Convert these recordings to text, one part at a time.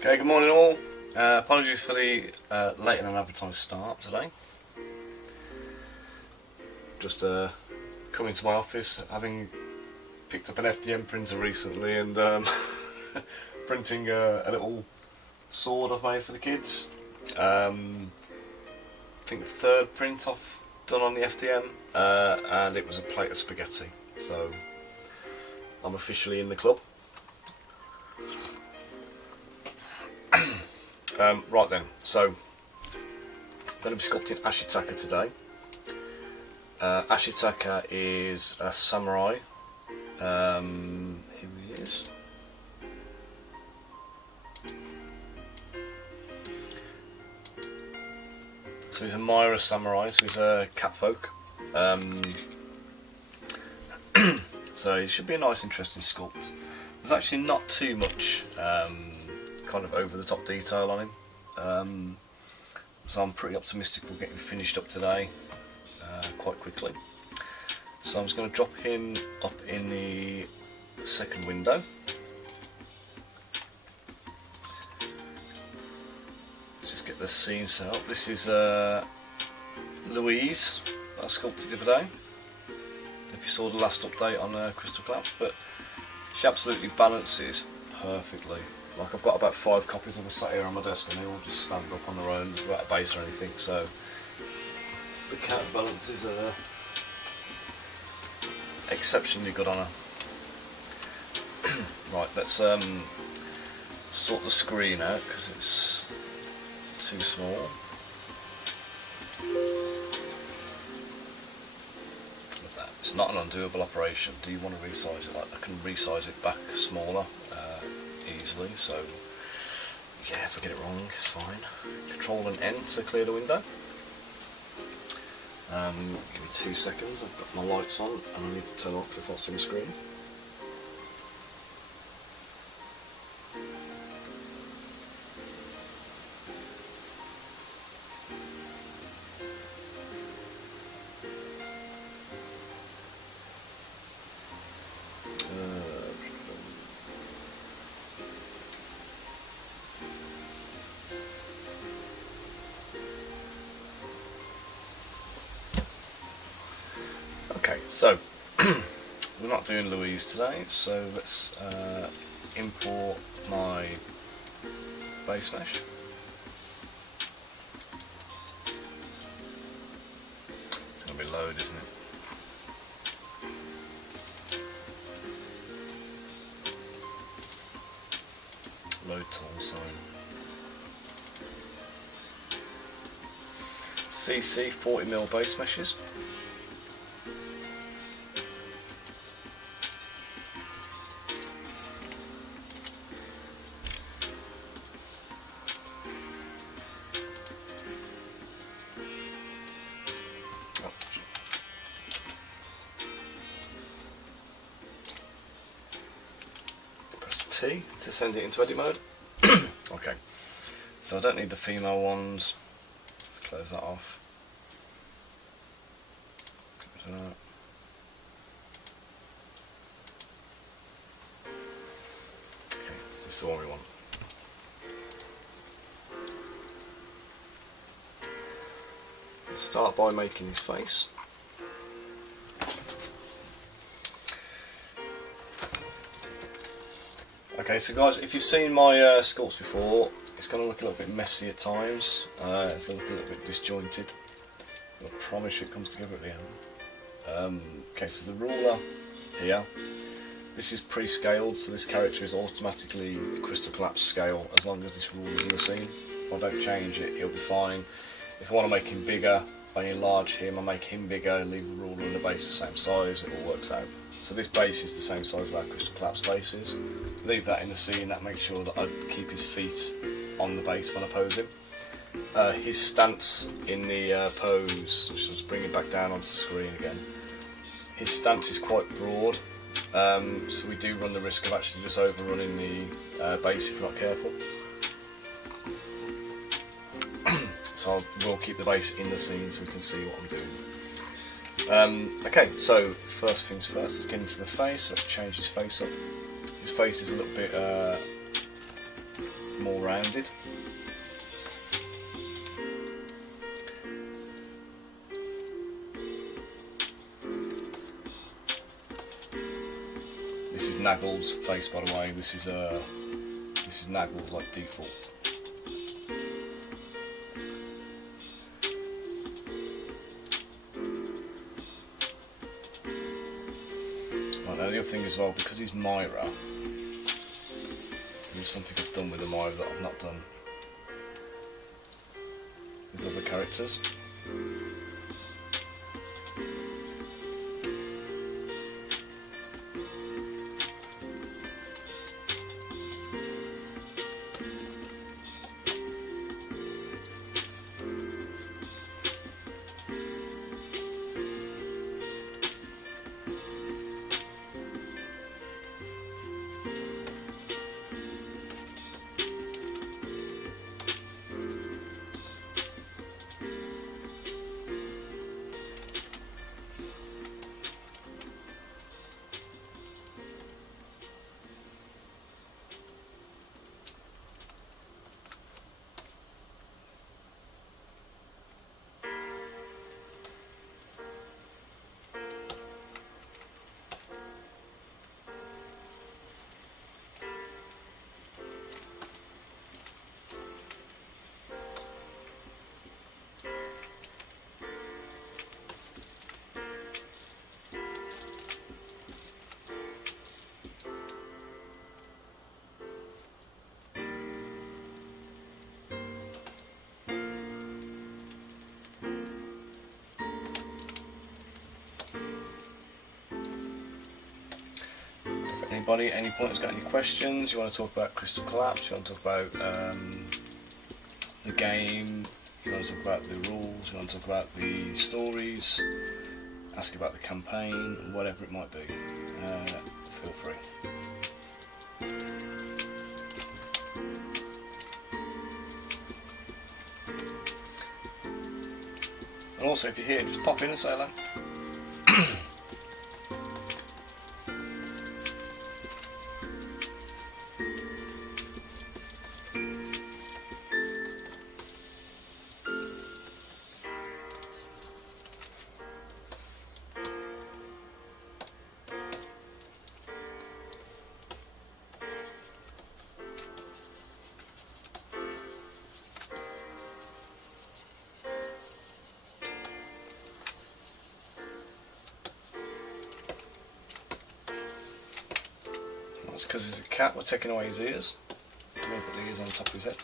Okay, good morning all. Apologies for the later than advertised start today. Just coming to my office, having picked up an FDM printer recently and printing a little sword I've made for the kids. I think the third print I've done on the FDM, and it was a plate of spaghetti. So I'm officially in the club. Right then, so I'm going to be sculpting Ashitaka today. Ashitaka is a samurai. Here he is. So he's a Myra Samurai, so he's a catfolk. So it should be a nice, interesting sculpt. There's actually not too much kind of over the top detail on him, so I'm pretty optimistic we'll get him finished up today quite quickly. So I'm just going to drop him up in the second window. Just get the scene set up. This is Louise that I sculpted the other day, if you saw the last update on Crystal Collapse, but she absolutely balances perfectly. Like, I've got about 5 copies of her sat here on my desk and they all just stand up on their own without a base or anything, so the counterbalances are exceptionally good on her. Right, let's sort the screen out because it's too small. It's not an undoable operation. Do you want to resize it? Like, I can resize it back smaller easily, so yeah, if I get it wrong, it's fine. Control and N to clear the window. Give me 2 seconds, I've got my lights on and I need to turn off because I can't see the screen. Okay, so we're not doing Louise today, so let's import my base mesh. It's going to be load, isn't it? Load tool sign. CC 40mm base meshes. T to send it into edit mode. Okay, so I don't need the female ones. Let's close that off. Close that. Okay, so this is the one we want. Let's start by making his face. Okay, so guys, if you've seen my sculpts before, it's going to look a little bit messy at times. It's going to look a little bit disjointed. I promise you it comes together at the end. Okay, so the ruler here, this is pre-scaled, so this character is automatically Crystal Collapse scale as long as this ruler is in the scene. If I don't change it, it'll be fine. If I want to make him bigger, I enlarge him, I make him bigger, leave the ruler and the base the same size, it all works out. So this base is the same size as our Crystal Collapse base is. Leave that in the scene, that makes sure that I keep his feet on the base when I pose him. His stance in the pose, which I'll just bring it back down onto the screen again, his stance is quite broad, so we do run the risk of actually just overrunning the base if we're not careful. So we'll keep the base in the scene so we can see what I'm doing. Okay, so first things first, let's get into the face. Let's change his face up. His face is a little bit more rounded. This is Naggle's face, by the way. This is Naggle's like default. Right, now the other thing as well, because he's Myra, there's something I've done with the Myra that I've not done with other characters. Anybody, any point has got any questions? You want to talk about Crystal Collapse? You want to talk about the game? You want to talk about the rules? You want to talk about the stories? Ask about the campaign? Whatever it might be. Feel free. And also, if you're here, just pop in and say hello. Because he's a cat, we're taking away his ears. I'm going to put the ears on top of his head.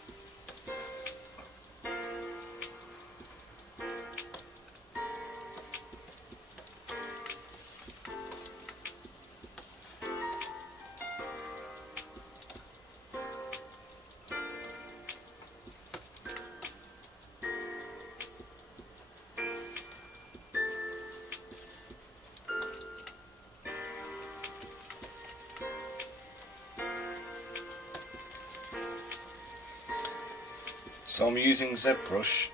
So I'm using ZBrush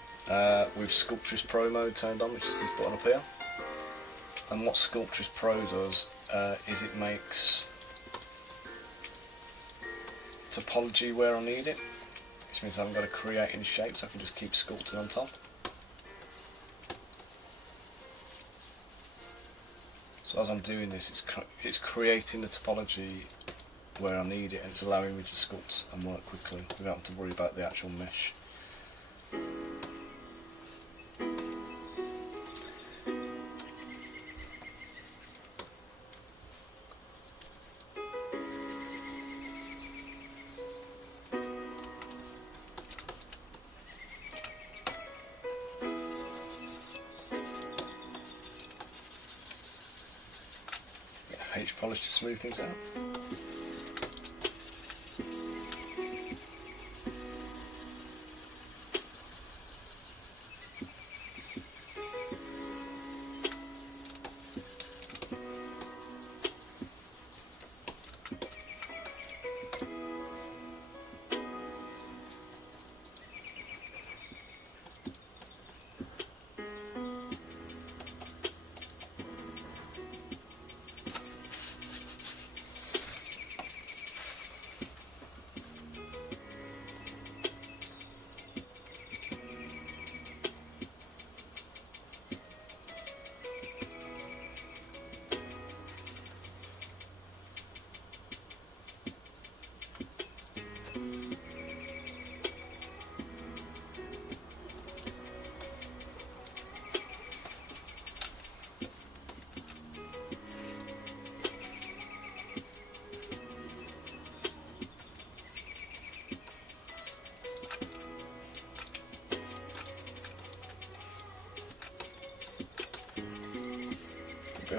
with Sculptress Pro mode turned on, which is this button up here. And what Sculptress Pro does is it makes topology where I need it, which means I haven't got to create any shapes, I can just keep sculpting on top. So as I'm doing this, it's creating the topology where I need it, and it's allowing me to sculpt and work quickly without having to worry about the actual mesh. H polish to smooth things out.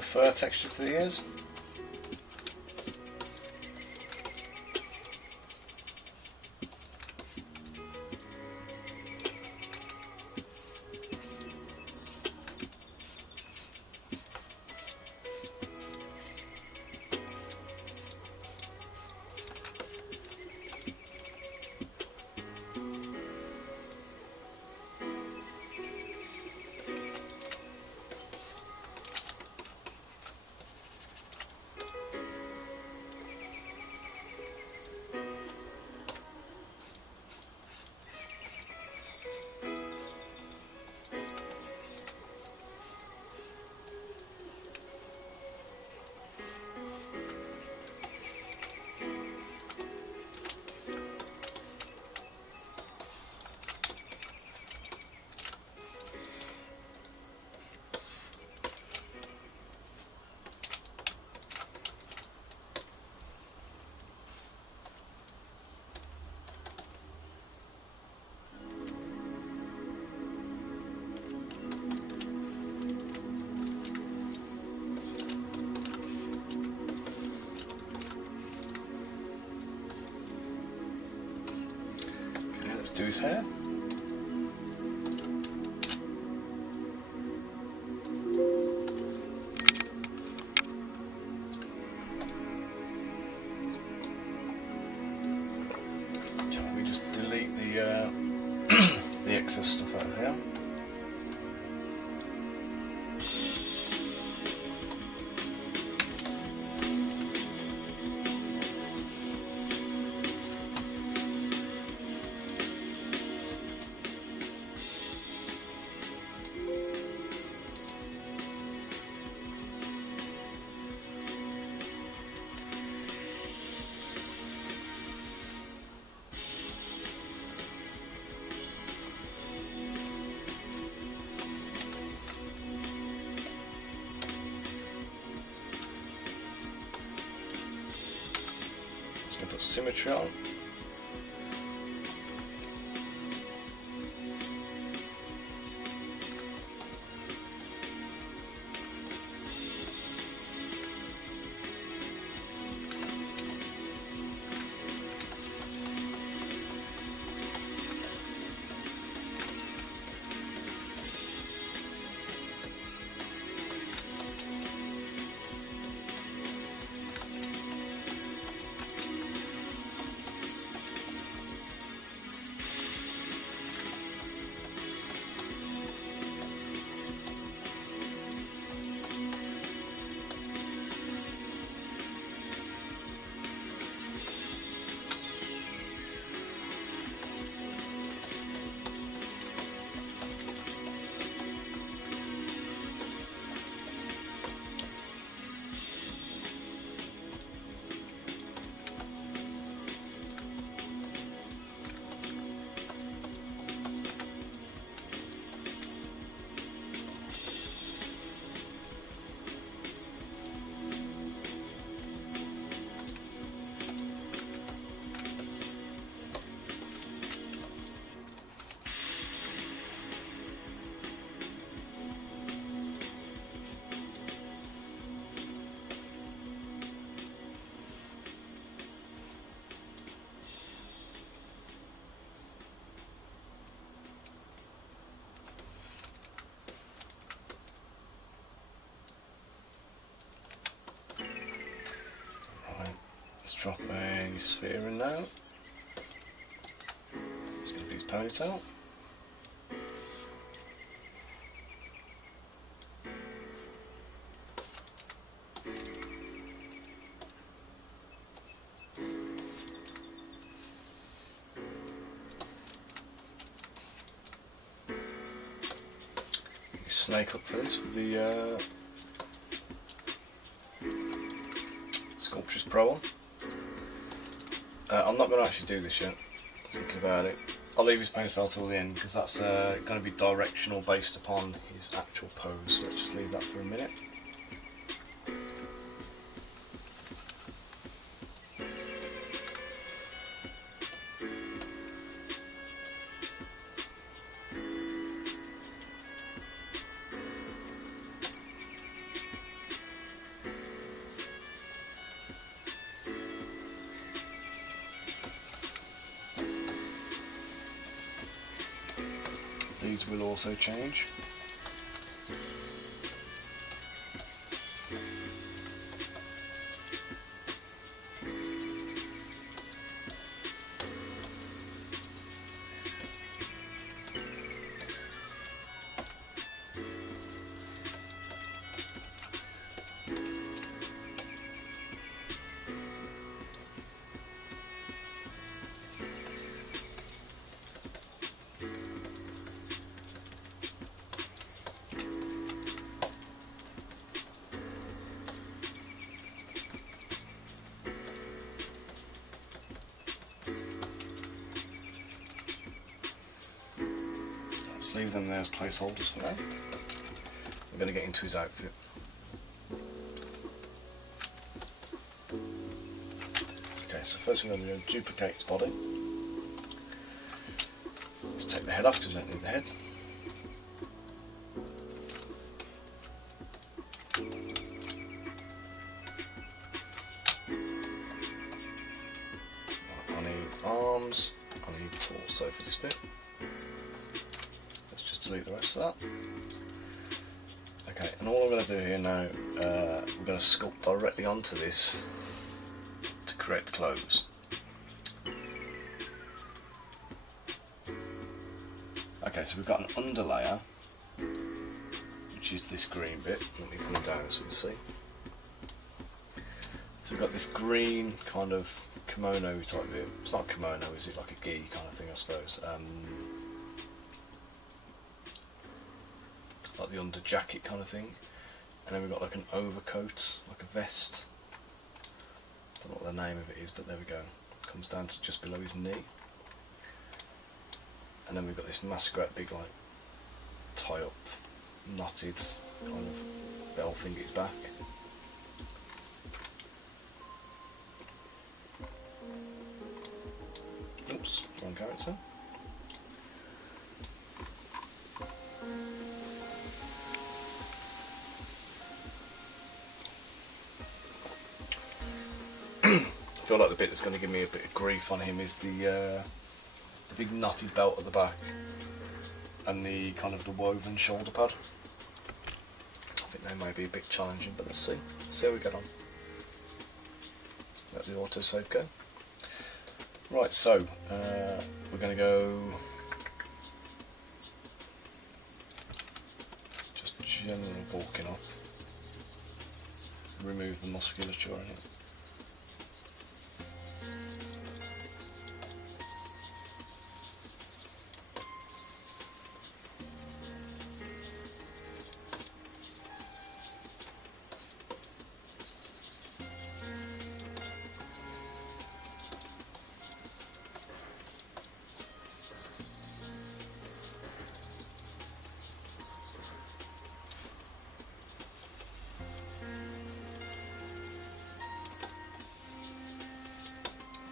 of fur texture to the ears. Do his hair. So let me just delete the the excess stuff out of here. Put symmetry on. Drop a sphere in now. It's going to be his ponytail. Snake up for this with the Sculptress Pro on. I'm not going to actually do this yet, thinking about it. I'll leave his ponytail till the end because that's going to be directional based upon his actual pose, so let's just leave that for a minute. these will also change. Let's leave them there as placeholders for now. We're going to get into his outfit. Okay, so first we're going to go duplicate his body. Let's take the head off because we don't need the head. I need arms, I need torso for this bit. Delete the rest of that. Okay, and all I'm going to do here now, we're going to sculpt directly onto this to create the clothes. Okay, so we've got an underlayer, which is this green bit. Let me come down so we can see. So we've got this green kind of kimono type bit. It's not a kimono, is it? Like a gi kind of thing, I suppose. Like the under jacket kind of thing, and then we've got like an overcoat, like a vest. Don't know what the name of it is, but there we go. It comes down to just below his knee, and then we've got this massive great big like tie up, knotted kind of bell thing at his back. Oops, wrong character. I feel like the bit that's going to give me a bit of grief on him is the big knotted belt at the back and the kind of the woven shoulder pad. I think they may be a bit challenging, but let's see. Let's see how we get on. Let the autosave go. Right, so we're going to go just general bulking up. Remove the musculature in it.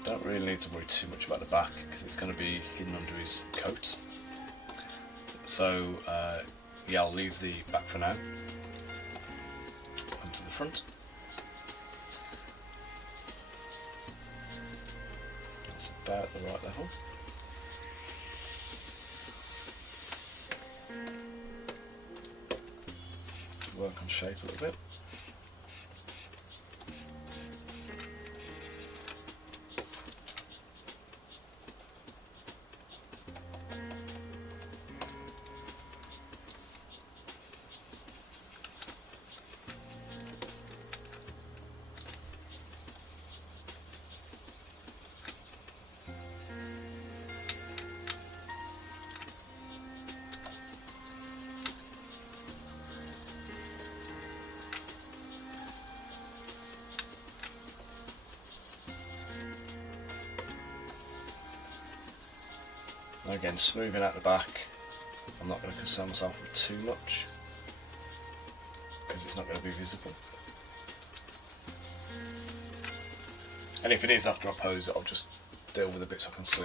Don't really need to worry too much about the back because it's going to be hidden under his coat. So yeah, I'll leave the back for now. Come to the front. That's about the right level. Work on shape a little bit. Again, smoothing out the back. I'm not going to concern myself with too much because it's not going to be visible. And if it is after I pose it, I'll just deal with the bits I can see.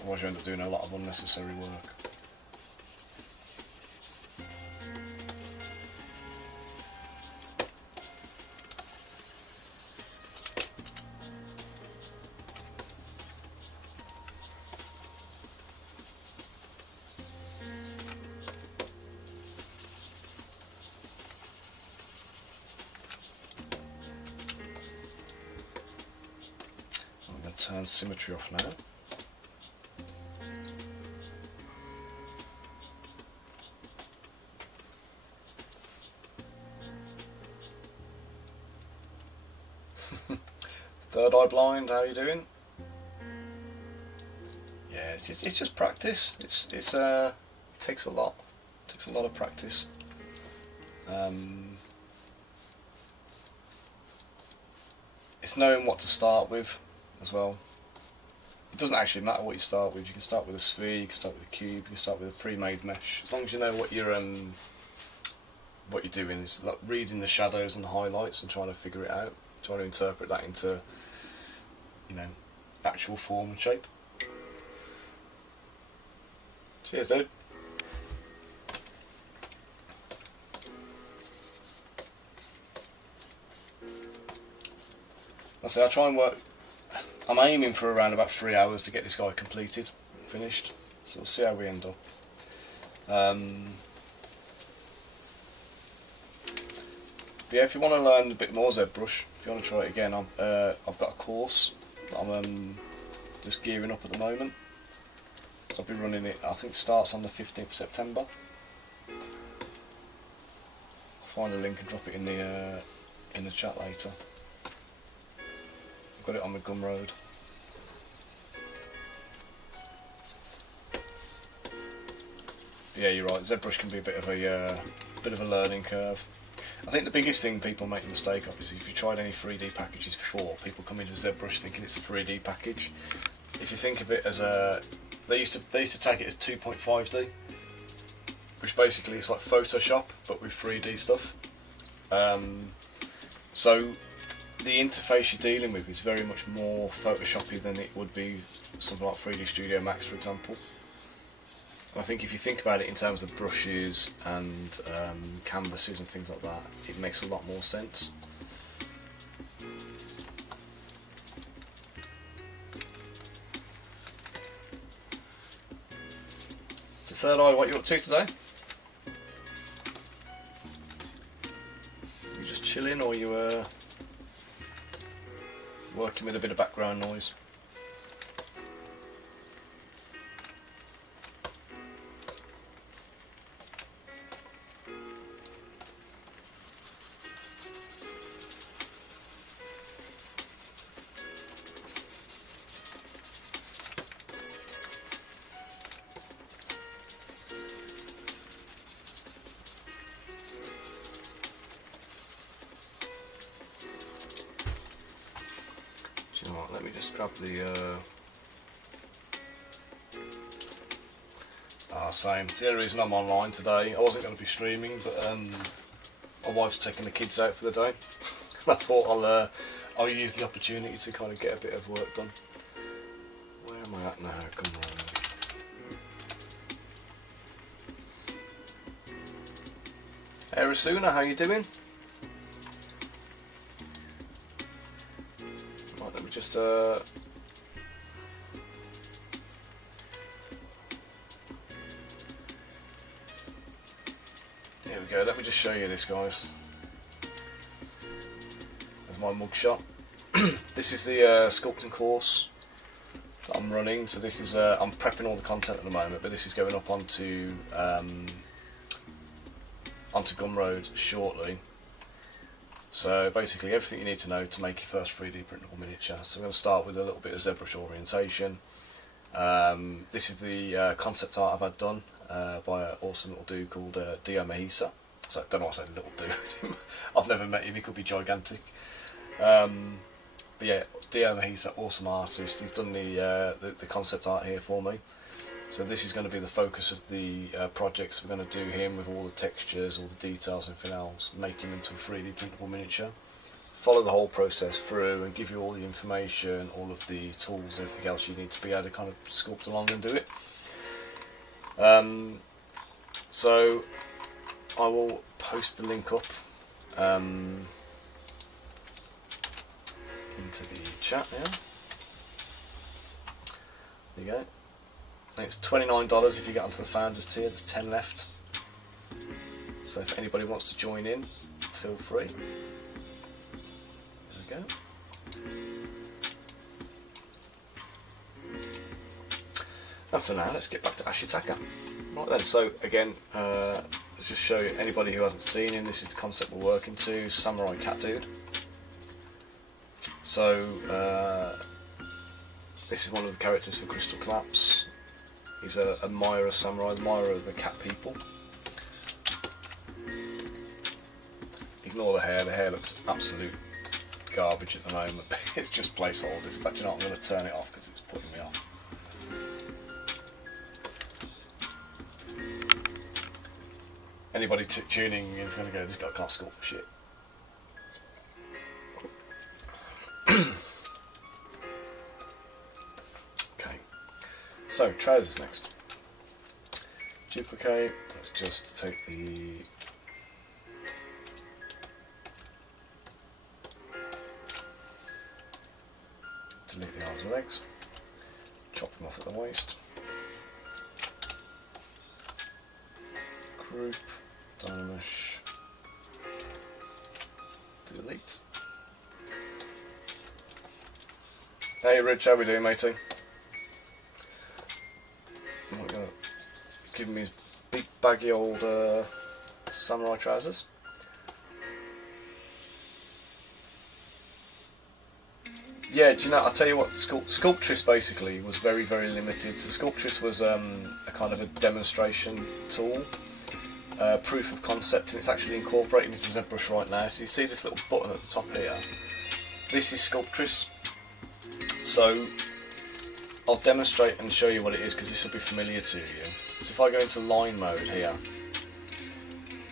Otherwise you end up doing a lot of unnecessary work. turn symmetry off now. Third eye blind, how are you doing? Yeah, it's just practice. It takes a lot. It takes a lot of practice. It's knowing what to start with as well. It doesn't actually matter what you start with. You can start with a sphere, you can start with a cube, you can start with a pre-made mesh. As long as you know what you're doing, is like reading the shadows and the highlights and trying to figure it out, trying to interpret that into, you know, actual form and shape. Cheers, dude. I try and work. I'm aiming for around about 3 hours to get this guy completed, finished. So we'll see how we end up. But yeah, if you want to learn a bit more ZBrush, if you want to try it again, I've got a course that I'm just gearing up at the moment. I'll be running it. I think it starts on the 15th of September. I'll find a link and drop it in the chat later. I've got it on the Gumroad. Yeah, you're right. ZBrush can be a bit of a learning curve. I think the biggest thing people make the mistake of is if you tried any 3D packages before, people come into ZBrush thinking it's a 3D package. If you think of it as they used to tag it as 2.5D, which basically is like Photoshop but with 3D stuff. So the interface you're dealing with is very much more Photoshoppy than it would be something like 3D Studio Max, for example. And I think if you think about it in terms of brushes and canvases and things like that, it makes a lot more sense. So Third Eye, what are you up to today? You just chilling, or you working with a bit of background noise? Let me just grab the same. It's the only reason I'm online today. I wasn't going to be streaming, but my wife's taking the kids out for the day. I thought I'll use the opportunity to kind of get a bit of work done. Where am I at now? Come on. Hey Rasuna, how you doing? Right, let me just here we go, let me just show you this, guys. There's my mugshot. This is the sculpting course that I'm running. So this is I'm prepping all the content at the moment, but this is going up onto Gumroad shortly. So basically everything you need to know to make your first 3D printable miniature. So we're going to start with a little bit of ZBrush orientation. This is the concept art I've had done by an awesome little dude called Dio Mahisa. So I don't know why I say little dude. I've never met him, he could be gigantic. But yeah, Dio Mahisa, awesome artist. He's done the concept art here for me. So this is going to be the focus of the projects. We're going to do him with all the textures, all the details, everything else, make him into a 3D printable miniature. Follow the whole process through and give you all the information, all of the tools, everything else you need to be able to kind of sculpt along and do it. So I will post the link up into the chat now. There you go. And it's $29 if you get onto the founders tier. There's 10 left. So if anybody wants to join in, feel free. There we go. And for now, let's get back to Ashitaka. Right then, so again, let's just show you anybody who hasn't seen him. This is the concept we're working to: Samurai Cat Dude. So this is one of the characters for Crystal Collapse. He's a Myra Samurai, Myra the cat people. Ignore the hair looks absolute garbage at the moment. It's just placeholders, but you know what, I'm going to turn it off because it's putting me off. Anybody tuning in is going to go, this guy can't sculpt for shit. Okay, so trousers next. Duplicate, let's just take the delete the arms and legs, chop them off at the waist, group, Dynamesh, delete. Hey Rich, how we doing, matey? Oh my god, giving me his big baggy old samurai trousers. Yeah, do you know, I'll tell you what, Sculptress basically was very, very limited. So Sculptress was a kind of a demonstration tool, proof of concept, and it's actually incorporated into ZBrush right now. So you see this little button at the top here. This is Sculptress. So I'll demonstrate and show you what it is because this will be familiar to you. So if I go into line mode here,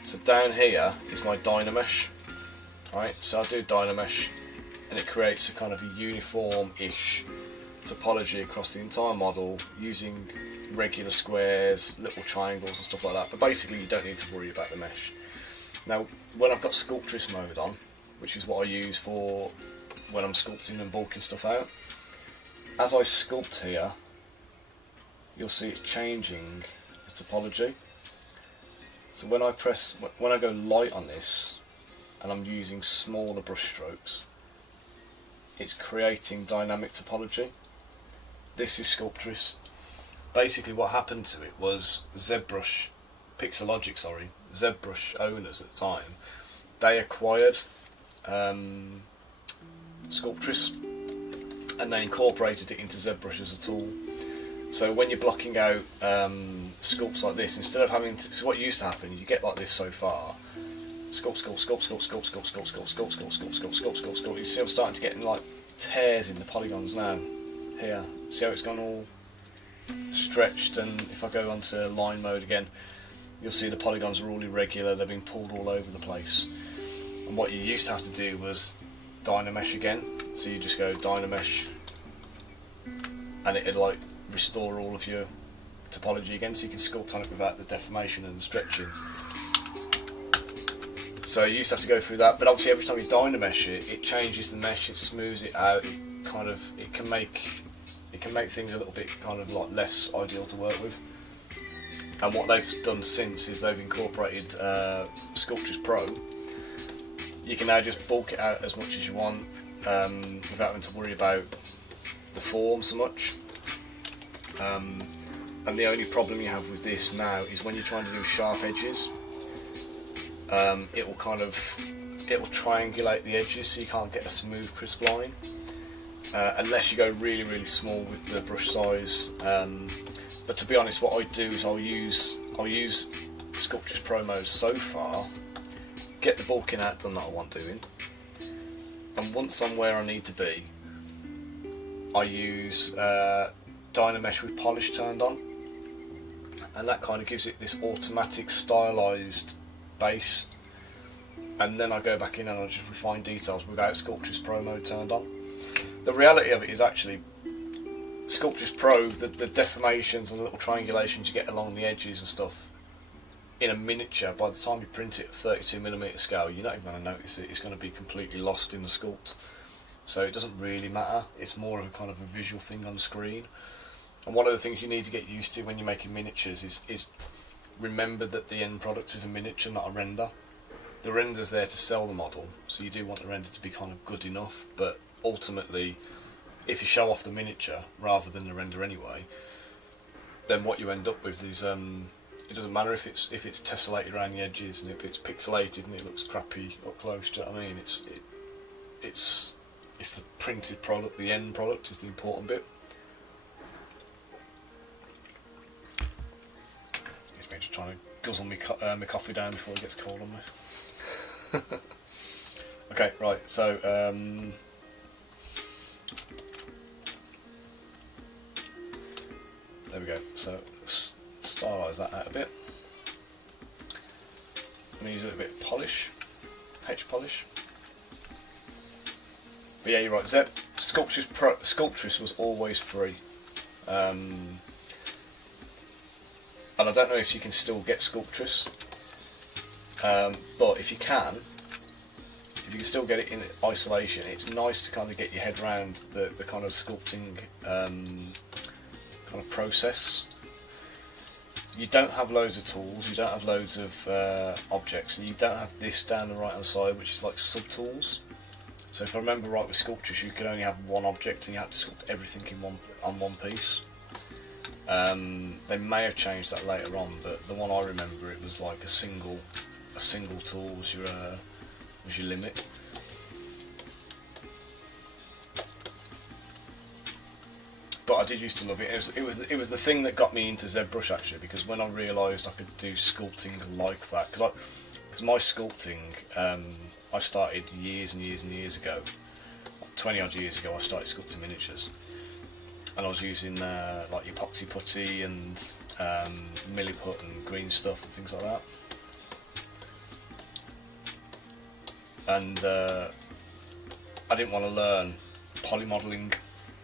so down here is my Dynamesh, right? So I'll do Dynamesh, and it creates a kind of a uniform-ish topology across the entire model using regular squares, little triangles and stuff like that. But basically you don't need to worry about the mesh. Now when I've got Sculptress mode on, which is what I use for when I'm sculpting and bulking stuff out, as I sculpt here, you'll see it's changing the topology. So when I go light on this, and I'm using smaller brush strokes, it's creating dynamic topology. This is Sculptress. Basically what happened to it was ZBrush owners at the time, they acquired Sculptress and they incorporated it into ZBrush as a tool. So when you're blocking out sculpts like this, instead of having to, because what used to happen, you get like this so far, sculpt, sculpt, sculpt, sculpt, sculpt, sculpt, sculpt, sculpt, sculpt, sculpt, sculpt, sculpt, sculpt, sculpt, sculpt. You see I'm starting to get like tears in the polygons now. Here, see how it's gone all stretched, and if I go onto line mode again, you'll see the polygons are all irregular, they're being pulled all over the place. And what you used to have to do was Dynamesh again, so you just go Dynamesh and it'd like restore all of your topology again, so you can sculpt on it without the deformation and the stretching. So you used to have to go through that, but obviously every time you Dynamesh it, it changes the mesh, it smooths it out, it can make things a little bit kind of like less ideal to work with. And what they've done since is they've incorporated Sculptress Pro. You can now just bulk it out as much as you want without having to worry about the form so much. And the only problem you have with this now is when you're trying to do sharp edges, it will triangulate the edges so you can't get a smooth crisp line unless you go really, really small with the brush size. But to be honest, what I do is I'll use Sculptress Pro mode so far, get the bulking out done that I want doing, and once I'm where I need to be, I use Dynamesh with polish turned on, and that kind of gives it this automatic stylized base, and then I go back in and I just refine details without Sculptress Pro mode turned on. The reality of it is actually Sculptress Pro, the deformations and the little triangulations you get along the edges and stuff in a miniature, by the time you print it at 32mm scale, you're not even going to notice it. It's going to be completely lost in the sculpt. So it doesn't really matter. It's more of a kind of a visual thing on the screen. And one of the things you need to get used to when you're making miniatures is remember that the end product is a miniature, not a render. The render's there to sell the model, so you do want the render to be kind of good enough, but ultimately, if you show off the miniature rather than the render anyway, then what you end up with is it doesn't matter if it's tessellated around the edges and if it's pixelated and it looks crappy up close. Do you know what I mean? It's the printed product. The end product is the important bit. Excuse me, just trying to guzzle my coffee down before it gets cold on me. Okay, right. So there we go. So let's stylise that out a bit. I'm going to use a bit of polish, H polish. But yeah, you're right. Sculptress was always free, and I don't know if you can still get Sculptress, but if you can still get it in isolation, it's nice to kind of get your head around the kind of sculpting kind of process. You don't have loads of tools, you don't have loads of objects, and you don't have this down the right hand side, which is like sub-tools. So if I remember right with Sculptress, you could only have one object and you had to sculpt everything on one piece. They may have changed that later on, but the one I remember, it was like a single tool was your limit. But I did used to love it. It was the thing that got me into ZBrush actually, because when I realised I could do sculpting like that, because my sculpting, I started years and years and years ago, 20 odd years ago. I started sculpting miniatures, and I was using like epoxy putty and milliput and green stuff and things like that. And I didn't want to learn polymodelling.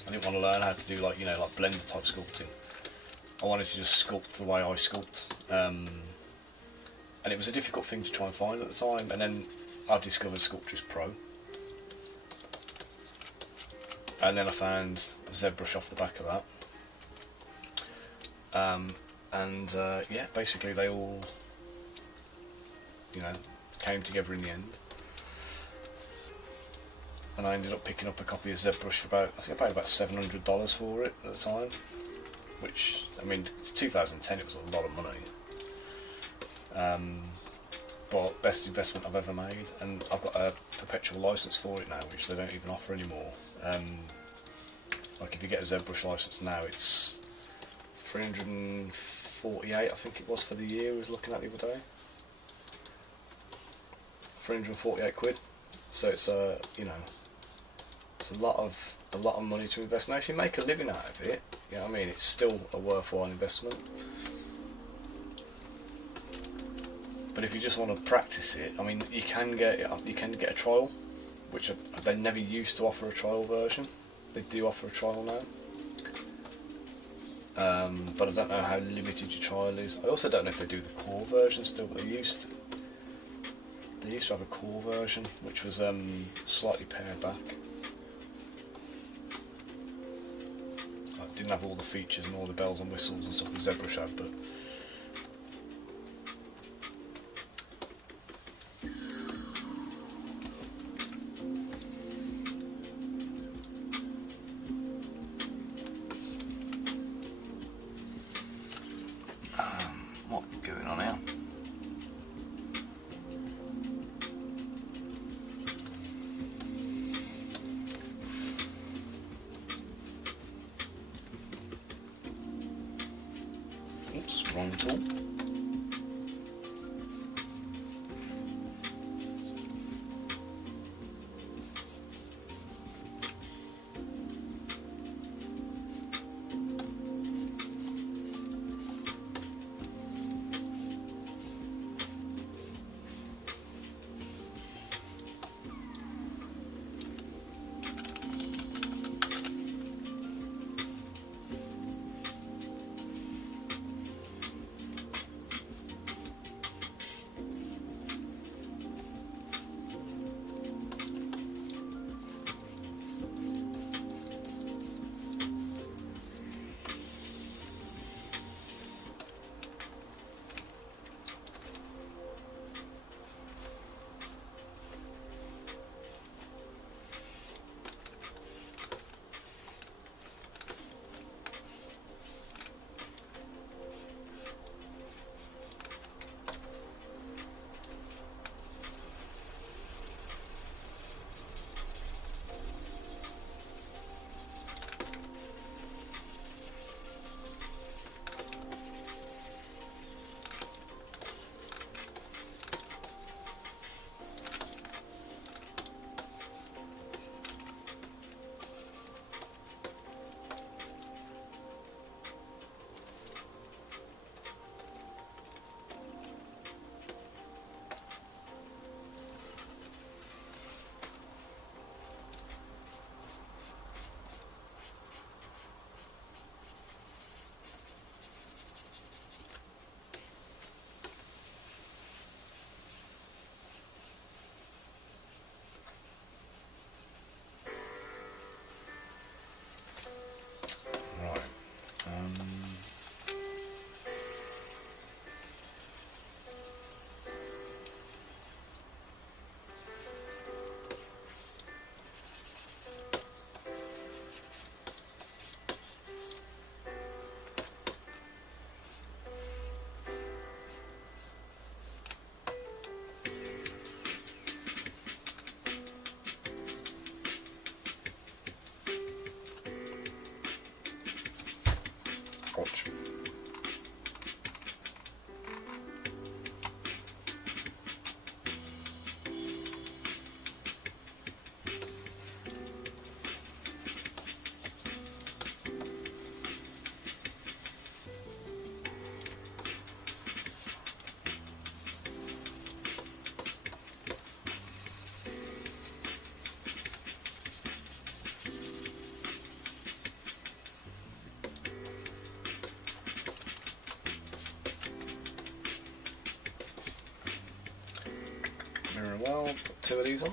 I didn't want to learn how to do like blender type sculpting. I wanted to just sculpt the way I sculpt, and it was a difficult thing to try and find at the time. And then I discovered Sculptress Pro, and then I found ZBrush off the back of that. Yeah, basically they all came together in the end. And I ended up picking up a copy of ZBrush for I think I paid about $700 for it at the time, which, I mean, it's 2010, it was a lot of money. But best investment I've ever made, and I've got a perpetual license for it now, which they don't even offer anymore. Like if you get a ZBrush license now, it's 348, I think it was for the year I was looking at the other day. 348 quid. So it's it's a lot of money to invest. Now, if you make a living out of it, you know what I mean, it's still a worthwhile investment. But if you just want to practice it, I mean, you can get a trial, which they never used to offer a trial version. They do offer a trial now, but I don't know how limited your trial is. I also don't know if they do the core version still. But they used to have a core version, which was slightly pared back. It didn't have all the features and all the bells and whistles and stuff that ZBrush had, but what's going on here? Oops, wrong tool. Right. Gotcha. Very well, put 2 of these on.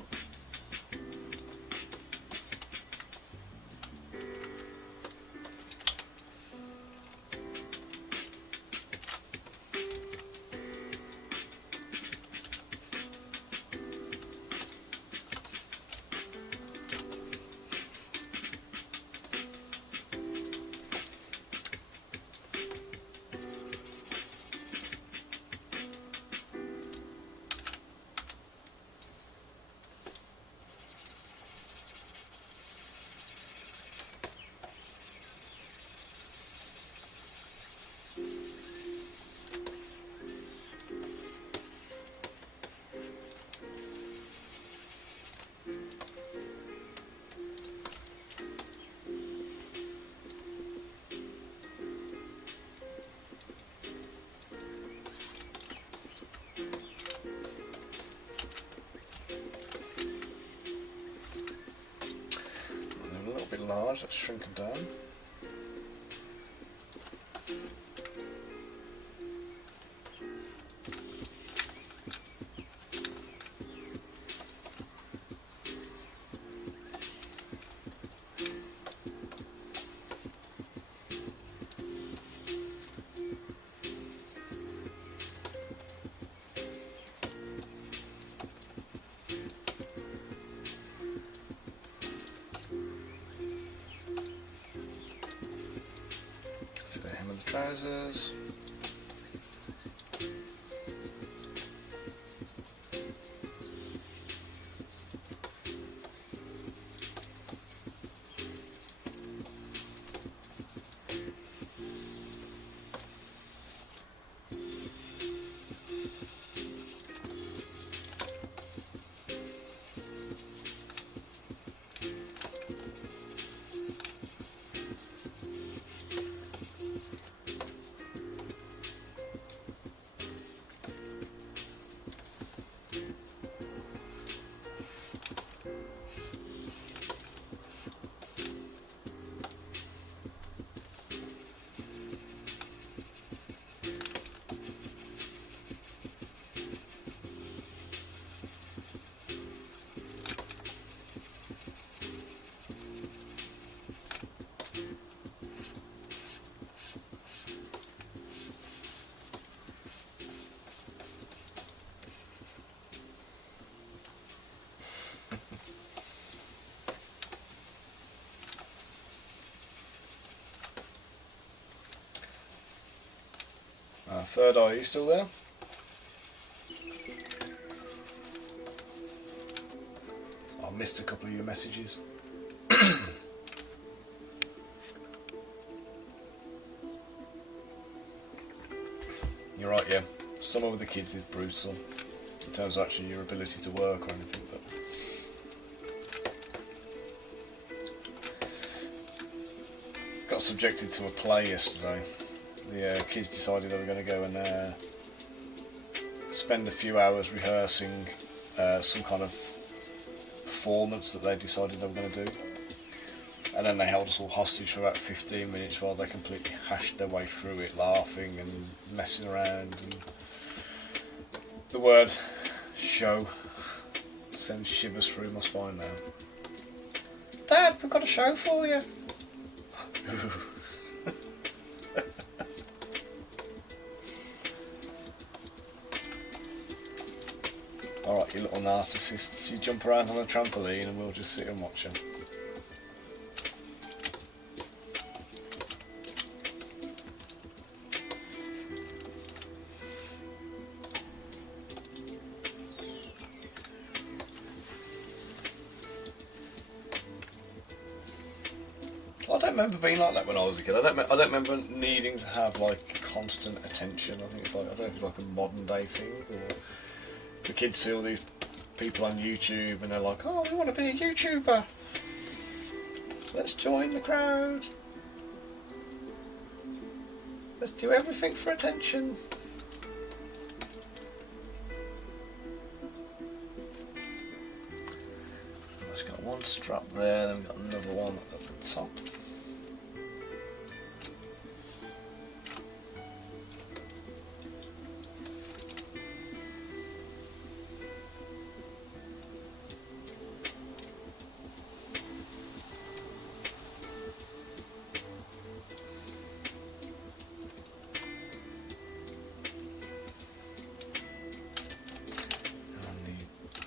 Large, let's shrink them down. So the hem of the trousers. Third eye, are you still there? I missed a couple of your messages. You're right, yeah. Summer with the kids is brutal in terms of actually your ability to work or anything, but got subjected to a play yesterday. The kids decided they were going to go and spend a few hours rehearsing some kind of performance that they decided they were going to do, and then they held us all hostage for about 15 minutes while they completely hashed their way through it, laughing and messing around, and the word show sends shivers through my spine now. Dad, we've got a show for you. Alright, you little narcissists, you jump around on a trampoline and we'll just sit and watch them. I don't remember being like that when I was a kid. I don't remember needing to have like constant attention. I think it's like, I don't know if it's like a modern day thing, or the kids see all these people on YouTube and they're like, oh, we want to be a YouTuber. Let's join the crowd. Let's do everything for attention. It's got one strap there, then we've got another one at the top.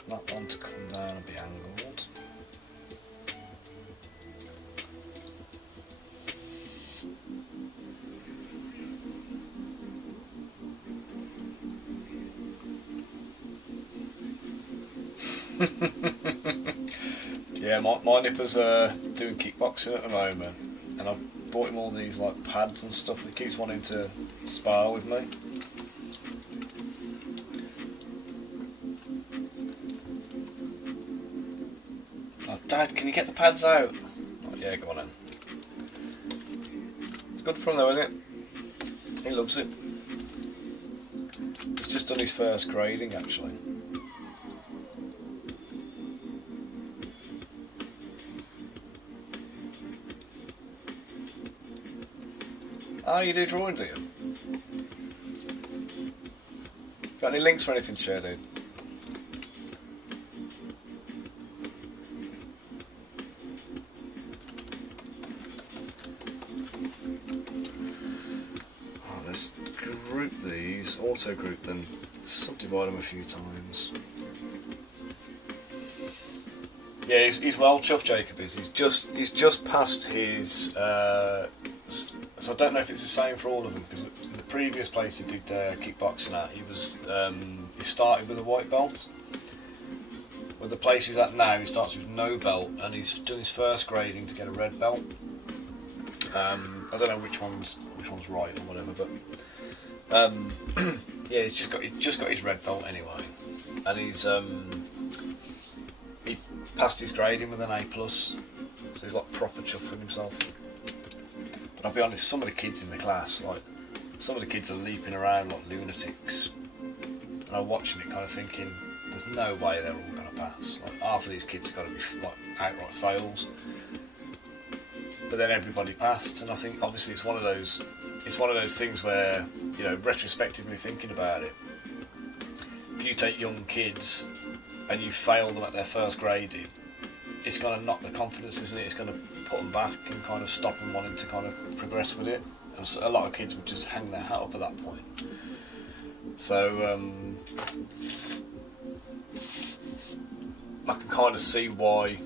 That one to come down and be angled. Yeah, my nipper's doing kickboxing at the moment, and I've bought him all these like pads and stuff. He keeps wanting to spar with me. Oh, Dad, can you get the pads out? Oh, yeah, go on then. It's good for him though, isn't it? He loves it. He's just done his first grading actually. Oh, you do drawing, do you? Got any links or anything to share, dude? Oh, let's group these, auto group them, subdivide them a few times. Yeah, he's well chuffed, Jacob is. He's just passed his. So I don't know if it's the same for all of them, because in the previous place he did kickboxing at, he started with a white belt. With the place he's at now, he starts with no belt, and he's done his first grading to get a red belt. I don't know which one's right or whatever, but yeah, he's just got his red belt anyway, and he passed his grading with an A+, so he's like proper chuffing himself. But I'll be honest, some of the kids in the class, like some of the kids are leaping around like lunatics, and I'm watching it kind of thinking, there's no way they're all going to pass. Like half of these kids have got to be like outright fails. But then everybody passed, and I think obviously it's one of those things where, you know, retrospectively thinking about it, if you take young kids and you fail them at their first grading, it's going to knock their confidence, isn't it? It's going to put them back and kind of stop them wanting to kind of progress with it. And so a lot of kids would just hang their hat up at that point. So I can kind of see why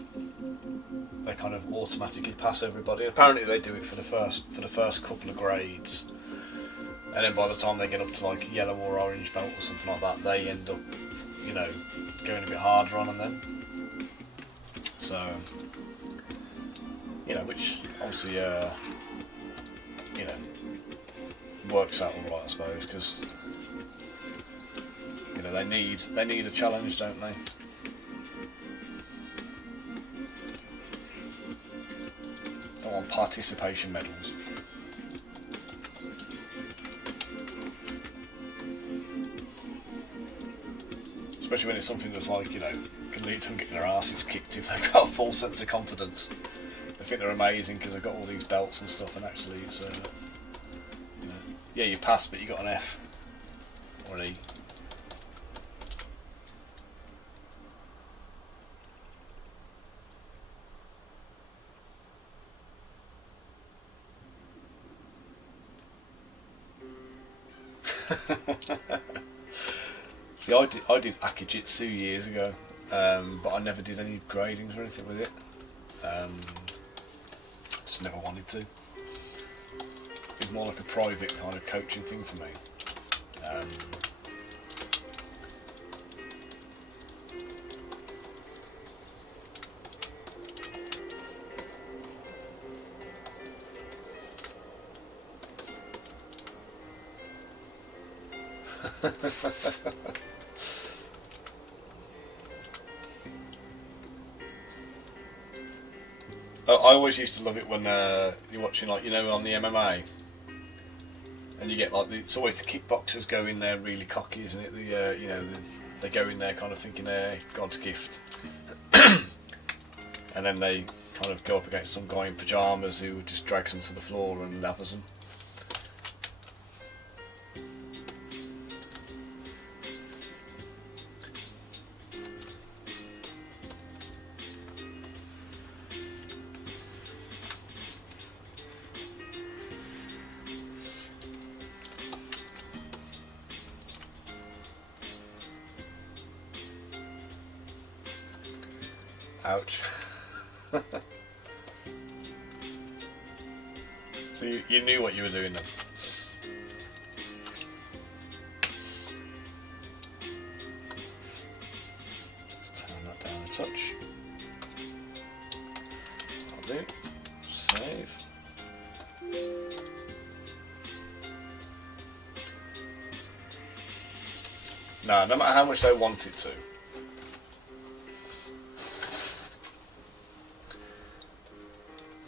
they kind of automatically pass everybody. Apparently they do it for the first couple of grades, and then by the time they get up to like yellow or orange belt or something like that, they end up, you know, going a bit harder on them then. So, you know, which obviously, you know, works out all right, I suppose, because, you know, they need a challenge, don't they? Don't want participation medals. Especially when it's something that's like, you know, can lead to them getting their asses kicked if they've got a full sense of confidence. They think they're amazing because they've got all these belts and stuff, and actually it's, you know, yeah, you passed, but you got an F or an E. See, I did Akijitsu years ago, but I never did any gradings or anything with it. Just never wanted to. It's more like a private kind of coaching thing for me. I always used to love it when you're watching, like, you know, on the MMA, and you get like it's always the kickboxers go in there really cocky, isn't it? The you know, they go in there kind of thinking they're God's gift, and then they kind of go up against some guy in pyjamas who just drags them to the floor and lathers them. Ouch. So you knew what you were doing then? Let's turn that down a touch. I'll do. Save. No matter how much they want it to.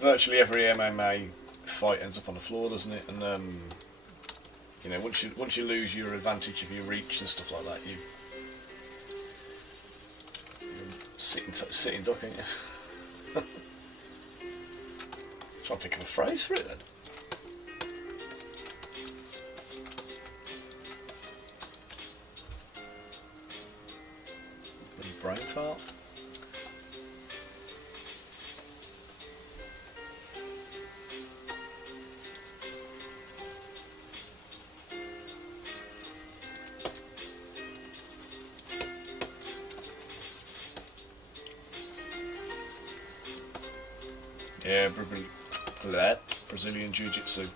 Virtually every MMA fight ends up on the floor, doesn't it? And you know, once you lose your advantage of your reach and stuff like that, you're sitting duck, ain't you? Try and think of a phrase for it then. Brain fart. Yeah, Brazilian Jiu-Jitsu.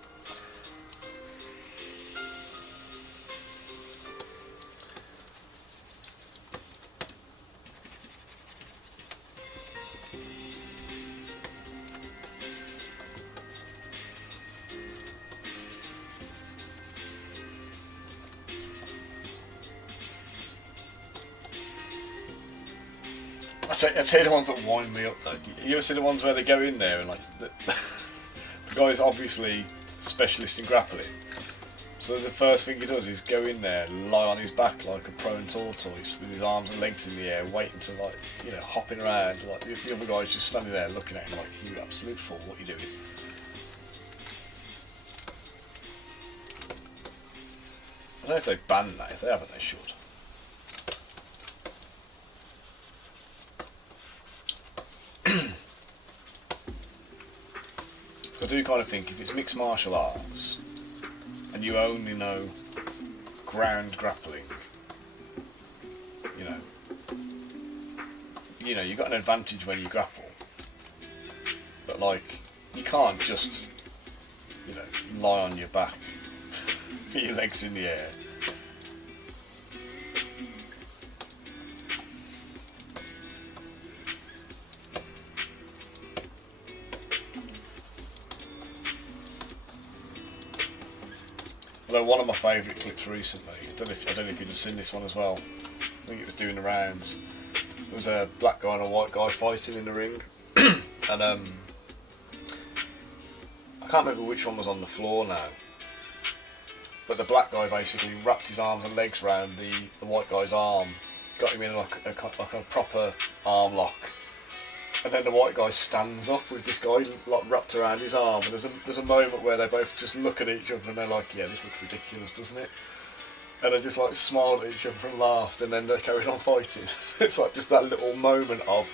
I tell you the ones that wind me up though. You ever see the ones where they go in there and like the guy's obviously specialist in grappling, so the first thing he does is go in there, lie on his back like a prone tortoise with his arms and legs in the air, waiting to, like, you know, hopping around. Like the other guy's just standing there looking at him like, you absolute fool, what are you doing? I don't know if they've banned that. If they haven't, they should. I do kind of think if it's mixed martial arts and you only know ground grappling, you know you've got an advantage when you grapple, but like you can't just, you know, lie on your back with your legs in the air. Although one of my favourite clips recently, I don't know if you'd have seen this one as well. I think it was doing the rounds. There was a black guy and a white guy fighting in the ring, and I can't remember which one was on the floor now. But the black guy basically wrapped his arms and legs around the white guy's arm, got him in like a proper arm lock. And then the white guy stands up with this guy like wrapped around his arm, and there's a moment where they both just look at each other and they're like, yeah, this looks ridiculous, doesn't it? And they just like smiled at each other and laughed, and then they carried on fighting. It's like just that little moment of,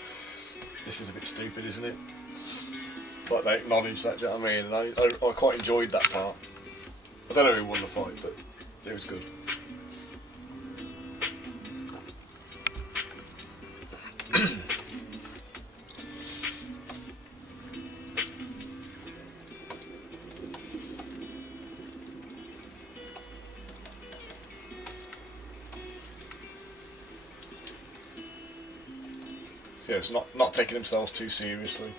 this is a bit stupid, isn't it? Like they acknowledge that, do you know what I mean? And I quite enjoyed that part. I don't know who won the fight, but It was good. So yeah, it's not taking themselves too seriously.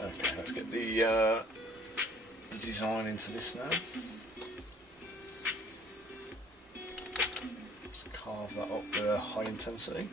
Okay, let's get the design into this now. Just carve that up with a high intensity.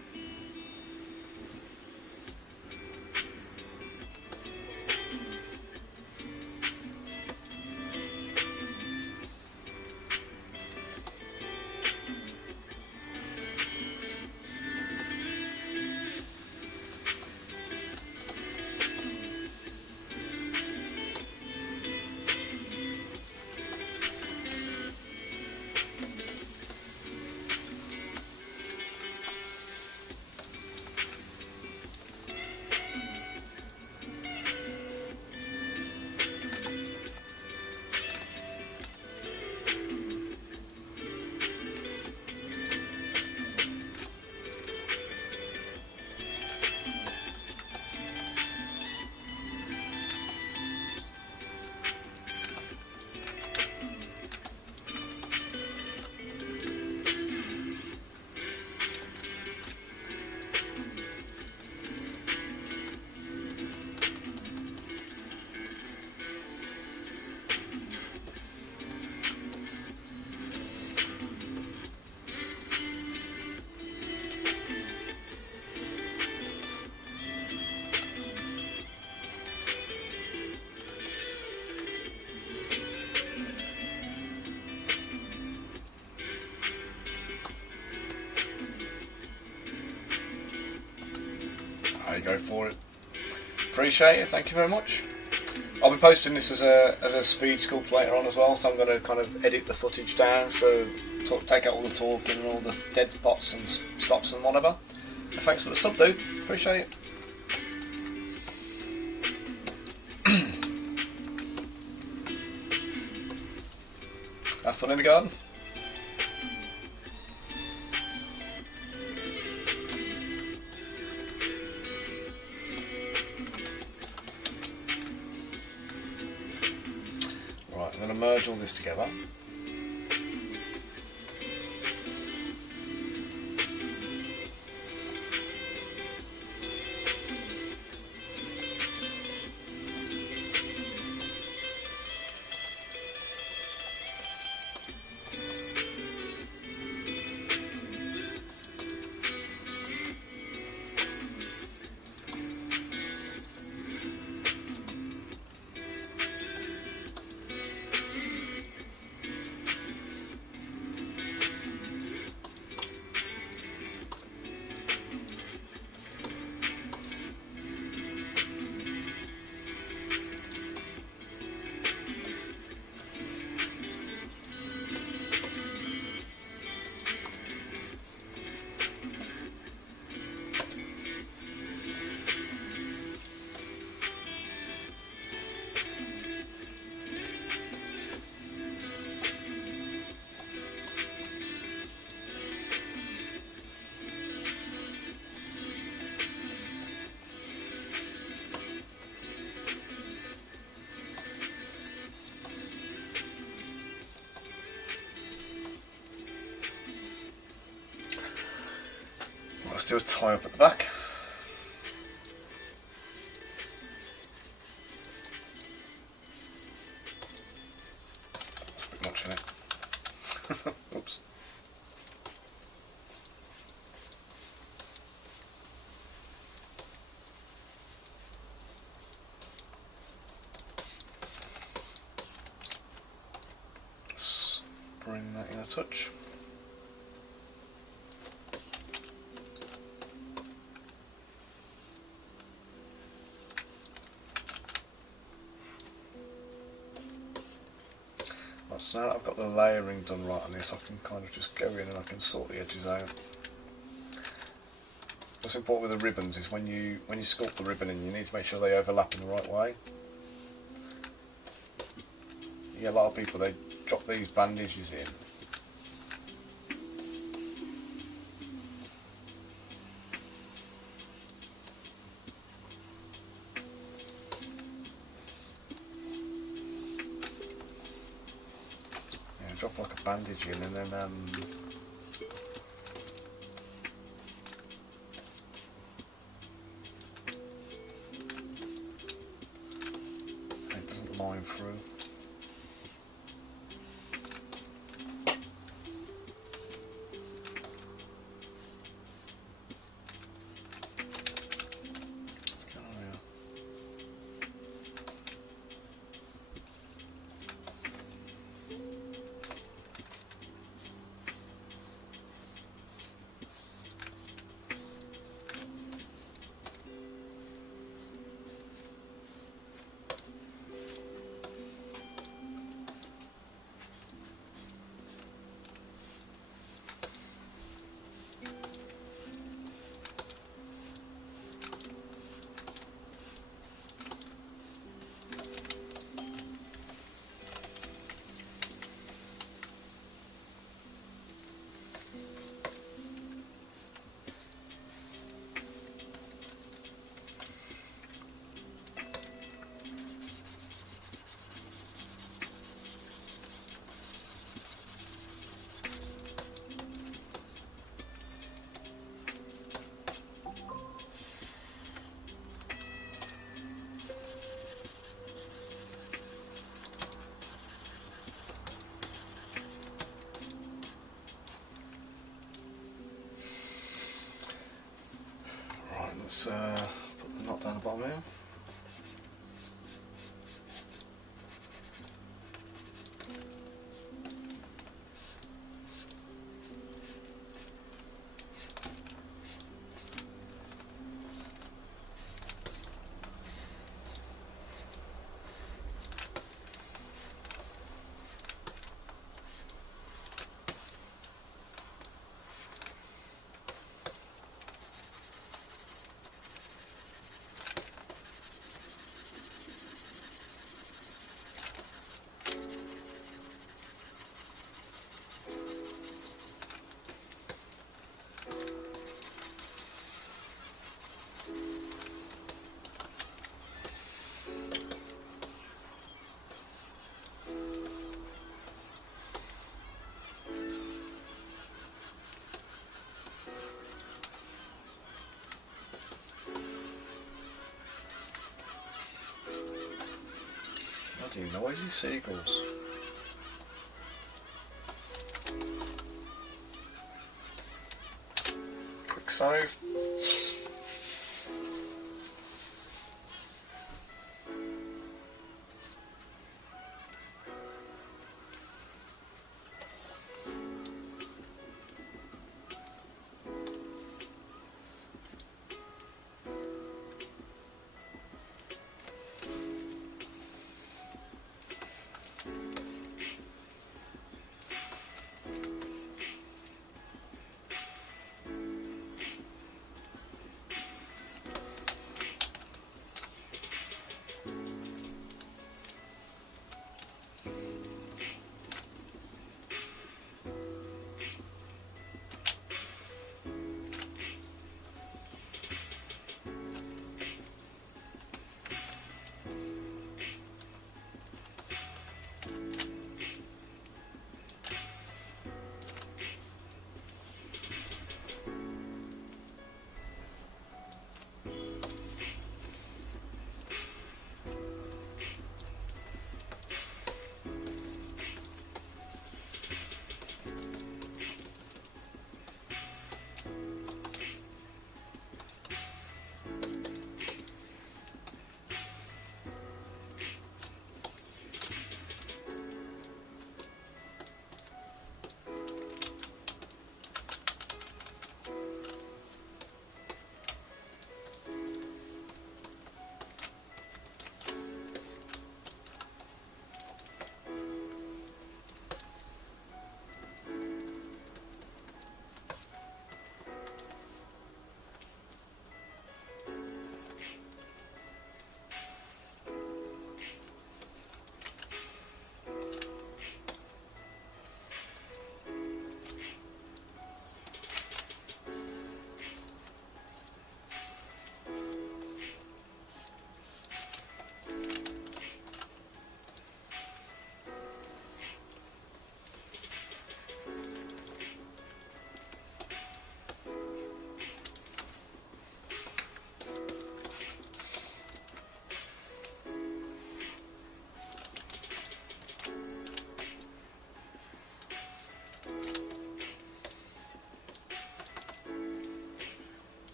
There you go for it. Appreciate it, thank you very much. I'll be posting this as a speed sculpt later on as well, so I'm going to kind of edit the footage down, so take out all the talking and all the dead spots and stops and whatever. And thanks for the sub, dude. Appreciate it. Have fun in the garden. Right, I'm going to merge all this together. Let's do a tie up at the back. That's a bit much in it. Oops. Let's bring that in a touch. So now that I've got the layering done right on this, I can kind of just go in and I can sort the edges out. What's important with the ribbons is when you sculpt the ribbon in, you need to make sure they overlap in the right way. Yeah, a lot of people, they drop these bandages in. Yeah, drop like a bandage in and then it doesn't line through. Let's put the knot down the bottom here. Bloody noisy seagulls. Quick save.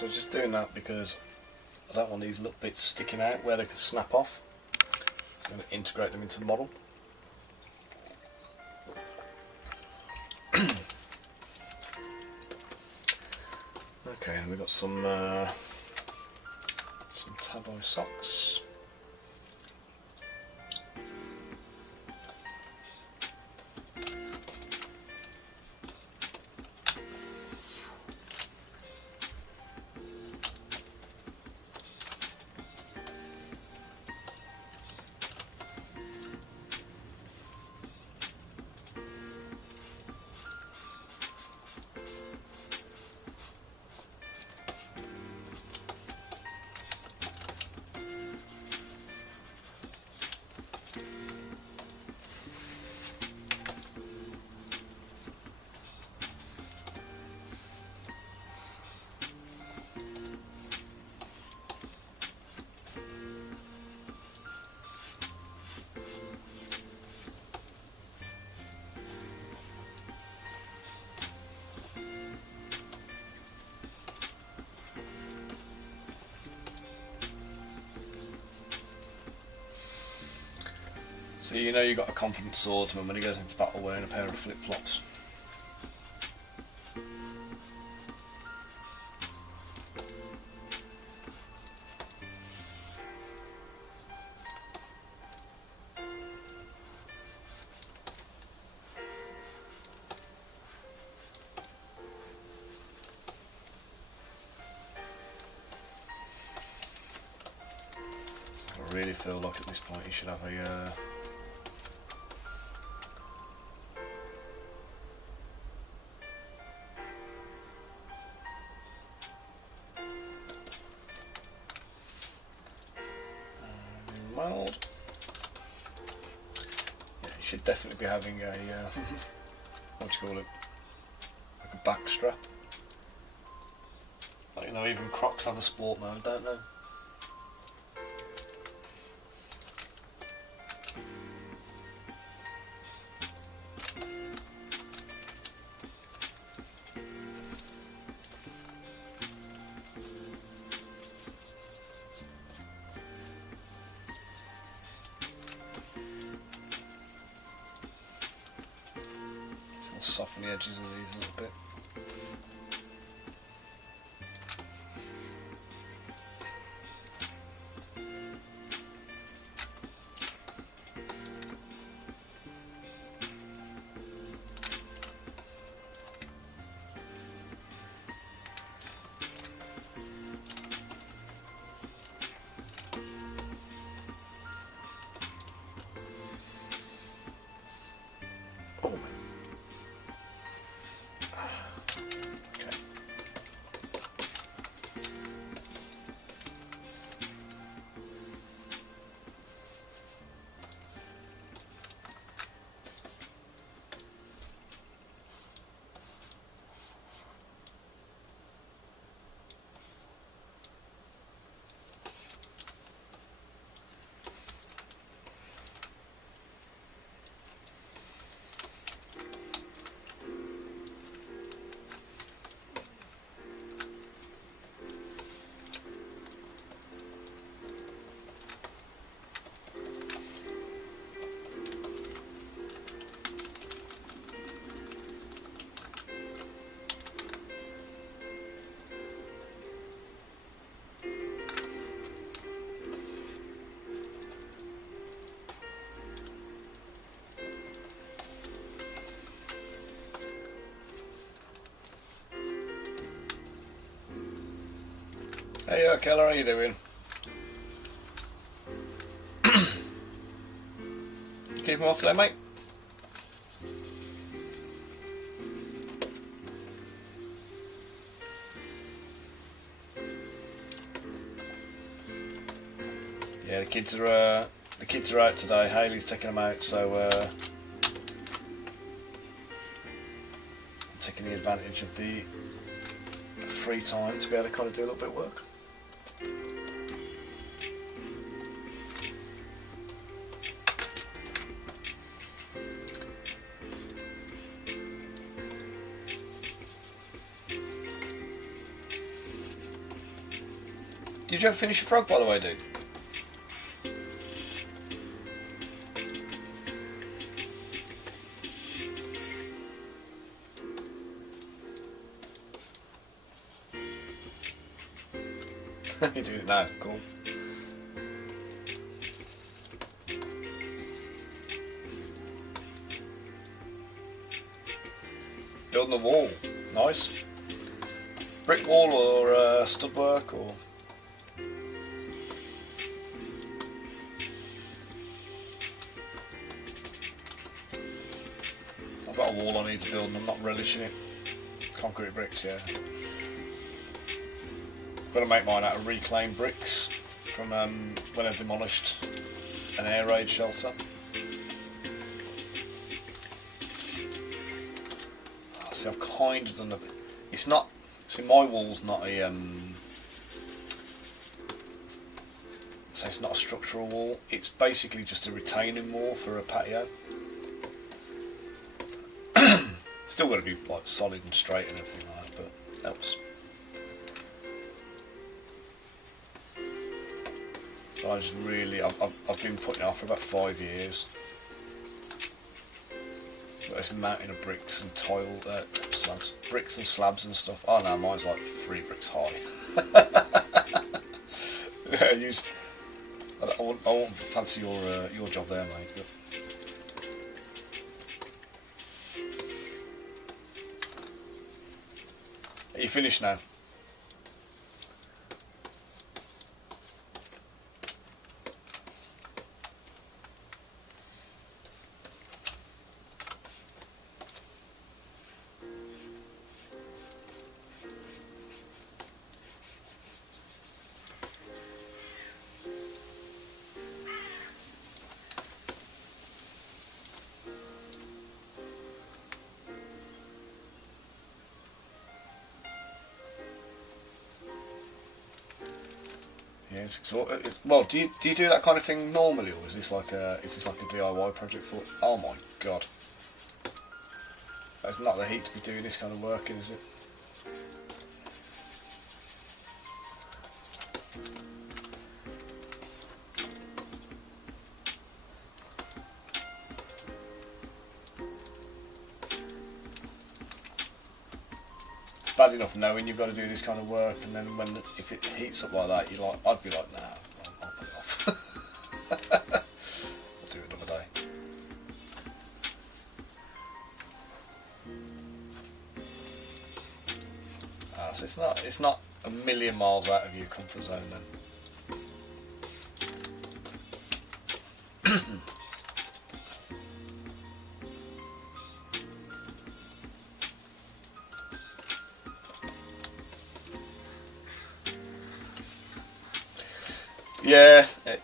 So just doing that because I don't want these little bits sticking out where they can snap off. So I'm going to integrate them into the model. Okay, and we've got some Taboy socks. So you know you've got a confident swordsman when he goes into battle wearing a pair of flip-flops. So I really feel like at this point you should have a mild. Yeah, you should definitely be having a what do you call it? Like a back strap. Like, you know, even Crocs have a sport mode, don't they? Soften the edges of these a little bit. Oh man. Hey, Keller, how you doing? Keeping well today, mate? Yeah, the kids are out today. Hayley's taking them out, so I'm taking the advantage of the free time to be able to kind of do a little bit of work. Did you ever finish your frog, by the way, dude? You do it now, cool. Building a wall, nice. Brick wall or stud work or. I've got a wall I need to build and I'm not relishing it. Concrete bricks, yeah. I've got to make mine out of reclaimed bricks from when I demolished an air raid shelter. See, I've kind of done a bit. It's not. See, my wall's not a. So it's not a structural wall. It's basically just a retaining wall for a patio. Still got to be like solid and straight and everything like that, but helps. So I just really, I've been putting it off for about 5 years. Got this mountain of bricks and tile, slabs, bricks and slabs and stuff. Oh no, mine's like 3 bricks high. Yeah, I won't fancy your job there, mate. But. Are you finished now? Yeah, well, do you do that kind of thing normally, or is this like a DIY project for? Oh my god, that's not the heat to be doing this kind of work in, is it? It's bad enough knowing you've got to do this kind of work, and then if it heats up like that, I'd be like, nah, I'll put it off. I'll do it another day. So it's not a million miles out of your comfort zone then.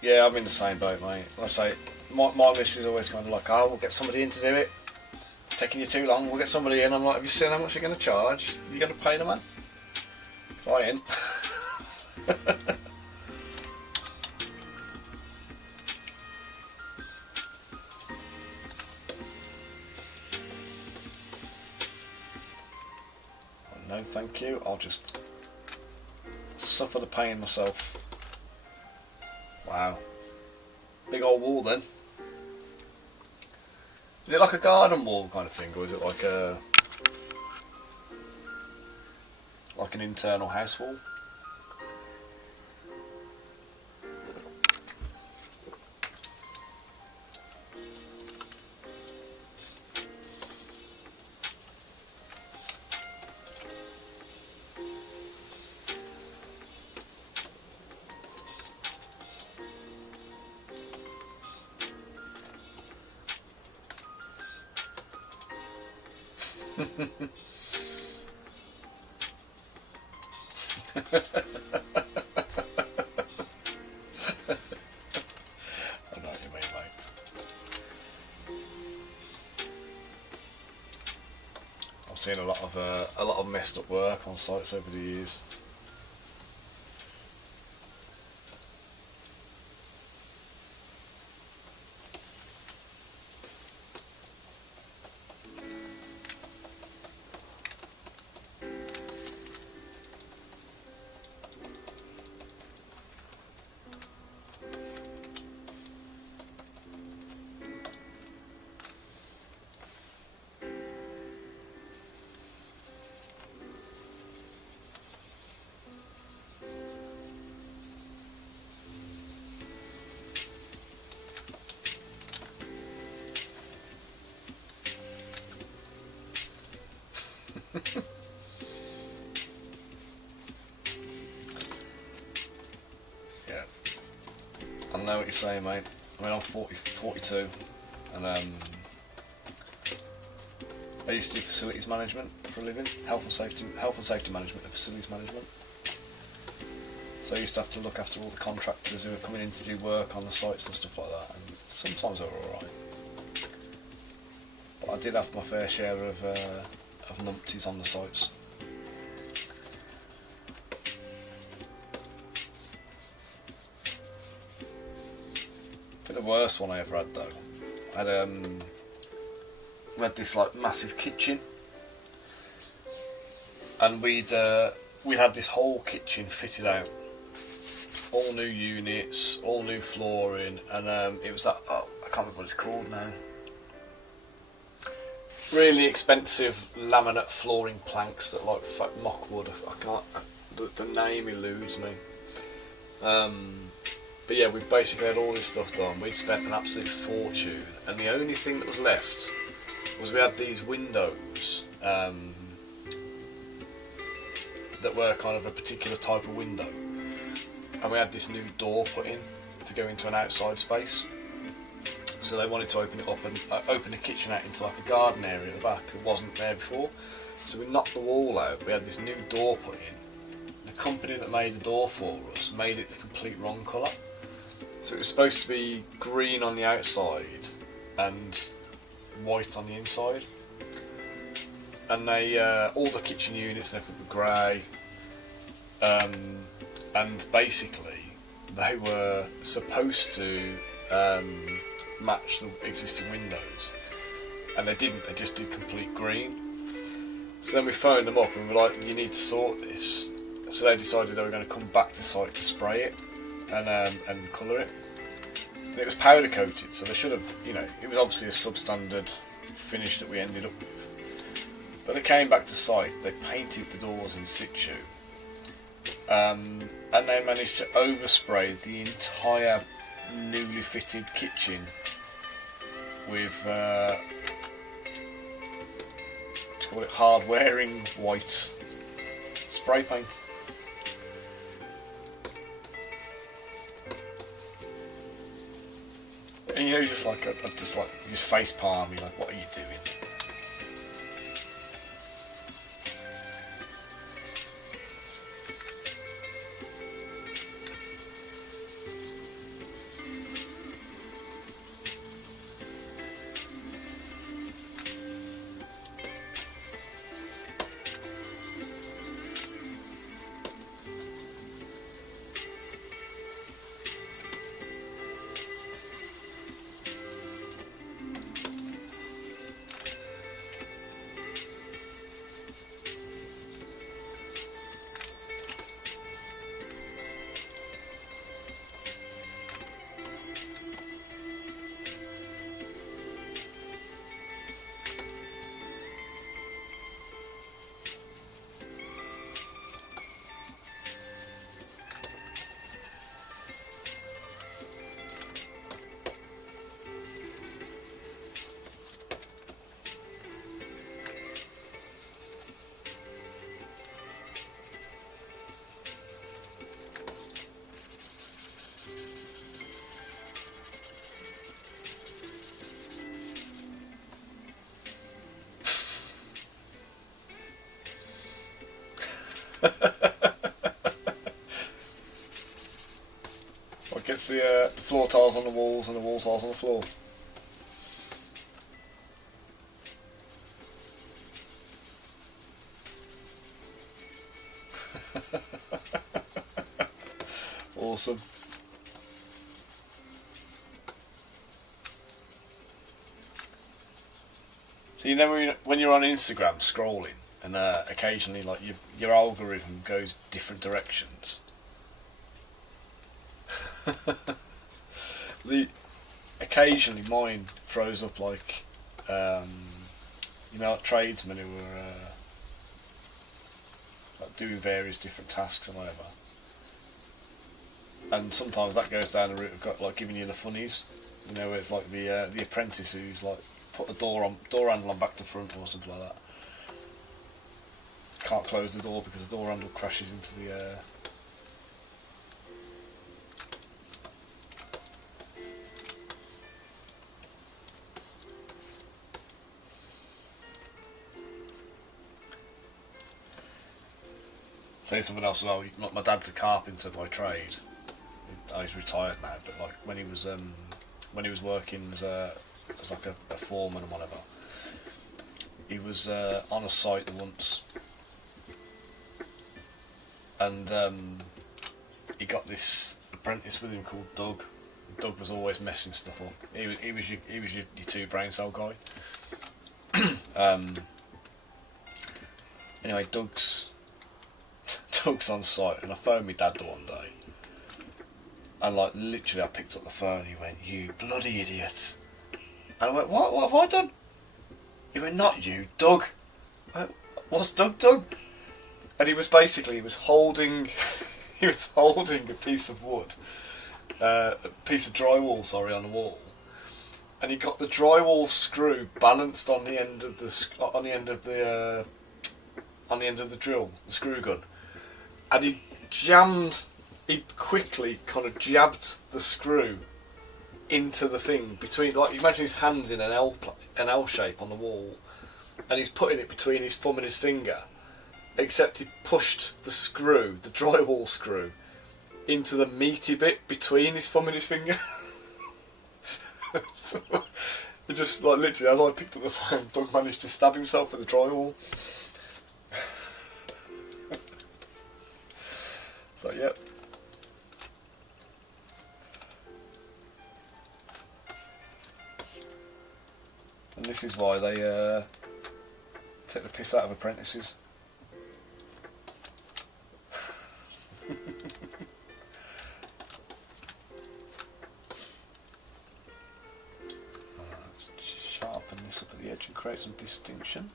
Yeah, I'm in the same boat, mate. Like I say, my miss is always kind of like, oh, we'll get somebody in to do it. It's taking you too long, we'll get somebody in. I'm like, have you seen how much you're going to charge? You're going to pay the man? Fly in. No, thank you. I'll just suffer the pain myself. Wow. Big old wall then. Is it like a garden wall kind of thing, or is it like an internal house wall? I know what you mean, mate. I've seen a lot of messed up work on sites over the years. Yeah. I know what you're saying, mate. I mean, I'm 42, and I used to do facilities management for a living, health and safety management and facilities management. So I used to have to look after all the contractors who were coming in to do work on the sites and stuff like that, and sometimes they were alright. But I did have my fair share of numpties on the sites. I think the worst one I ever had though, we had this like massive kitchen, and we'd had this whole kitchen fitted out, all new units, all new flooring, and it was that, I can't remember what it's called now, really expensive laminate flooring planks that like mock wood. I can't, the name eludes me. But yeah, we've basically had all this stuff done. We'd spent an absolute fortune, and the only thing that was left was we had these windows that were kind of a particular type of window, and we had this new door put in to go into an outside space. So they wanted to open it up and open the kitchen out into like a garden area at the back. It wasn't there before, so we knocked the wall out. We had this new door put in. The company that made the door for us made it the complete wrong colour. So it was supposed to be green on the outside and white on the inside. And they all the kitchen units and everything were grey. And basically they were supposed to match the existing windows, and they didn't. They just did complete green. So then we phoned them up and we were like, you need to sort this. So they decided they were going to come back to site to spray it and colour it. And it was powder coated, so they should have, you know, it was obviously a substandard finish that we ended up with. But they came back to site, they painted the doors in situ, and they managed to overspray the entire newly fitted kitchen with call it hard wearing white spray paint. And you know, just face palm, you're like, what are you doing? What gets the floor tiles on the walls and the wall tiles on the floor? Awesome. So you know when you're on Instagram scrolling and occasionally like your algorithm goes different directions. Occasionally mine throws up like you know, like tradesmen who are like doing various different tasks and whatever, and sometimes that goes down the route of like giving you the funnies, you know, where it's like the apprentice who's like put the door handle on back to front or something like that. can't close the door because the door handle crashes into the. Say something else as well. My dad's a carpenter by trade. He's retired now, but like when he was working as like a foreman and whatever, he was on a site once, and he got this apprentice with him called Doug. Doug was always messing stuff up. He was your two brain cell guy. Anyway, Doug's on site, and I phoned my dad the one day, and like literally I picked up the phone and he went, "You bloody idiot." And I went, what have I done? He went, "Not you, Doug." I went, "What's Doug done?" And he was holding he was holding a piece of wood, a piece of drywall, sorry, on the wall, and he got the drywall screw balanced on the end of the drill, the screw gun, and he quickly kind of jabbed the screw into the thing between, like, you imagine his hands in an L shape on the wall, and he's putting it between his thumb and his finger, except he pushed the drywall screw, into the meaty bit between his thumb and his finger. So it just, like, literally, as I picked up the phone, Doug managed to stab himself with the drywall. So, yep. And this is why they take the piss out of apprentices. Let's sharpen this up at the edge and create some distinction.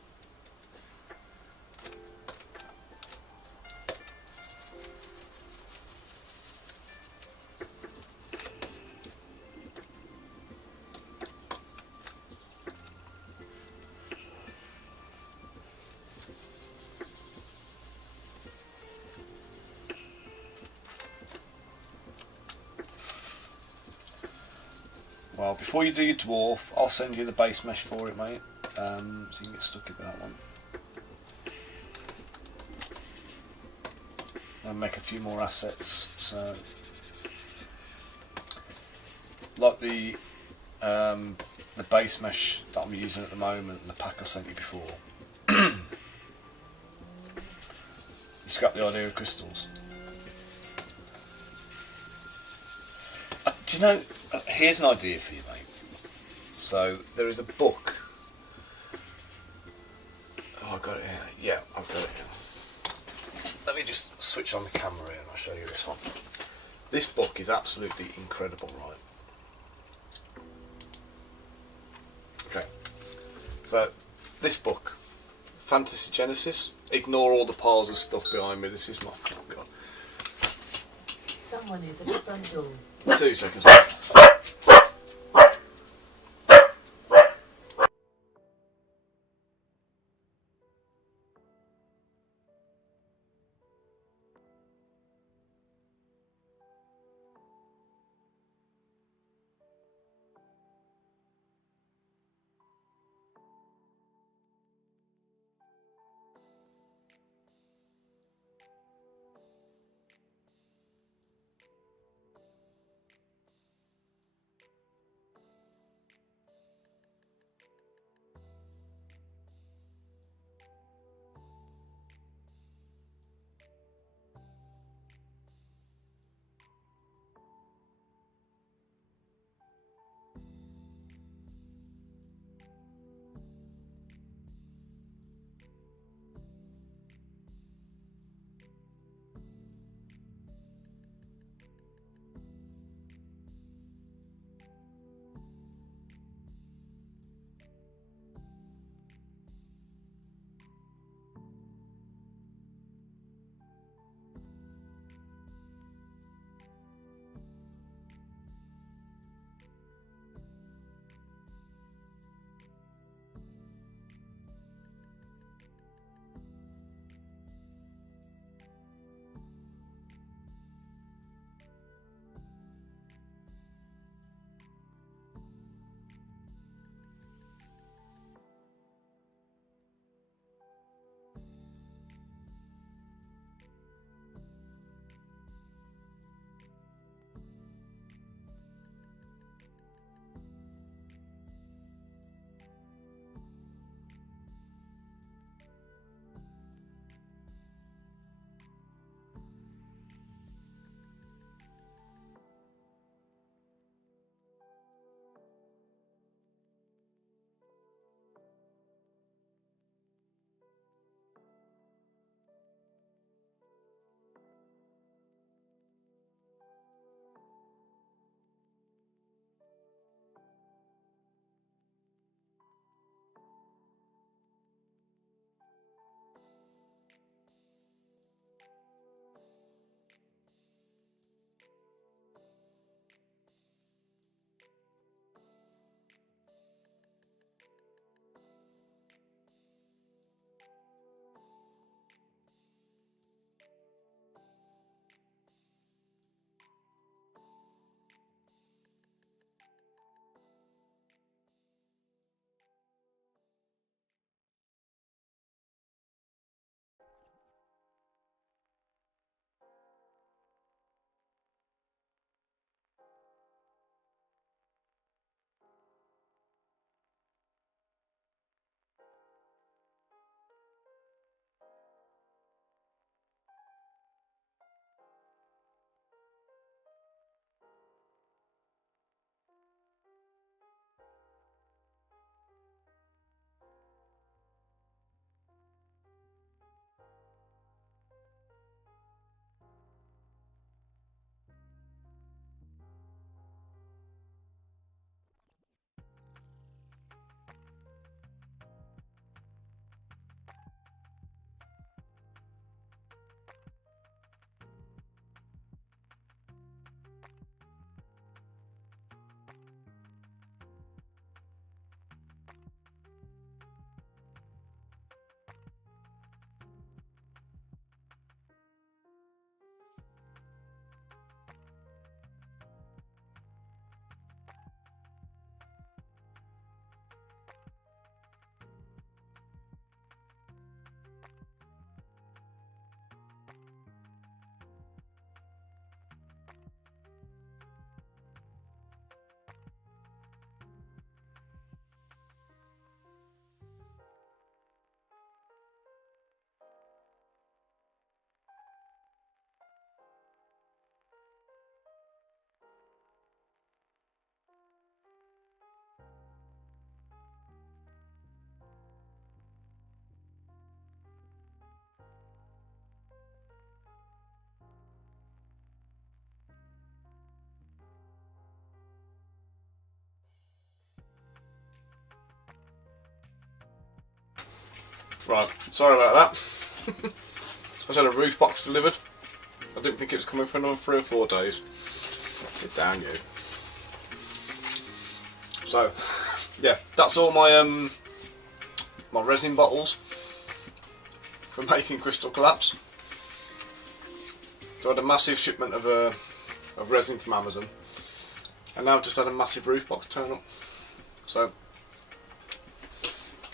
Well, before you do your dwarf, I'll send you the base mesh for it, mate, so you can get stuck with that one. And make a few more assets. So, like the base mesh that I'm using at the moment, and the pack I sent you before. You scrap the idea of crystals. Do you know? Here's an idea for you, mate. So there is a book. Oh, I got it here. Yeah, I've got it here. Let me just switch on the camera here and I'll show you this one. This book is absolutely incredible, right? Okay. So this book, Fantasy Genesis. Ignore all the piles of stuff behind me. This is my. Oh God. Someone is at the front door. 2 seconds. Right, sorry about that. I just had a roof box delivered. I didn't think it was coming for another 3 or 4 days. Get down, you. So, yeah, that's all my my resin bottles for making Crystal Collapse. So I had a massive shipment of resin from Amazon, and now I've just had a massive roof box turn up. So,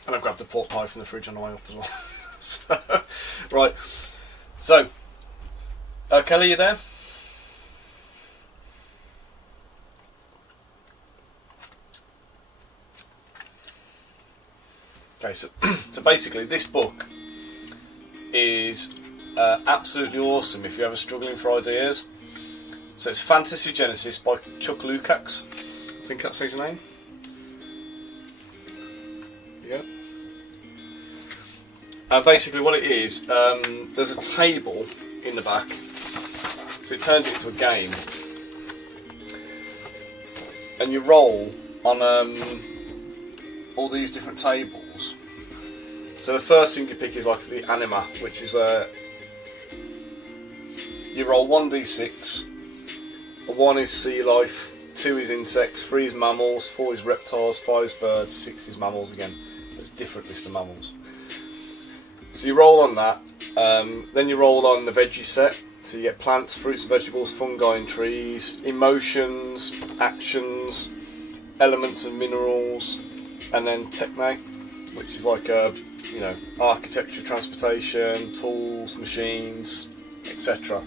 and I've grabbed the pork pie from the fridge on the way up as well. So, right, so Kelly, you there? Okay, so basically this book is absolutely awesome if you're ever struggling for ideas. So it's Fantasy Genesis by Chuck Lukacs. I think that's his name. Yeah. And basically what it is, there's a table in the back, so it turns it into a game, and you roll on all these different tables. So the first thing you pick is like the anima, which is you roll 1d6. 1 is sea life, 2 is insects, 3 is mammals, 4 is reptiles, 5 is birds, 6 is mammals again. There's a different list of mammals. So you roll on that, then you roll on the veggie set. So you get plants, fruits and vegetables, fungi and trees, emotions, actions, elements and minerals, and then techne, which is like architecture, transportation, tools, machines, etc.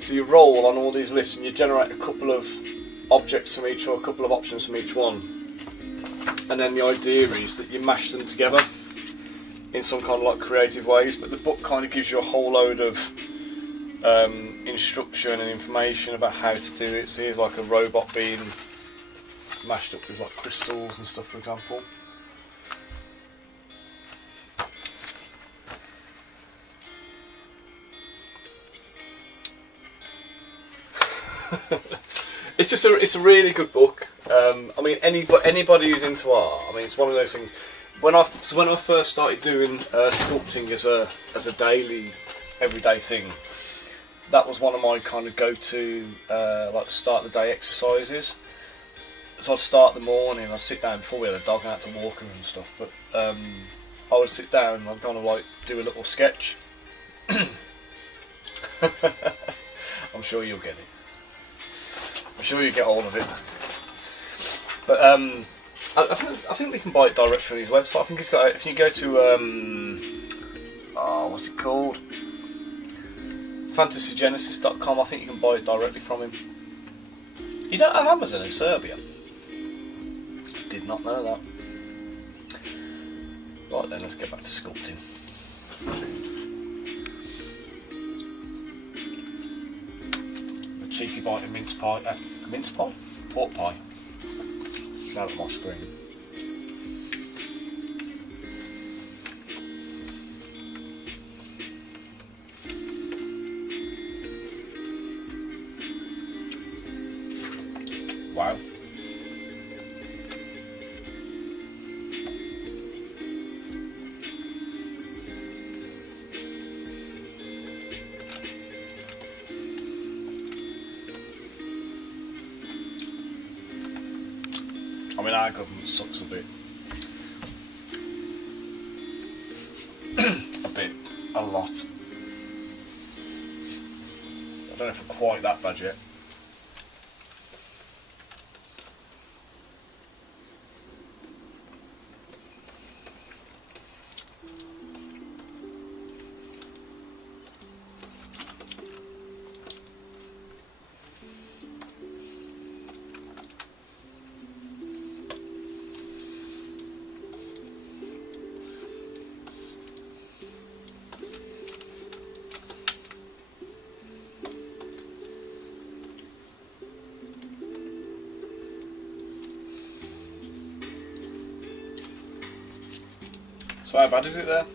So you roll on all these lists and you generate a couple of objects from each, or a couple of options from each one, and then the idea is that you mash them together in some kind of like creative ways. But the book kind of gives you a whole load of instruction and information about how to do it. So here's like a robot being mashed up with like crystals and stuff, for example. It's a really good book. I mean, anybody who's into art, I mean, it's one of those things. When I first started doing sculpting as a daily, everyday thing, that was one of my kind of go-to like start the day exercises. So I'd start the morning, I'd sit down before we had a dog and I had to walk her and stuff. But I would sit down and I'd kind of like do a little sketch. I'm sure you'll get it. I'm sure you get all of it. But I think we can buy it direct from his website. I think he's got. If you go to what's it called? FantasyGenesis.com. I think you can buy it directly from him. You don't have Amazon in Serbia? Did not know that. Right then, let's get back to sculpting. Cheeky bite of mince pie, pork pie. Now at my screen. Wow. I mean, our government sucks a bit. A lot. I don't know if we're quite that bad yet. So how bad is it there?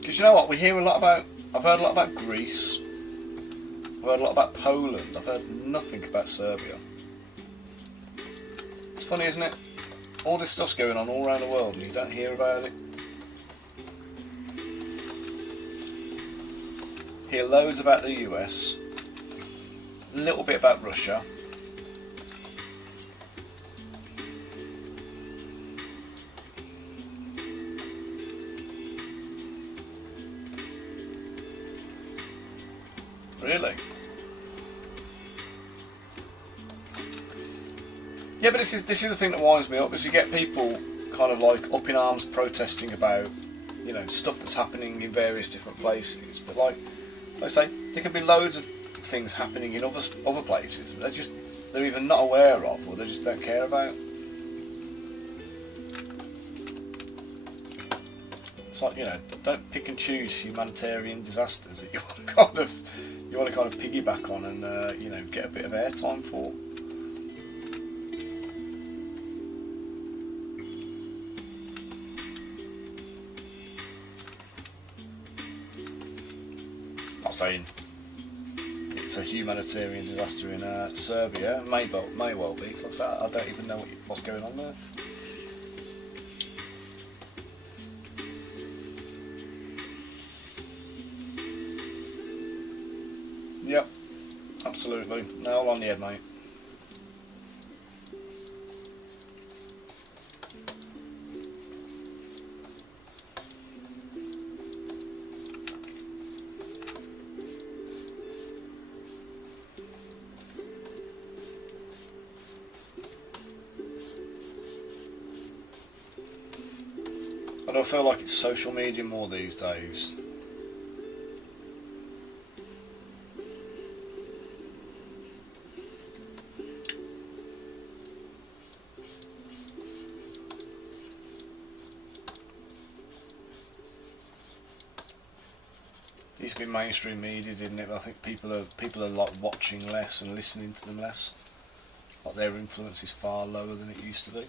Because you know what, we hear a lot about, I've heard a lot about Greece, I've heard a lot about Poland, I've heard nothing about Serbia. It's funny, isn't it? all this stuff's going on all around the world and you don't hear about it. Hear loads about the US, a little bit about Russia. Really? Yeah, but this is the thing that winds me up, is you get people kind of like up in arms protesting about, you know, stuff that's happening in various different places. But like I say, there could be loads of things happening in other places that they're either not aware of or they just don't care about. It's like, you know, don't pick and choose humanitarian disasters that you want to kind of piggyback on and you know, get a bit of airtime for. Not saying it's a humanitarian disaster in Serbia. May well be. Looks like I don't even know what's going on there. Yep, absolutely. Nail on the head, mate. I don't feel like it's social media more these days. It used to be mainstream media, didn't it? But I think people are like watching less and listening to them less. Like their influence is far lower than it used to be.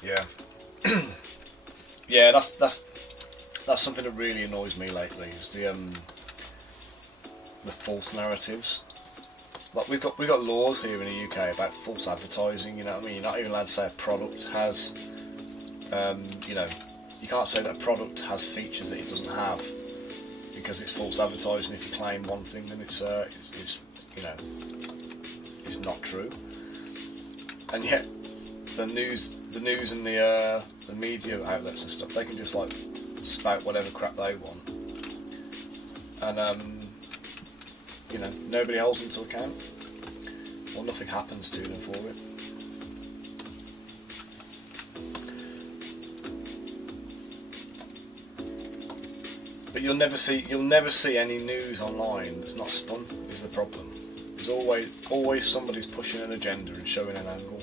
Yeah, yeah. That's something that really annoys me lately. Is the false narratives. Like we've got laws here in the UK about false advertising. You know what I mean? You're not even allowed to say a product has, you know, you can't say that a product has features that it doesn't have because it's false advertising. If you claim one thing, then it's you know, it's not true. And yet the news and the media outlets and stuff, they can just like spout whatever crap they want, and you know, nobody holds them to account, or nothing happens to them for it. But you'll never see any news online that's not spun. Is the problem? There's always somebody's pushing an agenda and showing an angle.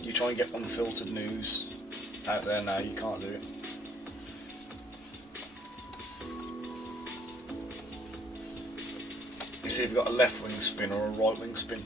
You try and get unfiltered news out there now, you can't do it. You see, if you've got a left wing spin or a right wing spin.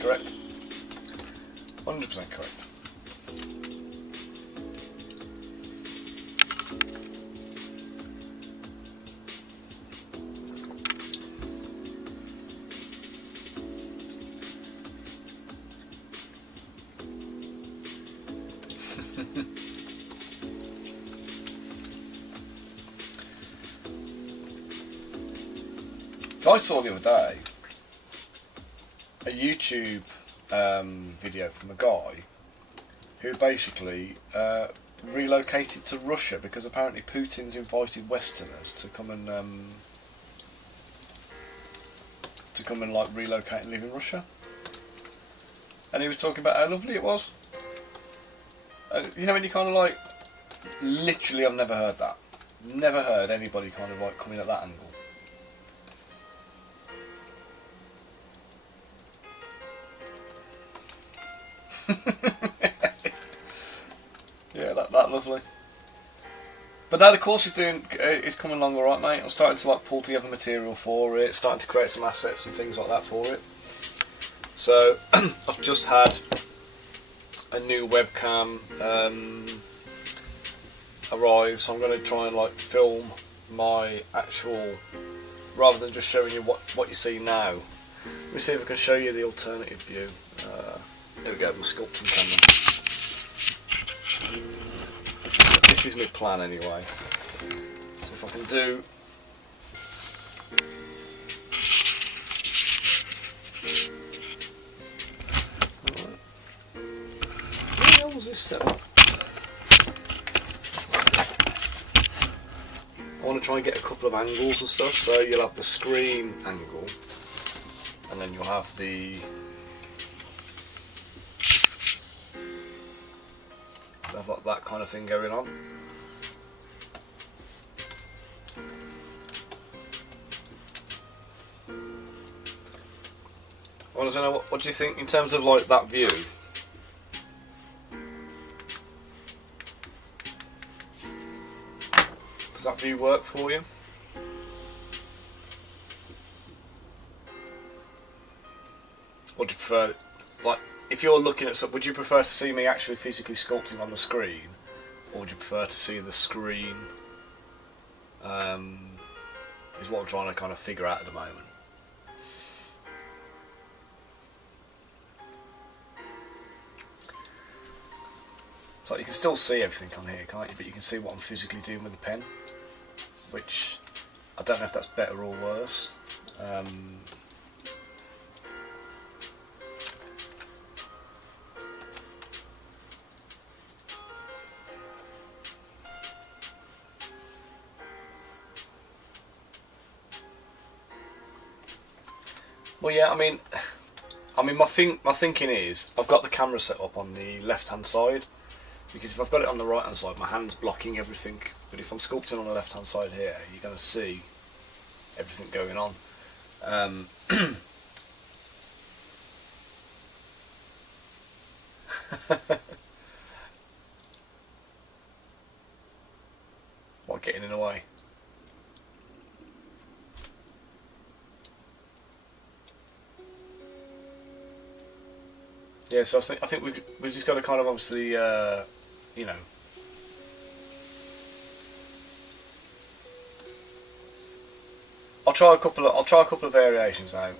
Correct. 100% correct. I saw the other day a YouTube video from a guy who basically relocated to Russia because apparently Putin's invited Westerners to come and like relocate and live in Russia. And he was talking about how lovely it was. You know, when you kind of like, literally, I've never heard that. Never heard anybody kind of like coming at that angle. Yeah, that lovely. But now the course is coming along alright, mate. I'm starting to like pull together material for it, starting to create some assets and things like that for it. So I've just had a new webcam arrive, so I'm going to try and like film my actual, rather than just showing you what you see now. Let me see if I can show you the alternative view. There we go, my sculpting camera. This is my plan anyway. So if I can do. How was this set up? I want to try and get a couple of angles and stuff. So you'll have the screen angle, and then you'll have the. Have like that kind of thing going on. I want to know what do you think in terms of like that view? Does that view work for you? Or do you prefer, like, if you're looking at something, would you prefer to see me actually physically sculpting on the screen, or would you prefer to see the screen? Is what I'm trying to kind of figure out at the moment. So you can still see everything on here, can't you? But you can see what I'm physically doing with the pen, which I don't know if that's better or worse. Well, yeah, I mean, my thinking is I've got the camera set up on the left-hand side, because if I've got it on the right-hand side, my hand's blocking everything. But if I'm sculpting on the left-hand side here, you're going to see everything going on. What, getting in the way? Yeah, so I think we've just got to kind of obviously, you know, I'll try a couple of variations now.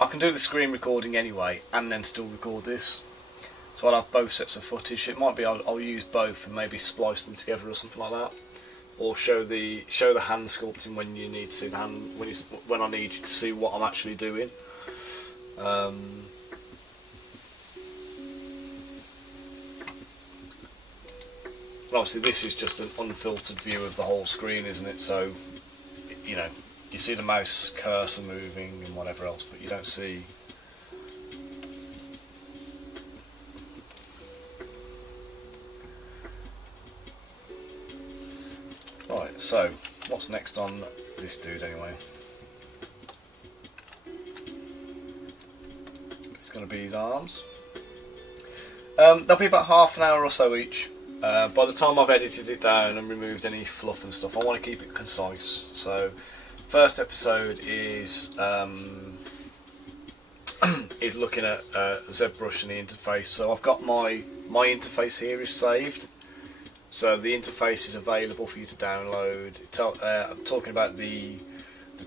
I can do the screen recording anyway, and then still record this. So I'll have both sets of footage. It might be I'll use both and maybe splice them together or something like that, or show the hand sculpting when you need to see the hand, when I need you to see what I'm actually doing. Obviously this is just an unfiltered view of the whole screen, isn't it? So, you know, you see the mouse cursor moving and whatever else, but you don't see. Right, so what's next on this dude anyway? It's going to be his arms. They'll be about half an hour or so each. By the time I've edited it down and removed any fluff and stuff, I want to keep it concise. So, first episode is is looking at ZBrush and the interface. So I've got my interface here is saved. So the interface is available for you to download. I'm talking about the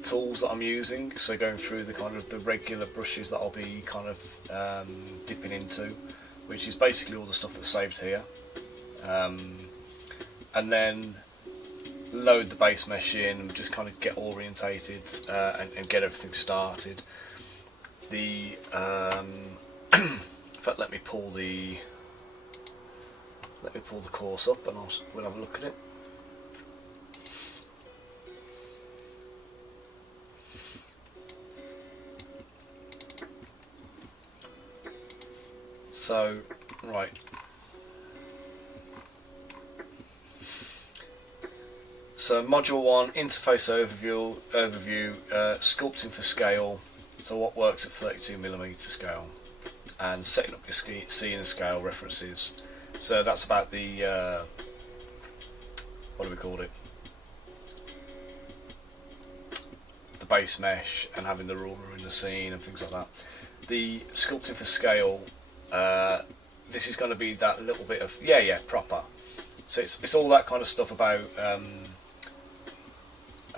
tools that I'm using. So going through the kind of the regular brushes that I'll be kind of dipping into, which is basically all the stuff that's saved here. And then load the base mesh in and just kind of get orientated and get everything started. The in fact, let me pull the course up and we'll have a look at it. So, right. So module 1, interface overview, sculpting for scale. So what works at 32mm scale, and setting up your scene and scale references. So that's about the what do we call it? The base mesh and having the ruler in the scene and things like that. The sculpting for scale. This is going to be that little bit of proper. So it's all that kind of stuff about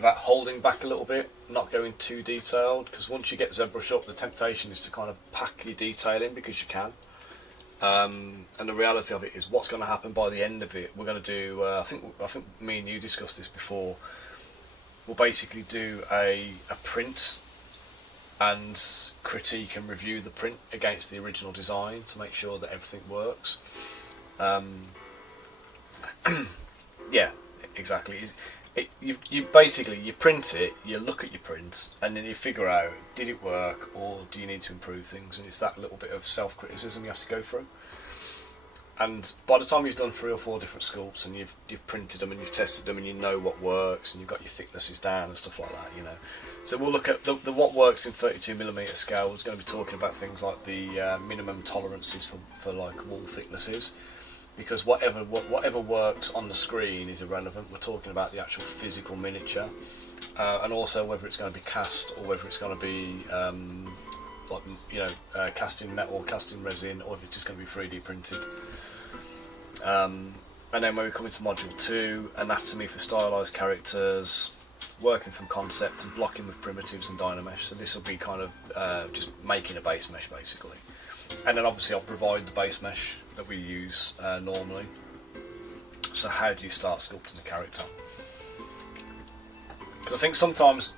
holding back a little bit, not going too detailed, because once you get ZBrush up, the temptation is to kind of pack your detail in because you can. And the reality of it is, what's going to happen by the end of it, we're going to do. I think me and you discussed this before. We'll basically do a print and critique and review the print against the original design to make sure that everything works. Yeah, exactly. You basically, you print it, you look at your print, and then you figure out, did it work or do you need to improve things? And it's that little bit of self-criticism you have to go through. And by the time you've done 3 or 4 different sculpts and you've printed them and you've tested them and you know what works and you've got your thicknesses down and stuff like that, you know. So we'll look at the what works in 32mm scale. We're going to be talking about things like the minimum tolerances for like wall thicknesses, because whatever works on the screen is irrelevant. We're talking about the actual physical miniature, and also whether it's going to be cast or whether it's going to be cast in metal, cast in resin, or if it's just going to be 3D printed. And then when we come into module 2, anatomy for stylized characters, working from concept and blocking with primitives and Dynamesh. So this will be kind of just making a base mesh basically. And then obviously I'll provide the base mesh that we use normally. So how do you start sculpting the character? Because I think sometimes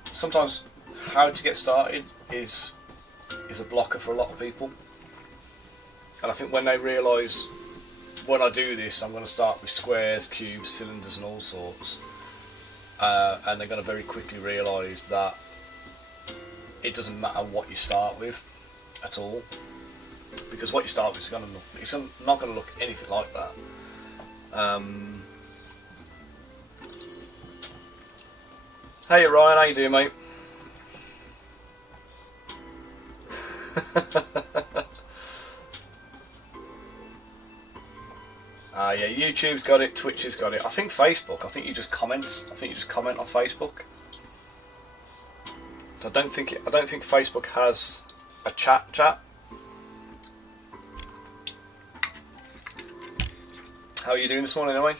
how to get started is a blocker for a lot of people. And I think when they realise, when I do this, I'm going to start with squares, cubes, cylinders and all sorts, and they're going to very quickly realise that it doesn't matter what you start with at all, because what you start with is not going to look anything like that. Hey Ryan, how you doing, mate? Yeah, YouTube's got it, Twitch has got it. I think Facebook. I think you just comment. I think you just comment on Facebook. I don't think Facebook has a chat. How are you doing this morning, anyway?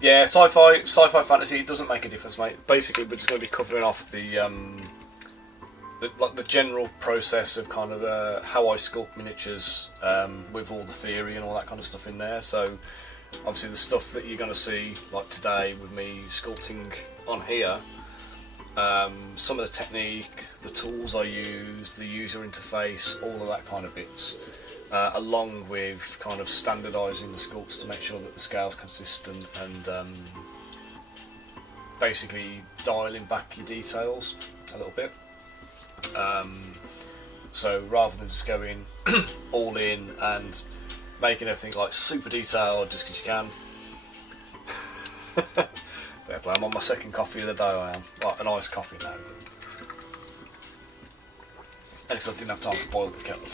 Yeah, sci-fi fantasy. It doesn't make a difference, mate. Basically, we're just going to be covering off the general process of kind of how I sculpt miniatures, with all the theory and all that kind of stuff in there. So obviously the stuff that you're going to see like today with me sculpting on here, some of the technique, the tools I use, the user interface, all of that kind of bits, along with kind of standardising the sculpts to make sure that the scale's consistent and basically dialing back your details a little bit. So rather than just going all in and making everything like super detailed just because you can. Fair play. I'm on my second coffee of the day. I am, like an iced coffee now. And because I didn't have time to boil the kettle.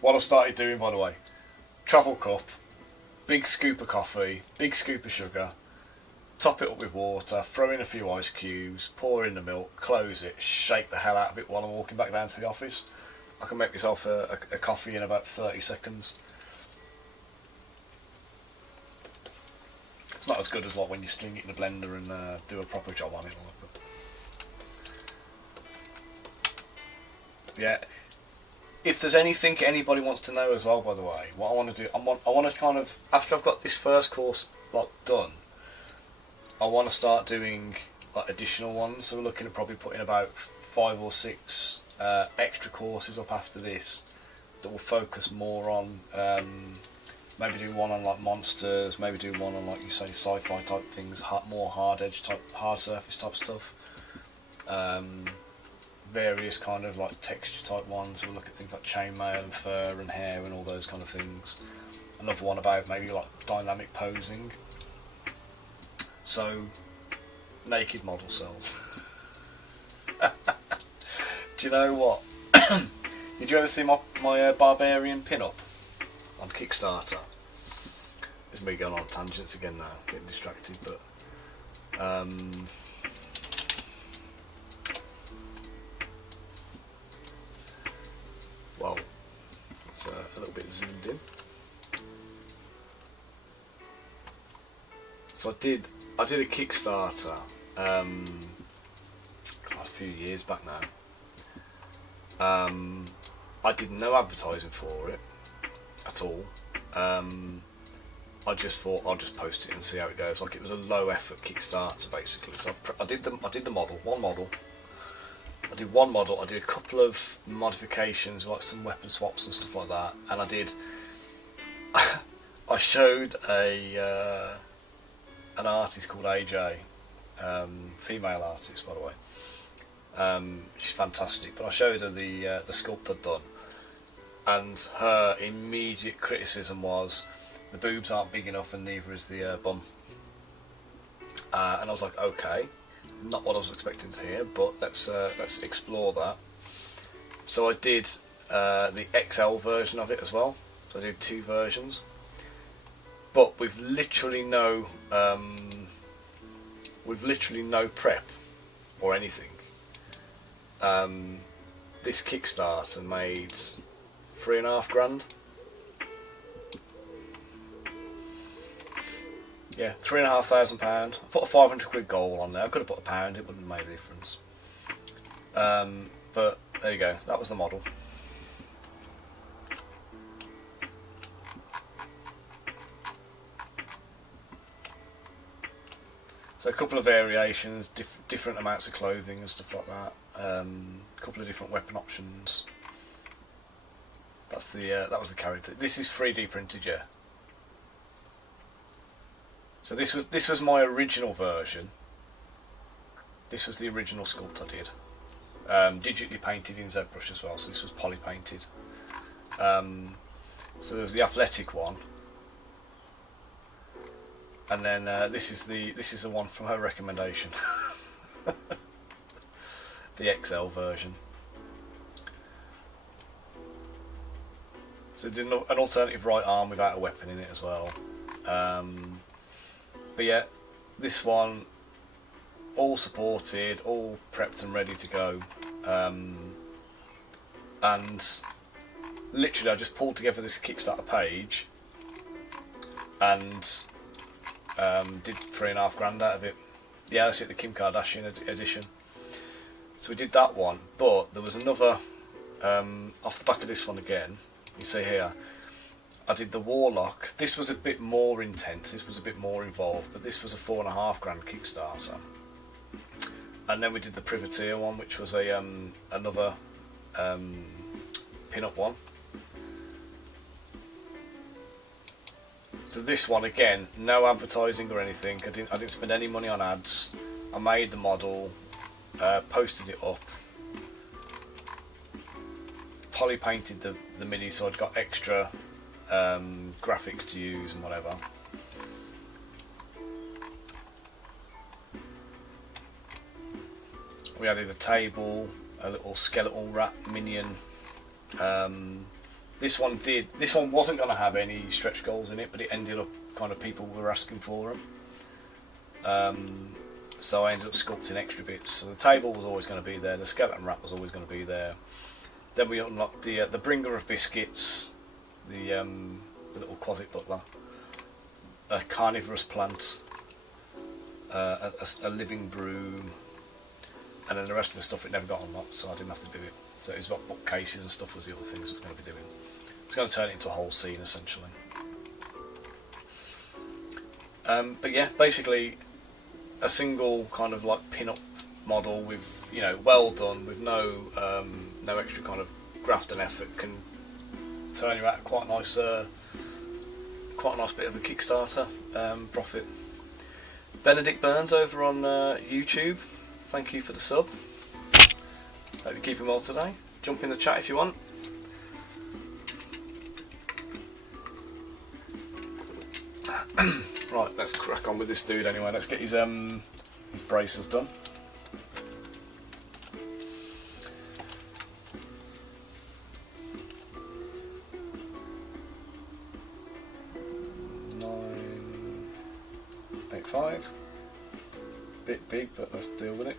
What I started doing, by the way, travel cup, big scoop of coffee, big scoop of sugar, top it up with water, throw in a few ice cubes, pour in the milk, close it, shake the hell out of it while I'm walking back down to the office. I can make myself a coffee in about 30 seconds. It's not as good as like when you sling it in a blender and do a proper job on it. But yeah, if there's anything anybody wants to know as well, by the way, what I want to do, I want to kind of, after I've got this first course like done, I want to start doing like additional ones. So we're looking at probably putting about 5 or 6 extra courses up after this that will focus more on maybe do one on like monsters, maybe do one on like you say sci-fi type things, more hard edge type, hard surface type stuff. Various kind of like texture type ones. We'll look at things like chainmail and fur and hair and all those kind of things. Another one about maybe like dynamic posing. So, naked model cells. Do you know what? Did you ever see my barbarian pin-up on Kickstarter? It's me going on tangents again now, getting distracted, but well, it's a little bit zoomed in. So I did a Kickstarter a few years back now. I did no advertising for it at all. I just thought I'll just post it and see how it goes. Like, it was a low effort Kickstarter basically. So I did the model, one model. I did one model. I did a couple of modifications, like some weapon swaps and stuff like that. And I did. I showed an artist called AJ, female artist by the way. She's fantastic. But I showed her the sculpt I'd done, and her immediate criticism was the boobs aren't big enough, and neither is the bum. And I was like, okay. Not what I was expecting to hear, but let's explore that. So I did the XL version of it as well. So I did 2 versions, but with literally no prep or anything. This Kickstarter made £3,500. Yeah, £3,500. I put a £500 goal on there. I could have put £1. It wouldn't have made a difference. But there you go. That was the model. So a couple of variations, different amounts of clothing and stuff like that. A couple of different weapon options. That's the that was the character. This is 3D printed, yeah. So this was my original version. This was the original sculpt I did. Digitally painted in ZBrush as well, so this was poly painted. So there was the athletic one, and then this is the one from her recommendation, the XL version. So did an alternative right arm without a weapon in it as well. But yeah, this one all supported, all prepped and ready to go. And literally I just pulled together this Kickstarter page and did £3,500 out of it. Yeah, that's it, the Kim Kardashian edition. So we did that one, but there was another off the back of this one again. You see here, I did the Warlock. This was a bit more intense, this was a bit more involved, but this was a £4,500 Kickstarter. And then we did the Privateer one, which was a another pin-up one. So this one again, no advertising or anything. I didn't spend any money on ads. I made the model, posted it up, poly painted the MIDI, so I'd got extra graphics to use and whatever. We added a table, a little skeletal rat minion. This one wasn't going to have any stretch goals in it, but it ended up kind of people were asking for them. So I ended up sculpting extra bits. So the table was always going to be there, the skeleton rat was always going to be there. Then we unlocked the bringer of biscuits, the little quasit butler, a carnivorous plant, a living broom, and then the rest of the stuff it never got unlocked, so I didn't have to do it. So it was about bookcases and stuff was the other things I was going to be doing. It's going to turn it into a whole scene essentially. But yeah, basically a single kind of like pin-up model with, you know, well done, with no extra kind of graft and effort, can turn you out quite a nice bit of a Kickstarter profit. Benedict Burns over on YouTube, thank you for the sub. Hope you're keeping well today. Jump in the chat if you want. Right, let's crack on with this dude anyway. Let's get his braces done. $9.85. Bit big, but let's deal with it.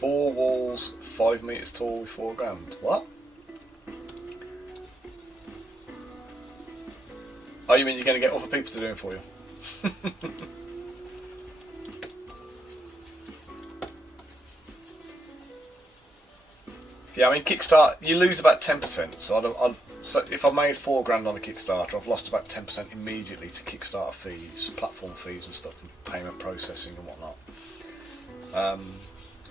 Four walls, 5 meters tall with $4,000. What? Oh, you mean you're going to get other people to do it for you? Yeah, I mean Kickstarter, you lose about 10%. So if I made $4,000 on a Kickstarter, I've lost about 10% immediately to Kickstarter fees, platform fees and stuff, and payment processing and whatnot.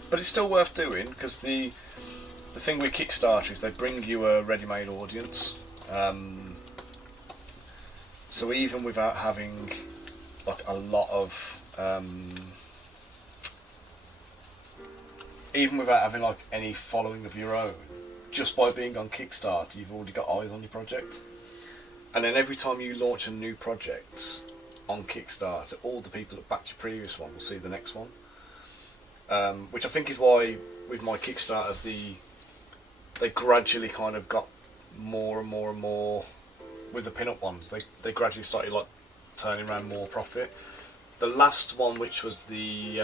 But it's still worth doing, because the thing with Kickstarter is they bring you a ready-made audience. So even without having like a lot of, even without having like any following of your own, just by being on Kickstarter, you've already got eyes on your project. And then every time you launch a new project on Kickstarter, all the people that backed your previous one will see the next one. Which I think is why with my Kickstarters they gradually kind of got more and more and more with the pin-up ones. They gradually started like turning around more profit. The last one, which was the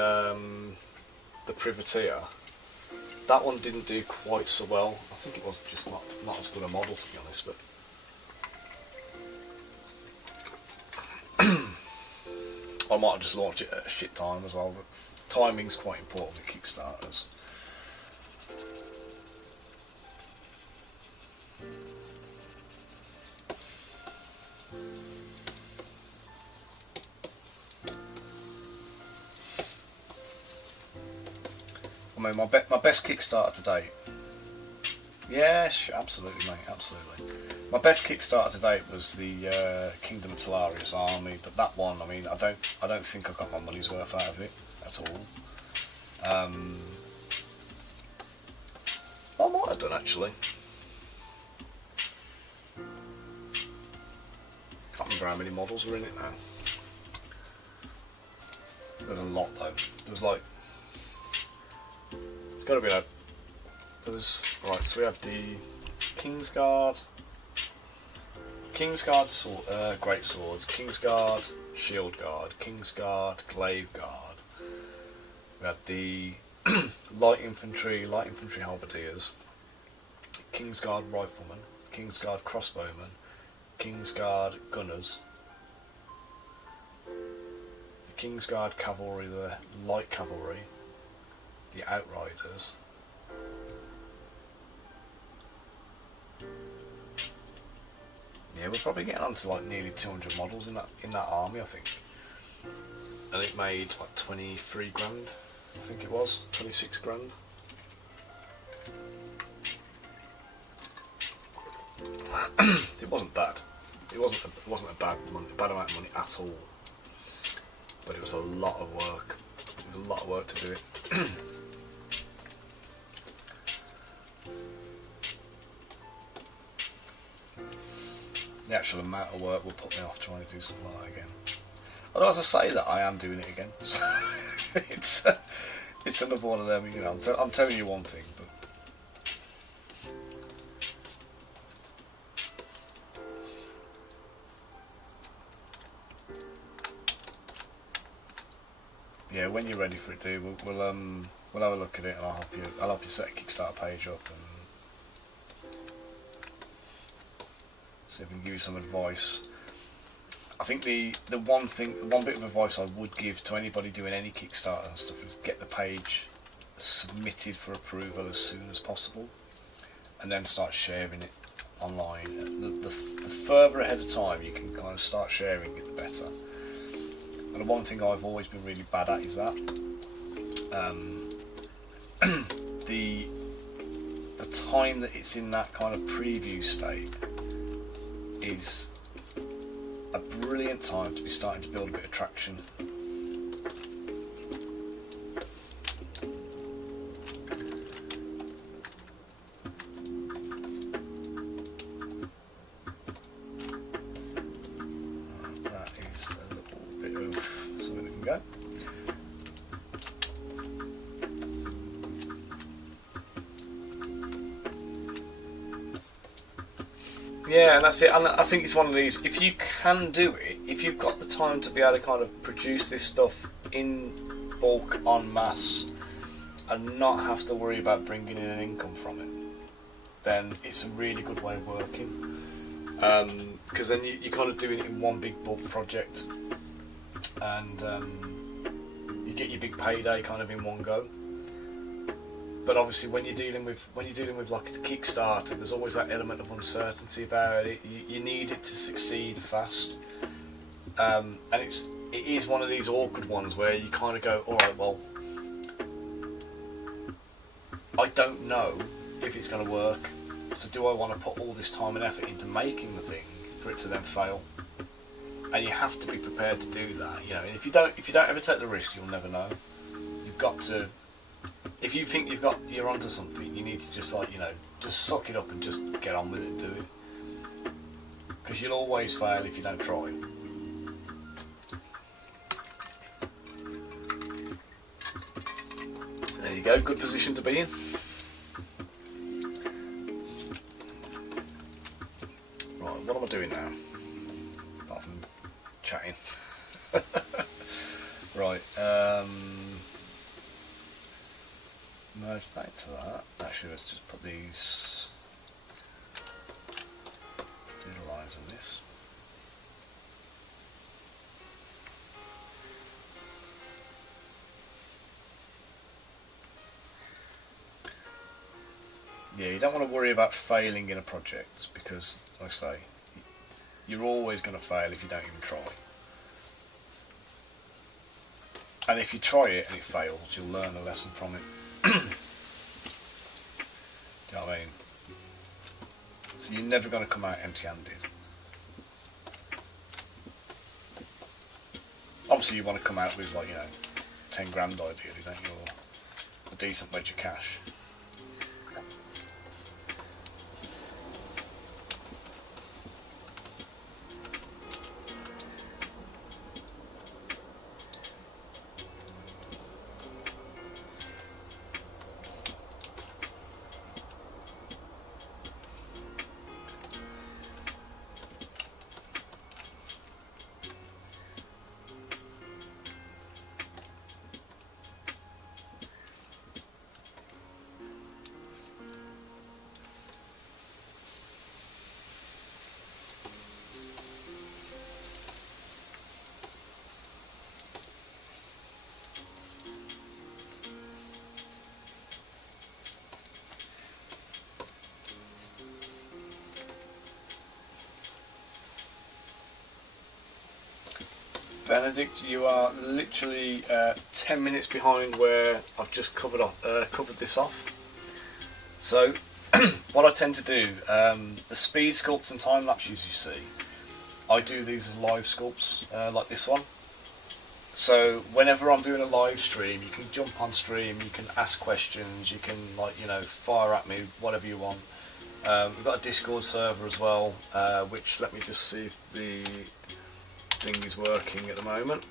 Privateer, that one didn't do quite so well. I think it was just not as good a model, to be honest. But I might have just launched it at a shit time as well. But timing's quite important with Kickstarters. I mean, my best Kickstarter to date. Yes, absolutely, mate, absolutely. My best Kickstarter to date was the Kingdom of Telarius army, but that one, I mean, I don't think I got my money's worth out of it at all. I might have done actually. Can't remember how many models were in it now. There's a lot though. There was like, it's got to be like, there was, right, so we had the Kingsguard sword, Great Swords, Kingsguard Shield Guard, Kingsguard Glaive Guard. We had the Light Infantry Halberdiers, Kingsguard Riflemen, Kingsguard Crossbowmen, Kingsguard Gunners, the Kingsguard Cavalry, the Light Cavalry, the Outriders, yeah, we're probably getting on to like nearly 200 models in that army, I think. And it made like 23 grand, I think it was, 26 grand. It wasn't bad. It wasn't a bad amount of money at all. But it was a lot of work. It was a lot of work to do it. The actual amount of work will put me off trying to do something like that again. Although as I say that, I am doing it again. So it's another one of them, you know. I'm telling you one thing, but yeah, when you're ready for it, dude, we'll we'll have a look at it, and I'll help you set a Kickstarter page up and see if we can give you some advice. I think the one bit of advice I would give to anybody doing any Kickstarter and stuff is get the page submitted for approval as soon as possible, and then start sharing it online. The further ahead of time you can kind of start sharing it, the better. And the one thing I've always been really bad at is that the time that it's in that kind of preview state is a brilliant time to be starting to build a bit of traction. That is a little bit of something that can go. Yeah, and that's it. And I think it's one of these, if you can do it, if you've got the time to be able to kind of produce this stuff in bulk, en masse, and not have to worry about bringing in an income from it, then it's a really good way of working. Because then you're kind of doing it in one big bulk project, and you get your big payday kind of in one go. But obviously, when you're dealing with like a Kickstarter, there's always that element of uncertainty about it. You need it to succeed fast, and it is one of these awkward ones where you kind of go, all right, well, I don't know if it's going to work. So do I want to put all this time and effort into making the thing for it to then fail? And you have to be prepared to do that. You know, and if you don't ever take the risk, you'll never know. You've got to. If you think you're onto something, you need to just just suck it up and just get on with it and do it. Because you'll always fail if you don't try. There you go, good position to be in. Right, what am I doing now? Apart from chatting. Right, merge that into that. Actually, let's just put these. Let's do the lines on this. Yeah, you don't want to worry about failing in a project because, like I say, you're always going to fail if you don't even try. And if you try it and it fails, you'll learn a lesson from it. Do you know what I mean? So you're never going to come out empty-handed. Obviously you want to come out with 10 grand ideally, don't you? Or a decent wedge of cash. Benedict, you are literally 10 minutes behind where I've just covered this off. So what I tend to do, the speed sculpts and time lapses you see, I do these as live sculpts like this one. So whenever I'm doing a live stream, you can jump on stream, you can ask questions, you can fire at me whatever you want. We've got a Discord server as well, which, let me just see if the thing is working at the moment.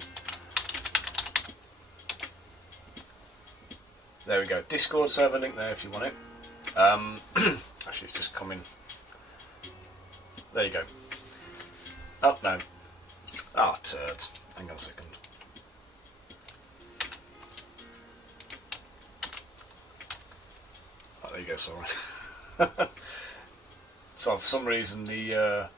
There we go, Discord server link there if you want it. Actually, it's just coming. There you go. Oh no. Ah, turds. Hang on a second. There you go, sorry. So for some reason the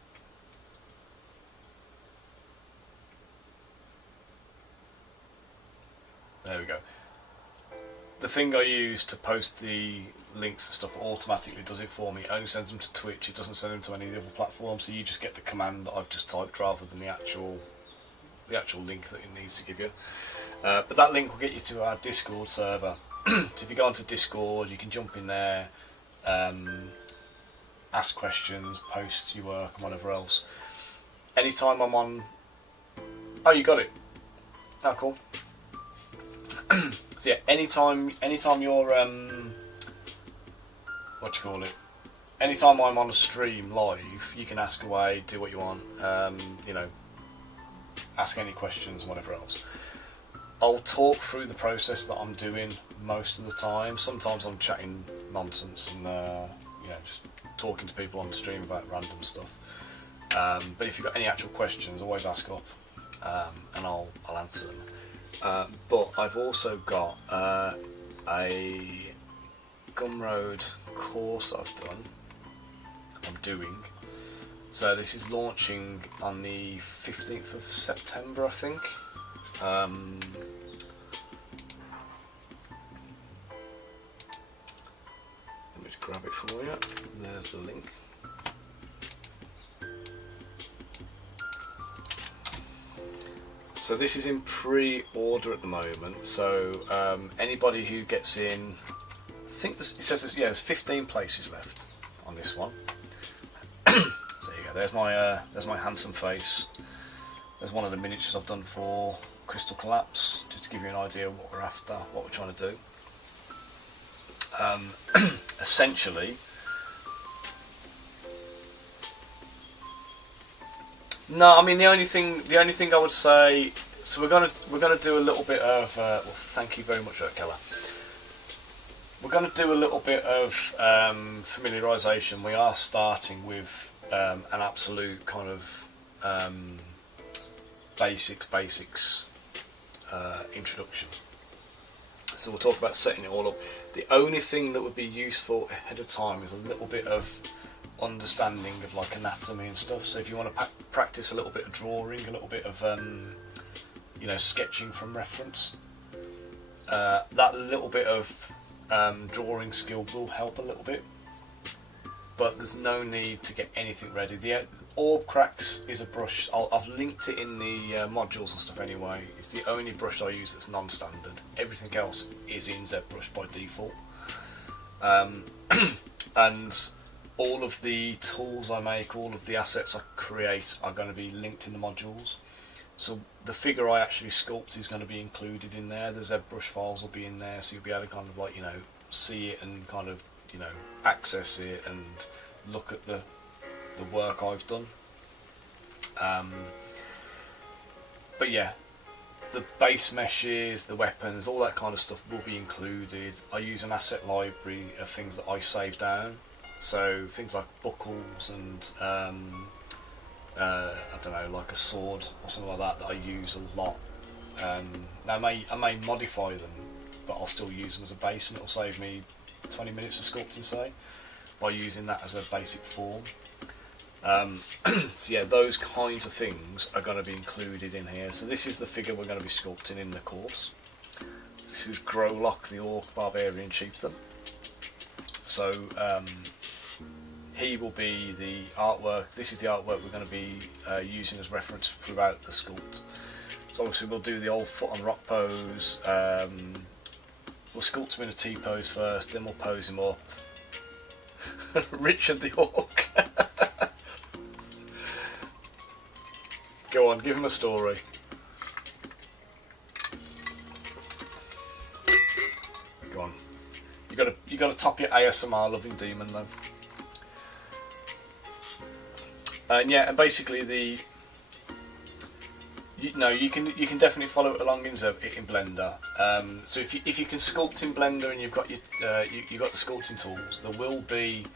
there we go. The thing I use to post the links and stuff automatically does it for me. It only sends them to Twitch, it doesn't send them to any of the other platforms, so you just get the command that I've just typed rather than the actual link that it needs to give you. But that link will get you to our Discord server. So if you go onto Discord, you can jump in there, ask questions, post your work and whatever else. Anytime I'm on... Oh, you got it. Oh, cool. So yeah, anytime you're what do you call it? Anytime I'm on a stream live, you can ask away, do what you want. You know, ask any questions and whatever else. I'll talk through the process that I'm doing most of the time. Sometimes I'm chatting nonsense and you know, just talking to people on the stream about random stuff. But if you've got any actual questions, always ask up, and I'll answer them. But I've also got a Gumroad course I'm doing. So this is launching on the 15th of September, I think. Let me just grab it for you. There's the link. So this is in pre-order at the moment, so anybody who gets in, I think it says there's 15 places left on this one. So there you go, there's my handsome face. There's one of the miniatures I've done for Crystal Collapse, just to give you an idea of what we're after, what we're trying to do. Essentially, no, I mean the only thing I would say. So we're gonna do a little bit of. Well, thank you very much, Keller. We're gonna do a little bit of familiarisation. We are starting with an absolute kind of basics introduction. So we'll talk about setting it all up. The only thing that would be useful ahead of time is a little bit of understanding of like anatomy and stuff. So if you want to practice a little bit of drawing, a little bit of you know, sketching from reference, that little bit of drawing skill will help a little bit, but there's no need to get anything ready. The Orb Cracks is a brush, I've linked it in the modules and stuff anyway. It's the only brush I use that's non-standard. Everything else is in ZBrush by default. And all of the tools I make, all of the assets I create are going to be linked in the modules. So the figure I actually sculpt is going to be included in there. The ZBrush files will be in there, so you'll be able to kind of like, you know, see it and kind of, you know, access it and look at the work I've done. But yeah, the base meshes, the weapons, all that kind of stuff will be included. I use an asset library of things that I save down. So things like buckles and I don't know, like a sword or something like that I use a lot. Now I may modify them, but I'll still use them as a base, and it'll save me 20 minutes of sculpting, say, by using that as a basic form. So yeah, those kinds of things are going to be included in here. So this is the figure we're going to be sculpting in the course. This is Growlock, the Orc Barbarian Chieftain. So he will be the artwork. This is the artwork we're going to be using as reference throughout the sculpt. So obviously we'll do the old foot on rock pose. We'll sculpt him in a T pose first, then we'll pose him up. Richard the Orc. Go on, give him a story. Go on. You got to top your ASMR loving demon though. And yeah, and basically you can definitely follow it along in Blender. So if you can sculpt in Blender and you've got your you got the sculpting tools, there will be.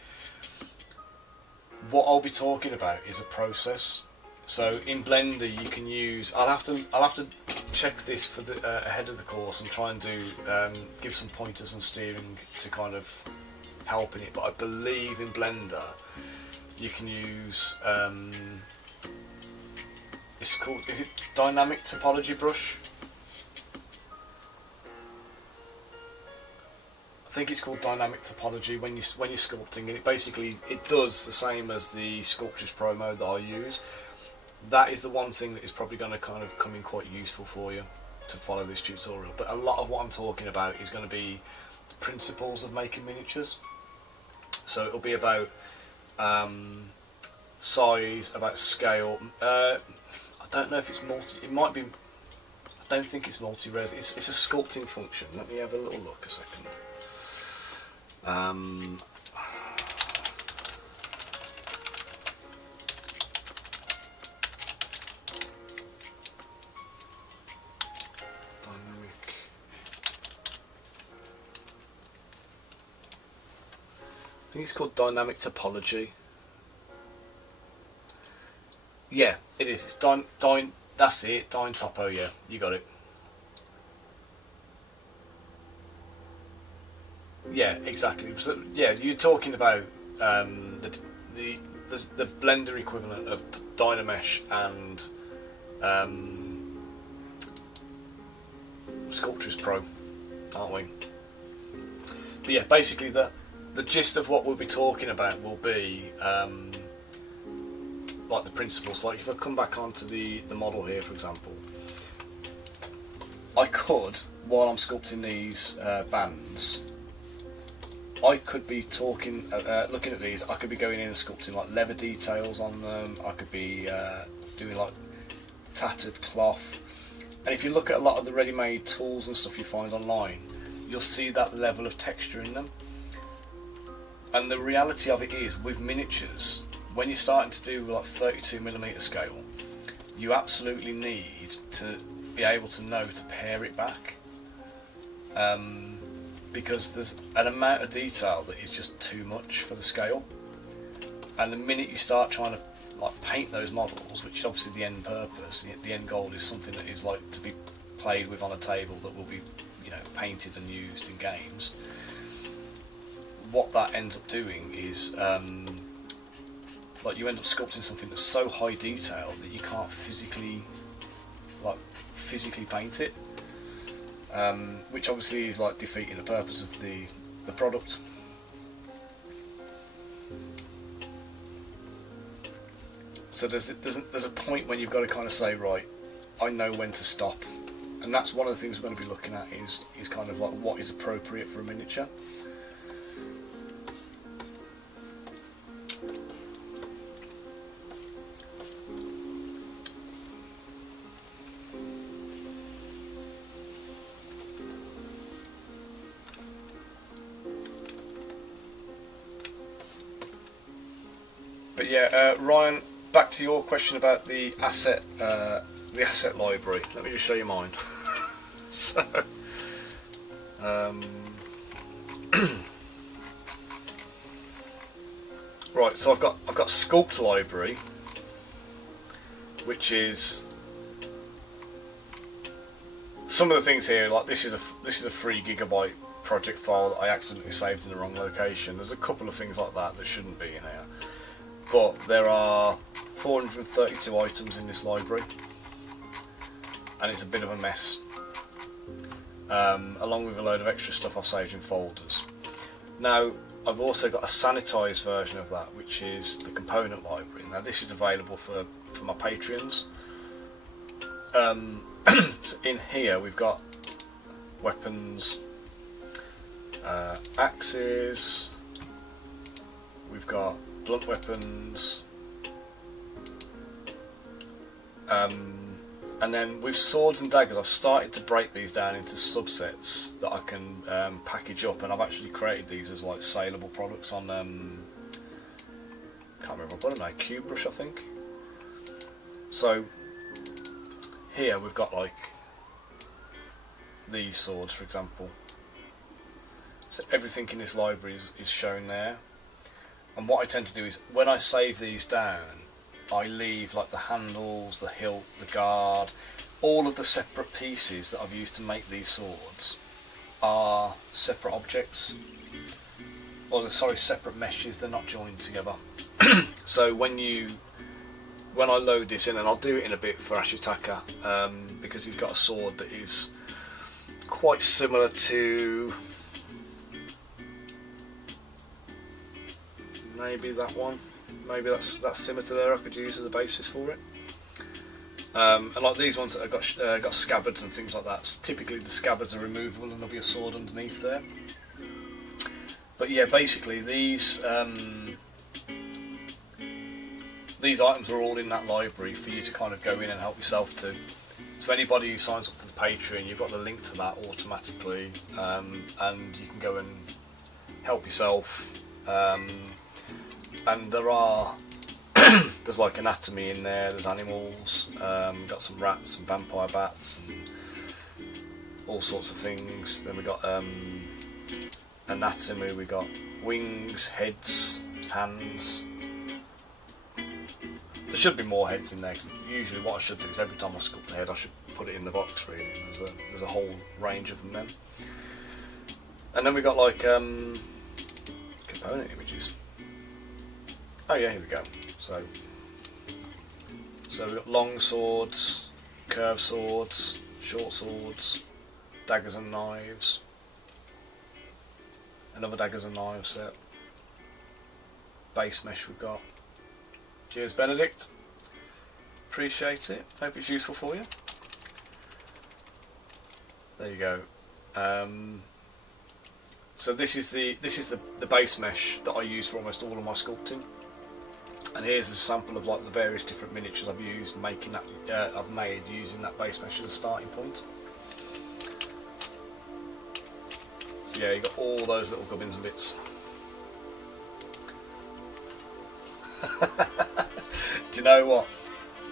What I'll be talking about is a process. So in Blender you can use. I'll have to check this for the ahead of the course and try and do give some pointers and steering to kind of helping it, but I believe in Blender you can use is it dynamic topology brush? I think it's called dynamic topology when you're sculpting, and it basically does the same as the Sculptures Pro mode that I use. That is the one thing that is probably going to kind of come in quite useful for you to follow this tutorial. But a lot of what I'm talking about is going to be the principles of making miniatures. So it'll be about size, about scale. I don't know if it's it might be. I don't think it's multi-res. It's a sculpting function. Let me have a little look a second. I think it's called dynamic topology. Yeah, it is. It's that's it. Dyne Topo. Yeah, you got it. Yeah, exactly. So, yeah, you're talking about the Blender equivalent of Dynamesh and Sculptures Pro, aren't we? But yeah, basically the gist of what we'll be talking about will be like the principles. Like if I come back onto the model here, for example, I could, while I'm sculpting these bands, I could be talking, looking at these. I could be going in and sculpting like leather details on them. I could be doing like tattered cloth. And if you look at a lot of the ready-made tools and stuff you find online, you'll see that level of texture in them. And the reality of it is, with miniatures, when you're starting to do like 32mm scale, you absolutely need to be able to know to pare it back. Because there's an amount of detail that is just too much for the scale, and the minute you start trying to like paint those models, which is obviously the end purpose, the end goal is something that is like to be played with on a table that will be, you know, painted and used in games. What that ends up doing is like you end up sculpting something that's so high detail that you can't physically paint it. Which obviously is like defeating the purpose of the product. So there's a point when you've got to kind of say, right, I know when to stop, and that's one of the things we're going to be looking at is kind of like what is appropriate for a miniature. But yeah, Ryan, back to your question about the asset library. Let me just show you mine. So, right. So I've got Sculpt library, which is some of the things here. Like this is a 3GB project file that I accidentally saved in the wrong location. There's a couple of things like that shouldn't be in here. But there are 432 items in this library, and it's a bit of a mess, along with a load of extra stuff I've saved in folders. Now, I've also got a sanitised version of that, which is the component library. Now, this is available for my Patreons. So in here, we've got weapons, axes, we've got blunt weapons, and then with swords and daggers I've started to break these down into subsets that I can package up, and I've actually created these as like saleable products on can't remember what I Cube Brush, I think. So here we've got like these swords, for example. So everything in this library is shown there. And what I tend to do is, when I save these down, I leave like the handles, the hilt, the guard, all of the separate pieces that I've used to make these swords are separate objects. or sorry, separate meshes. They're not joined together. So when I load this in, and I'll do it in a bit for Ashitaka, because he's got a sword that is quite similar to maybe that one. Maybe that's similar to there. I could use as a basis for it. And like these ones that have got scabbards and things like that. Typically the scabbards are removable, and there'll be a sword underneath there. But yeah, basically these items are all in that library for you to kind of go in and help yourself to. So anybody who signs up to the Patreon, you've got the link to that automatically, and you can go and help yourself. And there's like anatomy in there, there's animals, got some rats, some vampire bats, and all sorts of things. Then we got anatomy, we got wings, heads, hands. There should be more heads in there, because usually what I should do is every time I sculpt a head I should put it in the box really. There's a whole range of them then. And then we got like component images. Oh yeah, here we go. So we've got long swords, curved swords, short swords, daggers and knives, another daggers and knives set, base mesh we've got. Cheers Benedict, appreciate it, hope it's useful for you. There you go. So this is the base mesh that I use for almost all of my sculpting. And here's a sample of like the various different miniatures I've used making that I've made using that base mesh as a starting point. So yeah, you got all those little gubbins and bits. Do you know what?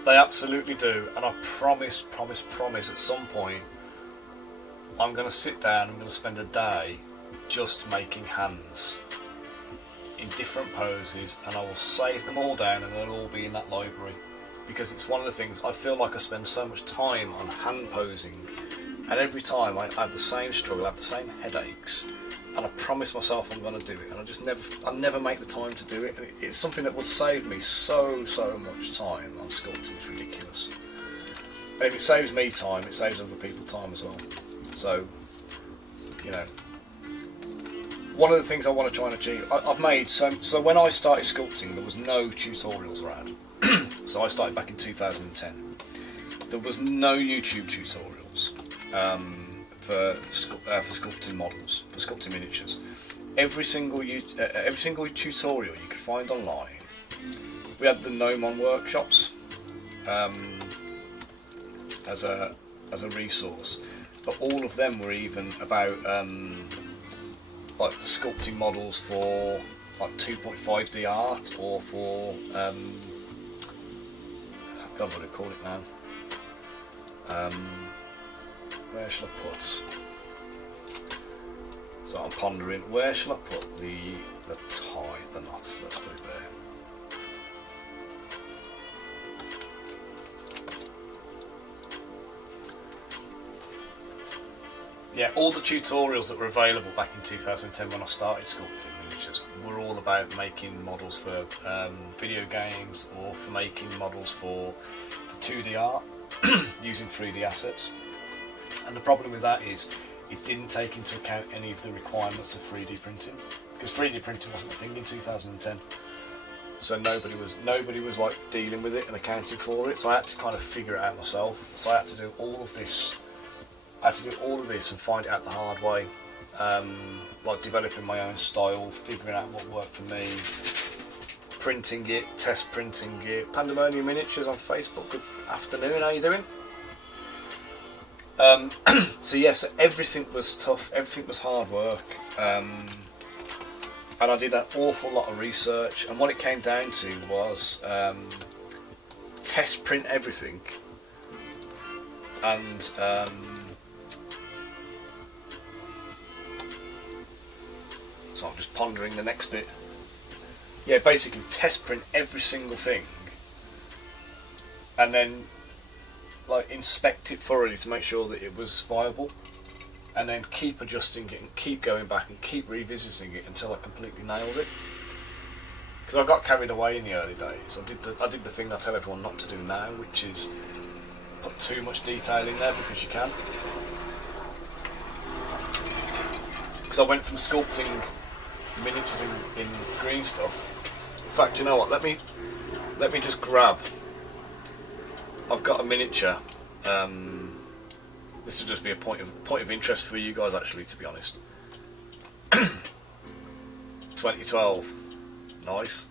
They absolutely do, and I promise at some point I'm going to sit down and I'm going to spend a day just making hands in different poses, and I will save them all down and they'll all be in that library, because it's one of the things I feel like I spend so much time on hand posing, and every time I have the same struggle, I have the same headaches, and I promise myself I'm going to do it, and I never make the time to do it. And it's something that would save me so much time on sculpting. It's ridiculous. And if it saves me time, it saves other people time as well. So, you know, one of the things I want to try and achieve, I've made so when I started sculpting there was no tutorials around. So I started back in 2010. There was no YouTube tutorials for sculpting models, for sculpting miniatures. Every single tutorial you could find online. We had the Gnomon workshops as a resource, but all of them were even about like sculpting models for like 2.5D art, or for I can't what to call it now. Where shall I put? So I'm pondering, where shall I put the tie, the knots? Let's put it there. Yeah, all the tutorials that were available back in 2010 when I started sculpting miniatures were all about making models for video games, or for making models for 2D art using 3D assets. And the problem with that is it didn't take into account any of the requirements of 3D printing, because 3D printing wasn't a thing in 2010. So nobody was like dealing with it and accounting for it. So I had to kind of figure it out myself. So I had to do all of this. and find it out the hard way. Like developing my own style, figuring out what worked for me, printing it, test printing it. Pandemonium Miniatures on Facebook. Good afternoon, how you doing? So yes, everything was tough, everything was hard work, and I did an awful lot of research, and what it came down to was test print everything, and so I'm just pondering the next bit. Yeah, basically test print every single thing, and then like inspect it thoroughly to make sure that it was viable. and then keep adjusting it and keep going back and keep revisiting it until I completely nailed it. Because I got carried away in the early days. I did the thing I tell everyone not to do now, which is put too much detail in there because you can. Because I went from sculpting miniatures in green stuff. In fact, you know what? Let me just grab. I've got a miniature. This will just be a point of interest for you guys, actually, to be honest. 2012, nice.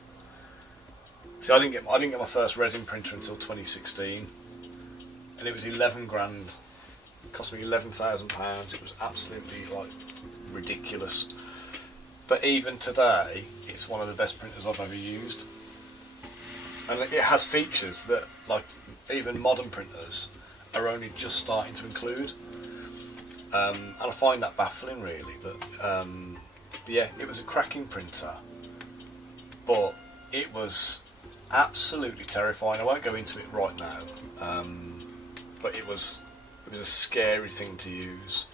See, I didn't get my first resin printer until 2016, and it was 11 grand. It cost me £11,000. It was absolutely like ridiculous. But even today, it's one of the best printers I've ever used, and it has features that like even modern printers are only just starting to include, and I find that baffling, really. But yeah, it was a cracking printer, but it was absolutely terrifying. I won't go into it right now, but it was a scary thing to use.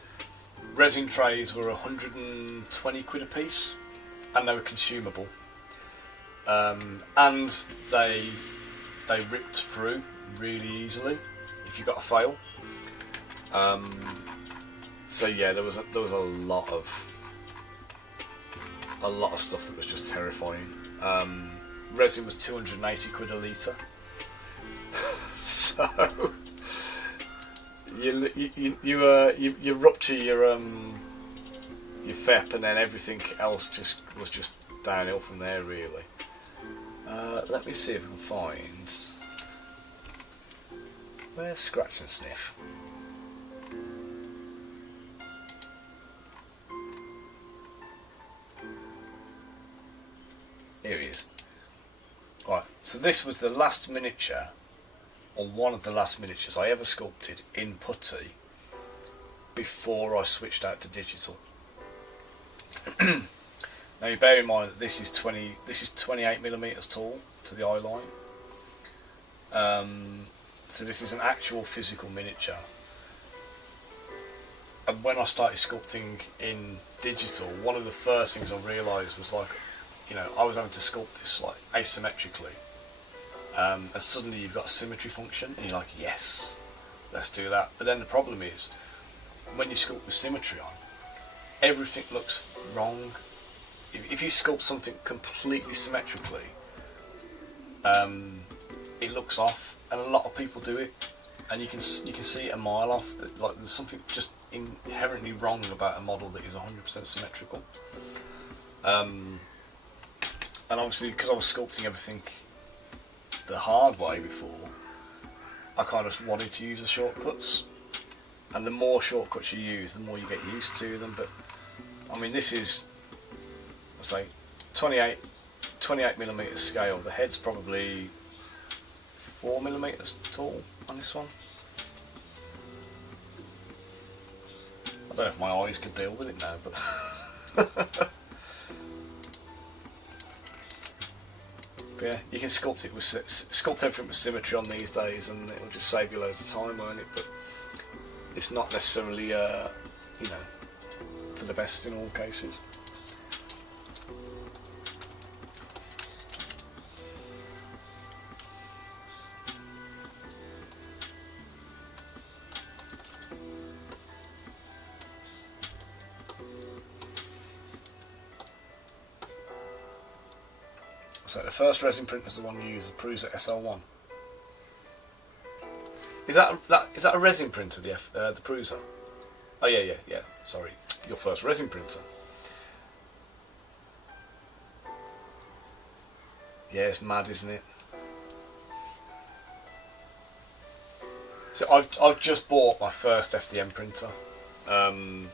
Resin trays were 120 quid a piece, and they were consumable, and they ripped through really easily if you got a fail. So yeah, there was a lot of stuff that was just terrifying. Resin was 280 quid a litre. So you rupture your FEP, and then everything else was just downhill from there, really. Let me see if I can find where's Scratch and Sniff. Here he is. Right, so this was the last miniature, or one of the last miniatures I ever sculpted in putty before I switched out to digital. Now you bear in mind that this is 28mm tall to the eye line. So this is an actual physical miniature. And when I started sculpting in digital, one of the first things I realised was, like, you know, I was having to sculpt this like asymmetrically, and suddenly you've got a symmetry function, and you're like, yes, let's do that. But then the problem is, when you sculpt with symmetry on, everything looks wrong. If you sculpt something completely symmetrically, it looks off, and a lot of people do it, and you can see it a mile off that, like, there's something just inherently wrong about a model that is 100% symmetrical. And obviously, because I was sculpting everything the hard way before, I kind of wanted to use the shortcuts, and the more shortcuts you use, the more you get used to them. But I mean, this is, let's say, 28mm scale. The head's probably 4mm tall on this one. I don't know if my eyes could deal with it now, but yeah, you can sculpt everything with symmetry on these days, and it'll just save you loads of time, won't it? But it's not necessarily, you know, for the best in all cases. So the first resin printer is the one you use, the Prusa SL1. Is that a resin printer, the Prusa? Oh yeah. Sorry, your first resin printer. Yeah, it's mad, isn't it? So I've just bought my first FDM printer, and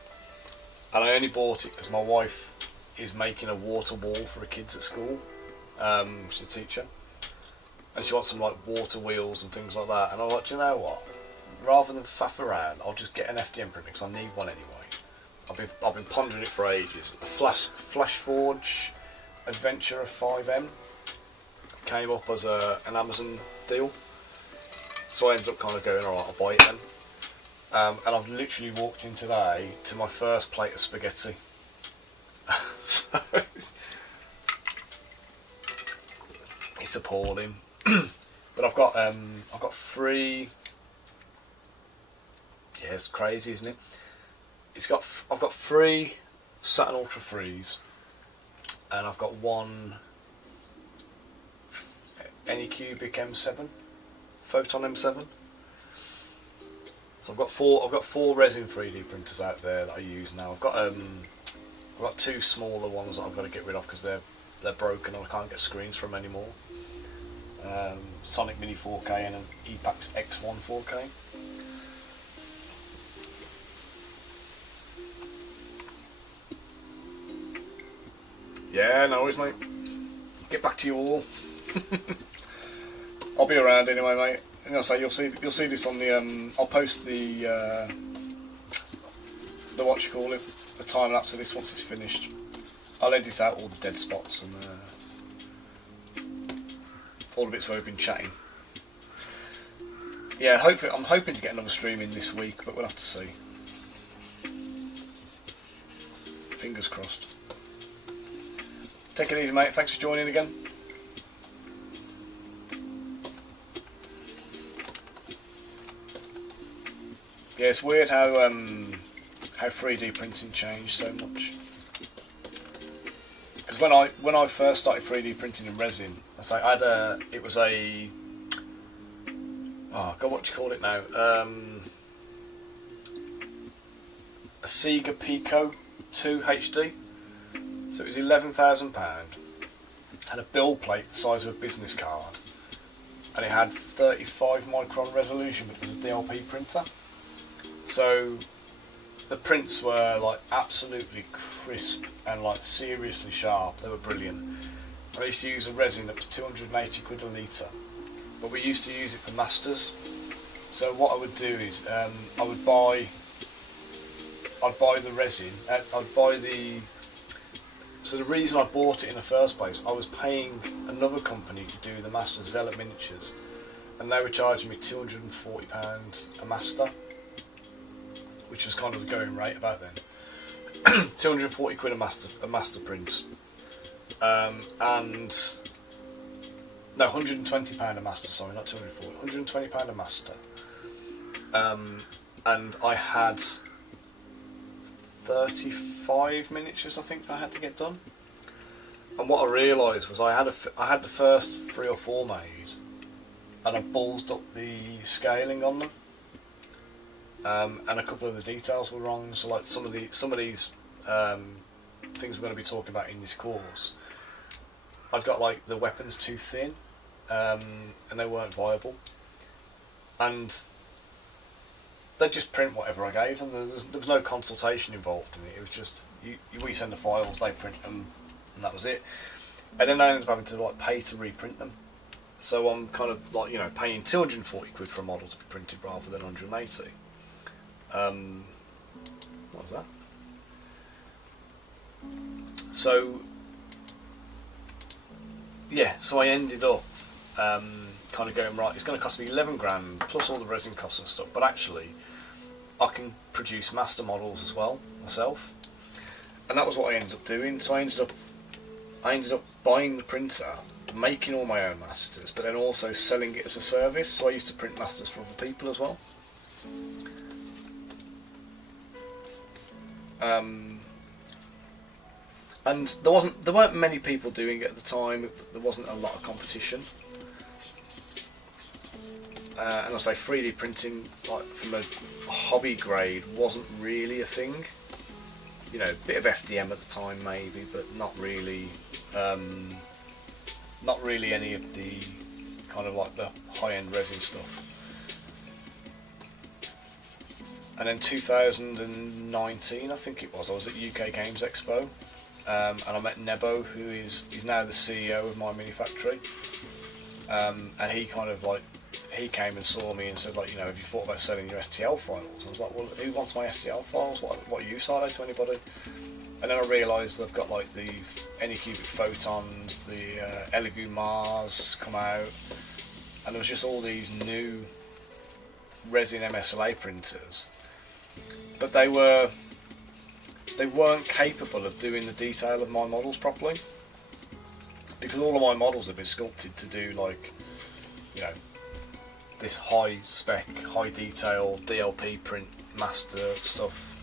I only bought it because my wife is making a water wall for her kids at school. She's a teacher, and she wants some like water wheels and things like that, and I was like, do you know what, rather than faff around, I'll just get an FDM printer because I need one anyway. I've been pondering it for ages. The Flashforge Adventurer 5M came up as an Amazon deal, so I ended up kind of going, alright, I'll buy it then. and I've literally walked in today to my first plate of spaghetti. So it's appalling. But I've got 3. Yeah, it's crazy, isn't it? I've got 3 Saturn Ultra 3s, and I've got 1 Anycubic M7, Photon M7. So I've got 4 resin 3D printers out there that I use now. I've got 2 smaller ones that I've got to get rid of because they're broken and I can't get screens from them anymore. Sonic Mini 4K and an Epax X1 4K. Yeah, no worries, mate. Get back to you all. I'll be around anyway, mate. And I'll say you'll see this on the I'll post the what you call it, the time lapse of this once it's finished. I'll edit out all the dead spots and all the bits where we've been chatting. Yeah, I'm hoping to get another stream in this week, but we'll have to see. Fingers crossed. Take it easy, mate. Thanks for joining again. Yeah, it's weird how 3D printing changed so much. Because when I first started 3D printing in resin, it was a oh god, what do you call it now? A Sega Pico 2 HD. So it was £11,000. Had a build plate the size of a business card, and it had 35 micron resolution, but it was a DLP printer. So the prints were like absolutely crisp and like seriously sharp. They were brilliant. I used to use a resin that was 280 quid a litre, but we used to use it for masters. So what I would do is I'd buy the resin. So the reason I bought it in the first place, I was paying another company to do the master, Zealot Miniatures, and they were charging me £240 a master, which was kind of the going rate about then. 240 quid a master print, and no, £120 a master. Sorry, not 240. £120 a master, and I had 35 miniatures, I think I had to get done. And what I realised was I had the first 3 or 4 made, and I ballsed up the scaling on them. And a couple of the details were wrong. So like some of these things we're going to be talking about in this course, I've got like the weapons too thin, and they weren't viable, and they just print whatever I gave them. There was no consultation involved in it. It was just we send the files, they print them, and that was it. And then I ended up having to like pay to reprint them. So I'm kind of like, you know, paying 240 quid for a model to be printed rather than 180. What was that? So yeah, so I ended up kind of going, right, it's going to cost me 11 grand plus all the resin costs and stuff, but actually I can produce master models as well myself, and that was what I ended up doing. So I ended up buying the printer, making all my own masters, but then also selling it as a service. So I used to print masters for other people as well. And there weren't many people doing it at the time. There wasn't a lot of competition. And I say 3D printing, like from a hobby grade, wasn't really a thing. You know, a bit of FDM at the time maybe, but not really any of the kind of like the high-end resin stuff. And then 2019, I think it was, I was at UK Games Expo, and I met Nebo, who he's now the CEO of my mini factory, and he kind of like, he came and saw me and said, like, you know, have you thought about selling your STL files? I was like, well, who wants my STL files? What use are they to anybody? And then I realised they've got like the Anycubic Photons, the Elegoo Mars come out, and there was just all these new resin MSLA printers. but they weren't capable of doing the detail of my models properly, because all of my models have been sculpted to do, like, you know, this high spec, high detail DLP print master stuff.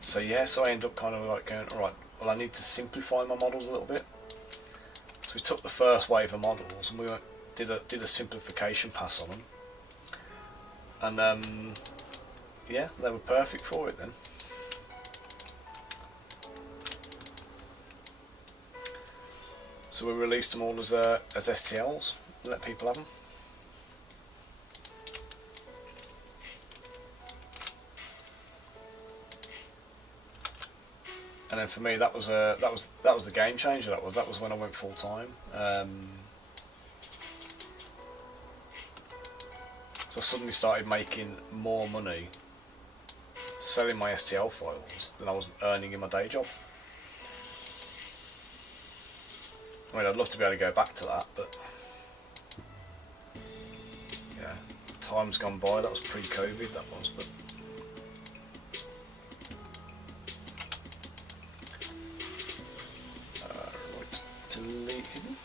So yeah, so I end up kind of like going, alright, well, I need to simplify my models a little bit. So we took the first wave of models and we did a simplification pass on them, and yeah, they were perfect for it then. So we released them all as STLs, and let people have them. And then for me, that was the game changer. That was when I went full time. So I suddenly started making more money selling my STL files than I was earning in my day job. I mean, I'd love to be able to go back to that, but yeah, time's gone by. That was pre-COVID, that was, but right, delete hidden.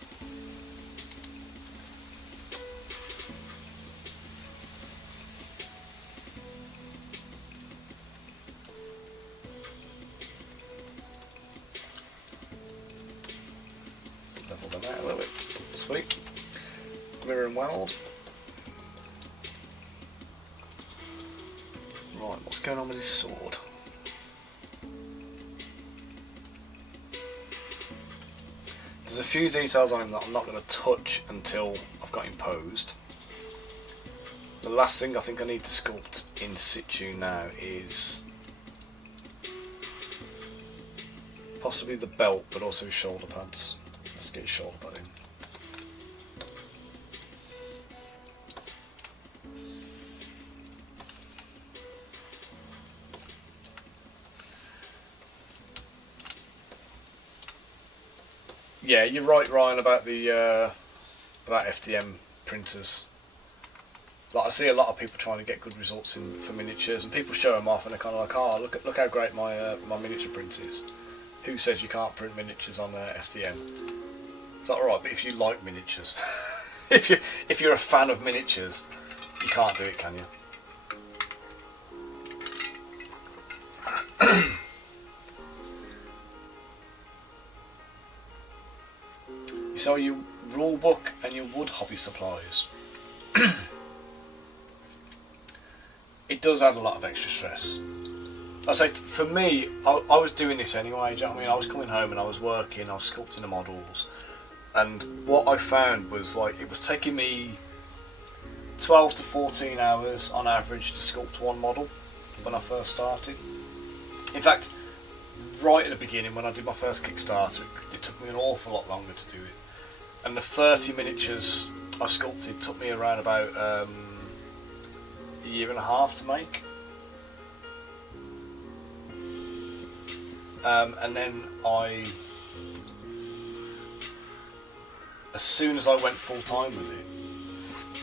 Level them out a little bit. Sweet. Mirror and weld. Right, what's going on with this sword? There's a few details on him that I'm not going to touch until I've got him posed. The last thing I think I need to sculpt in situ now is possibly the belt, but also his shoulder pads. Let's get his shoulder pad in. Yeah, you're right, Ryan, about the about FDM printers. Like, I see a lot of people trying to get good results for miniatures, and people show them off, and they're kind of like, "Oh, look how great my my miniature print is." Who says you can't print miniatures on FDM? It's like, alright, but if you like miniatures, if you're a fan of miniatures, you can't do it, can you? You sell your rule book and your wood hobby supplies. It does add a lot of extra stress. I say, for me, I was doing this anyway. Do you know what I mean? I was coming home and I was working, I was sculpting the models, and what I found was, like, it was taking me 12 to 14 hours on average to sculpt one model when I first started. In fact, right at the beginning, when I did my first Kickstarter, it took me an awful lot longer to do it. And the 30 miniatures I sculpted took me around about a year and a half to make. And then as soon as I went full time with it,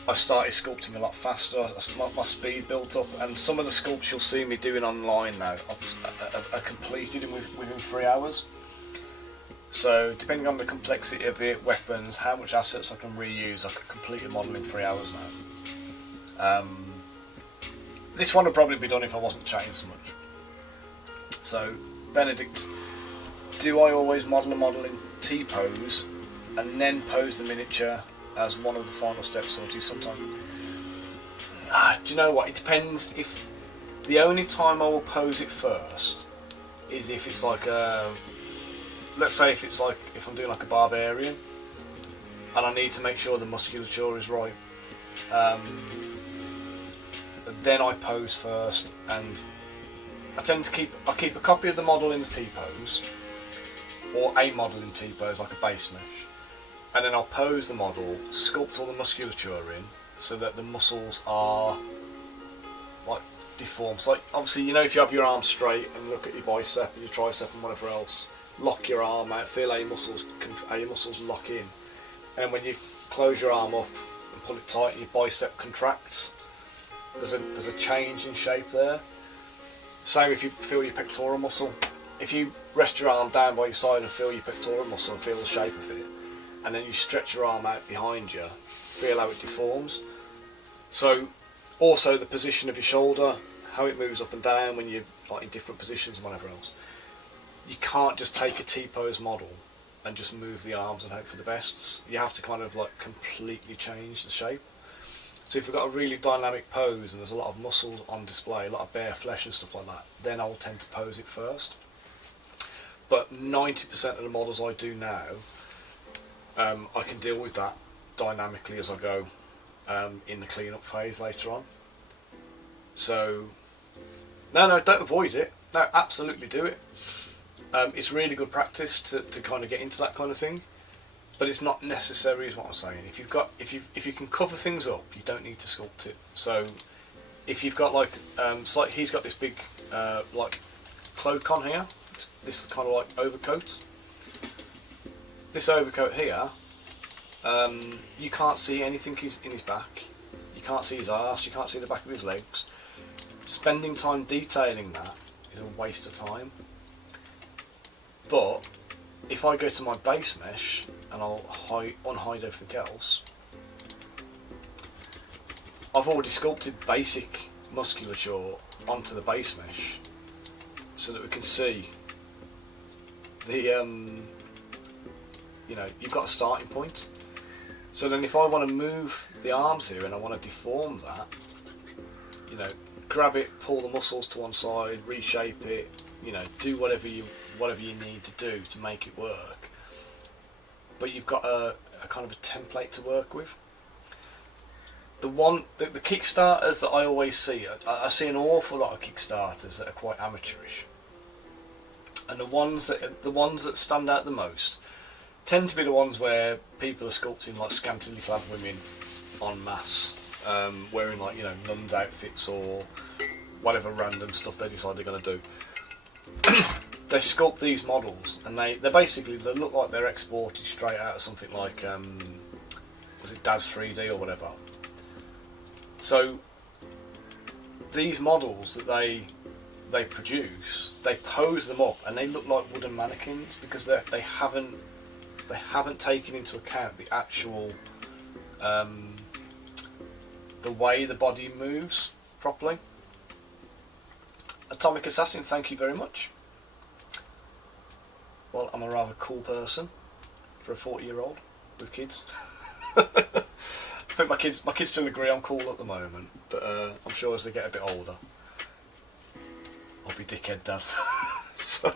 I started sculpting a lot faster. My speed built up, and some of the sculpts you'll see me doing online now are completed within 3 hours. So depending on the complexity of it, weapons, how much assets I can reuse, I can complete a model in 3 hours now. This one would probably be done if I wasn't chatting so much. So, Benedict, do I always model a model in T-pose and then pose the miniature as one of the final steps, or do you sometimes? Do you know what? It depends. If the only time I will pose it first is if it's like let's say if it's like if I'm doing like a barbarian and I need to make sure the musculature is right. Then I pose first, and I tend to keep a copy of the model in the T-pose, or a model in T-pose, like a base mesh, and then I'll pose the model, sculpt all the musculature in, so that the muscles are like deformed. So, like, obviously, you know, if you have your arm straight and look at your bicep and your tricep and whatever else, lock your arm out, feel how your muscles lock in, and when you close your arm up and pull it tight and your bicep contracts. There's a change in shape there. Same if you feel your pectoral muscle. If you rest your arm down by your side and feel your pectoral muscle and feel the shape of it, and then you stretch your arm out behind you, feel how it deforms. So also the position of your shoulder, how it moves up and down when you're like in different positions and whatever else. You can't just take a T-pose model and just move the arms and hope for the best. You have to kind of like completely change the shape. So if we've got a really dynamic pose and there's a lot of muscles on display, a lot of bare flesh and stuff like that, then I'll tend to pose it first. But 90% of the models I do now, I can deal with that dynamically as I go in the clean-up phase later on. So, no, don't avoid it. No, absolutely do it. It's really good practice to kind of get into that kind of thing, but it's not necessary, is what I'm saying. If you can cover things up, you don't need to sculpt it. So, if you've got like, he's got this big like cloak on here. This kind of like overcoat. This overcoat here, you can't see anything in his back. You can't see his arse. You can't see the back of his legs. Spending time detailing that is a waste of time. But if I go to my base mesh and I'll unhide everything else, I've already sculpted basic musculature onto the base mesh so that we can see the you know, you've got a starting point. So then if I want to move the arms here and I want to deform that, you know, grab it, pull the muscles to one side, reshape it, you know, do whatever you need to do to make it work. But you've got a kind of a template to work with. The Kickstarters that I always see, I see an awful lot of Kickstarters that are quite amateurish. And the ones that stand out the most tend to be the ones where people are sculpting like scantily clad women en masse, wearing like, you know, nuns outfits or whatever random stuff they decide they're going to do. They sculpt these models and they look like they're exported straight out of something like was it DAZ 3D or whatever. So these models that they produce, they pose them up and they look like wooden mannequins because they haven't taken into account the actual the way the body moves properly. Atomic Assassin, thank you very much. Well, I'm a rather cool person for a 40-year-old with kids. I think my kids still agree I'm cool at the moment, but I'm sure as they get a bit older, I'll be dickhead dad. So,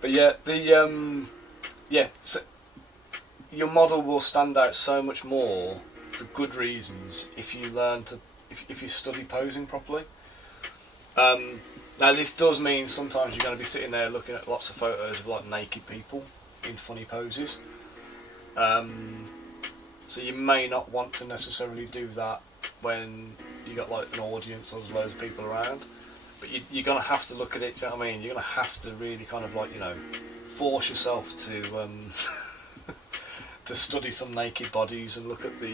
but yeah, so your model will stand out so much more for good reasons if you learn to if you study posing properly. Now this does mean sometimes you're going to be sitting there looking at lots of photos of like naked people in funny poses. So you may not want to necessarily do that when you got like an audience or there's loads of people around. But you're going to have to look at it, do you know what I mean? You're going to have to really kind of like, you know, force yourself to to study some naked bodies and look at the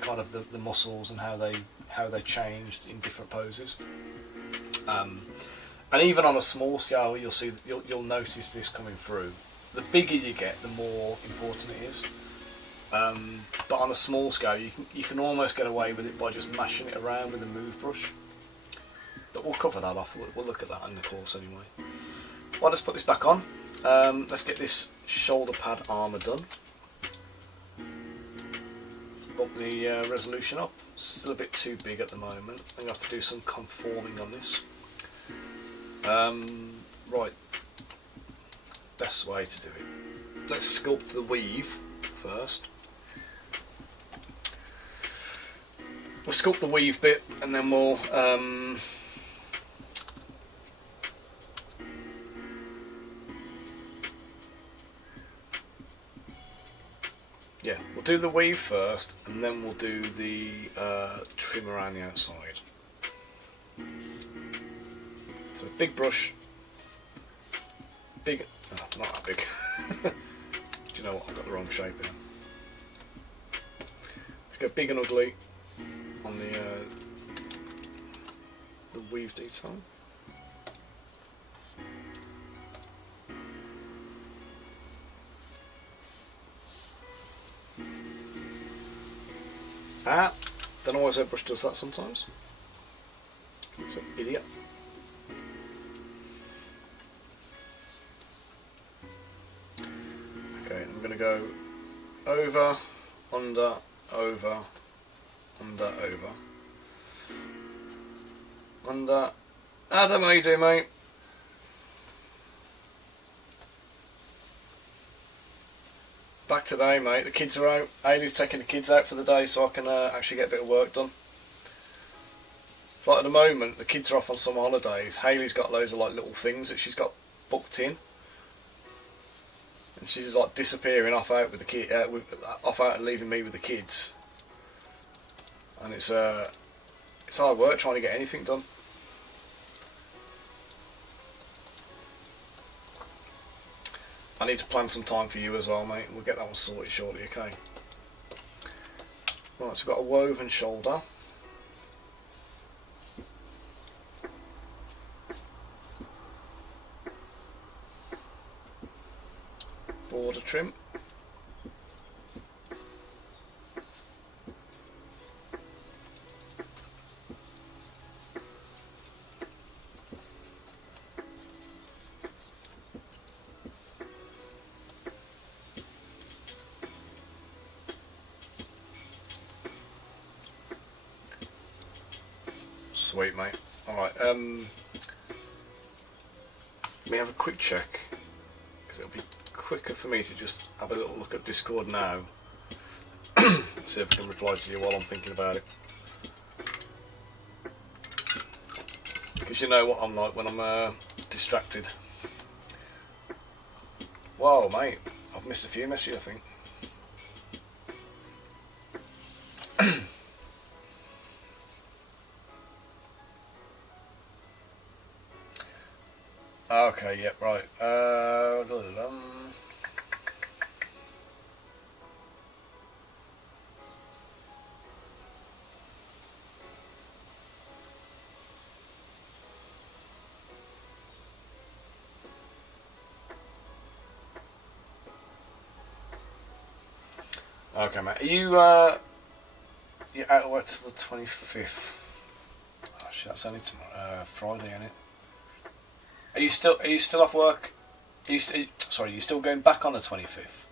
kind of the muscles and how they changed in different poses. And even on a small scale, you'll notice this coming through. The bigger you get, the more important it is. But on a small scale, you can almost get away with it by just mashing it around with a move brush. But we'll cover that off. We'll look at that in the course anyway. Well, let's put this back on. Let's get this shoulder pad armour done. Let's bump the resolution up. It's still a bit too big at the moment. I'm going to have to do some conforming on this. Right. Best way to do it. Let's sculpt the weave first. We'll sculpt the weave bit and then we'll we'll do the weave first and then we'll do the trim around the outside. So big brush, not that big. Do you know what, I've got the wrong shape here. go big and ugly on the weave detail. Don't know why ZBrush does that sometimes. It's an idiot. Okay, I'm going to go over, under, over, under, over, under. Adam, how you doing, mate? Back today, mate. The kids are out. Ailey's taking the kids out for the day so I can actually get a bit of work done. Like at the moment, the kids are off on summer holidays. Hayley's got loads of like little things that she's got booked in, and she's like disappearing off out with the kid, off out and leaving me with the kids. And it's hard work trying to get anything done. I need to plan some time for you as well, mate. We'll get that one sorted shortly, okay? Right, so we've got a woven shoulder. Border trim. Sweet, mate. Alright, let me have a quick check, because it'll be quicker for me to just have a little look at Discord now. See if I can reply to you while I'm thinking about it. Because you know what I'm like when I'm distracted. Wow, mate, I've missed a few messages, I think. Okay, yep, yeah, right. Okay, mate. Are you you're out of work till the 25th? Oh shit, that's only tomorrow, Friday, isn't it? Are you still off work? Sorry, are you still going back on the 25th?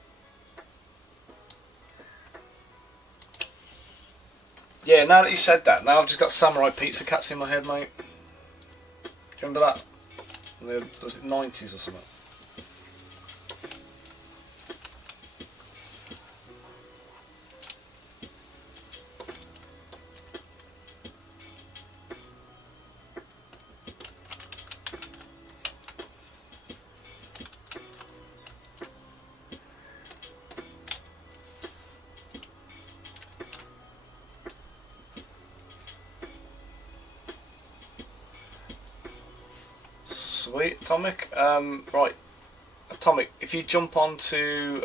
Yeah, now that you said that, now I've just got Samurai Pizza Cats in my head, mate. Do you remember that? Was it 90s or something? Sweet, Atomic. Right, Atomic, if you jump onto,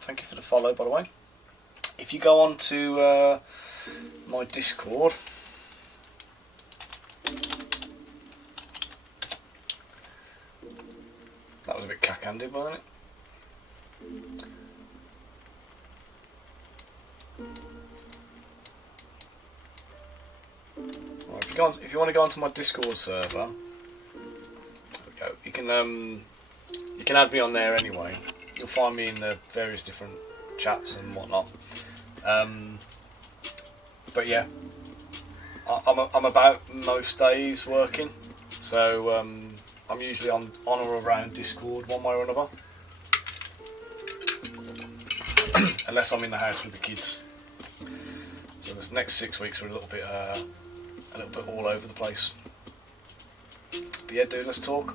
thank you for the follow, by the way. If you go on to my Discord, that was a bit cack-handed, wasn't it? Right, if you want to go onto my Discord server, you can add me on there anyway. You'll find me in the various different chats and whatnot. But yeah, I'm about most days working, so I'm usually on or around Discord one way or another, unless I'm in the house with the kids. So this next 6 weeks are a little bit all over the place. But yeah, dude, let's talk.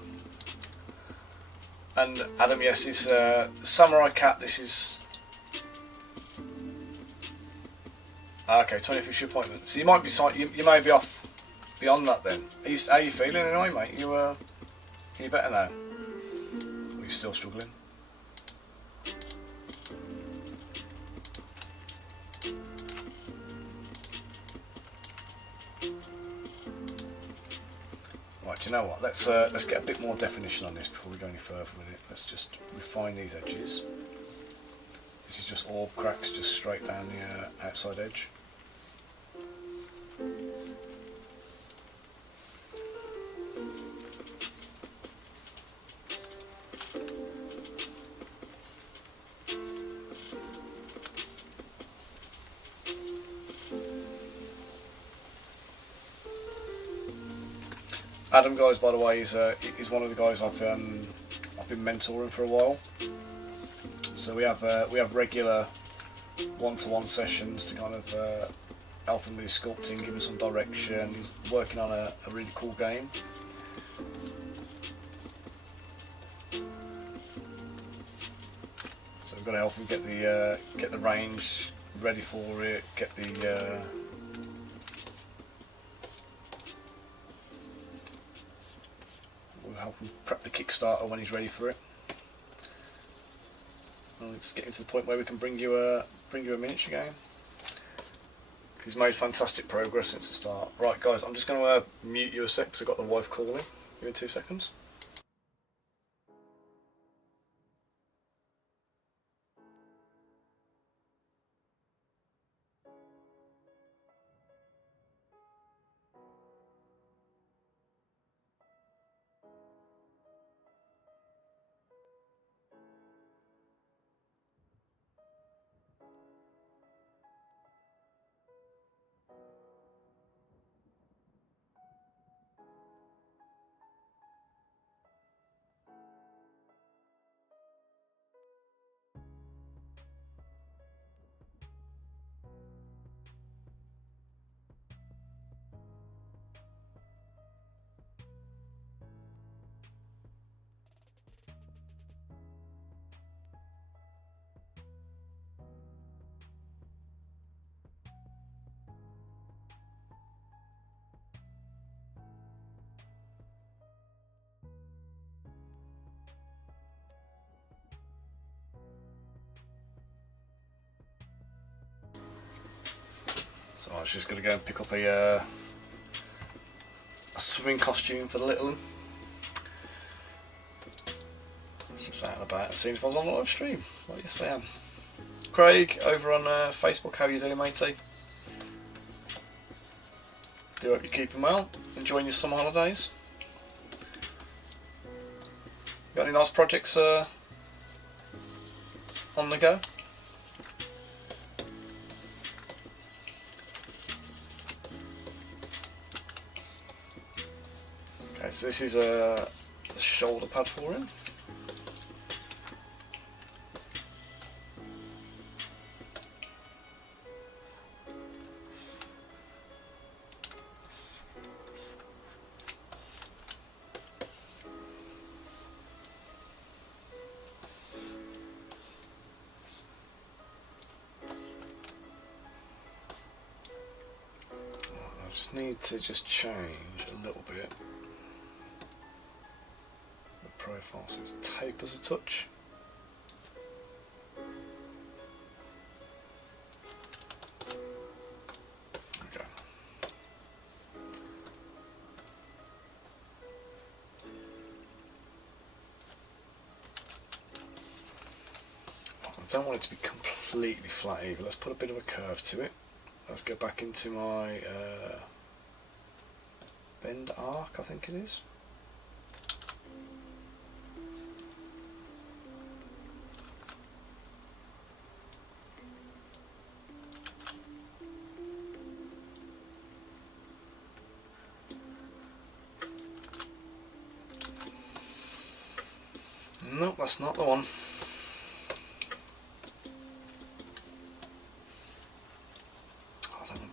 And Adam, yes, it's Samurai Cat. This is okay. 25th appointment. So you might be you may be off beyond that then. How are you feeling anyway, mate? You better now? Or are you still struggling? Right, do you know what? Let's get a bit more definition on this before we go any further with it. Let's just refine these edges. This is just all cracks, just straight down the outside edge. Adam, guys, by the way, is one of the guys I've been mentoring for a while. So we have regular one-to-one sessions to kind of help him with his sculpting, give him some direction. He's working on a really cool game. So we've got to help him get the range ready for it, get the help him prep the Kickstarter when he's ready for it. And it's getting to the point where we can bring you a miniature game. He's made fantastic progress since the start. Right, guys, I'm just going to mute you a sec because I've got the wife calling. Give me 2 seconds. So I was just going to go and pick up a swimming costume for the little one. Just out and about and seeing if I was on a live stream. Well, yes I am. Craig, over on Facebook, how are you doing, matey? Do hope you're keeping well, enjoying your summer holidays. Got any nice projects on the go? Okay, so this is a shoulder pad for him. I just need to change a little bit the profile so it tapers a touch. Okay. I don't want it to be completely flat either. Let's put a bit of a curve to it. Let's go back into my bend arc, I think it is. Nope, that's not the one.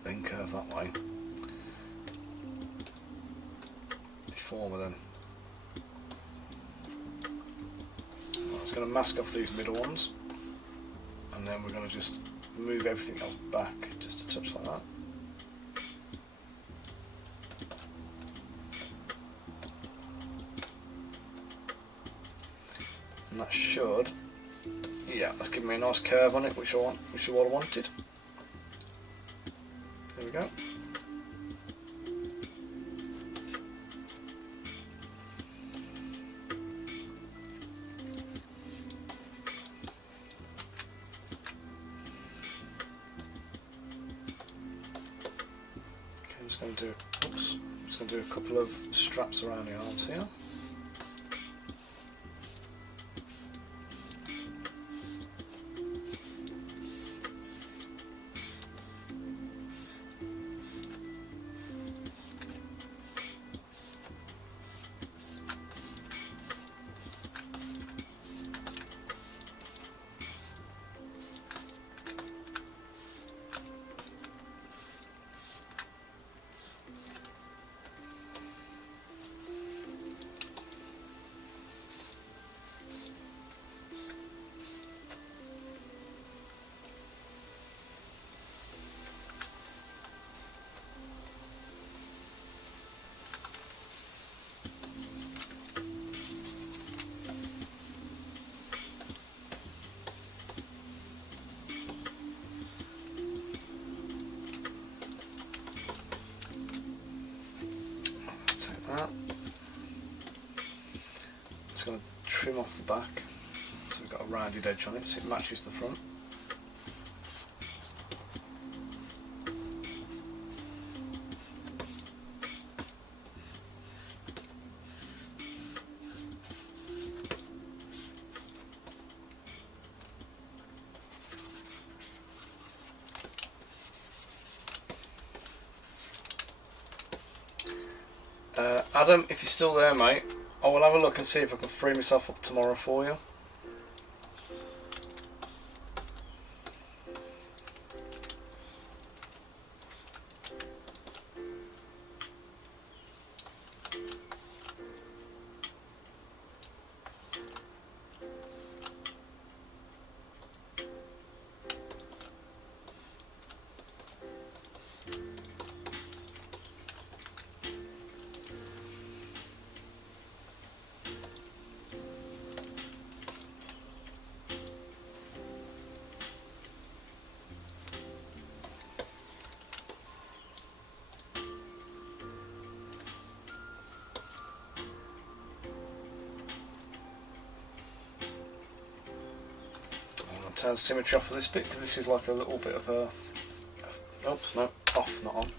Bend curve that way. Deformer then. Right, it's going to mask off these middle ones, and then we're going to just move everything else back just a touch like that. And that should, yeah, that's giving me a nice curve on it, which is what I wanted. There we go. going to do, oops, just going to do a couple of straps around the arms here. Just going to trim off the back so we've got a rounded edge on it so it matches the front. Adam, if you're still there, mate, I will have a look and see if I can free myself up tomorrow for you. Turn symmetry off of this bit because this is like a little bit of a, oops, no, off, not on.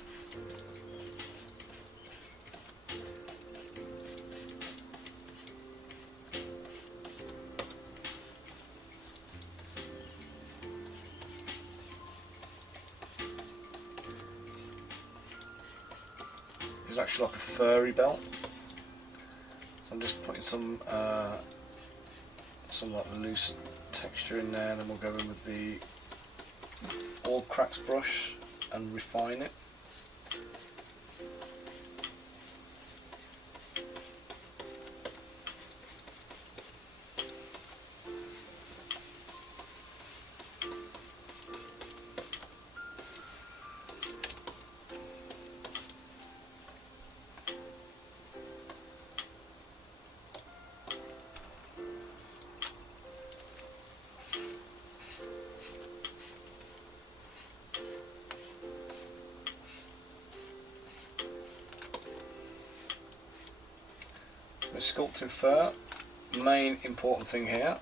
This is actually like a furry belt, so I'm just putting some like loose texture in there, and then we'll go in with the all cracks brush and refine it. Sculpting fur, main important thing here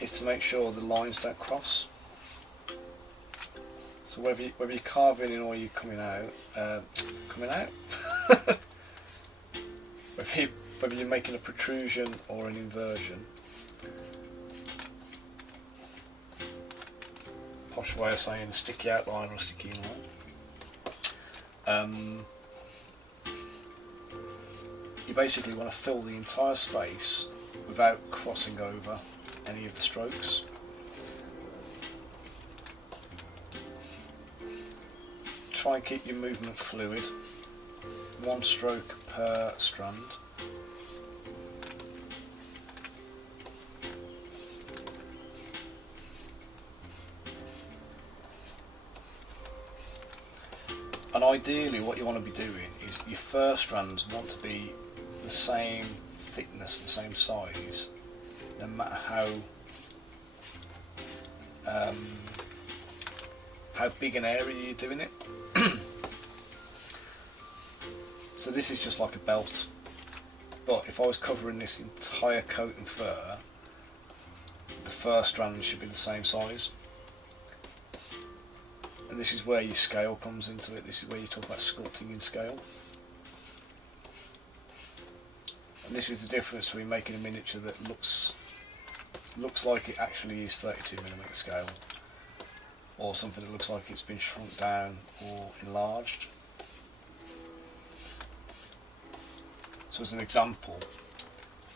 is to make sure the lines don't cross. So whether you're carving in or you're coming out, whether you're making a protrusion or an inversion, posh way of saying a sticky outline or a sticky inline. You basically want to fill the entire space without crossing over any of the strokes. Try and keep your movement fluid, one stroke per strand. And ideally what you want to be doing is your fur strands want to be the same thickness, the same size, no matter how big an area you're doing it. So this is just like a belt, but if I was covering this entire coat in fur, the fur strands should be the same size. And this is where your scale comes into it. This is where you talk about sculpting in scale. And this is the difference between making a miniature that looks like it actually is 32mm scale, or something that looks like it's been shrunk down or enlarged. So as an example,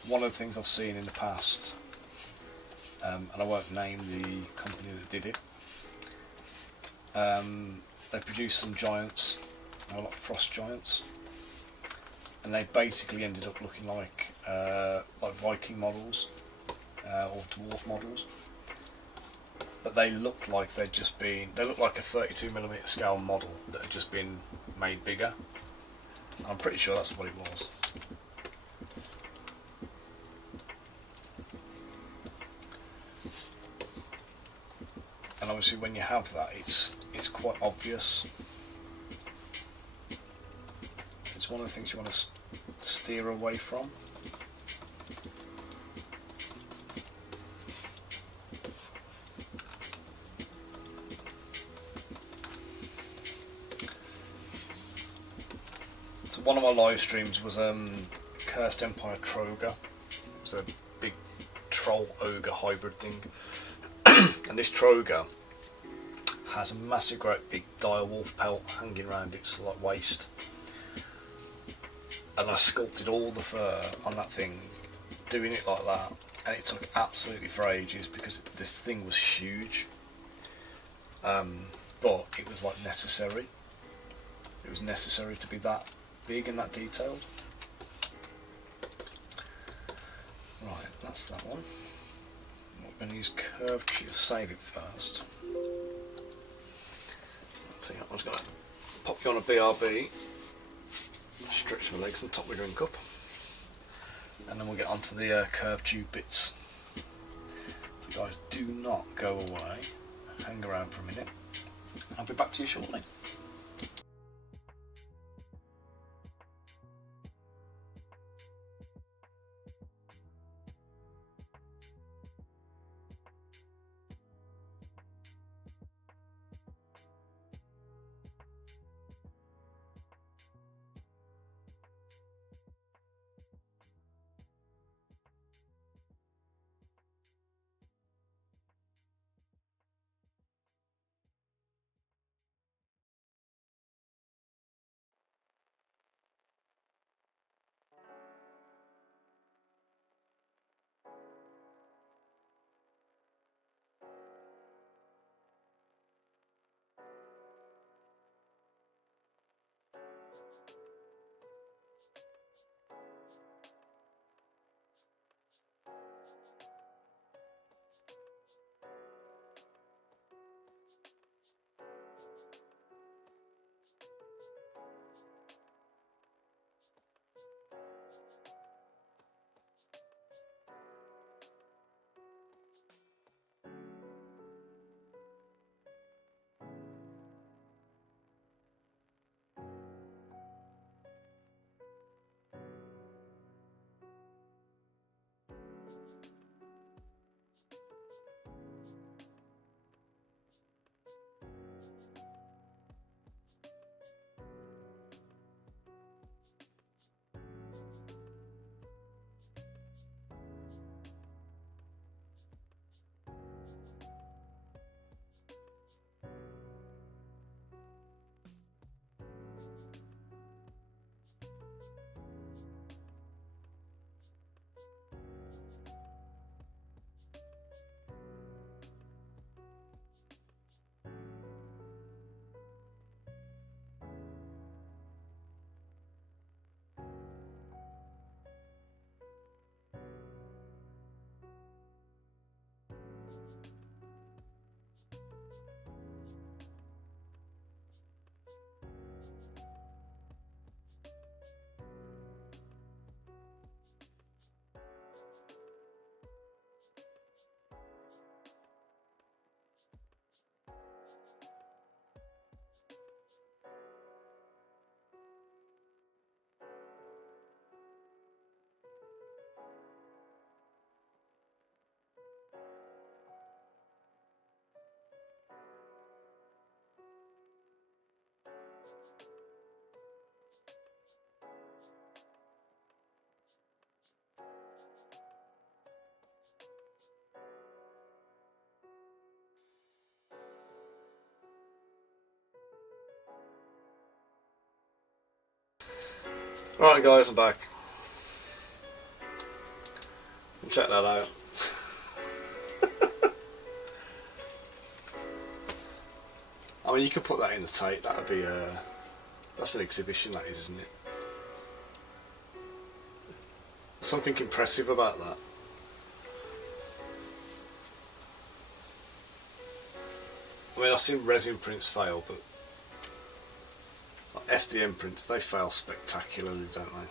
one of the things I've seen in the past, and I won't name the company that did it, they produced some giants, like frost giants, and they basically ended up looking like Viking models or dwarf models, but they looked like they looked like a 32mm scale model that had just been made bigger. I'm pretty sure that's what it was. And obviously when you have that, it's quite obvious. It's one of the things you want to steer away from. So one of my live streams was Cursed Empire Troger. It was a big troll ogre hybrid thing. And this Troger has a massive great big dire wolf pelt hanging around its waist. And I sculpted all the fur on that thing, doing it like that, and it took absolutely for ages because this thing was huge. But it was like necessary. It was necessary to be that big and that detailed. Right, that's that one. We're going to use curved to save it first. So I'm just going to pop you on a BRB, stretch my legs and top my drink up, and then we'll get onto the curved tube bits. So guys, do not go away, hang around for a minute, I'll be back to you shortly. Right guys, I'm back. Check that out. I mean, you could put that in the tape. That would be that's an exhibition, that is, isn't it? There's something impressive about that. I mean, I've seen resin prints fail, but like FDM prints, they fail spectacularly, don't they?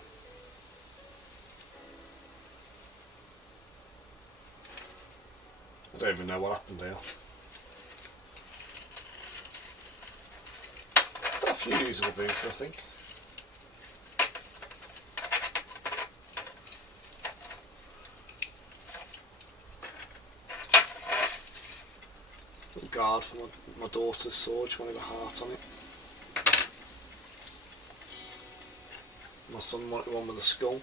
I don't even know what happened here. Got a few usable booths, I think. Little guard for my daughter's sword. She wanted a heart on it. My son wanted one with a skull.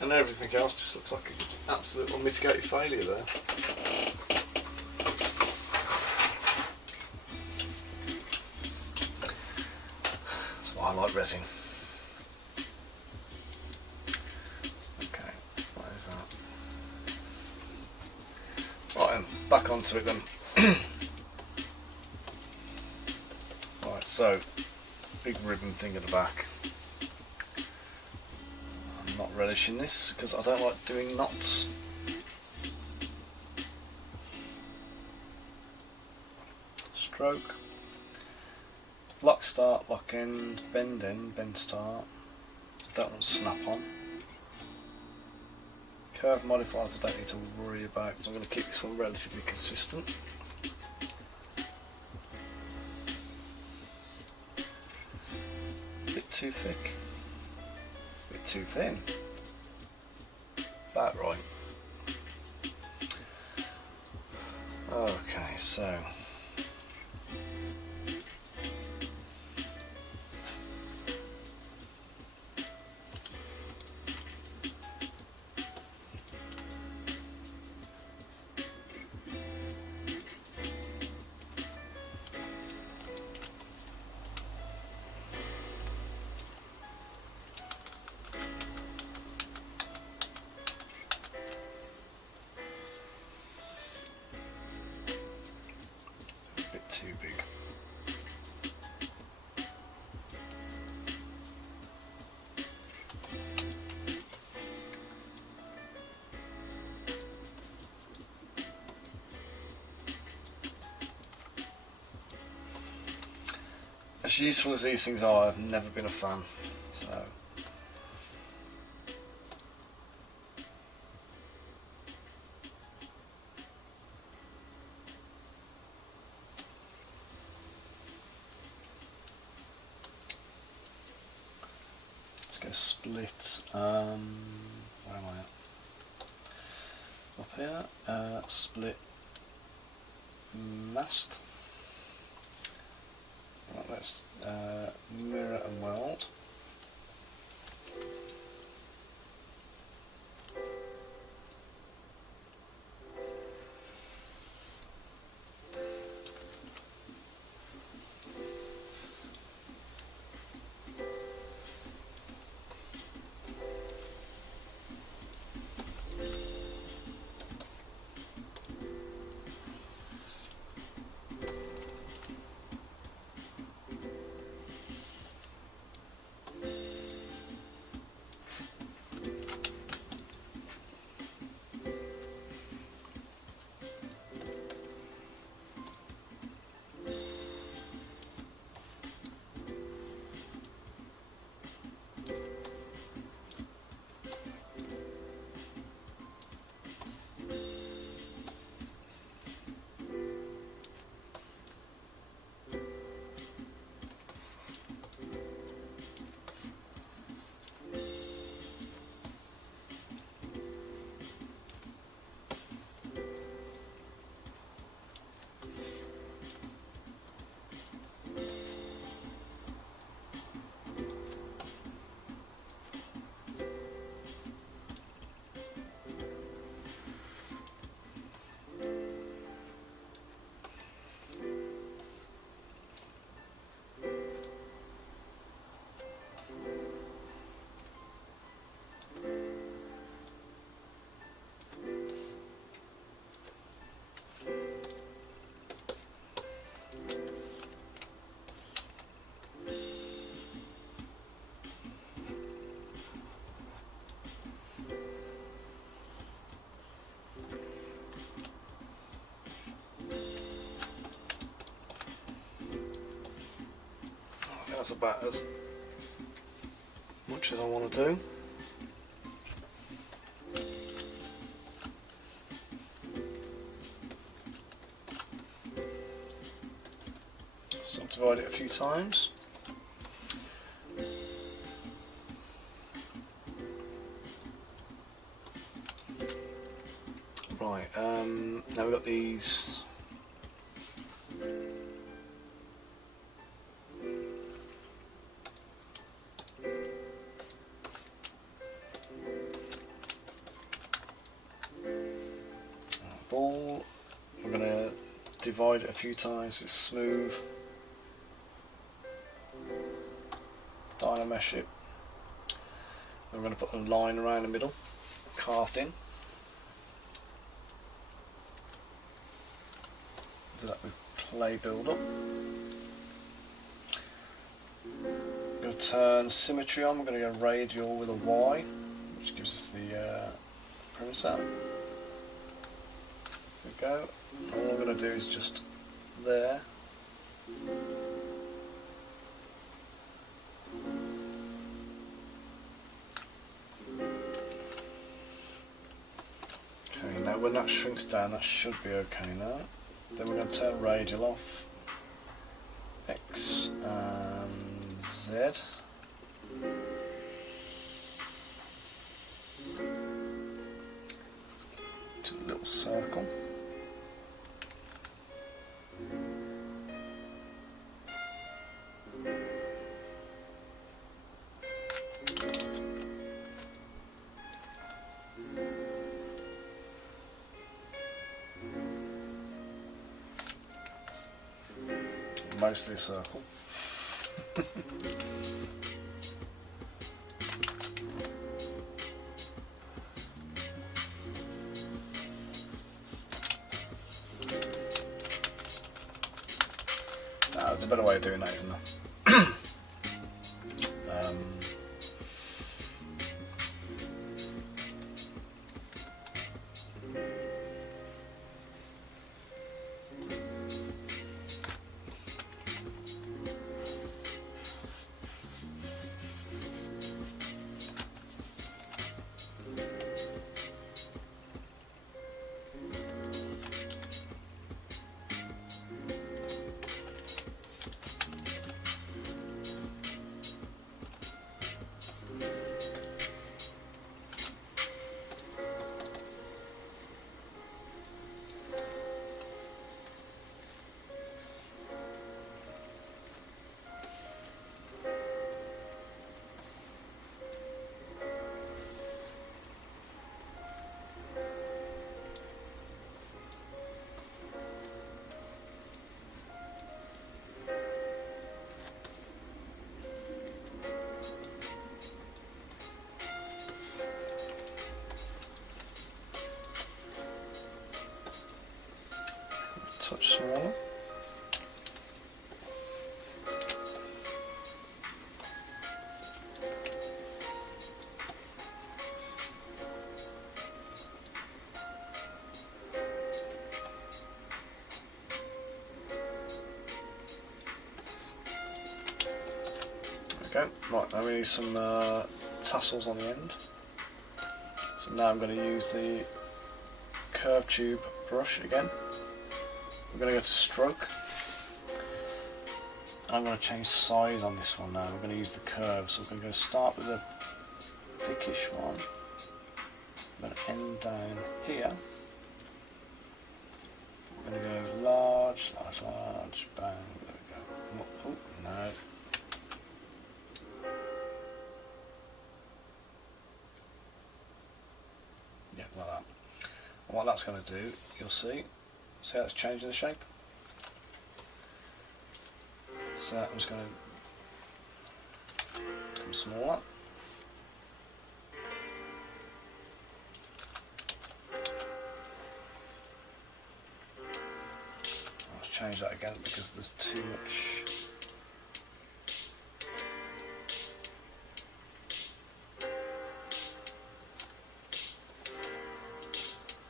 And everything else just looks like an absolute unmitigated failure there. That's why I like resin. Okay, what is that? Right, and back onto it then. Right, so big ribbon thing at the back. I'm not relishing this because I don't like doing knots. Stroke. Lock start, lock end, bend start. Don't want snap on. Curve modifiers I don't need to worry about because I'm going to keep this one relatively consistent. Bit too thick. Bit too thin. About right. Okay, so too big. As useful as these things are, I've never been a fan, so go split, where am I at? Up here, split mast. Right, let's mirror and weld. That's about as much as I want to do. Subdivide it a few times. Right, now we've got these ball. I'm going to divide it a few times so it's smooth. Dynamesh it. I'm going to put a line around the middle, carved in. Do that with clay build-up. I'm going to turn symmetry on. We're going to go radial with a Y, which gives us the perimeter. There we go. All I'm going to do is just there. Okay, now when that shrinks down, that should be okay now. Then we're going to turn radial off, X and Z. To a little circle. Mostly a circle. There's a better way of doing that, isn't there? Touch smaller. Okay, right, now we need some tassels on the end. So now I'm going to use the curve tube brush again. We're going to go to stroke. I'm going to change size on this one now. We're going to use the curve, so we're going to start with a thickish one. I'm going to end down here. We're going to go large, large, large, bang, there we go. Oh, no. Yeah, like that. And what that's going to do, you'll see how it's changing the shape? So I'm just going to become smaller. Let's change that again because there's too much.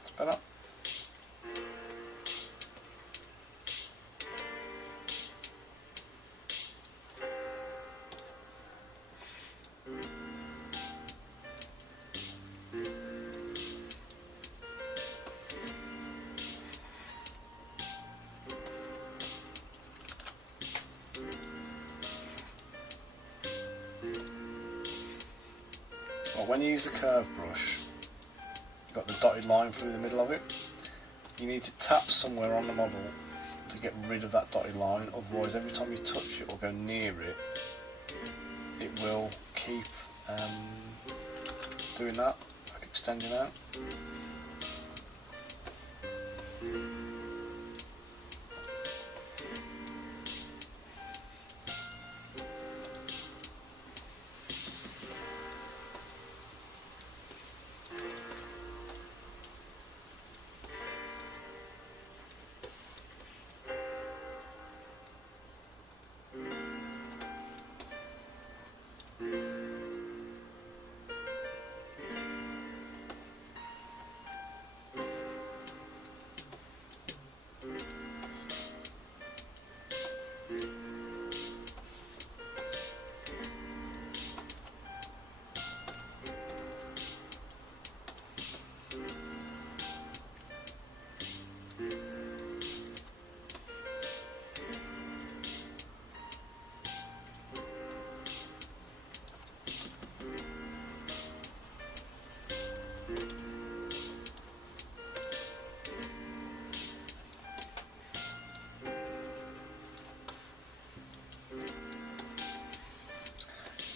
It's better. But when you use the curve brush, you've got the dotted line through the middle of it. You need to tap somewhere on the model to get rid of that dotted line, otherwise every time you touch it or go near it, it will keep doing that, like extending out.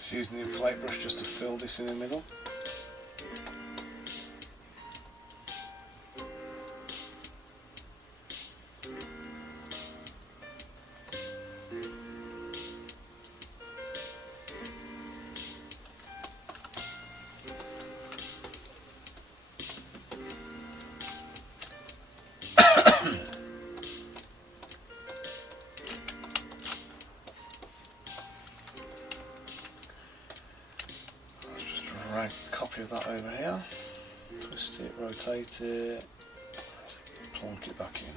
Using the inflate brush just to fill this in the middle. Copy of that over here, twist it, rotate it, plonk it back in.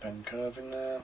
Pen curve in there.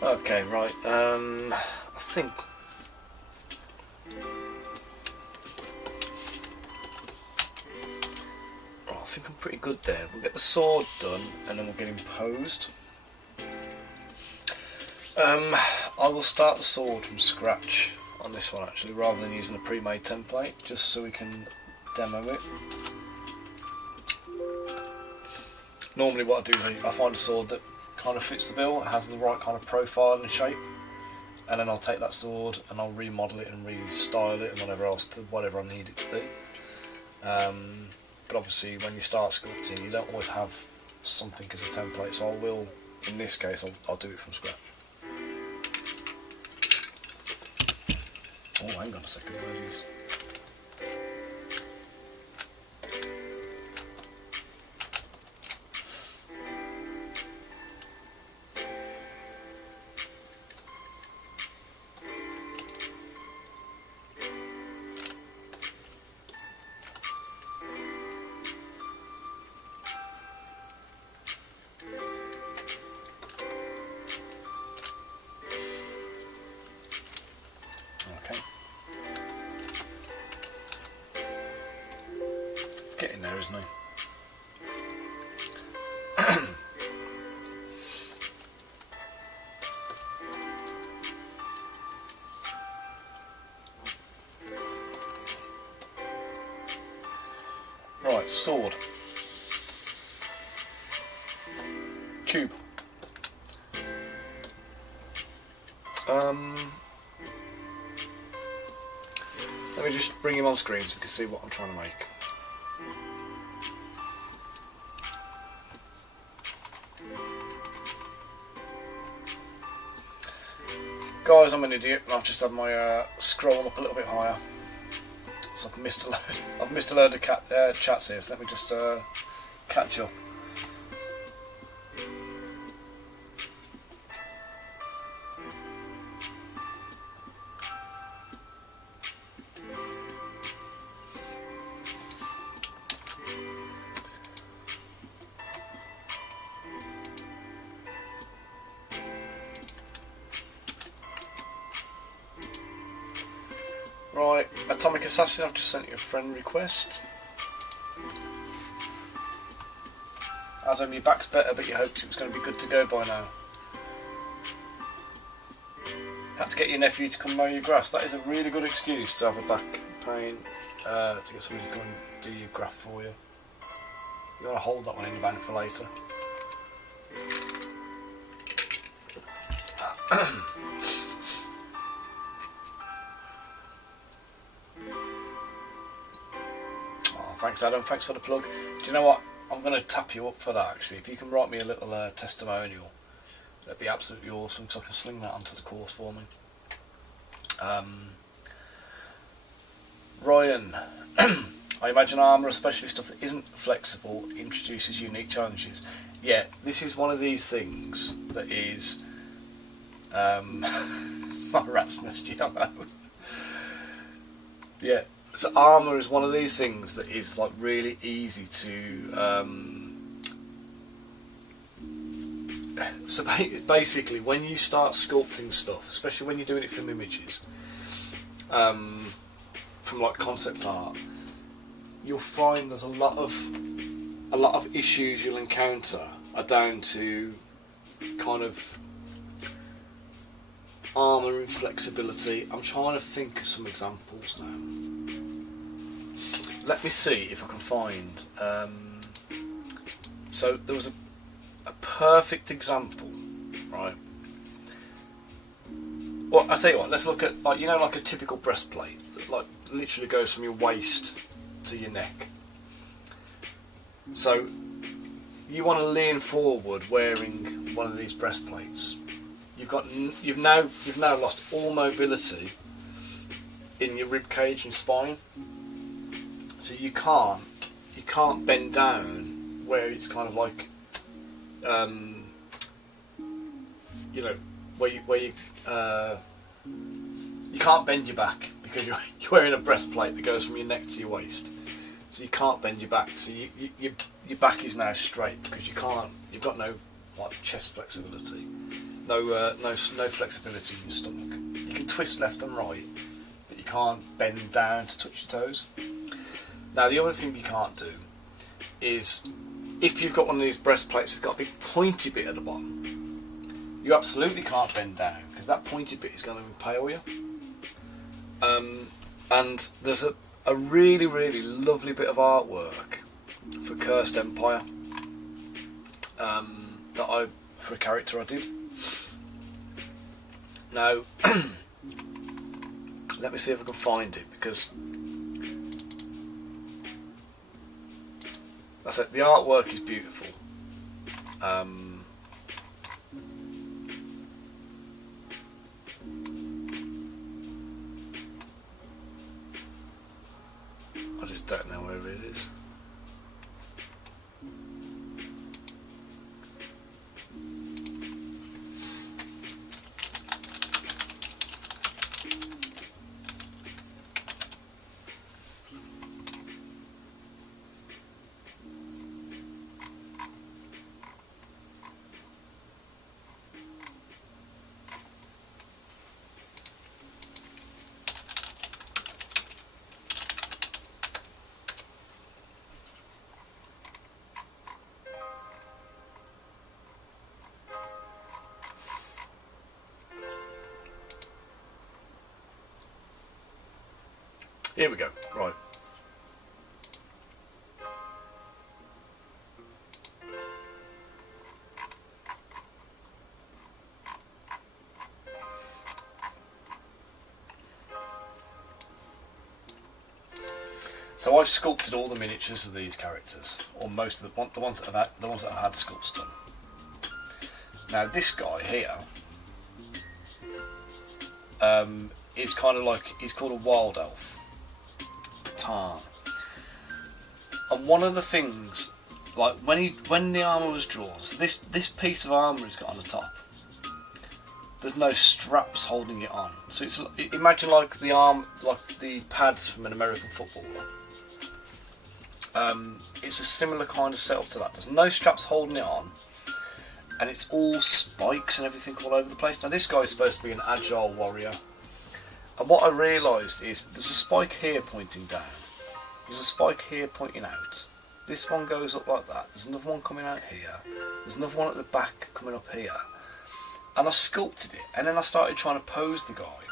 Okay, right, I think I'm pretty good there. We'll get the sword done and then we'll get him posed. I will start the sword from scratch on this one actually, rather than using the pre-made template, just so we can demo it. Normally what I do is I find a sword that kind of fits the bill, it has the right kind of profile and shape, and then I'll take that sword and I'll remodel it and restyle it and whatever else to whatever I need it to be. But obviously when you start sculpting you don't always have something as a template, so I will, in this case, I'll do it from scratch. Oh, hang on a second, where's these? Getting there, isn't he? Sword. Cube. Let me just bring him on screen so you can see what I'm trying to make. Guys, I'm an idiot and I've just had my scroll up a little bit higher. So I've missed a load of chats here, so let me just catch up. Right, Atomic Assassin, I've just sent you a friend request. Adam, your back's better, but you hoped it was going to be good to go by now. Had to get your nephew to come mow your grass. That is a really good excuse to have a back pain, to get somebody to come and do your grass for you. You want to hold that one in your bank for later. Thanks Adam, thanks for the plug. Do you know what? I'm going to tap you up for that actually. If you can write me a little testimonial, that'd be absolutely awesome because I can sling that onto the course for me. Ryan, I imagine armour, especially stuff that isn't flexible, introduces unique challenges. Yeah, this is one of these things that is my rat's nest, you don't know. Yeah. So armour is one of these things that is like really easy to. So basically, when you start sculpting stuff, especially when you're doing it from images, from like concept art, you'll find there's a lot of issues you'll encounter are down to kind of armour and flexibility. I'm trying to think of some examples now. Let me see if I can find. So there was a perfect example, right? Well, I'll tell you what. Let's look at like like a typical breastplate that like literally goes from your waist to your neck. So you want to lean forward wearing one of these breastplates. You've now lost all mobility in your rib cage and spine. So you can't bend down where it's kind of like where you can't bend your back because you're wearing a breastplate that goes from your neck to your waist. So you can't bend your back. So your back is now straight because you've got no like chest flexibility, no flexibility in your stomach. You can twist left and right, but you can't bend down to touch your toes. Now the other thing you can't do is, if you've got one of these breastplates that's got a big pointy bit at the bottom, you absolutely can't bend down because that pointy bit is going to impale you. And there's a really, really lovely bit of artwork for Cursed Empire for a character I did. Now, let me see if I can find it because that's it. The artwork is beautiful. I just don't know where it is. Here we go. Right. So I've sculpted all the miniatures of these characters, or most of the ones that have had sculpts done. Now this guy here is kind of like, he's called a wild elf, Tarn. And one of the things, like when the armour was drawn, so this piece of armour he's got on the top, there's no straps holding it on. So it's, imagine like the pads from an American footballer. It's a similar kind of setup to that. There's no straps holding it on, and it's all spikes and everything all over the place. Now this guy's supposed to be an agile warrior, and what I realised is there's a spike here pointing down, there's a spike here pointing out, this one goes up like that, there's another one coming out here, there's another one at the back coming up here, and I sculpted it, and then I started trying to pose the guy,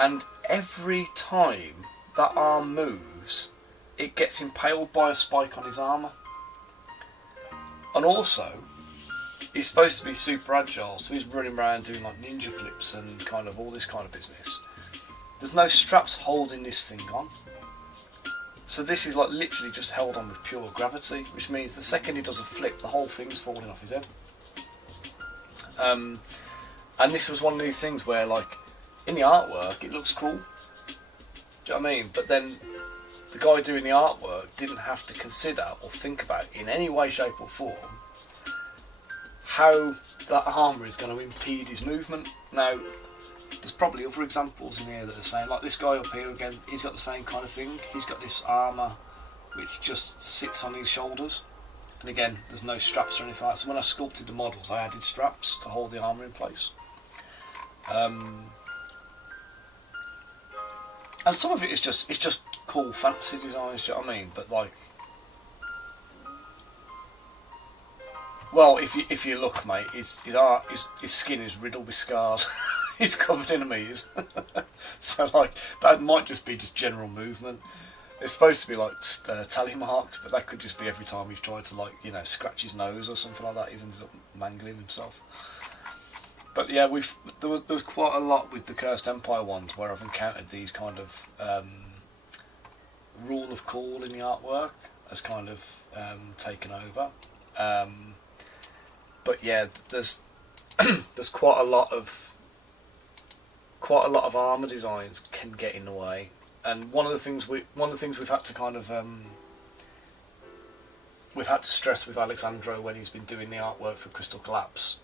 and every time that arm moves, it gets impaled by a spike on his armour. And also, he's supposed to be super agile, so he's running around doing like ninja flips and kind of all this kind of business. There's no straps holding this thing on. So this is like literally just held on with pure gravity, which means the second he does a flip, the whole thing's falling off his head. And this was one of these things where, like, in the artwork, it looks cool. Do you know what I mean? But then the guy doing the artwork didn't have to consider or think about in any way, shape or form how that armour is going to impede his movement. Now, there's probably other examples in here that are saying, like this guy up here again, he's got the same kind of thing. He's got this armour which just sits on his shoulders, and again, there's no straps or anything like that. So when I sculpted the models, I added straps to hold the armour in place. And some of it is just cool fantasy designs, do you know what I mean? But like, well, if you look, mate, his skin is riddled with scars. He's covered in enemies. So like, that might just be just general movement. It's supposed to be like tally marks, but that could just be every time he's tried to, like, you know, scratch his nose or something like that, he's ended up mangling himself. But yeah, there was quite a lot with the Cursed Empire ones where I've encountered these kind of rule of cool in the artwork has kind of taken over. But yeah, there's there's quite a lot of armour designs can get in the way, and one of the things we've had to kind of we've had to stress with Alexandro when he's been doing the artwork for Crystal Collapse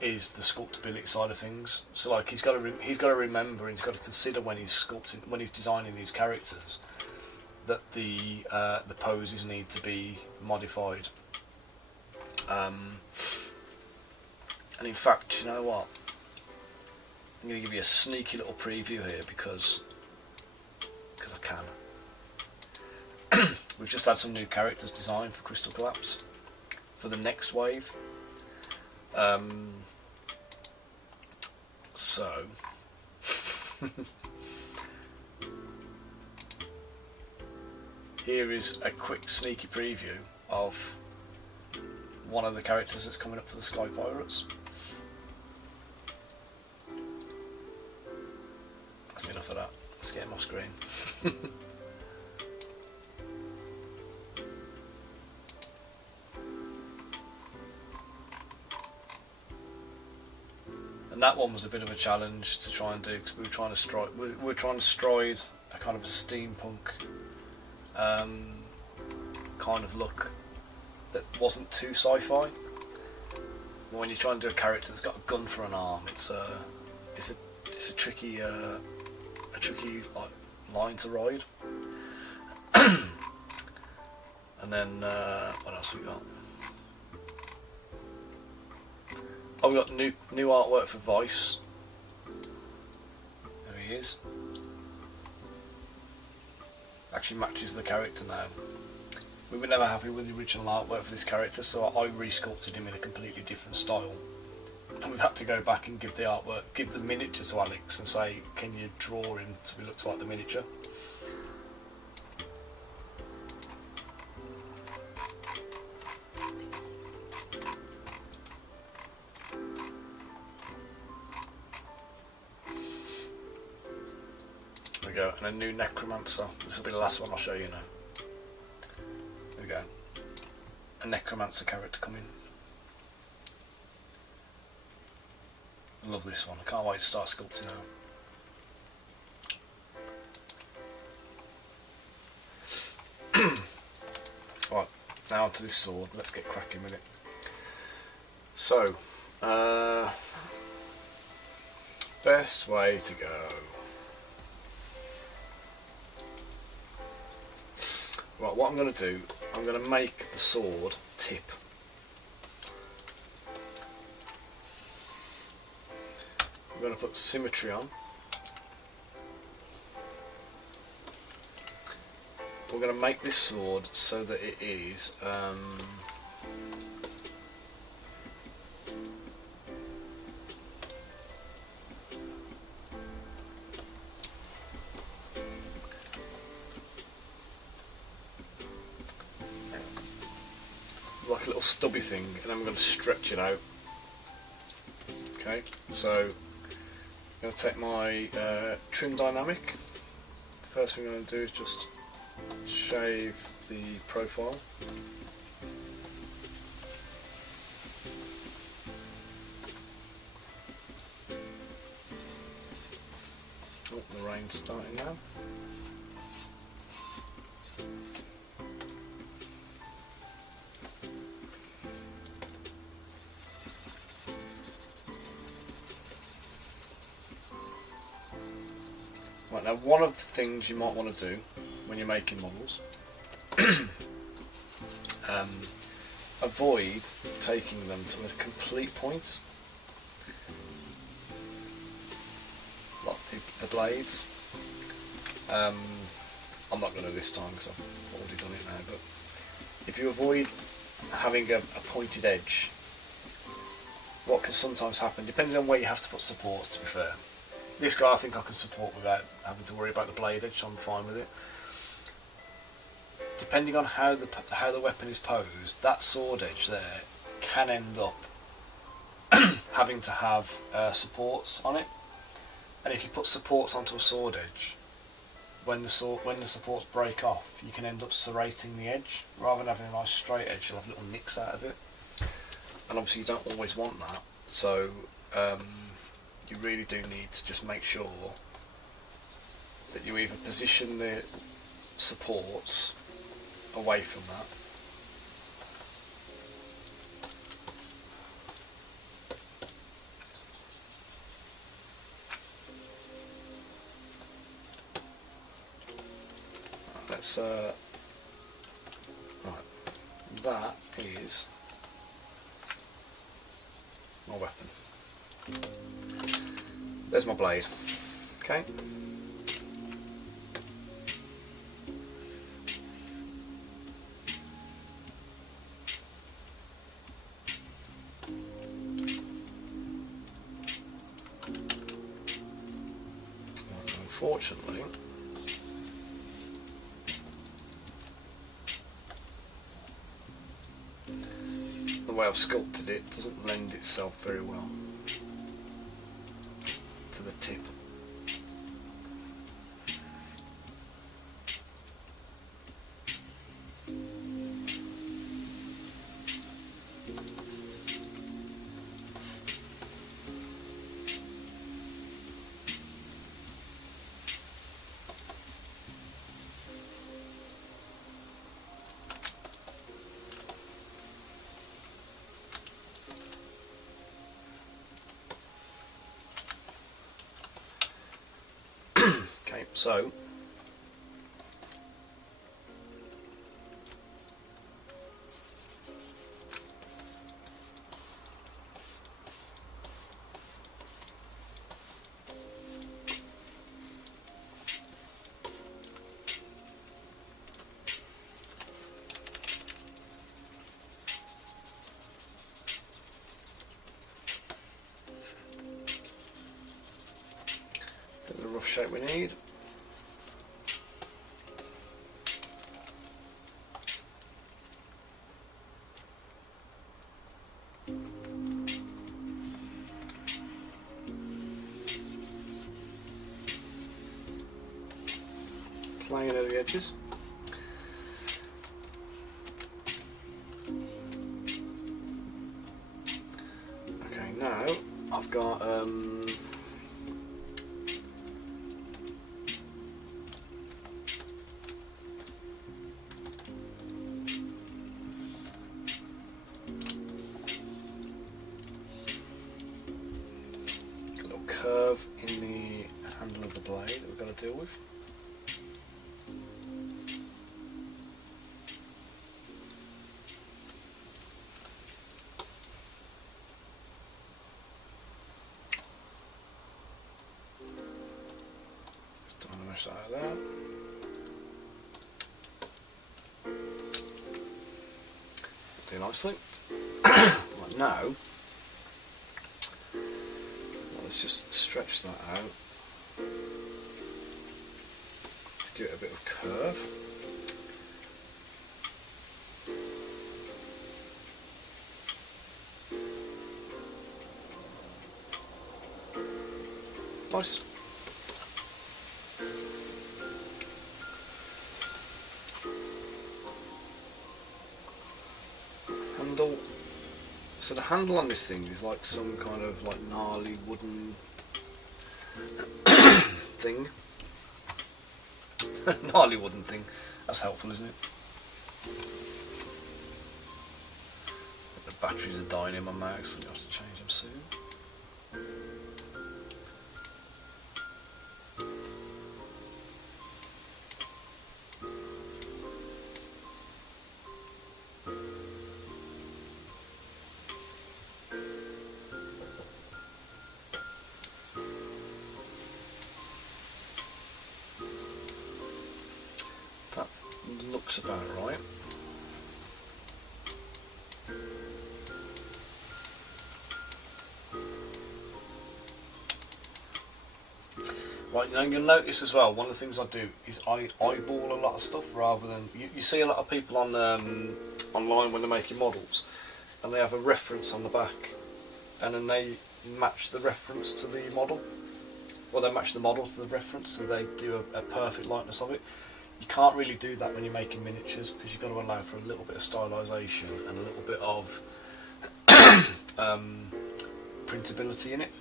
is the sculptability side of things. So like, he's got to remember, and he's got to consider when he's sculpting, when he's designing these characters, that the poses need to be modified. And in fact, you know what? I'm going to give you a sneaky little preview here because I can. We've just had some new characters designed for Crystal Collapse for the next wave. So here is a quick sneaky preview of one of the characters that's coming up for the Sky Pirates. That's enough of that. Let's get him off screen. And that one was a bit of a challenge to try and do, because we were trying to stride a kind of a steampunk kind of look that wasn't too sci-fi. But when you try and do a character that's got a gun for an arm, it's a tricky like line to ride. And then what else we got? Oh, we got new artwork for Vice. There he is. Actually matches the character now. We were never happy with the original artwork for this character, so I re-sculpted him in a completely different style. And we've had to go back and give the artwork, give the miniature to Alex and say, can you draw him so he looks like the miniature? we go, and a new necromancer. This will be the last one I'll show you now. There we go. A necromancer character coming. I love this one. I can't wait to start sculpting now. Right, now onto this sword. Let's get cracking with it. So, best way to go. Right, what I'm going to do, I'm going to make the sword tip. I'm going to put symmetry on. We're going to make this sword so that it is like a little stubby thing, and then we're going to stretch it out. Okay, so I'm going to take my trim dynamic. First thing I'm going to do is just shave the profile. Oh, the rain's starting now. Right, now one of the things you might want to do when you're making models, avoid taking them to a complete point, like the blades. I'm not going to this time because I've already done it now, but if you avoid having a pointed edge, what can sometimes happen, depending on where you have to put supports, to be fair. This guy I think I can support without having to worry about the blade edge, so I'm fine with it. Depending on how the weapon is posed, that sword edge there can end up having to have supports on it. And if you put supports onto a sword edge, when the supports break off, you can end up serrating the edge. Rather than having a nice straight edge, you'll have little nicks out of it. And obviously you don't always want that, so you really do need to just make sure that you either position the supports away from that, let's right, that is my weapon. There's my blade. Okay. Unfortunately, the way I've sculpted it doesn't lend itself very well to the tip. Okay, so the rough shape we need. laying over the edges. Okay, now I've got a little curve in the handle of the blade that we've got to deal with. Just trying to mesh that out there. Do nicely. Right, now, let's just stretch that out to give it a bit of curve. Nice. Handle. So the handle on this thing is like some kind of like gnarly wooden thing. Gnarly wooden thing. That's helpful, isn't it? The batteries are dying in my mouse, and I have to change them soon. That looks about right. Right, now you'll notice as well, one of the things I do is I eyeball a lot of stuff rather than... You see a lot of people on online when they're making models, and they have a reference on the back, and then they match the reference to the model. Well, they match the model to the reference, so they do a perfect likeness of it. You can't really do that when you're making miniatures, because you've got to allow for a little bit of stylisation and a little bit of printability in it.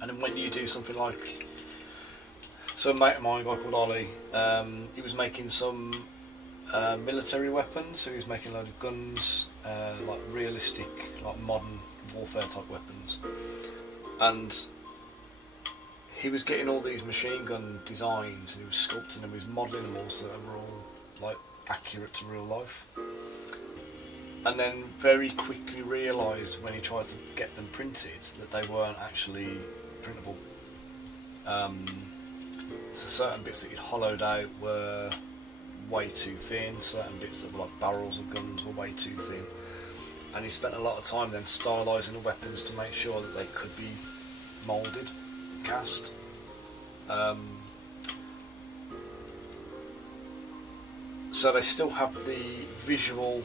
And then when you do something like... So a mate of mine, a guy called Ollie, he was making some military weapons, so he was making a load of guns, like realistic, like modern warfare type weapons. And he was getting all these machine gun designs, and he was sculpting them, he was modelling them all so they were all like accurate to real life. And then very quickly realised when he tried to get them printed that they weren't actually printable. So certain bits that he'd hollowed out were way too thin, certain bits that were like barrels of guns were way too thin. And he spent a lot of time then stylising the weapons to make sure that they could be moulded, cast. So they still have the visual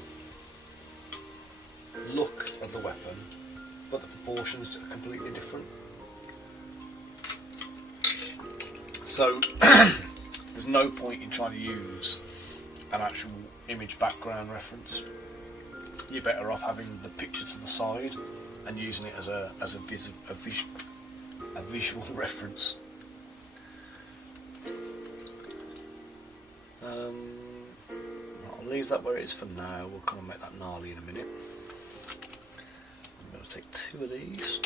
look of the weapon, but the proportions are completely different. So there's no point in trying to use an actual image background reference. You're better off having the picture to the side and using it as a visual reference. I'll leave that where it is for now. We'll kind of make that gnarly in a minute. I'm going to take 2 of these.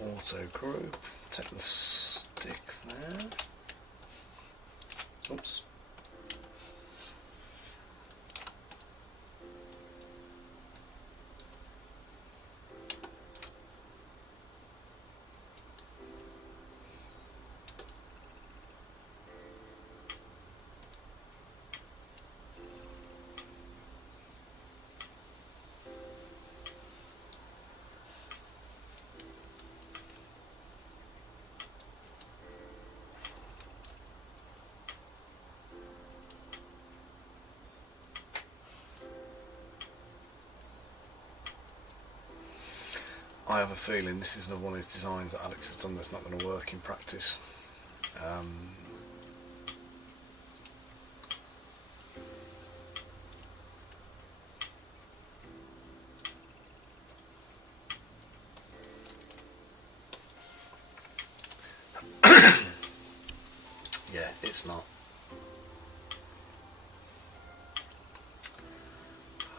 Auto group, take the stick there. Oops. I have a feeling this is another one of his designs that Alex has done that's not going to work in practice. Yeah, it's not.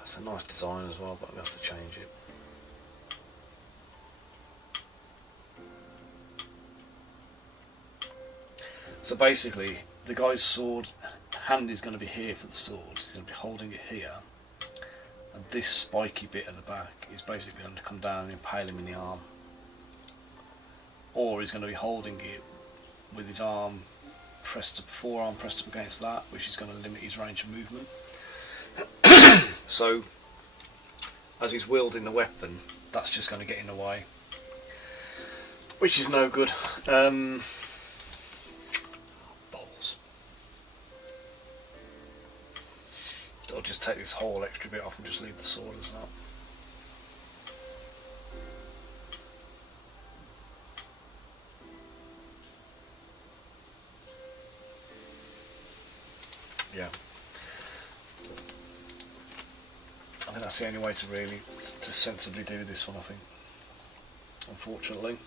It's a nice design as well, but I'm going to have to change it. So basically, the guy's sword hand is going to be here for the sword. He's going to be holding it here, and this spiky bit at the back is basically going to come down and impale him in the arm. Or he's going to be holding it with his arm pressed up, forearm pressed up against that, which is going to limit his range of movement. So, as he's wielding the weapon, that's just going to get in the way, which is no good. Balls. I'll just take this whole extra bit off and just leave the sword as that. Yeah. I think that's the only way to really, to sensibly do this one, I think. Unfortunately.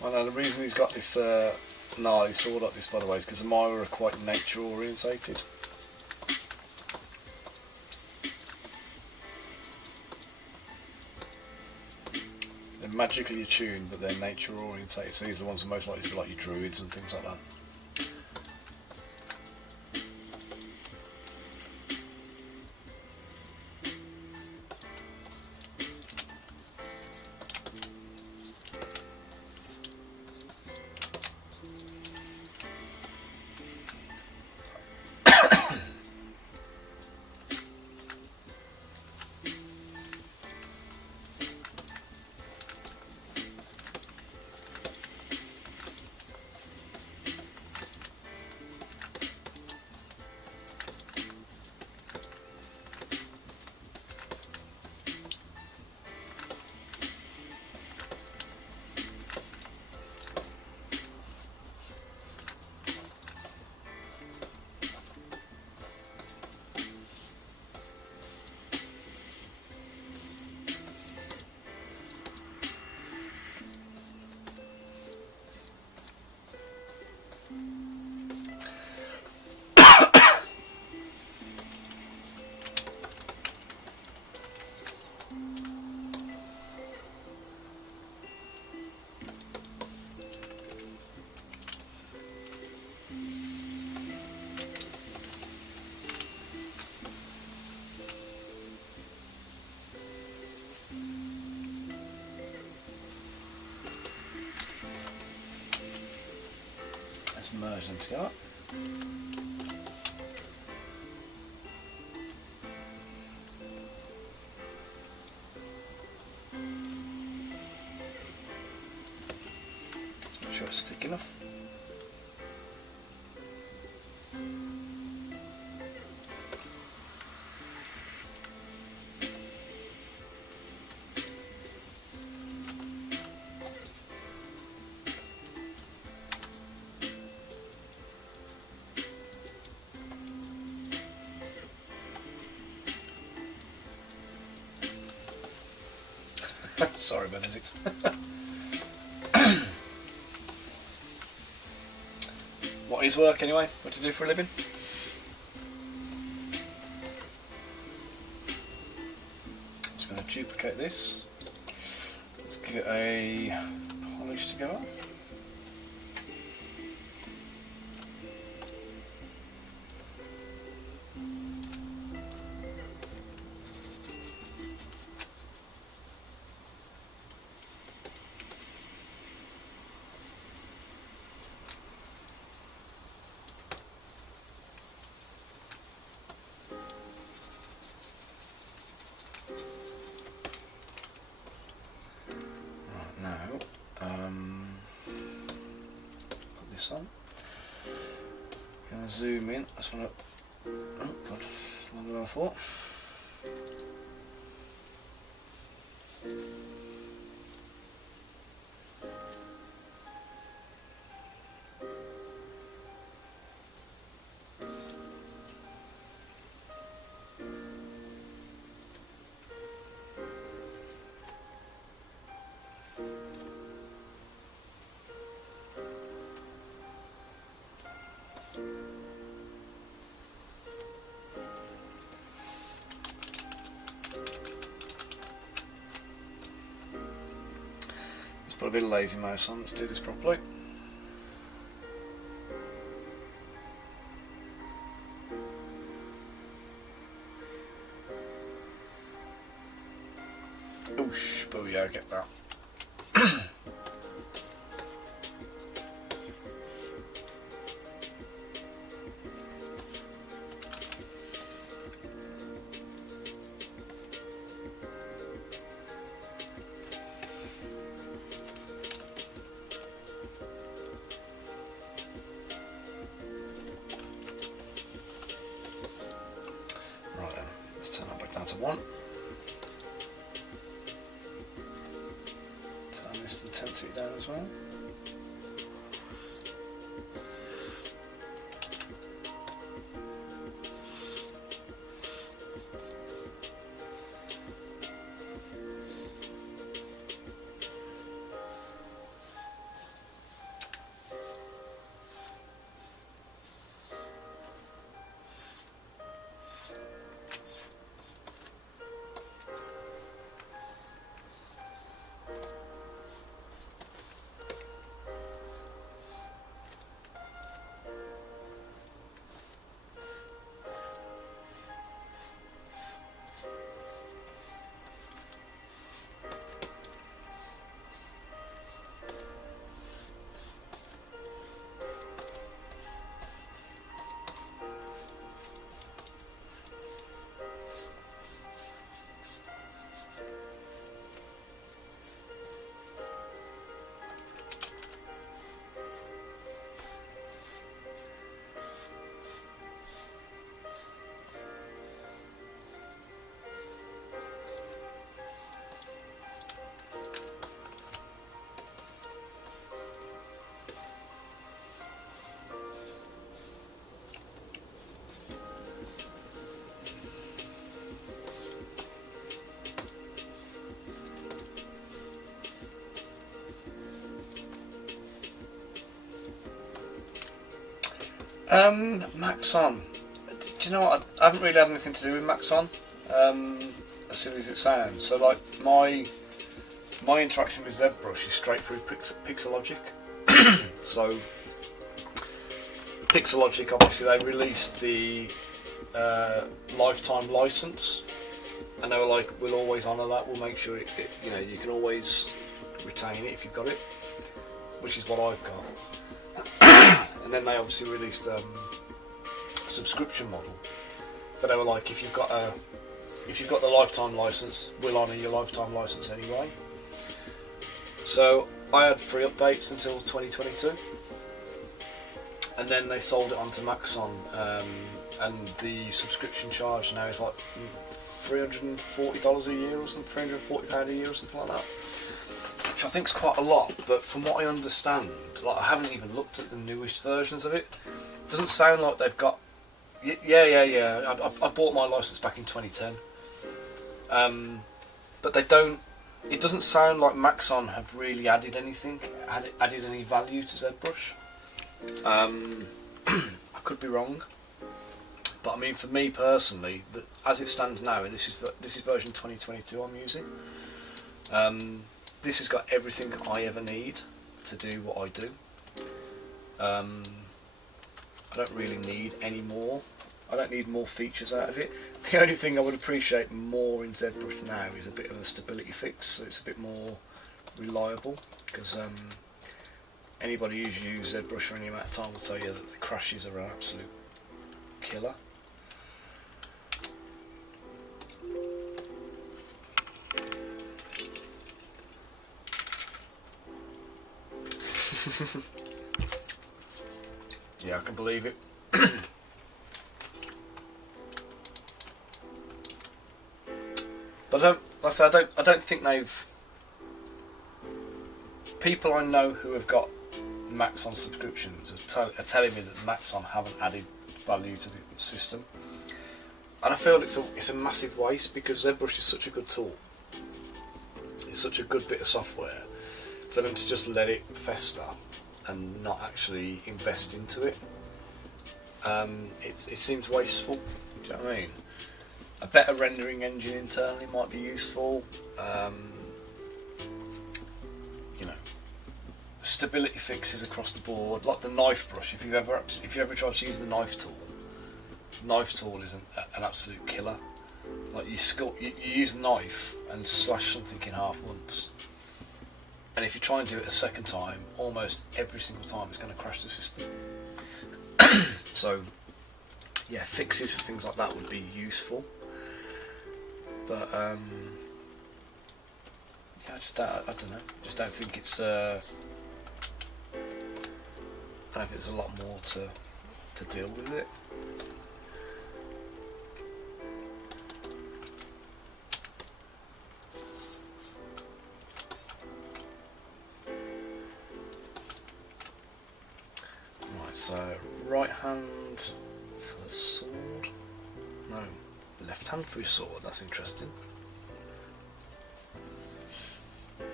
Well, no, the reason he's got this gnarly sword like this, by the way, is because the Myra are quite nature orientated. They're magically attuned, but they're nature orientated, so these are the ones that are most likely to be like your druids and things like that. Let's merge them together. Let's make sure it's thick enough. Sorry, Benedict. What is work anyway? What do you do for a living? Just going to duplicate this. Let's get a polish together. On. Gonna zoom in. I just want to. Oh god, longer than I thought. Put a bit of lazy mouse on, let's do this properly. Oosh, booyah, get that. Down to 1. Turn this intensity down as well. Maxon. Do you know what? I haven't really had anything to do with Maxon, as silly as it sounds. So, like, my interaction with ZBrush is straight through Pixelogic. So, Pixelogic, obviously, they released the lifetime license, and they were like, "We'll always honour that. We'll make sure you know, you can always retain it if you've got it," which is what I've got. And then they obviously released a subscription model. But they were like, if you've got the lifetime license, we'll honour your lifetime license anyway. So I had free updates until 2022, and then they sold it onto Maxon, and the subscription charge now is like $340 a year or something, £340 a year or something like that. Which I think is quite a lot, but from what I understand, like, I haven't even looked at the newest versions of it. It doesn't sound like they've got. Yeah. I bought my license back in 2010, but they don't. it doesn't sound like Maxon have really added anything, added any value to ZBrush. I could be wrong, but I mean, for me personally, as it stands now, and this is version 2022 I'm using. This has got everything I ever need to do what I do. I don't really need any more. I don't need more features out of it. The only thing I would appreciate more in ZBrush now is a bit of a stability fix, so it's a bit more reliable, because anybody who's used ZBrush for any amount of time will tell you that the crashes are an absolute killer. Yeah, I can believe it. But I don't think they've. People I know who have got Maxon subscriptions are telling me that Maxon haven't added value to the system, and I feel it's a massive waste, because ZBrush is such a good tool. It's such a good bit of software for them to just let it fester and not actually invest into it. It seems wasteful. Do you know what I mean? A better rendering engine internally might be useful. You know, stability fixes across the board, like the knife brush. If you ever tried to use the knife tool is an absolute killer. Like you use the knife and slash something in half once, and if you try and do it a second time, almost every single time it's going to crash the system. So yeah, fixes for things like that would be useful, but I don't know. Just don't think it's. I don't think there's a lot more to deal with it. Right, so right hand for the sword. No, left hand for your sword. That's interesting. No,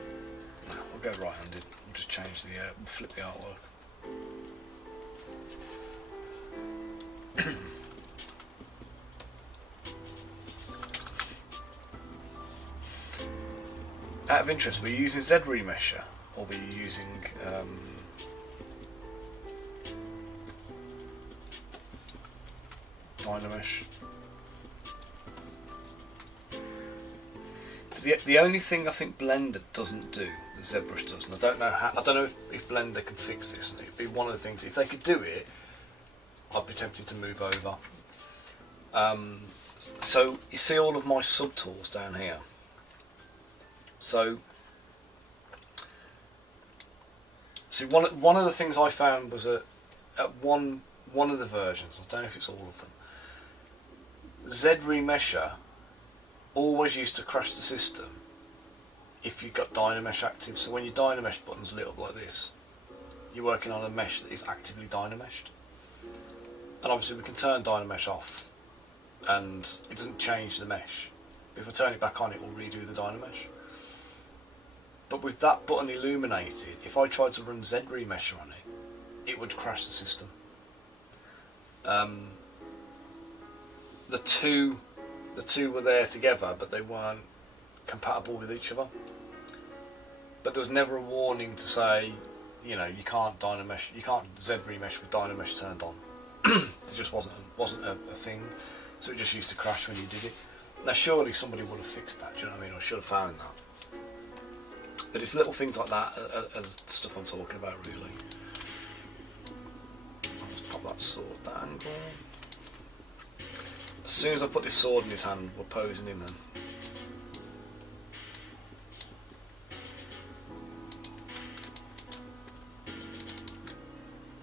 we'll go right-handed. We'll just change the flip the artwork. Out of interest, were you using Z Remesher or were you using Dynamesh? The only thing I think Blender doesn't do that ZBrush does, and I don't know if Blender could fix this, and it'd be one of the things. If they could do it, I'd be tempted to move over. So you see all of my subtools down here. So see, one of the things I found was at one of the versions, I don't know if it's all of them, Z Remesher always used to crash the system if you've got Dynamesh active. So when your Dynamesh button's lit up like this, you're working on a mesh that is actively Dynameshed. And obviously we can turn Dynamesh off and it doesn't change the mesh. But if I turn it back on, it will redo the Dynamesh. But with that button illuminated, if I tried to run Z Remesher on it, it would crash the system. The two were there together, but they weren't compatible with each other. But there was never a warning to say, you know, you can't Dynamesh, you can't Z Remesh with Dynamesh turned on. It just wasn't a thing, so it just used to crash when you did it. Now surely somebody would have fixed that, do you know what I mean, or should have found that. But it's little things like that are stuff I'm talking about, really. I'll just pop that sword at that angle. As soon as I put this sword in his hand, we're posing him then.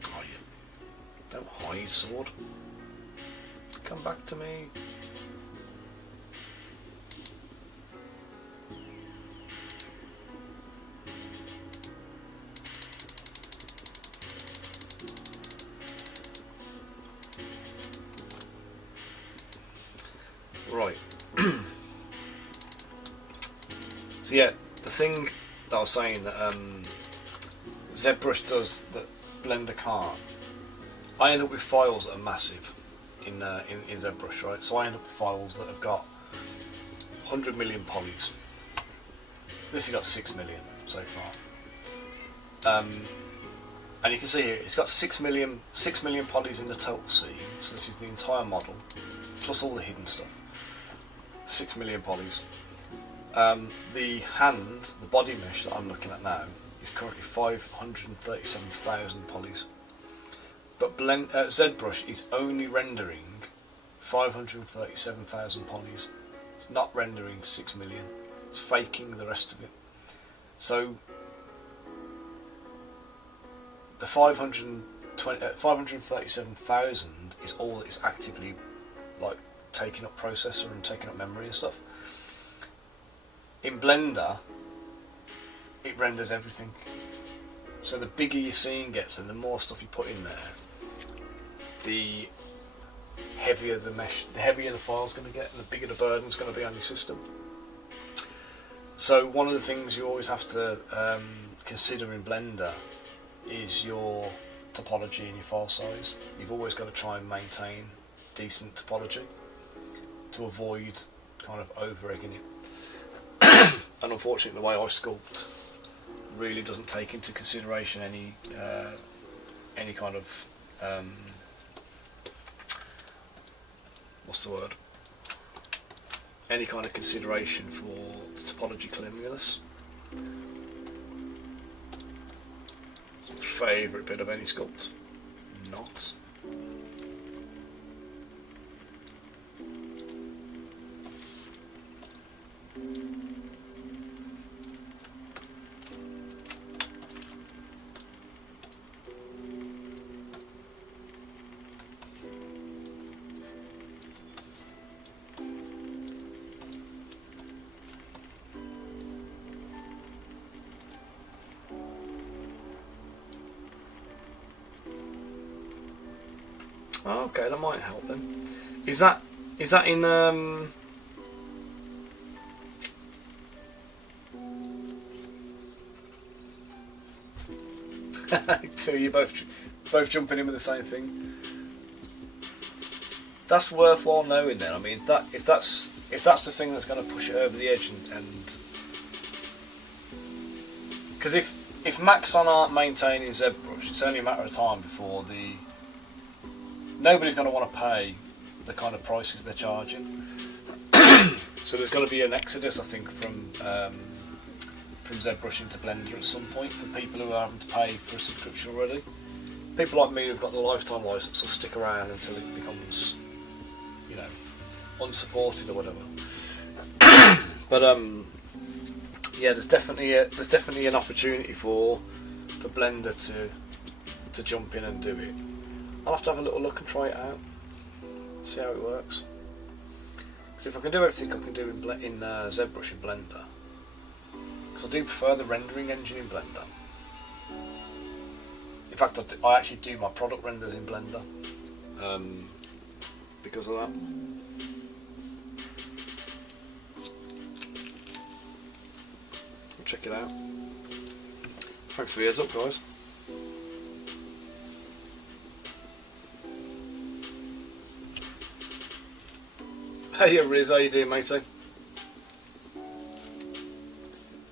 Oh, you don't hide, sword. Come back to me. Right. So yeah, thing that I was saying that ZBrush does that Blender can't. I end up with files that are massive in ZBrush, right? So I end up with files that have got 100 million polys. This has got 6 million so far. And you can see here, it's got 6 million polys in the total scene. So this is the entire model, plus all the hidden stuff. 6 million polys. The hand, the body mesh that I'm looking at now, is currently 537,000 polys. But ZBrush is only rendering 537,000 polys. It's not rendering 6 million. It's faking the rest of it. So the 537,000 is all that is actively like taking up processor and taking up memory and stuff. In Blender, it renders everything. So the bigger your scene gets and the more stuff you put in there, the heavier the mesh, the heavier the file's going to get, and the bigger the burden's going to be on your system. So one of the things you always have to consider in Blender is your topology and your file size. You've always got to try and maintain decent topology to avoid kind of over-egging it. And unfortunately the way I sculpt really doesn't take into consideration any kind of what's the word? Any kind of consideration for the topology cleanliness. It's my favourite bit of any sculpt. Not. Oh, okay, that might help then. Is that in so you both jumping in with the same thing? That's worthwhile knowing then. I mean, if that's the thing that's going to push it over the edge, and because if Maxon aren't maintaining ZBrush, it's only a matter of time before nobody's going to want to pay the kind of prices they're charging. So there's got to be an exodus, I think, from ZBrush into Blender at some point for people who are having to pay for a subscription already. People like me who've got the lifetime license will stick around until it becomes, you know, unsupported or whatever. But yeah, there's definitely an opportunity for Blender to jump in and do it. I'll have to have a little look and try it out, see how it works. Because if I can do everything I can do in ZBrush in Blender, because I do prefer the rendering engine in Blender. In fact, I actually do my product renders in Blender because of that. Check it out. Thanks for the heads up, guys. Hey Riz, how you doing, matey?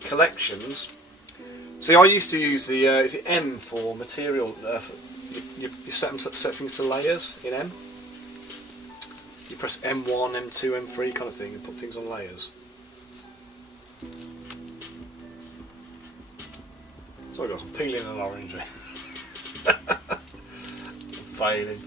Collections. See, I used to use the is it M for material? You set things to layers in M. You press M1, M2, M3 kind of thing, and put things on layers. Sorry guys, I'm peeling an orange. I'm failing.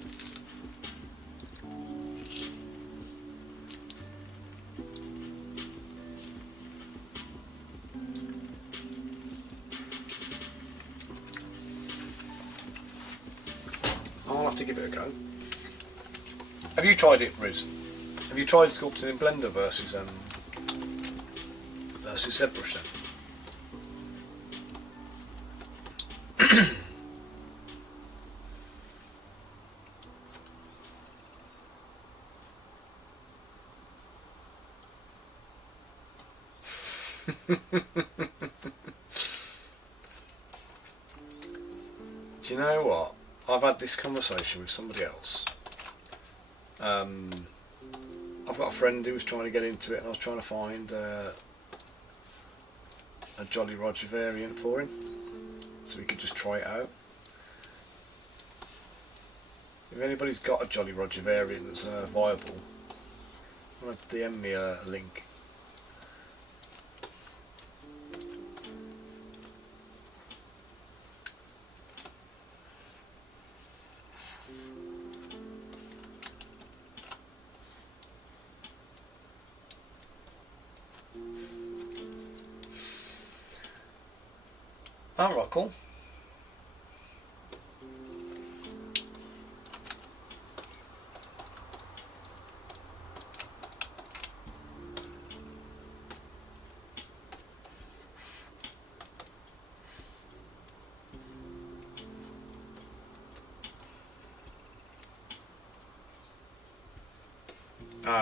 I'll have to give it a go. Have you tried it, Riz? Have you tried sculpting in Blender versus ZBrush then? Do you know what? I've had this conversation with somebody else. I've got a friend who was trying to get into it, and I was trying to find a Jolly Roger variant for him, so we could just try it out. If anybody's got a Jolly Roger variant that's viable, I'm going to DM me a link. Alright, cool.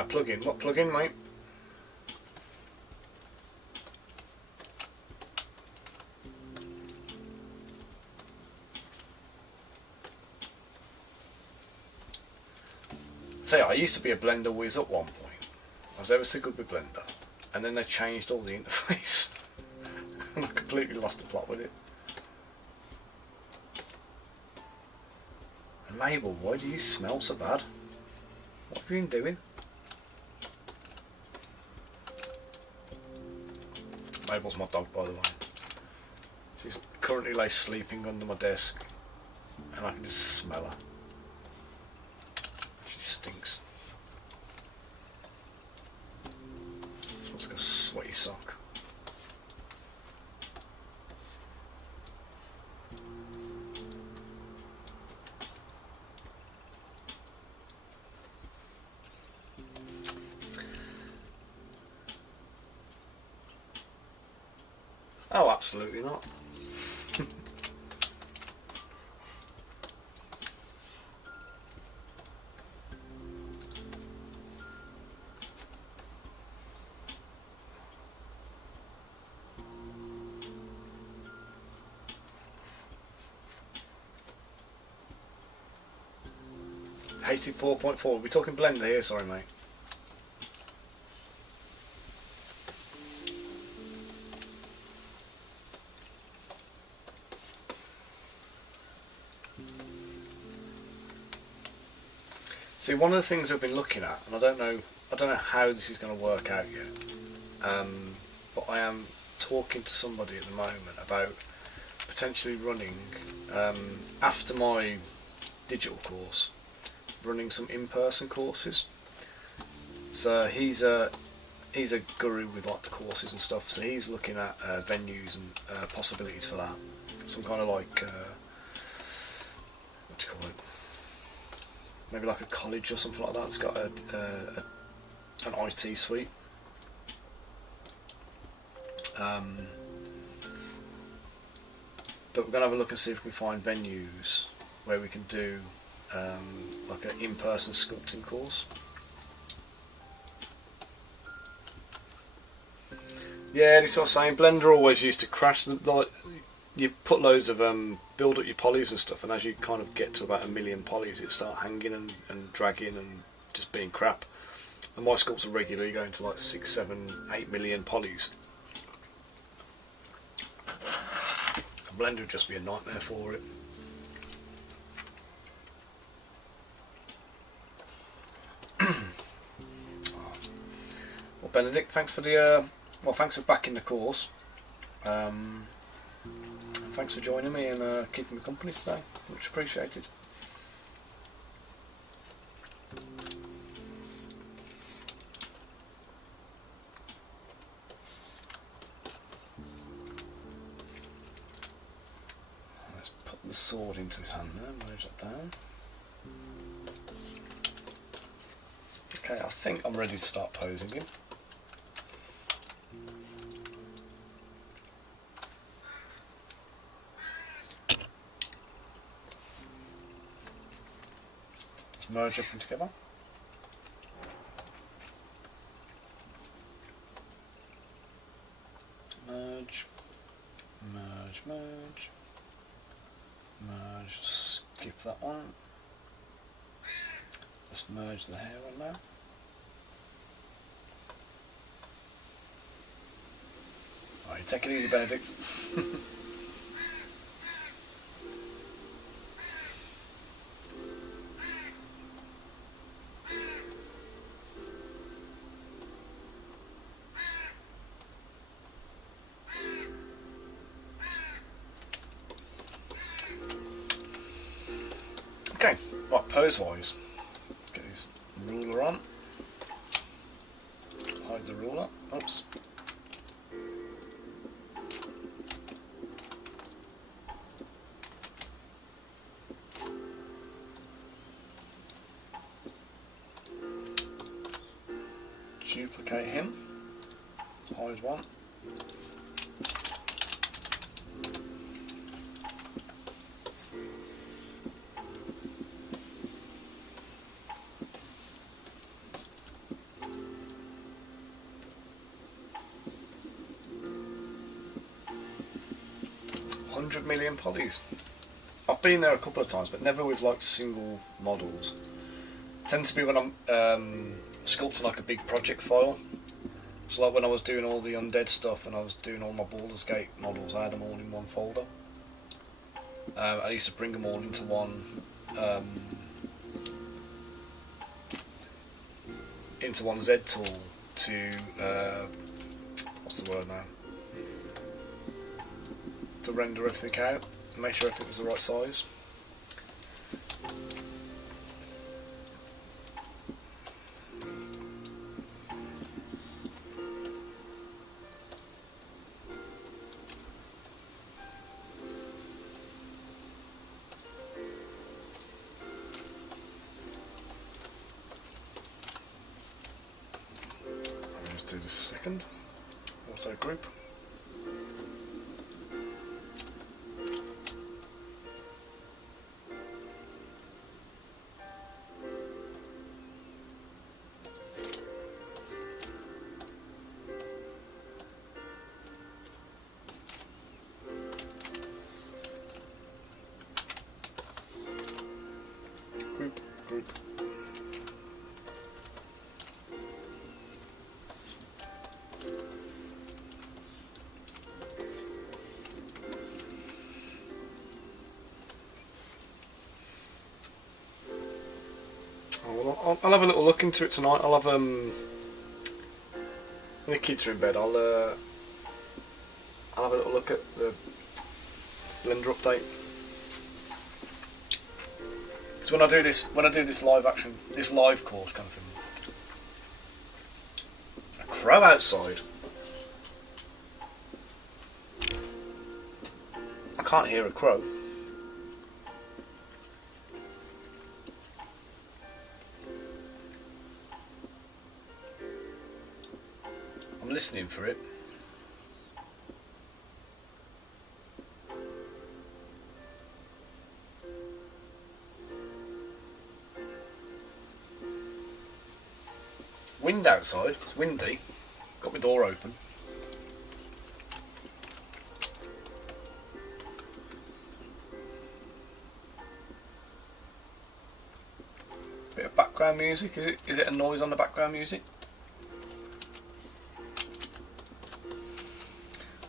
Plugin. What plugin, mate? So yeah, I used to be a Blender whiz at one point. I was ever so good with Blender, and then they changed all the interface, and I completely lost the plot with it. And Mabel, why do you smell so bad? What have you been doing? Mabel's my dog, by the way. She's currently like sleeping under my desk, and I can just smell her. She stinks. Smells like a sweaty sock. Oh, absolutely not. Hated 4.4. We're talking Blender here, sorry mate. See, one of the things I've been looking at, and I don't know how this is going to work out yet, but I am talking to somebody at the moment about potentially running, after my digital course, running some in-person courses. So he's a guru with like the courses and stuff, so he's looking at venues and possibilities for that. Some kind of like, what do you call it? Maybe like a college or something like that. It's got an IT suite. But we're going to have a look and see if we can find venues where we can do like an in-person sculpting course. Yeah, this is what I'm saying. Blender always used to crash. Like, you put loads of build up your polys and stuff, and as you kind of get to about 1 million polys, it start hanging and dragging and just being crap. And my sculpts are regularly going to like 6, 7, 8 million polys. And Blender would just be a nightmare for it. Well, Benedict, thanks for the thanks for backing the course. Thanks for joining me and keeping me company today. Much appreciated. Let's put the sword into his hand there, move that down. Okay, I think I'm ready to start posing him. Merge everything together. merge, merge, merge, merge, skip that one. Let's merge the hair one now. Alright, take it easy, Benedict. Okay, right, pose wise. Get this ruler on. Hide the ruler. Oops. Duplicate him. Hide one. $100,000,000 polys. I've been there a couple of times, but never with like single models. Tends to be when I'm sculpting like a big project file. So like when I was doing all the undead stuff and I was doing all my Baldur's Gate models, I had them all in one folder. I used to bring them all into one Z tool to what's the word now? To render everything out and make sure everything was the right size. Let's do this second. Auto group. Group. I'll have a little look into it tonight. I'll have when the kids are in bed. I'll have a little look at the Blender update. Because when I do this this live course kind of thing, a crow outside. I can't hear a crow. I'm listening for it. Wind outside, it's windy, got my door open. Bit of background music, is it a noise on the background music?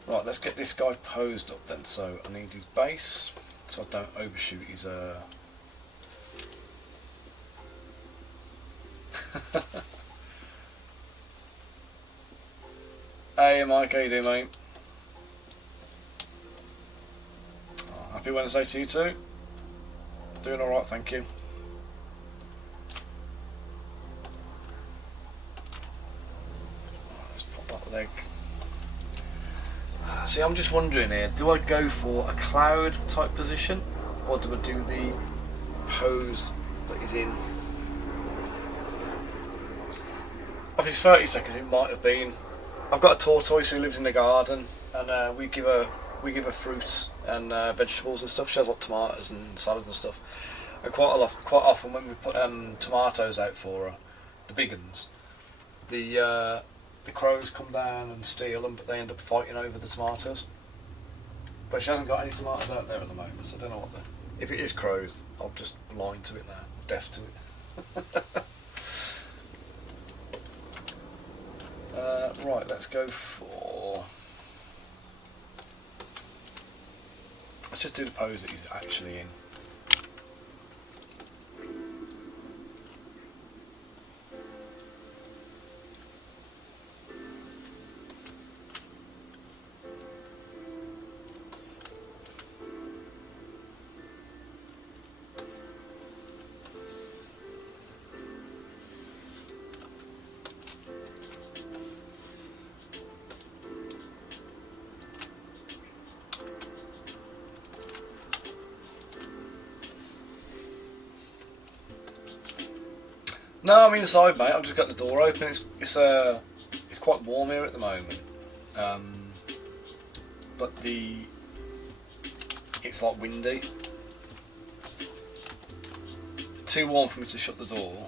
Right, let's get this guy posed up then. So I need his base, so I don't overshoot his Hey Mike, how you doing, mate? Oh, happy Wednesday to you too. Doing alright, thank you. Let's pop that leg. See, I'm just wondering here, do I go for a cloud type position, or do I do the pose that he's in? If it's 30 seconds, it might have been. I've got a tortoise who lives in the garden, and we give her fruits and vegetables and stuff. She has like tomatoes and salad and stuff. And quite often when we put tomatoes out for her, the big ones, the the crows come down and steal them, but they end up fighting over the tomatoes. But she hasn't got any tomatoes out there at the moment, so I don't know what the... If it is crows, I'm just blind to it now, deaf to it. Right, let's go for... Let's just do the pose that he's actually in. No, I'm inside, mate. I've just got the door open. It's quite warm here at the moment, but it's like windy. It's too warm for me to shut the door.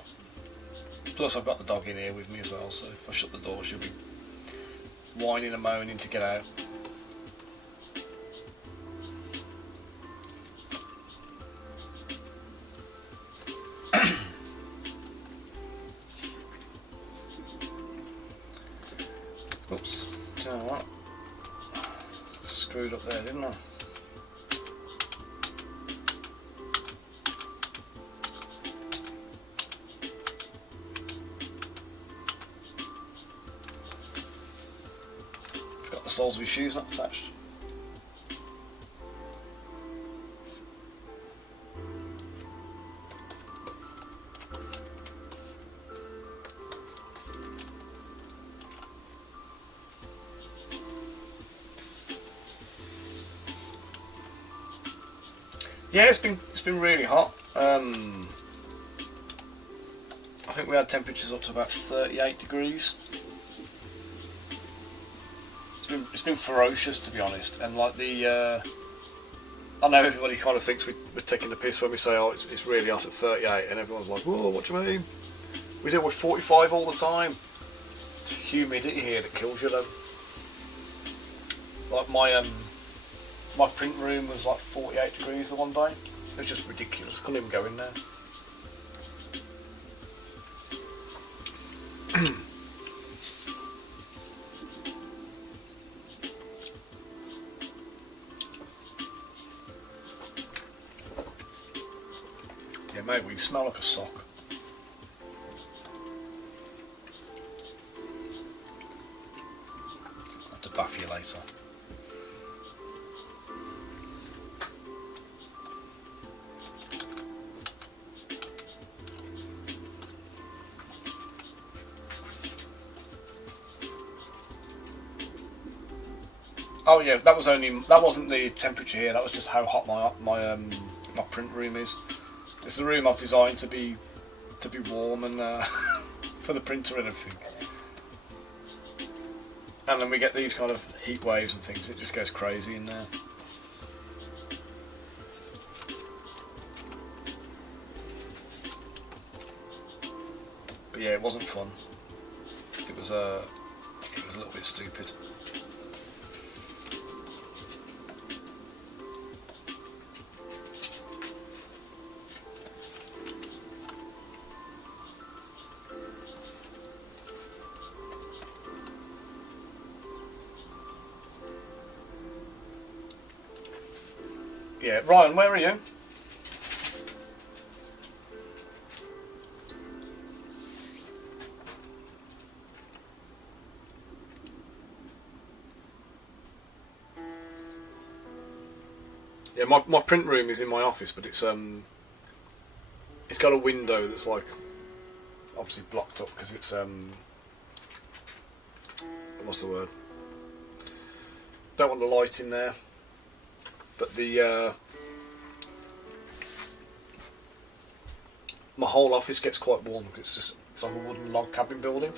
Plus, I've got the dog in here with me as well. So if I shut the door, she'll be whining and moaning to get out. Oops, do you know what? Screwed up there, didn't I? Forgot the soles of his shoes not attached. Yeah, it's been really hot. I think we had temperatures up to about 38 degrees. It's been ferocious, to be honest, and like I know everybody kind of thinks we're taking the piss when we say, oh, it's really hot at 38, and everyone's like, whoa, what do you mean? We deal with 45 all the time. It's humidity here that kills you, though. Like my print room was like 48 degrees the one day. It was just ridiculous. I couldn't even go in there. Yeah, mate, well, you smell like a sock. I'll have to bath you later. Oh yeah, that wasn't the temperature here. That was just how hot my print room is. It's the room I've designed to be warm and for the printer and everything. And then we get these kind of heat waves and things. It just goes crazy in there. But yeah, it wasn't fun. It was a little bit stupid. Yeah, Ryan, where are you? Yeah, my print room is in my office, but it's got a window that's like obviously blocked up because it's what's the word? Don't want the light in there. But my whole office gets quite warm because it's like a wooden log cabin building.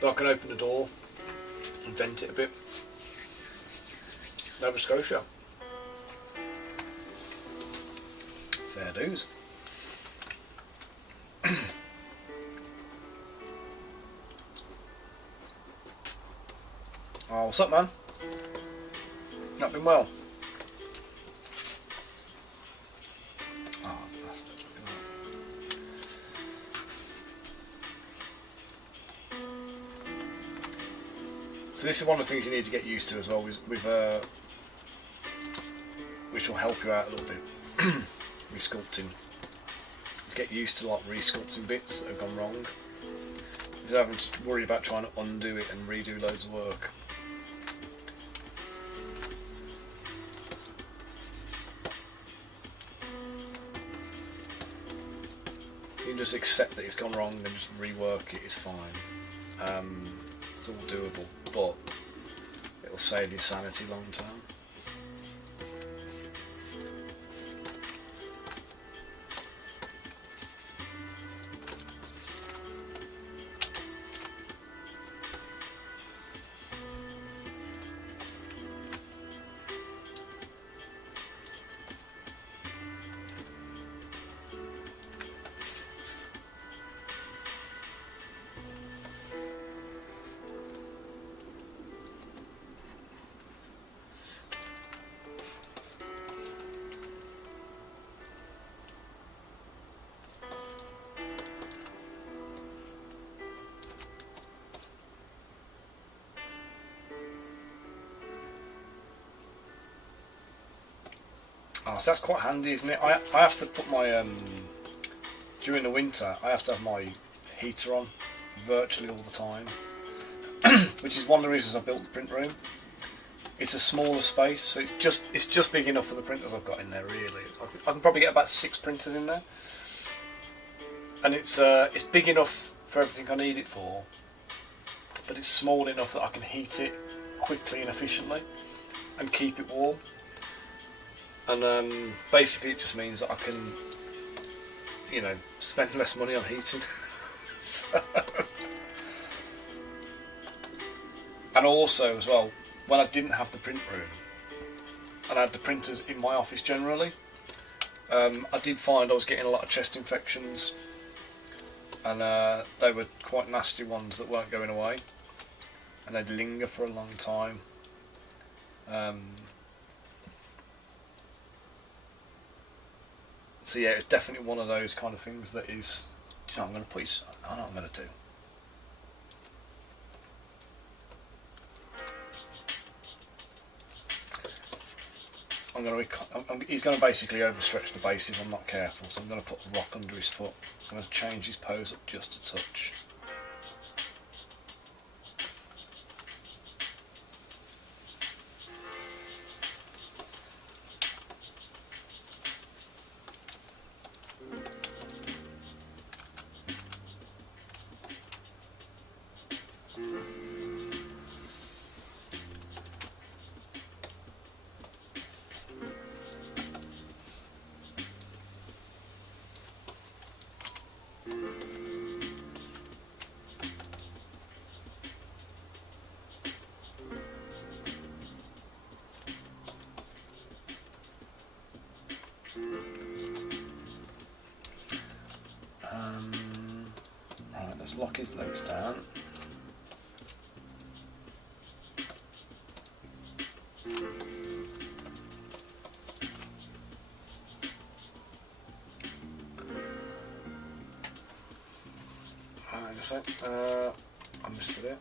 But I can open the door and vent it a bit. Nova Scotia. Fair dues. Oh, what's up, man? Not been well. Oh, bastard. So this is one of the things you need to get used to as well, which will help you out a little bit with sculpting. To get used to like re-sculpting bits that have gone wrong. Instead of having to worry about trying to undo it and redo loads of work. You can just accept that it's gone wrong and just rework it, it's fine. It's all doable, but it'll save your sanity long term. Oh, so that's quite handy, isn't it? I have to put my during the winter I have to have my heater on virtually all the time, which is one of the reasons I built the print room. It's a smaller space, so it's just big enough for the printers I've got in there. Really, I can probably get about 6 printers in there, and it's big enough for everything I need it for, but it's small enough that I can heat it quickly and efficiently and keep it warm. And basically it just means that I can, you know, spend less money on heating. So, and also as well, when I didn't have the print room and I had the printers in my office generally, I did find I was getting a lot of chest infections, and they were quite nasty ones that weren't going away, and they'd linger for a long time. So yeah, it's definitely one of those kind of things that is, do you know what I'm going to put? I know what I'm going to do. He's going to basically overstretch the base if I'm not careful, so I'm going to put the rock under his foot. I'm going to change his pose up just a touch. Right, let's lock his legs down. Hang on a sec, I missed it.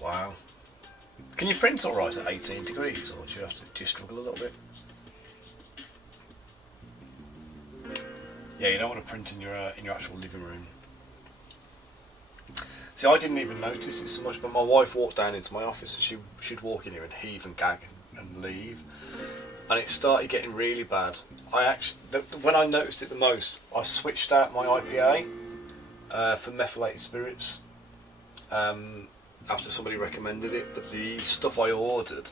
Wow. Can you print alright at 18 degrees, or do you struggle a little bit? Yeah, you don't want to print in your actual living room. See, I didn't even notice it so much, but my wife walked down into my office and she'd walk in here and heave and gag and leave, and it started getting really bad. When I noticed it the most, I switched out my IPA for methylated spirits. After somebody recommended it, but the stuff I ordered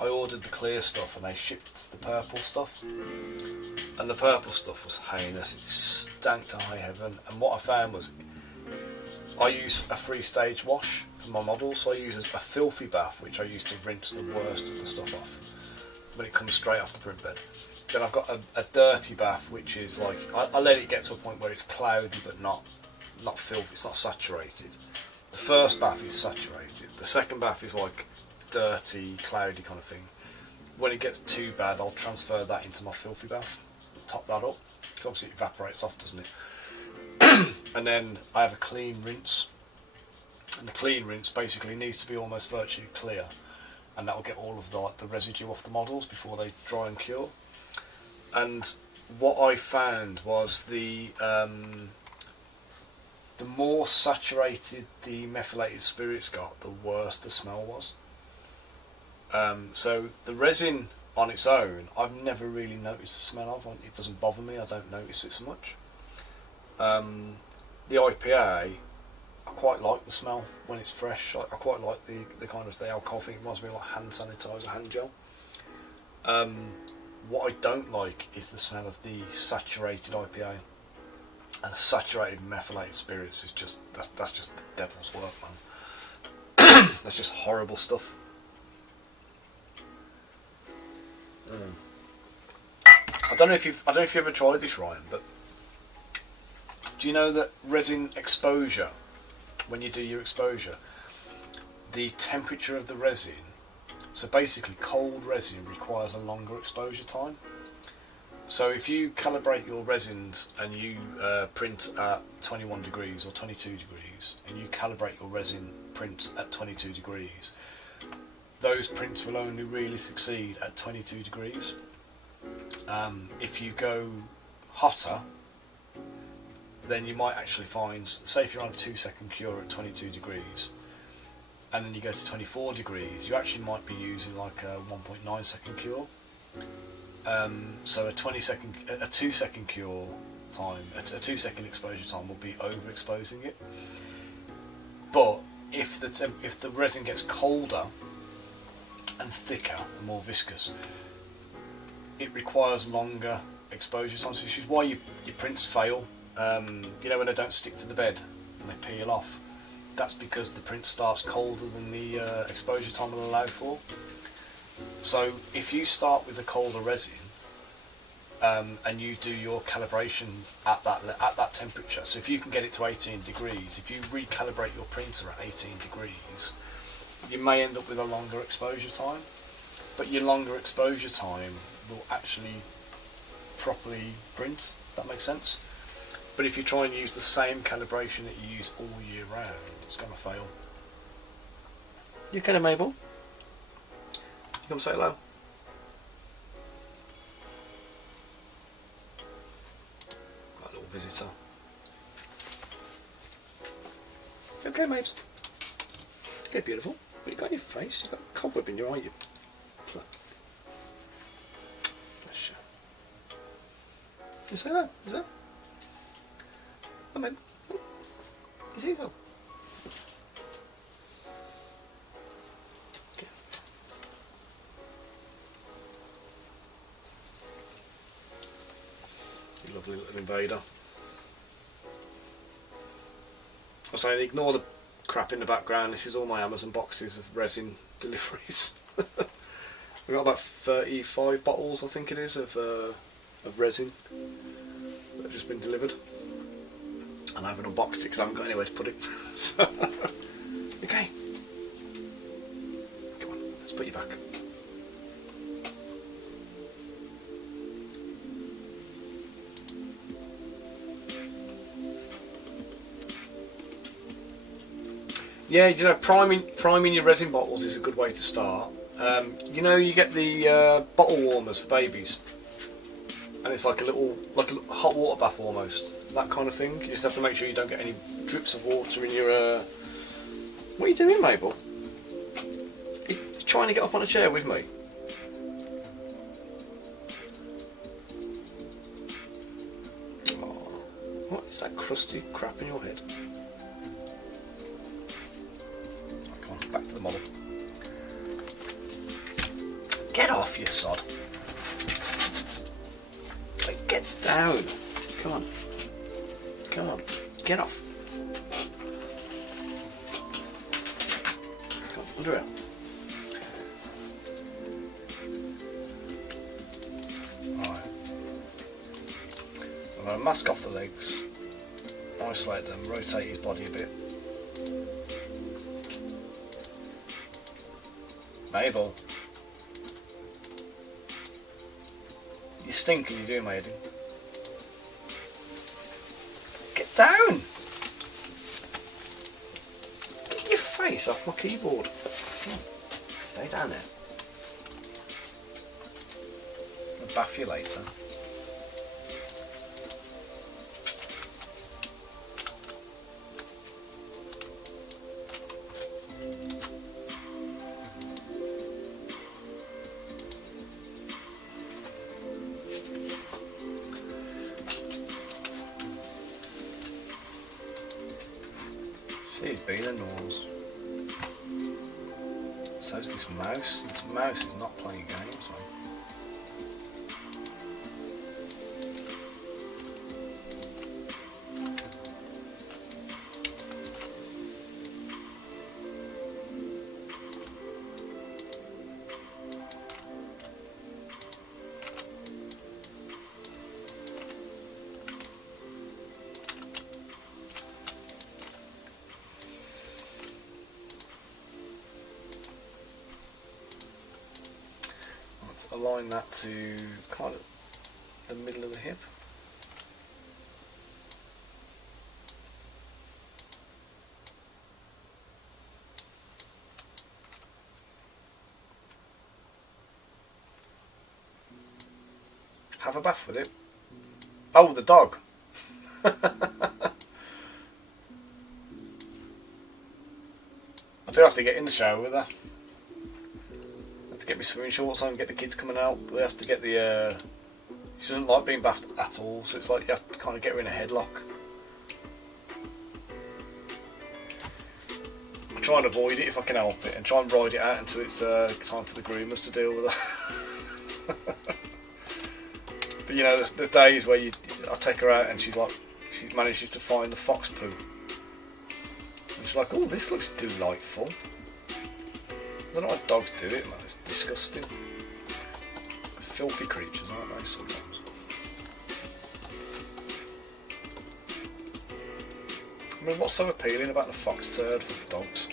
the clear stuff and they shipped the purple stuff, and the purple stuff was heinous. It stank to high heaven, and what I found was I use a 3-stage wash for my model, so I use a filthy bath which I use to rinse the worst of the stuff off when it comes straight off the print bed, then I've got a dirty bath, which is like I let it get to a point where it's cloudy but not filthy. It's not saturated. The first bath is saturated. The second bath is like dirty, cloudy kind of thing. When it gets too bad, I'll transfer that into my filthy bath, top that up. Obviously it evaporates off, doesn't it? And then I have a clean rinse. And the clean rinse basically needs to be almost virtually clear, and that will get all of the residue off the models before they dry and cure. And what I found was the more saturated the methylated spirits got, the worse the smell was. So the resin on its own, I've never really noticed the smell of. It doesn't bother me. I don't notice it so much. The IPA, I quite like the smell when it's fresh. I quite like the kind of the alcohol thing. It reminds me of like hand sanitizer, hand gel. What I don't like is the smell of the saturated IPA. And saturated methylated spirits is just that's just the devil's work, man. That's just horrible stuff. I don't know if you've ever tried this, Ryan, but do you know that resin exposure, when you do your exposure, the temperature of the resin, so basically cold resin requires a longer exposure time. So if you calibrate your resins and you print at 21 degrees or 22 degrees, and you calibrate your resin prints at 22 degrees, those prints will only really succeed at 22 degrees. If you go hotter, then you might actually find, say if you're on a 2-second cure at 22 degrees, and then you go to 24 degrees, you actually might be using like a 1.9 second cure. So a 2-second cure time, a 2-second exposure time will be overexposing it. But if the resin gets colder and thicker and more viscous, it requires longer exposure times, which is why your prints fail. You know, when they don't stick to the bed and they peel off, that's because the print starts colder than the exposure time will allow for. So if you start with a colder resin and you do your calibration at that temperature, so if you can get it to 18 degrees, if you recalibrate your printer at 18 degrees, you may end up with a longer exposure time, but your longer exposure time will actually properly print, if that makes sense. But if you try and use the same calibration that you use all year round, it's going to fail. You okay, Mabel? You come say hello. Got a little visitor. You okay, mate? Okay, beautiful. What you got in your face? You've got a cobweb in your eye, you plant. Bless you. You say hello, is that? Come in. Is he though? Okay. You lovely little invader. I say, ignore the crap in the background. This is all my Amazon boxes of resin deliveries. We've got about 35 bottles, I think it is, of resin that have just been delivered. And I haven't unboxed it because I haven't got anywhere to put it. So, okay. Come on, let's put you back. Yeah, you know, priming your resin bottles is a good way to start. You know, you get the bottle warmers for babies, and it's like a hot water bath almost, that kind of thing. You just have to make sure you don't get any drips of water in your. What are you doing, Mabel? You're trying to get up on a chair with me. Oh, what is that crusty crap in your head? Come on, back to the model. Get off, you sod. Like, get down. Come on. Come on. Get off. Come on, under it. Alright. I'm going to mask off the legs, isolate them, rotate his body a bit. Mabel. You stink and you do, matey. Get down! Get your face off my keyboard. Stay down there. I'll bath you later. She's been a nose. So's this mouse. This mouse is not playing games, man. Align that to kind of the middle of the hip. Have a bath with it. Oh, the dog. I do have to get in the shower with her. To get my swimming shorts on, get the kids coming out. We have to get the. She doesn't like being bathed at all, so it's like you have to kind of get her in a headlock. I try and avoid it if I can help it, and try and ride it out until it's time for the groomers to deal with her. But you know, there's days where I take her out and she manages to find the fox poo, and she's like, "Oh, this looks delightful." I don't know why dogs do it, man. It's disgusting. Filthy creatures, aren't they, sometimes? I mean, what's so appealing about the fox turd for dogs?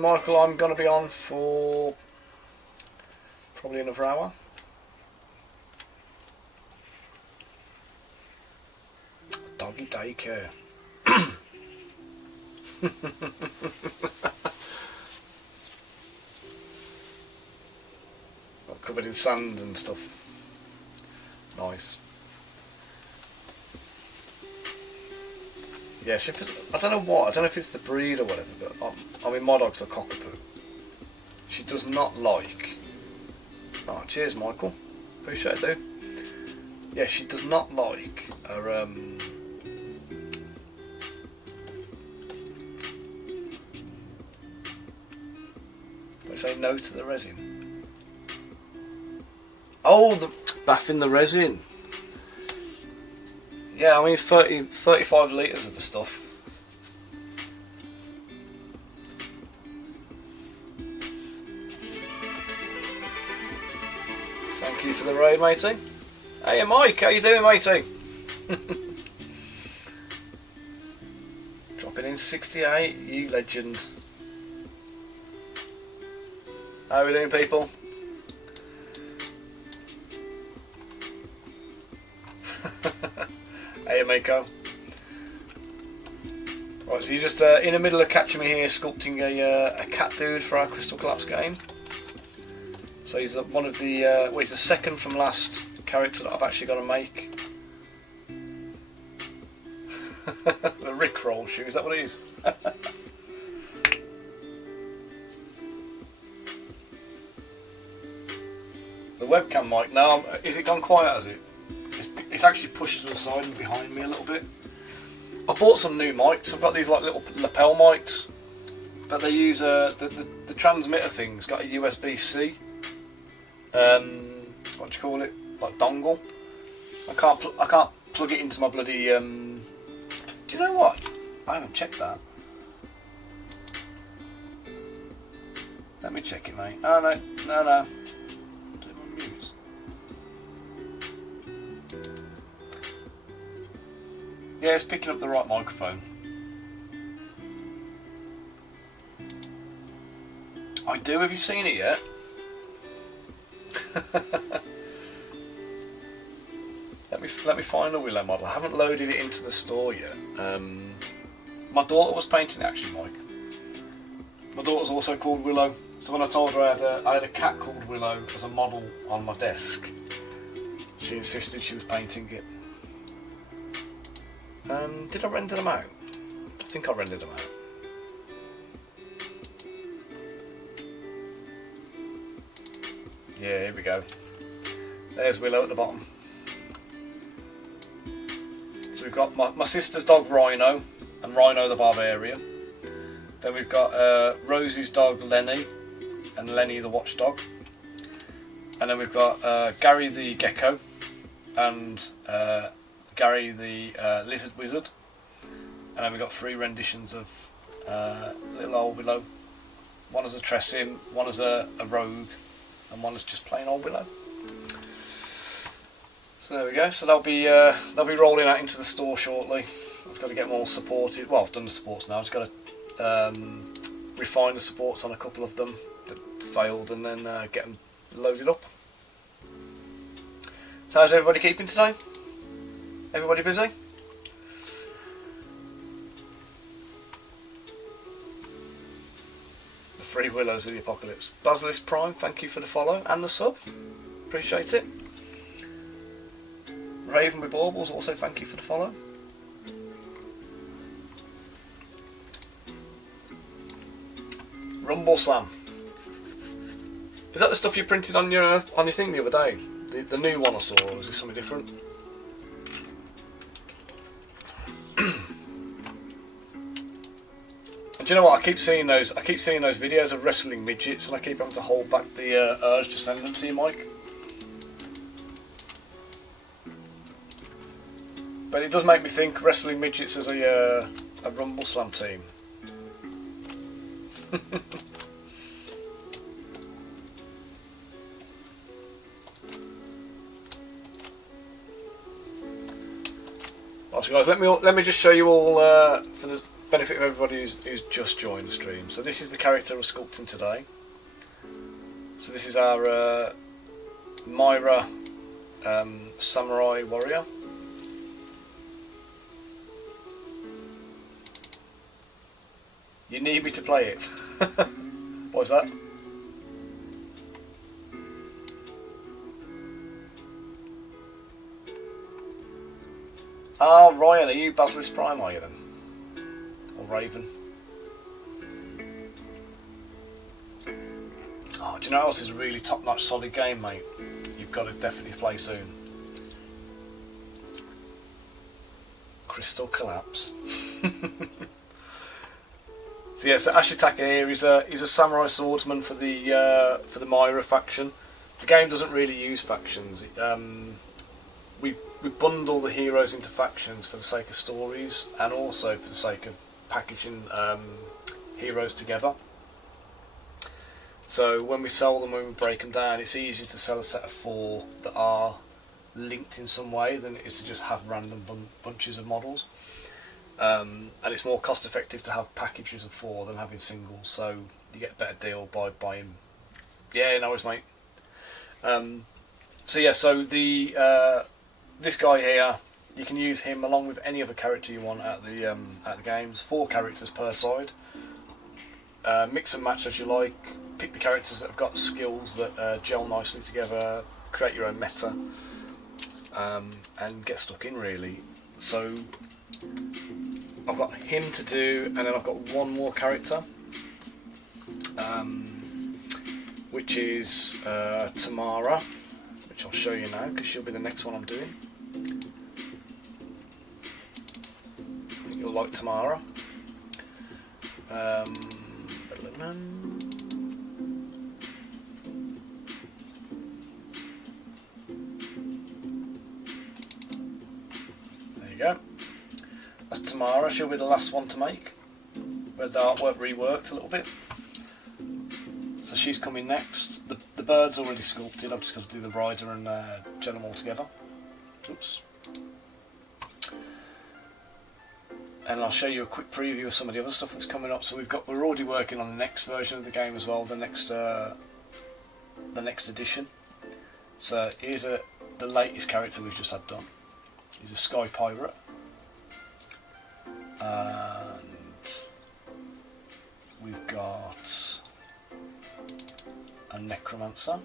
Michael, I'm going to be on for probably another hour. Doggy daycare. Covered in sand and stuff. Nice. Yes, I don't know what. I don't know if it's the breed or whatever, but I mean, my dog's a cockapoo. She does not like. Oh, cheers, Michael. Appreciate it, dude. Yeah, she does not like her. They say no to the resin. Oh, the bath in the resin. Yeah, I mean 35 litres of the stuff. Thank you for the raid, matey. Hey Mike, how you doing, matey? Dropping in 68, you legend. How are we doing, people? Hey, Miko. Right, so you're just in the middle of catching me here sculpting a cat dude for our Crystal Collapse game. So he's one of the, well, he's the second from last character that I've actually got to make. The Rickroll shoe, is that what it is? The webcam mic, now, is it gone quiet, has it? It's actually pushed to the side and behind me a little bit. I bought some new mics. I've got these like little lapel mics, but they use the transmitter thing's got a USB-C. What do you call it? Like dongle. I can't plug it into my bloody. Do you know what? I haven't checked that. Let me check it, mate. Oh no. Do it on mute. Yeah, it's picking up the right microphone. I do. Have you seen it yet? Let me find a Willow model. I haven't loaded it into the store yet. My daughter was painting it, actually, Mike. My daughter's also called Willow. So when I told her I had a cat called Willow as a model on my desk, she insisted she was painting it. Did I render them out? I think I rendered them out. Yeah, here we go. There's Willow at the bottom. So we've got my sister's dog Rhino, and Rhino the Barbarian. Then we've got Rosie's dog Lenny, and Lenny the Watchdog. And then we've got Gary the Gecko, and Gary the Lizard Wizard. And then we've got 3 renditions of little old Willow. One as a Tressim, one as a rogue, and one as just plain old Willow. So there we go. So they'll be rolling out into the store shortly. I've got to get them all supported. Well, I've done the supports now. I've just got to refine the supports on a couple of them that failed, and then get them loaded up. So how's everybody keeping today? Everybody busy? The 3 Willows of the Apocalypse. Basilisk Prime, thank you for the follow and the sub. Appreciate it. Raven with Baubles, also thank you for the follow. Rumble Slam. Is that the stuff you printed on your thing the other day? The new one I saw, or is it something different? And do you know what? I keep seeing those videos of wrestling midgets, and I keep having to hold back the urge to send them to you, Mike. But it does make me think wrestling midgets as a Rumble Slam team. So guys, let me just show you all for the benefit of everybody who's just joined the stream. So this is the character we're sculpting today. So this is our Myra Samurai warrior. You need me to play it. What was that? Oh, Ryan, are you Basilisk Prime, are you then? Or Raven? Oh, do you know what else is a really top-notch solid game, mate? You've got to definitely play soon. Crystal Collapse. So yeah, so Ashitaka here is a samurai swordsman for the Myra faction. The game doesn't really use factions. We bundle the heroes into factions for the sake of stories, and also for the sake of packaging heroes together. So when we sell them, when we break them down, it's easier to sell a set of 4 that are linked in some way than it is to just have random bunches of models. And it's more cost effective to have packages of 4 than having singles, so you get a better deal by buying. Yeah, no worries, mate. So yeah, so the this guy here, you can use him along with any other character you want at the games. 4 characters per side. Mix and match as you like. Pick the characters that have got skills that gel nicely together. Create your own meta, and get stuck in really. So I've got him to do, and then I've got one more character, which is Tamara, which I'll show you now because she'll be the next one I'm doing. I think you'll like Tamara. There you go. That's Tamara. She'll be the last one to make, where the artwork reworked a little bit. So she's coming next. The bird's already sculpted. I'm just going to do the rider and gel them all together. Oops. And I'll show you a quick preview of some of the other stuff that's coming up. So we're already working on the next version of the game as well, the next edition. So here's the latest character we've just had done. He's a sky pirate, and we've got a necromancer.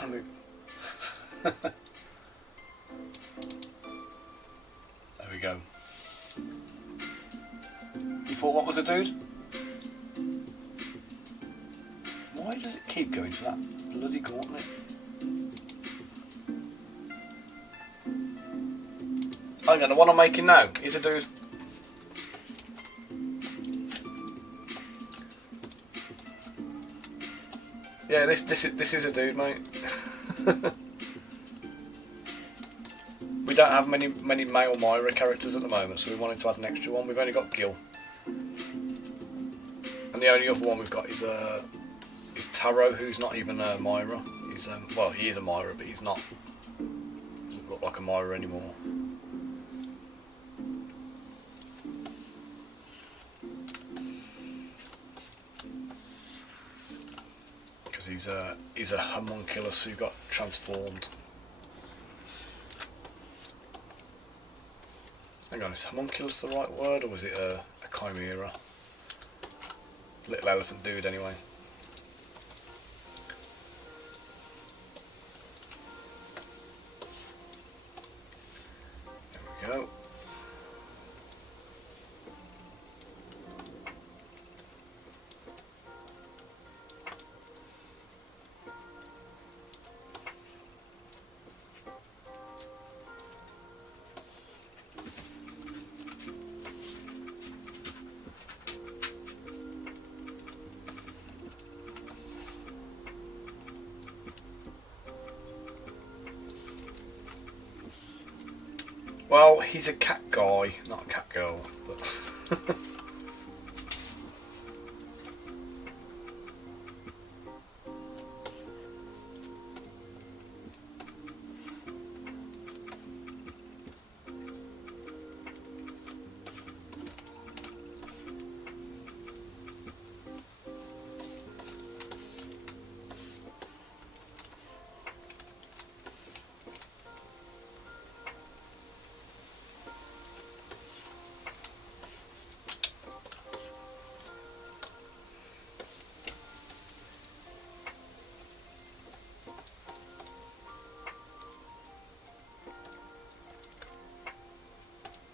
There we go. You thought what was a dude? Why does it keep going to that bloody gauntlet? Hang on, the one I'm making now is a dude. Yeah, this is a dude, mate. We don't have many male Myra characters at the moment, so we wanted to add an extra one. We've only got Gil, and the only other one we've got is Taro, who's not even a Myra. He's well, he is a Myra, but he's not. Doesn't look like a Myra anymore. Because he's a homunculus who got transformed. Hang on, is homunculus the right word, or was it a chimera? Little elephant dude, anyway. There we go. Well, he's a cat guy, not a cat girl, but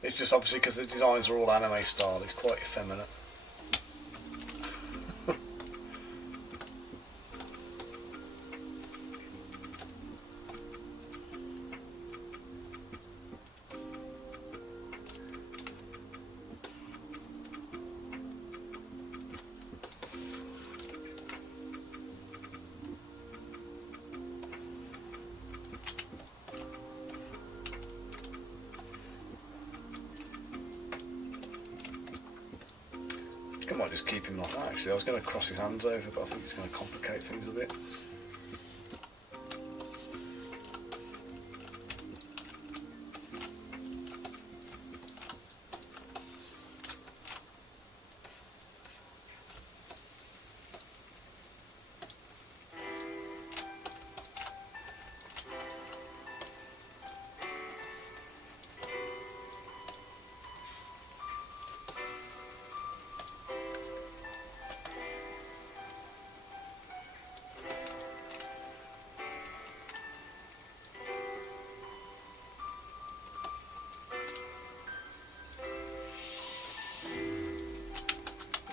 it's just obviously because the designs are all anime style, it's quite effeminate. I might just keep him like that actually. I was going to cross his hands over, but I think it's going to complicate things a bit.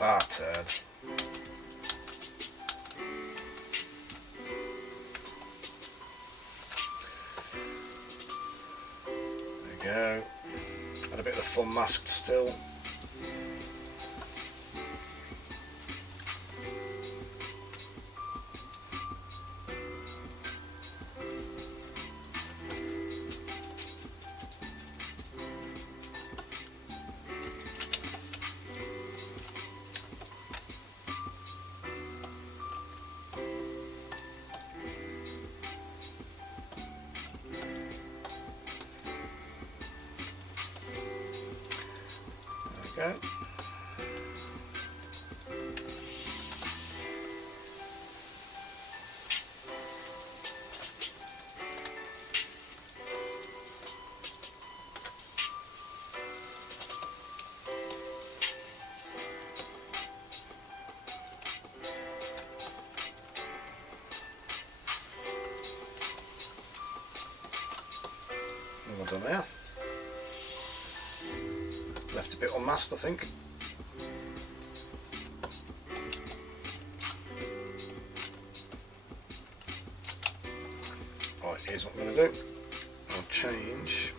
Ah, turds. There we go. Had a bit of the fun masked still. Okay. Well done there. Left a bit unmasked, I think. Right, here's what I'm going to do. I'll change.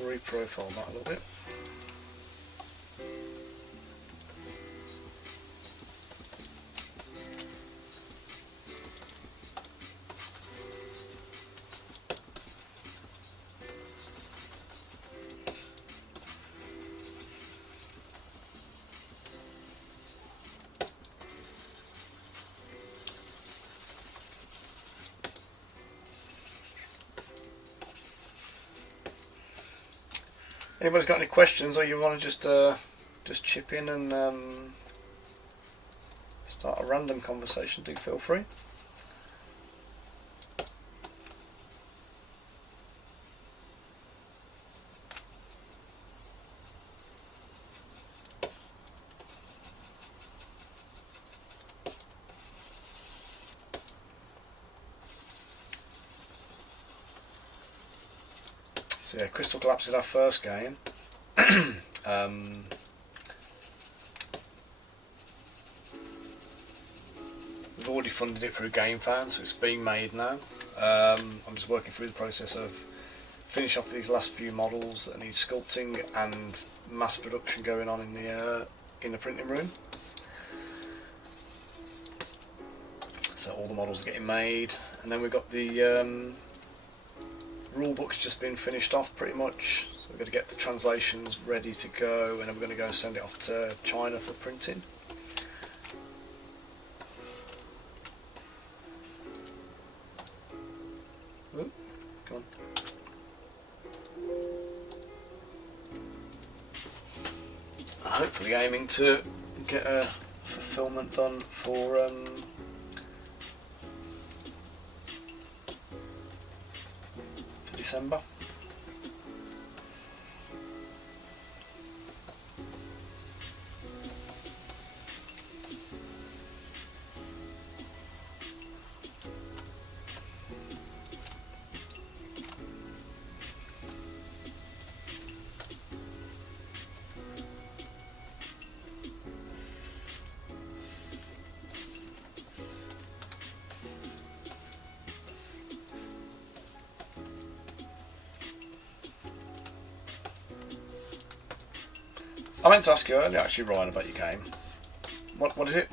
Reprofile that a little bit. Anybody's got any questions, or you want to just chip in and start a random conversation, do feel free. So yeah, Crystal Collapse is our first game. We've already funded it through Gamefound, so it's being made now. I'm just working through the process of finish off these last few models that need sculpting and mass production going on in the printing room. So all the models are getting made, and then we've got the rule book's just been finished off pretty much, so we're going to get the translations ready to go, and then we're going to go and send it off to China for printing. Ooh, come on. Hopefully aiming to get a fulfillment done for December. I meant to ask you earlier, actually, Ryan, about your game. What is it?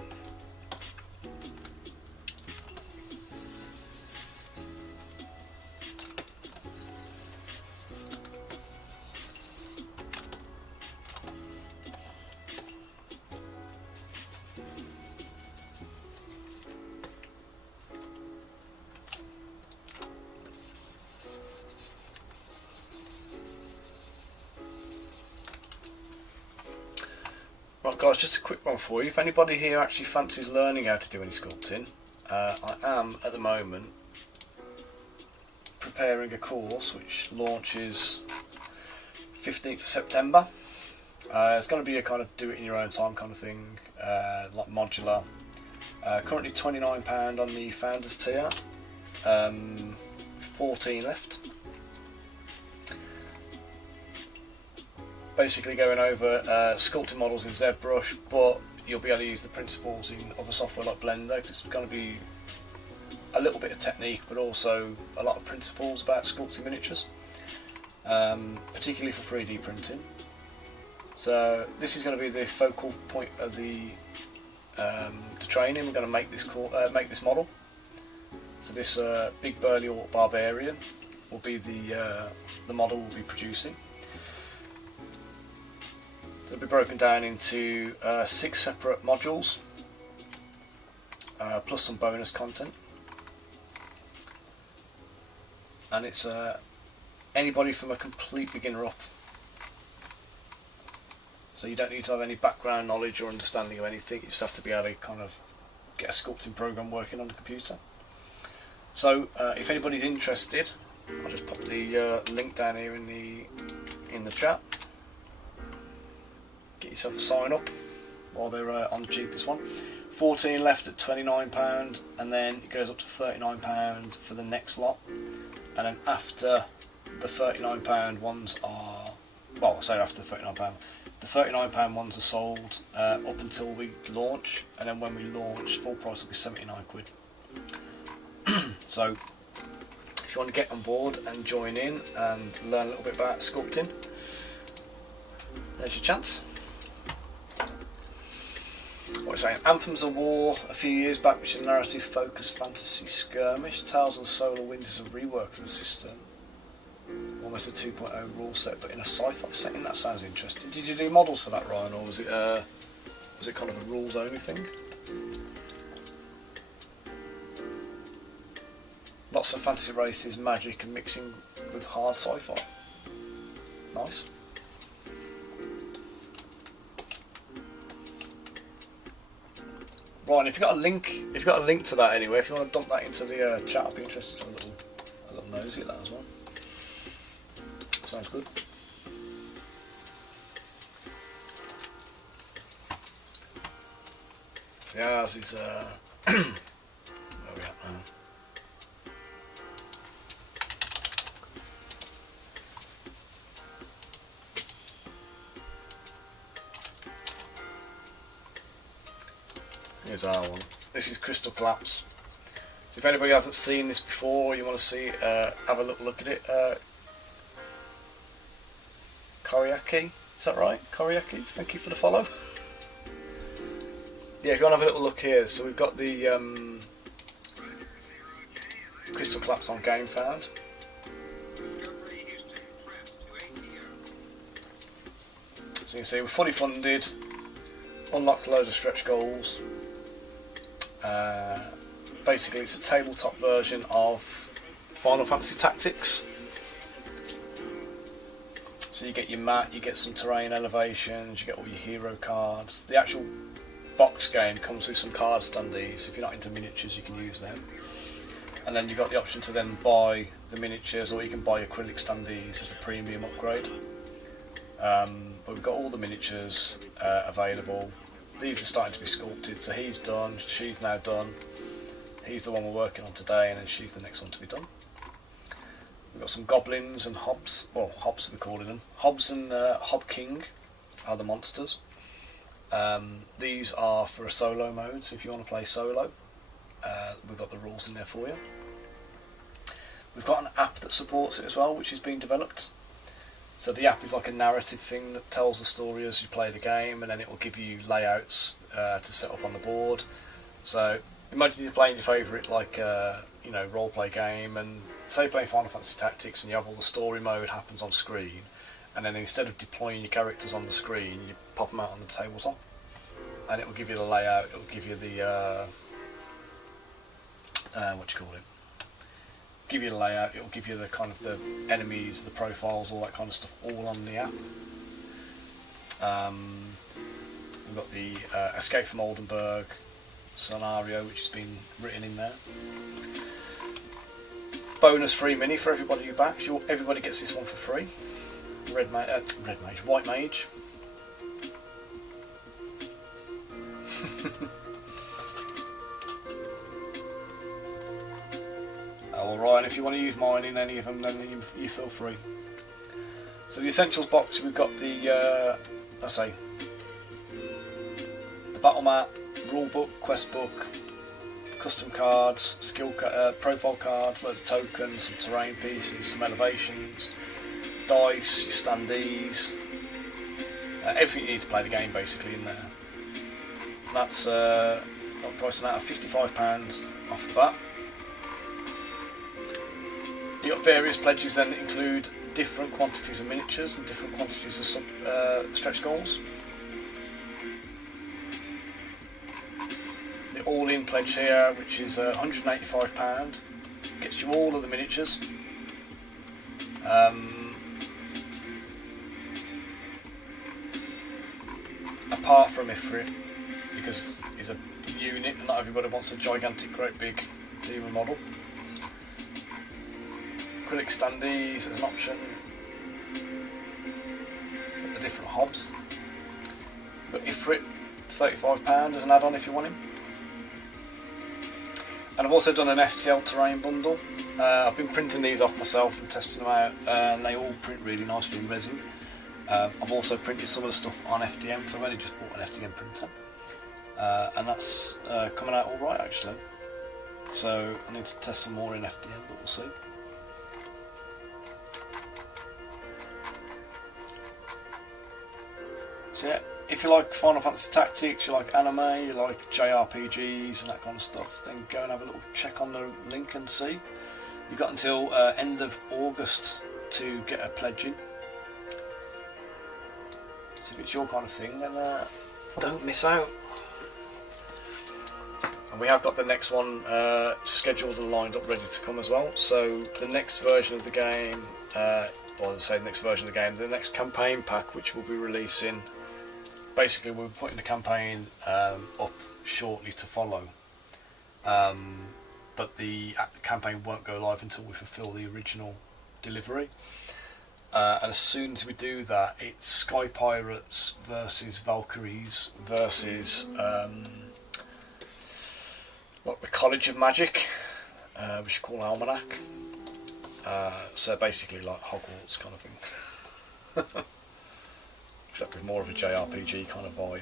Right guys, just a quick one for you. If anybody here actually fancies learning how to do any sculpting, I am at the moment preparing a course which launches 15th of September. It's going to be a kind of do it in your own time kind of thing, like modular. Currently £29 on the founders tier, 14 left. Basically going over sculpting models in ZBrush, but you'll be able to use the principles in other software like Blender, because it's going to be a little bit of technique but also a lot of principles about sculpting miniatures, particularly for 3D printing. So this is going to be the focal point of the training. We're going to make this model. So this big burly orc barbarian will be the model we'll be producing. It'll be broken down into 6 separate modules, plus some bonus content. And it's anybody from a complete beginner up. So you don't need to have any background knowledge or understanding of anything, you just have to be able to kind of get a sculpting program working on the computer. So if anybody's interested, I'll just pop the link down here in the chat. Get yourself a sign up while they're on the cheapest one. 14 left at £29, and then it goes up to £39 for the next lot. And then after the £39 ones are, well, I say after the £39, the £39 ones are sold up until we launch, and then when we launch, full price will be 79 quid. So if you want to get on board and join in and learn a little bit about sculpting, there's your chance. What we're saying, Anthems of War a few years back, which is a narrative focused fantasy skirmish. Tales of the Solar Wind is a rework of the system, almost a 2.0 rule set but in a sci-fi setting. That sounds interesting. Did you do models for that, Ryan, or was it kind of a rules only thing? Lots of fantasy races, magic and mixing with hard sci-fi. Nice. Right, if you've got a link to that anyway, if you want to dump that into the chat, I'd be interested to have a little nosy at that as well. Sounds good. See, ours is where are we at now? Here's our one. This is Crystal Collapse. So if anybody hasn't seen this before, or you want to see, have a look at it. Koriaki, is that right? Koriaki, thank you for the follow. Yeah, if you want to have a little look here, so we've got the Crystal Collapse on Gamefound. So you can see we're fully funded, unlocked loads of stretch goals. Basically it's a tabletop version of Final Fantasy Tactics. So you get your mat, you get some terrain elevations, you get all your hero cards. The actual box game comes with some card standees. If you're not into miniatures, you can use them. And then you've got the option to then buy the miniatures, or you can buy acrylic standees as a premium upgrade. But we've got all the miniatures available. These are starting to be sculpted, so he's done, she's now done. He's the one we're working on today, and then she's the next one to be done. We've got some goblins and hobs, well, hobs we're calling them. Hobs and Hob King are the monsters. These are for a solo mode, so if you want to play solo, we've got the rules in there for you. We've got an app that supports it as well, which is being developed. So the app is like a narrative thing that tells the story as you play the game, and then it will give you layouts to set up on the board. So imagine you're playing your favourite role-play game, and say you're playing Final Fantasy Tactics and you have all the story mode happens on screen, and then instead of deploying your characters on the screen, you pop them out on the tabletop, and it will give you the layout, it will give you the give you the layout, it will give you the kind of the enemies, the profiles, all that kind of stuff, all on the app. We've got the Escape from Oldenburg scenario, which has been written in there. Bonus free mini for everybody who backs. Everybody gets this one for free. white mage. Alright, if you want to use mine in any of them, then you feel free. So the essentials box, we've got the the battle map, rule book, quest book, custom cards, profile cards, loads of tokens, some terrain pieces, some elevations, dice, your standees, everything you need to play the game basically in there. And that's pricing out at £55 off the bat. You've got various pledges then that include different quantities of miniatures and different quantities of stretch goals. The all-in pledge here, which is £185, gets you all of the miniatures. Apart from Ifrit, because he's a unit and not everybody wants a gigantic, great big demon model. Acrylic standees as an option. The different hobs. But Ifrit, £35 as an add-on if you want him. And I've also done an STL terrain bundle. I've been printing these off myself and testing them out, and they all print really nicely in resin. I've also printed some of the stuff on FDM because I've only just bought an FDM printer, and that's coming out alright actually. So I need to test some more in FDM, but we'll see. So yeah, if you like Final Fantasy Tactics, you like anime, you like JRPGs and that kind of stuff, then go and have a little check on the link and see. You've got until end of August to get a pledge in. So if it's your kind of thing, then don't miss out. And we have got the next one scheduled and lined up ready to come as well. So the next version of the game, the next campaign pack, which we'll be releasing, basically we're putting the campaign up shortly to follow. But the campaign won't go live until we fulfill the original delivery. And as soon as we do that, it's Sky Pirates versus Valkyries versus like the College of Magic, which you call Almanac. So basically like Hogwarts kind of thing. Except with more of a JRPG kind of vibe.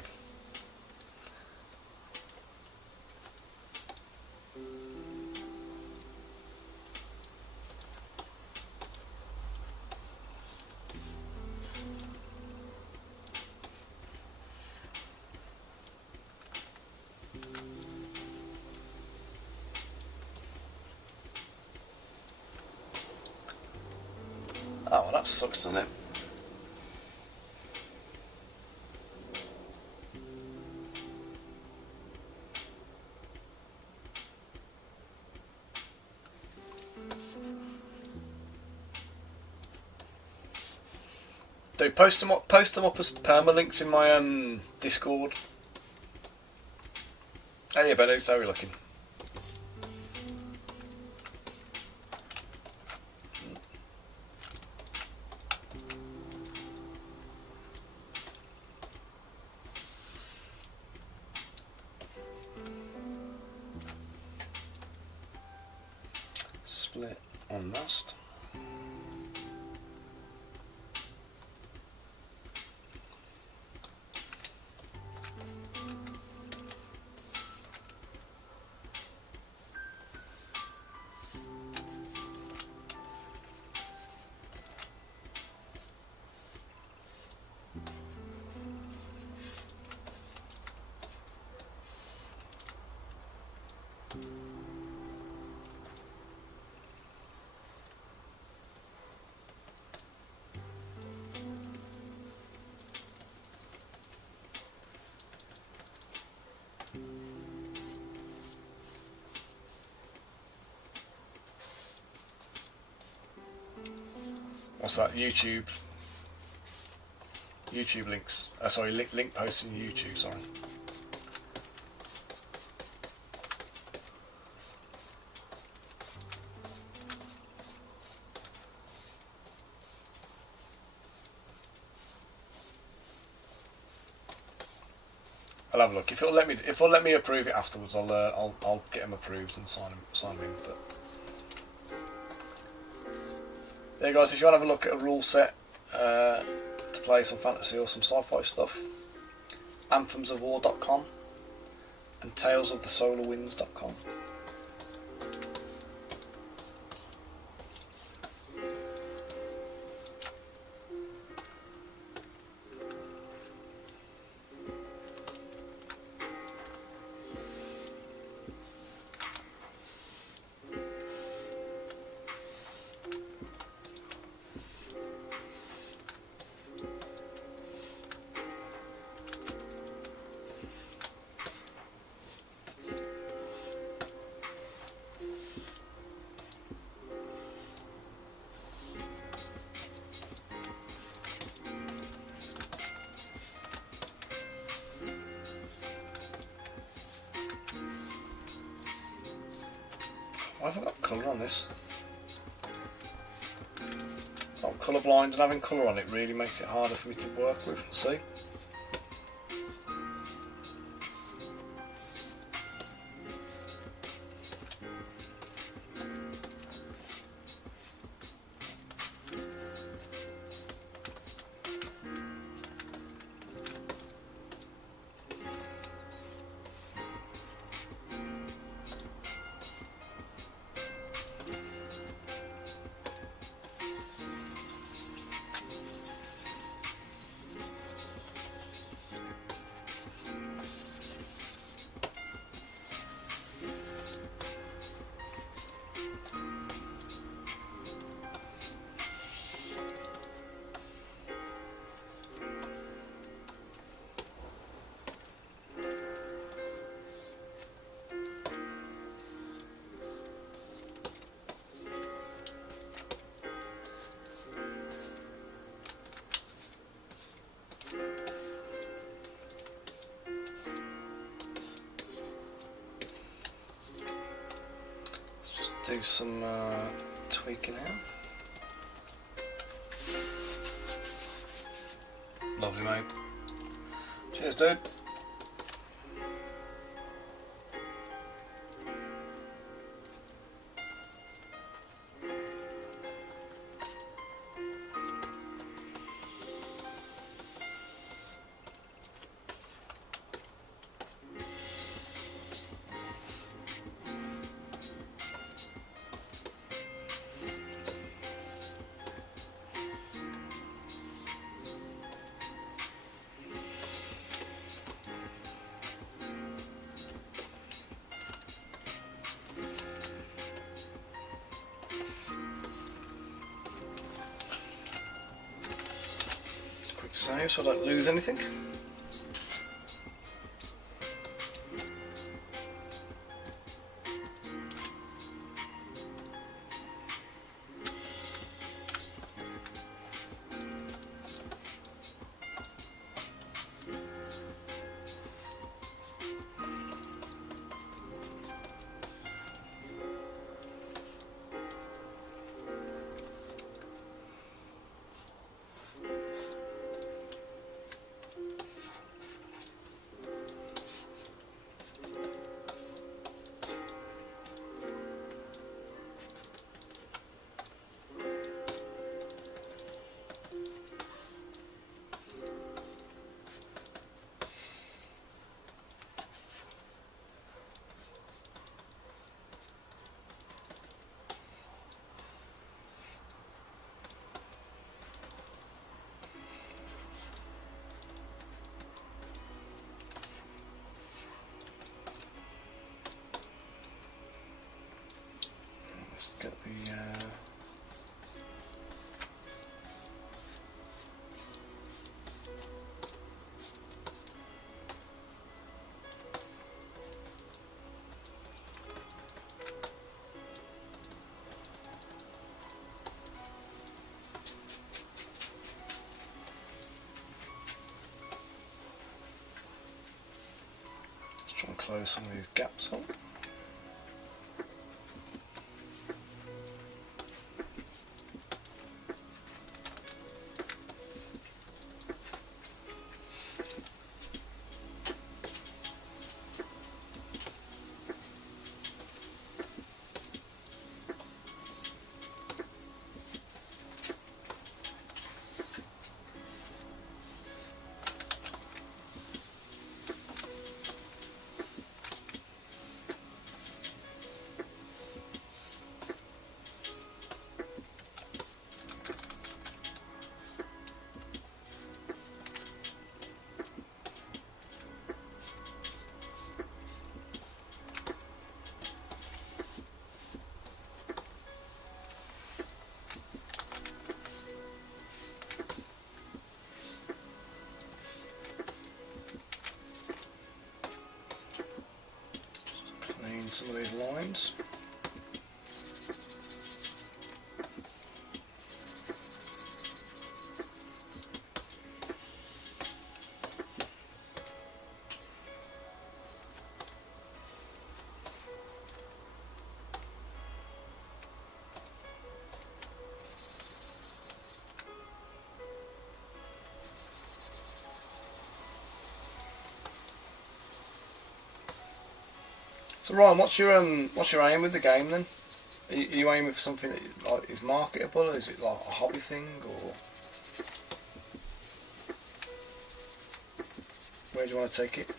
Oh, well, that sucks, doesn't it? Do post them up as permalinks in my Discord. Hey, Benno, how are we looking? Split on must. What's that? YouTube links. Sorry, link posts in YouTube. Sorry. I'll have a look. If it'll let me approve it afterwards, I'll get them approved and sign them in. But there, guys. If you want to have a look at a rule set to play some fantasy or some sci-fi stuff, anthemsofwar.com and talesofthesolarwinds.com. I haven't got colour on this. I'm colourblind, and having colour on it really makes it harder for me to work with. See? Do some tweaking out. Lovely, mate. Cheers, dude. Save so I don't lose anything. Let's get the try and close some of these gaps up. some of these lines. So Ryan, what's your aim with the game then? Are you aiming for something that like is marketable? Or is it like a hobby thing, or where do you want to take it?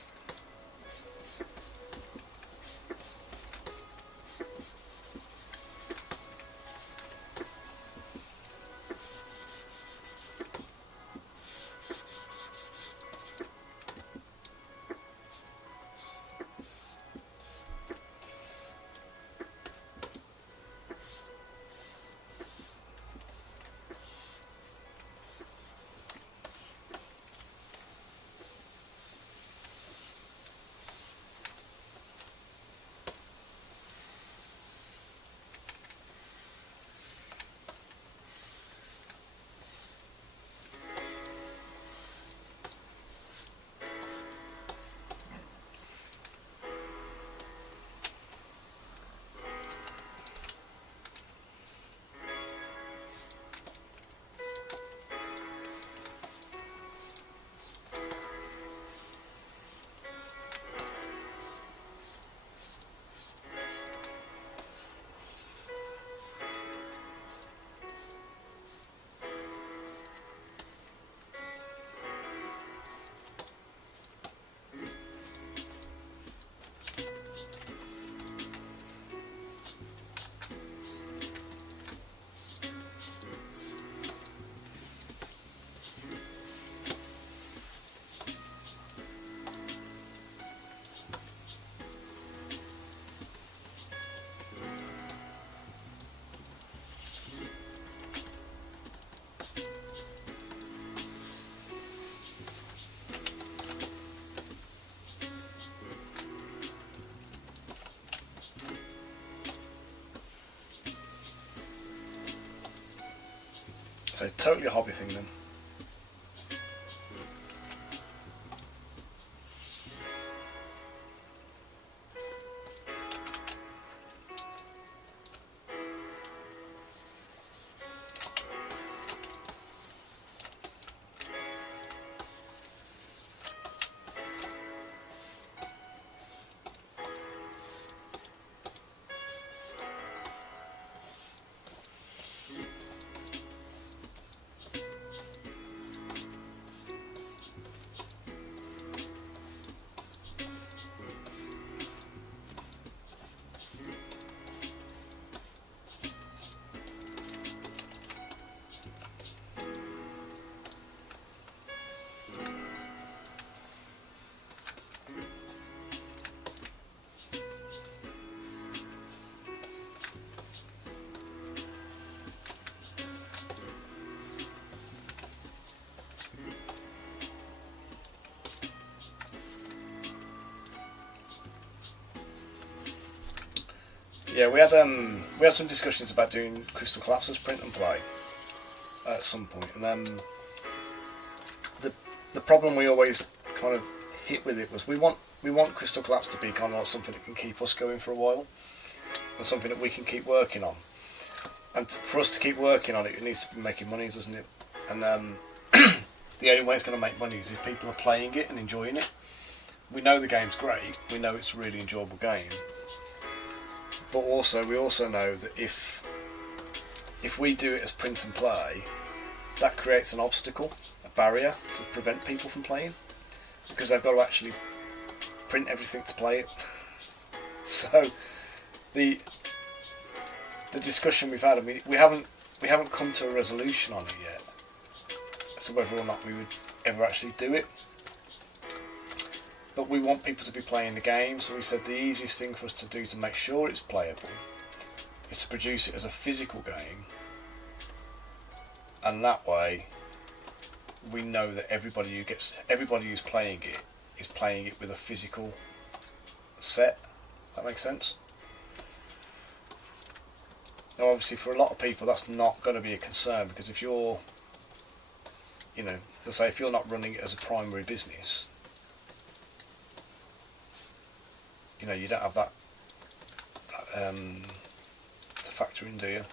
So totally a hobby thing then. Yeah, we had some discussions about doing Crystal Collapse as print and play at some point, and the problem we always kind of hit with it was we want Crystal Collapse to be kind of like something that can keep us going for a while, and something that we can keep working on. And for us to keep working on it, it needs to be making money, doesn't it? And the only way it's going to make money is if people are playing it and enjoying it. We know the game's great. We know it's a really enjoyable game. But we also know that if we do it as print and play, that creates an obstacle, a barrier to prevent people from playing, because they've got to actually print everything to play it. So the discussion we've had, I mean, we haven't come to a resolution on it yet, as to whether or not we would ever actually do it. But we want people to be playing the game, so we said the easiest thing for us to do to make sure it's playable is to produce it as a physical game, and that way we know that everybody who's playing it is playing it with a physical set. That makes sense? Now obviously for a lot of people that's not going to be a concern, because if you're, you know, let's say if you're not running it as a primary business, you know, you don't have that to factor in, do you?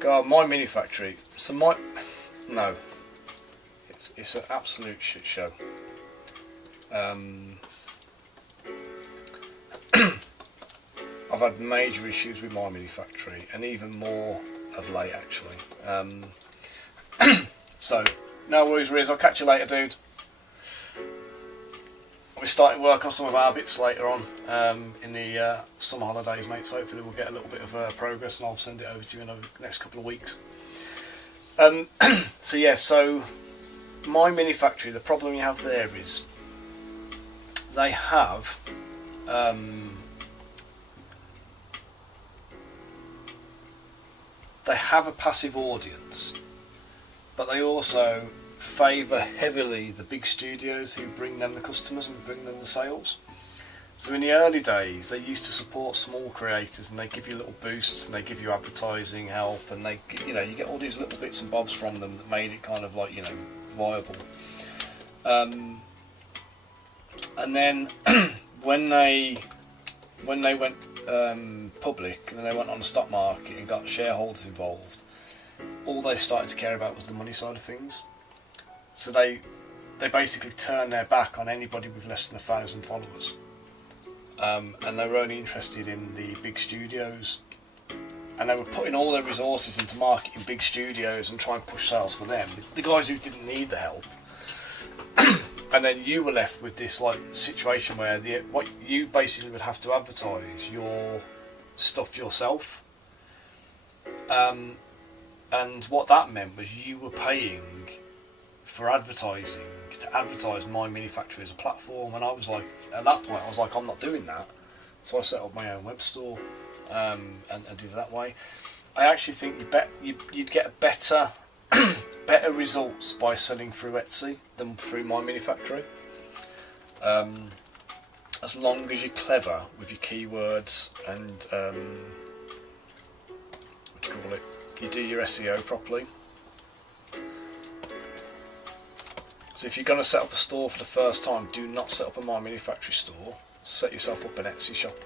God, my mini factory. So no, it's an absolute shit show. I've had major issues with my mini factory, and even more of late actually. So no worries, Riz. I'll catch you later, dude. We're starting work on some of our bits later on in the summer holidays, mate. So hopefully we'll get a little bit of progress, and I'll send it over to you in the next couple of weeks. So yeah, so my mini factory. The problem you have there is they have a passive audience, but they also favour heavily the big studios who bring them the customers and bring them the sales. So in the early days they used to support small creators, and they give you little boosts, and they give you advertising help, and they, you know, you get all these little bits and bobs from them that made it kind of like, you know, viable. And then when they went public, and they went on the stock market and got shareholders involved, all they started to care about was the money side of things. So they basically turned their back on anybody with less than 1,000 followers, and they were only interested in the big studios, and they were putting all their resources into marketing big studios and trying to push sales for them, the guys who didn't need the help. And then you were left with this like situation where what you basically would have to advertise your stuff yourself, and what that meant was you were paying for advertising to advertise my mini factory as a platform. And I was like, at that point I was like, I'm not doing that. So I set up my own web store and did it that way. I actually think you'd get a better better results by selling through Etsy than through my mini factory, as long as you're clever with your keywords and what do you call it, you do your SEO properly. So if you're going to set up a store for the first time, do not set up a My Mini Factory store. Set yourself up an Etsy shop.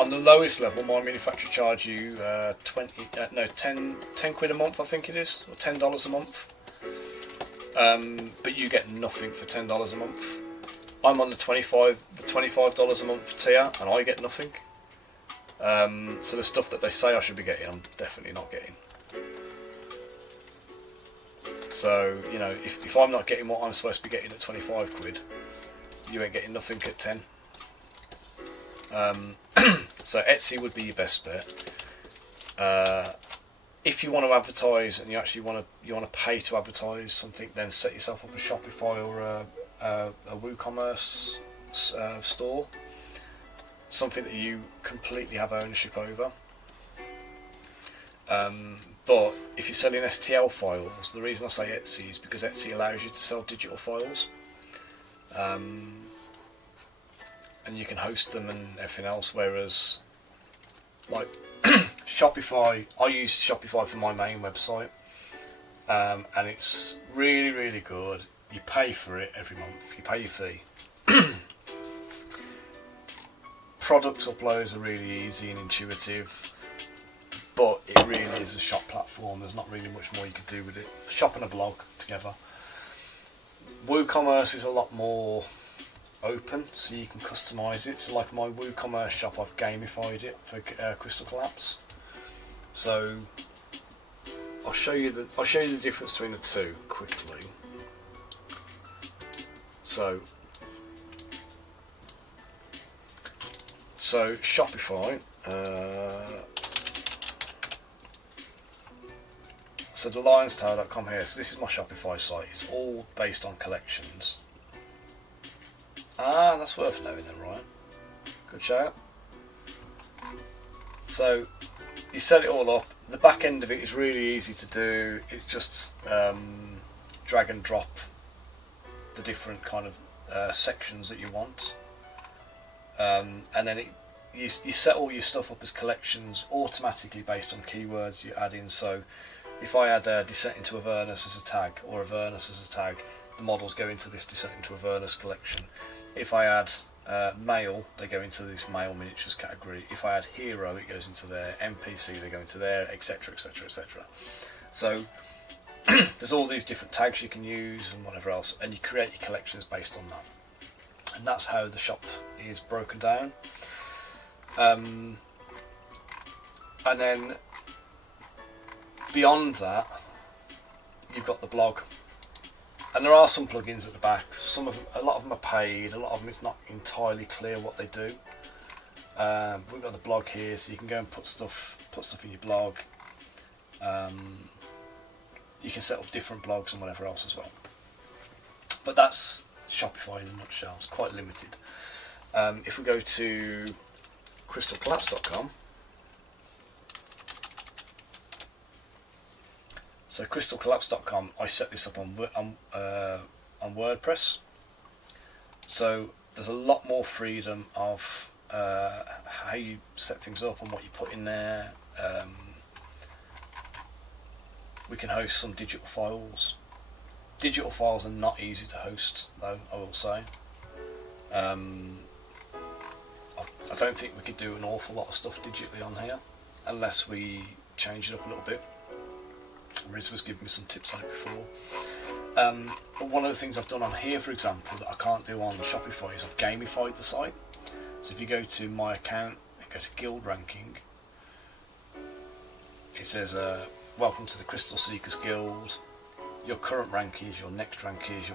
On the lowest level, My Mini Factory charge you 10 quid a month, I think it is, or $10 a month. But you get nothing for $10 a month. I'm on the $25 a month tier, and I get nothing. So the stuff that they say I should be getting, I'm definitely not getting. So, you know, if I'm not getting what I'm supposed to be getting at 25 quid, you ain't getting nothing at 10. So Etsy would be your best bet. If you want to advertise and you actually want to pay to advertise something, then set yourself up a Shopify or a WooCommerce store, something that you completely have ownership over. But if you're selling STL files, the reason I say Etsy is because Etsy allows you to sell digital files, and you can host them and everything else, whereas like Shopify, I use Shopify for my main website, and it's really, really good. You pay for it every month, you pay your fee. Product uploads are really easy and intuitive, but it really is a shop platform. There's not really much more you could do with it. Shop and a blog together. WooCommerce is a lot more open, so you can customize it. So like my WooCommerce shop, I've gamified it for Crystal Collapse. So I'll show you the difference between the two quickly. So Shopify. So the lionstower.com here, so this is my Shopify site. It's all based on collections. Ah, that's worth knowing then, right? Good shout. So you set it all up. The back end of it is really easy to do. It's just drag and drop the different kind of sections that you want, and then you set all your stuff up as collections automatically based on keywords you add in. So if I add descent into Avernus as a tag, or Avernus as a tag, the models go into this descent into Avernus collection. If I add male, they go into this male miniatures category. If I add hero, it goes into their NPC, they go into there, etc, etc, etc. So there's all these different tags you can use and whatever else, and you create your collections based on that. And that's how the shop is broken down. And then beyond that, you've got the blog. And there are some plugins at the back. Some of them, a lot of them are paid. A lot of them, it's not entirely clear what they do. We've got the blog here, so you can go and put stuff in your blog. You can set up different blogs and whatever else as well. But that's Shopify in a nutshell. It's quite limited. If we go to crystalcollapse.com. So crystalcollapse.com, I set this up on WordPress. So there's a lot more freedom of how you set things up and what you put in there. We can host some digital files. Digital files are not easy to host, though, I will say. I don't think we could do an awful lot of stuff digitally on here unless we change it up a little bit. Riz was giving me some tips on it before. But one of the things I've done on here, for example, that I can't do on Shopify is I've gamified the site. So if you go to my account and go to guild ranking, it says welcome to the Crystal Seekers Guild. Your current rank is, your next rank is,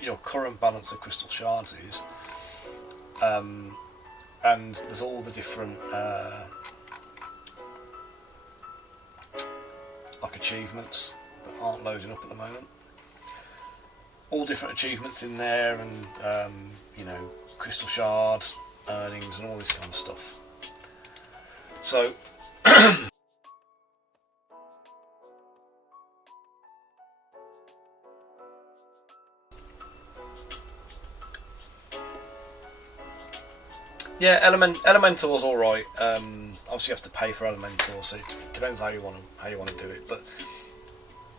your current balance of crystal shards is, and there's all the different like achievements that aren't loading up at the moment. All different achievements in there, and you know, crystal shard earnings and all this kind of stuff. So yeah, Elemental's all right. Obviously, you have to pay for Elemental, so it depends how you want to do it. But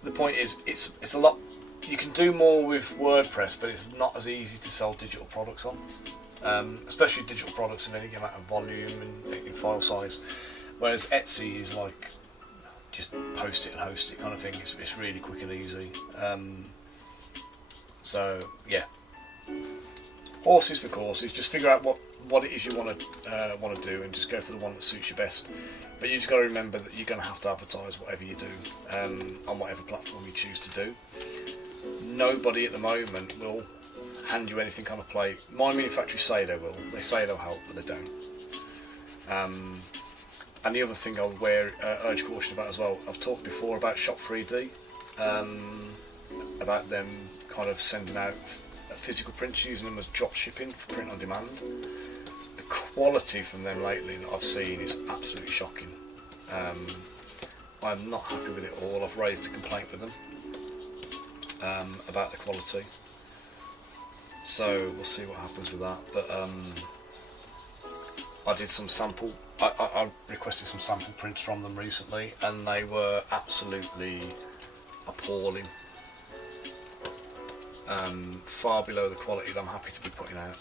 the point is, it's a lot. You can do more with WordPress, but it's not as easy to sell digital products on, especially digital products in any amount of volume and in file size. Whereas Etsy is like just post it and host it kind of thing. It's really quick and easy. So yeah, horses for courses. Just figure out what it is you want to do, and just go for the one that suits you best. But you just got to remember that you're going to have to advertise whatever you do on whatever platform you choose to do. Nobody at the moment will hand you anything on a plate. My manufacturers say they will. They say they'll help, but they don't. And the other thing I would urge caution about as well, I've talked before about Shop 3D, about them kind of sending out physical prints, using them as drop shipping for print on demand. The quality from them lately that I've seen is absolutely shocking. I'm not happy with it all. I've raised a complaint with them about the quality, so we'll see what happens with that. But I did some sample. I requested some sample prints from them recently, and they were absolutely appalling. Far below the quality that I'm happy to be putting out.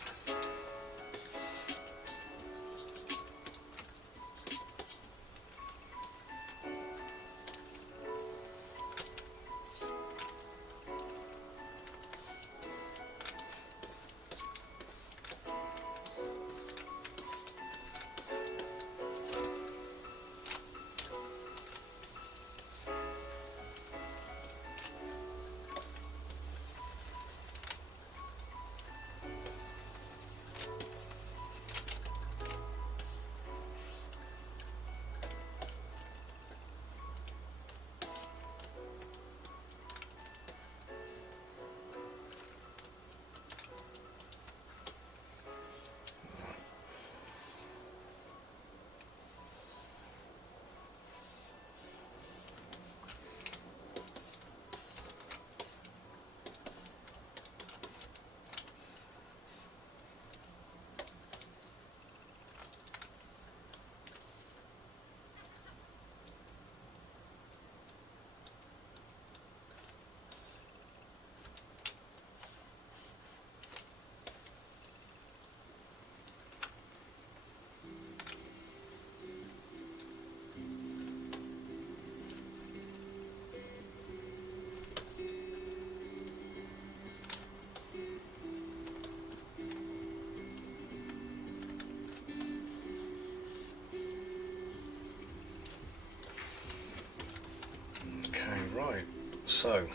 so.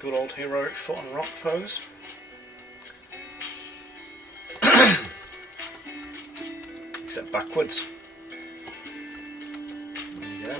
Good old heroic foot on rock pose. Except backwards. There you go.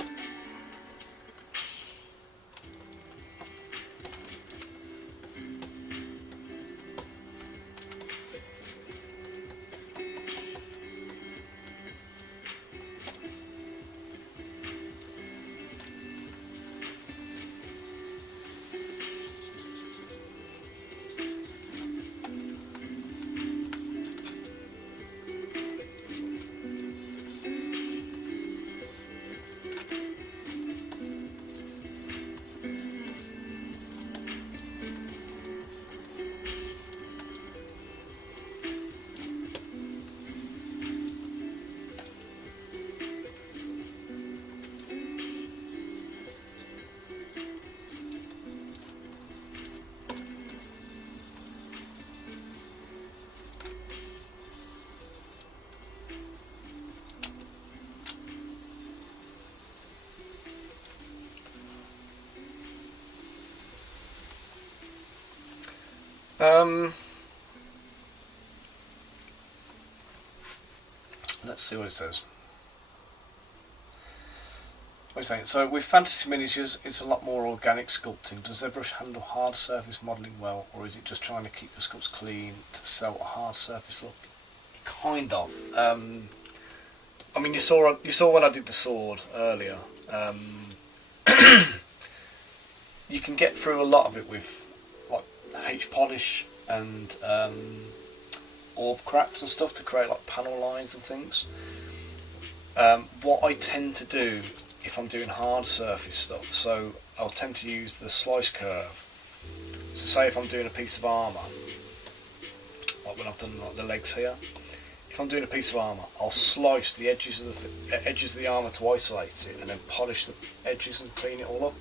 Let's see what it says. What are you saying? So with fantasy miniatures, it's a lot more organic sculpting. Does ZBrush handle hard surface modelling well, or is it just trying to keep your sculpts clean to sell a hard surface look? Kind of. I mean, you saw when I did the sword earlier. You can get through a lot of it with like H polish and orb cracks and stuff to create like panel lines and things. What I tend to do if I'm doing hard surface stuff, so I'll tend to use the slice curve. So say if I'm doing a piece of armour, like when I've done like the legs here, if I'm doing a piece of armour, I'll slice the edges of the armour to isolate it, and then polish the edges and clean it all up.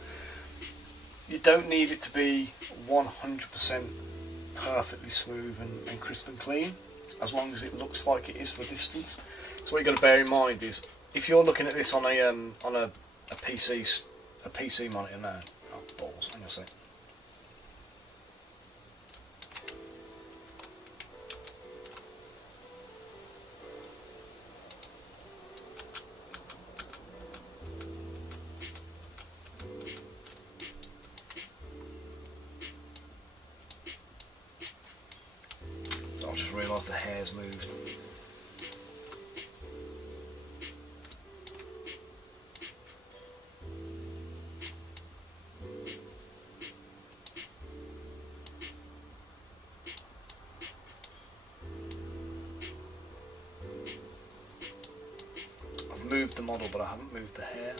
You don't need it to be 100% perfectly smooth and crisp and clean, as long as it looks like it is from a distance. So what you've got to bear in mind is, if you're looking at this on a PC monitor now, oh balls, hang on a sec. So I've just realised the hair's moved. Moved the model, but I haven't moved the hair.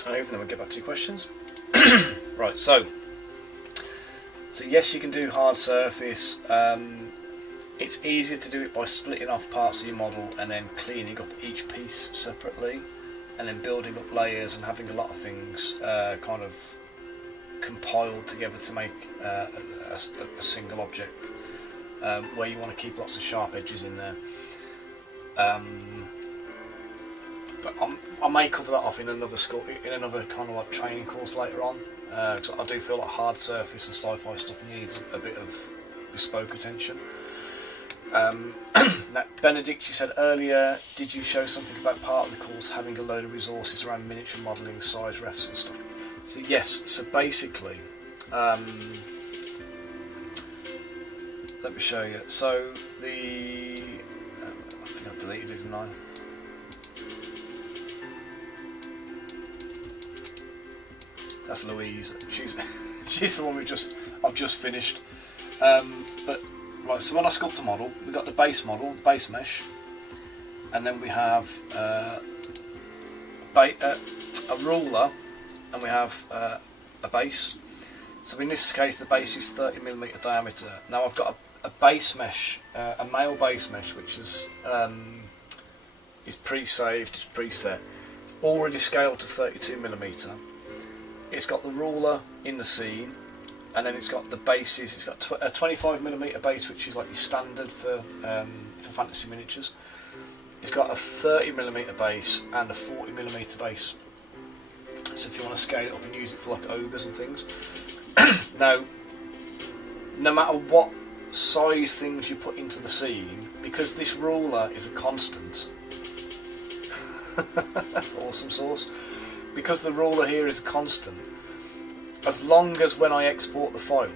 save and then we'll get back to your questions. Right, so yes, you can do hard surface. It's easier to do it by splitting off parts of your model and then cleaning up each piece separately, and then building up layers and having a lot of things kind of compiled together to make a single object, where you want to keep lots of sharp edges in there. But I may cover that off in another kind of like training course later on, because I do feel like hard surface and sci-fi stuff needs a bit of bespoke attention. Now, Benedict, you said earlier, did you show something about part of the course having a load of resources around miniature modelling, size refs and stuff? So yes, so basically, let me show you. So the, I think I deleted it, didn't I? That's Louise. She's the one I've just finished. But right, so when I sculpt a model, we've got the base model, the base mesh, and then we have a ruler, and we have a base. So in this case, the base is 30mm diameter. Now I've got a base mesh, a male base mesh, which is pre-saved, it's preset. It's already scaled to 32mm. It's got the ruler in the scene, and then it's got the bases. It's got a 25mm base, which is like your standard for fantasy miniatures. It's got a 30mm base and a 40mm base. So if you want to scale it up and use it for like ogres and things. Now, no matter what size things you put into the scene, because this ruler is a constant. Awesome sauce. Because the ruler here is a constant, as long as when I export the file,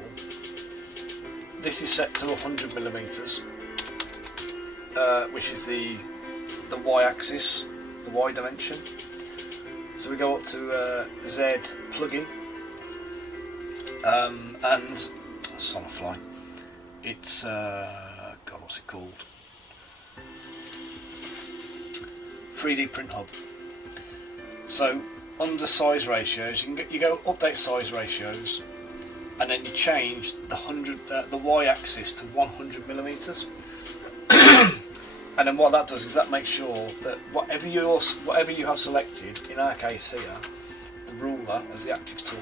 this is set to 100mm, which is the y-axis, the y dimension. So we go up to Z plugin, and it's on a fly. It's God, what's it called? 3D Print Hub. So under size ratios, you go update size ratios, and then you change the y-axis to 100mm. And then what that does is that makes sure that whatever you have selected, in our case here, the ruler as the active tool,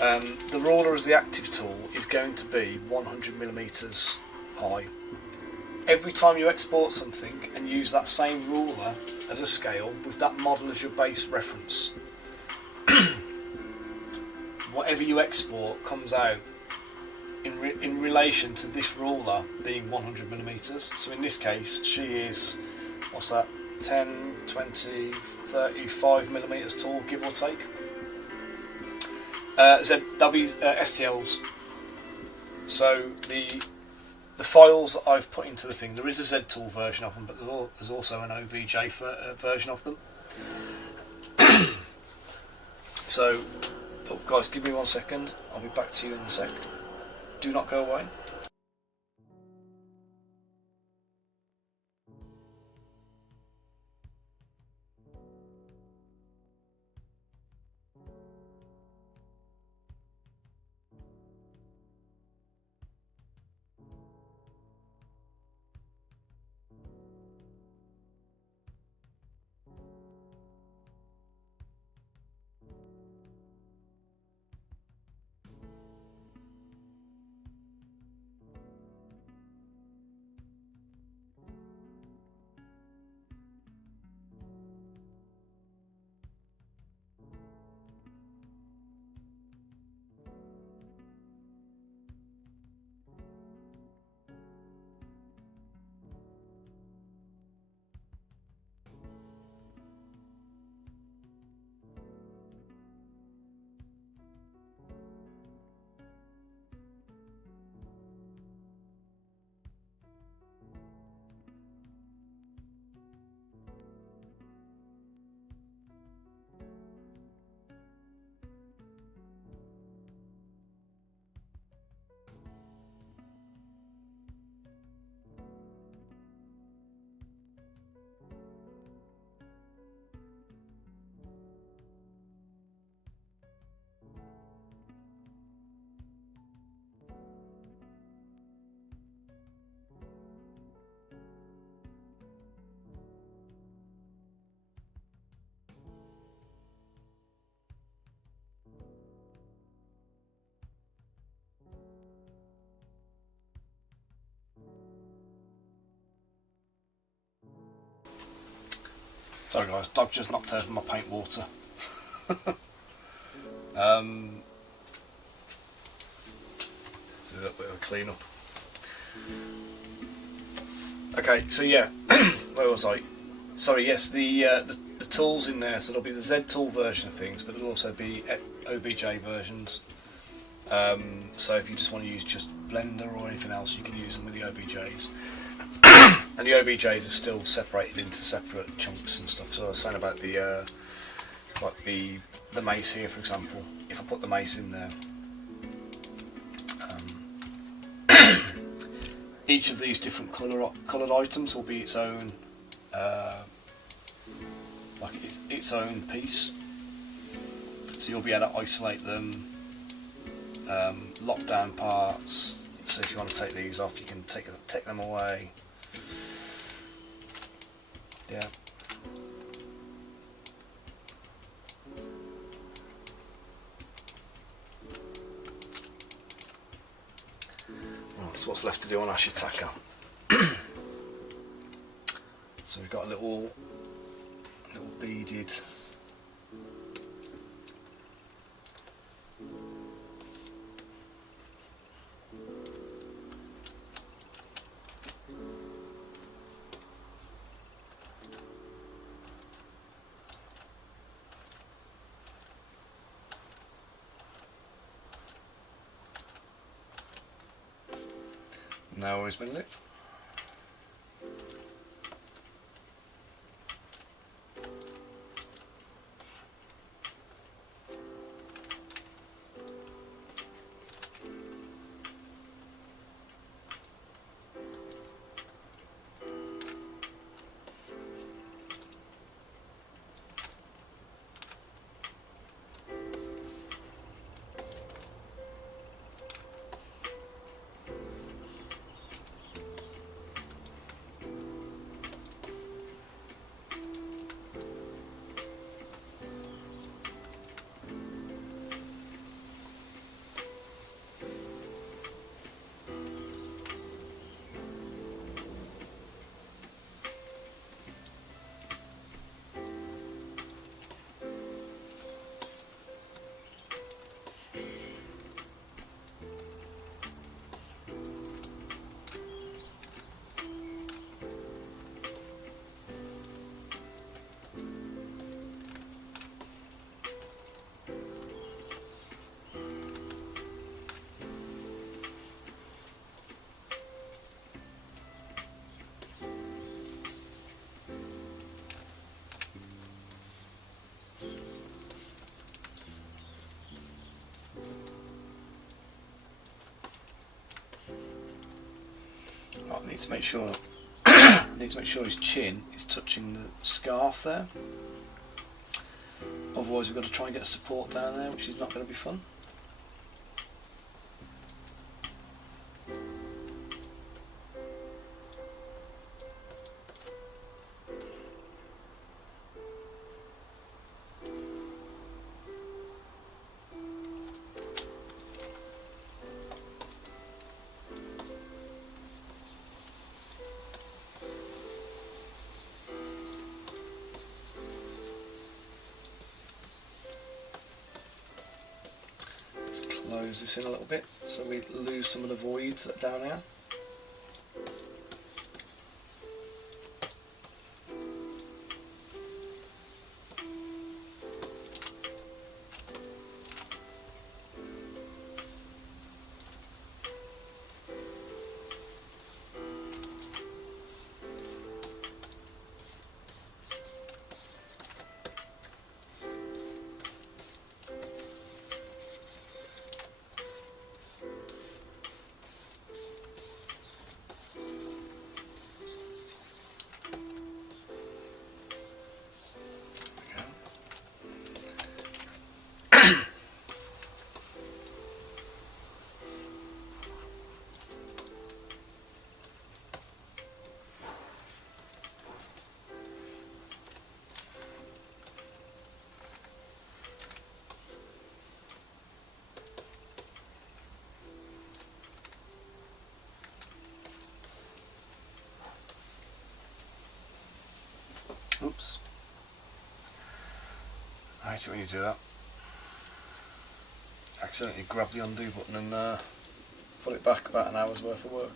the ruler as the active tool is going to be 100mm high. Every time you export something and use that same ruler as a scale with that model as your base reference, whatever you export comes out in relation to this ruler being 100mm. So in this case, she is, what's that, 10, 20, 35mm tall, give or take. STLs. So the files that I've put into the thing, there is a Z-tool version of them, but there's also an OBJ version of them. So, guys, give me 1 second. I'll be back to you in a sec. Do not go away. Sorry guys, dog just knocked over my paint water. Do a little bit of a clean up. Okay, so yeah, where was I? Sorry, yes, the tools in there. So there'll be the Z tool version of things, but there'll also be OBJ versions. So if you just want to use just Blender or anything else, you can use them with the OBJs. And the OBJs are still separated into separate chunks and stuff. So I was saying about the like the mace here, for example. If I put the mace in there, each of these different coloured items will be its own, like its own piece. So you'll be able to isolate them, lock down parts. So if you want to take these off, you can take them away. Yeah. Right, so what's left to do on Ashitaka? So we've got a little beaded now he's been lit. Right, need to make sure his chin is touching the scarf there. Otherwise we've got to try and get a support down there, which is not going to be fun. Close this in a little bit so we lose some of the voids that are down here. Oops. hate it when you do that. Accidentally grab the undo button and pull it back about an hour's worth of work.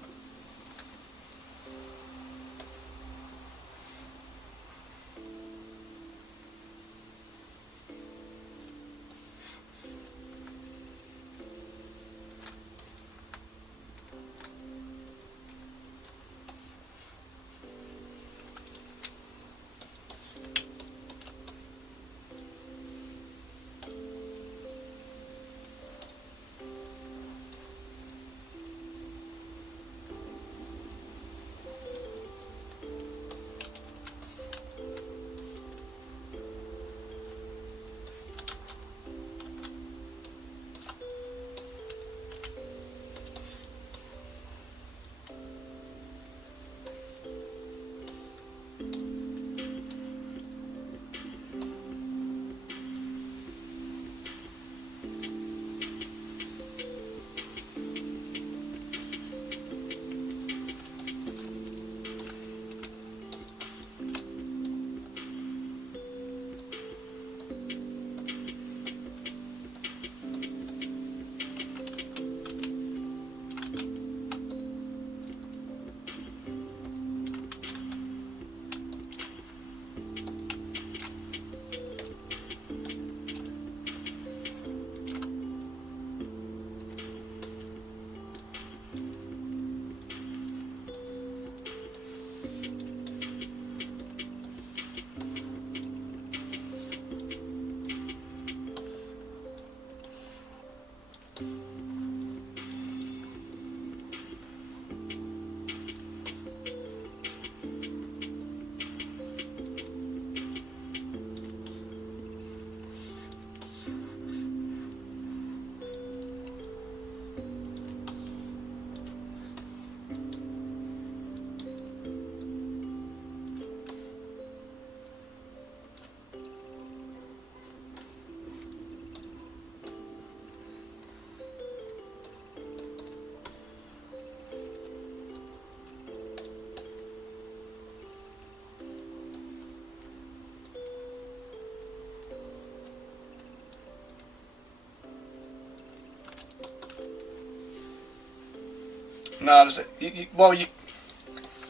No,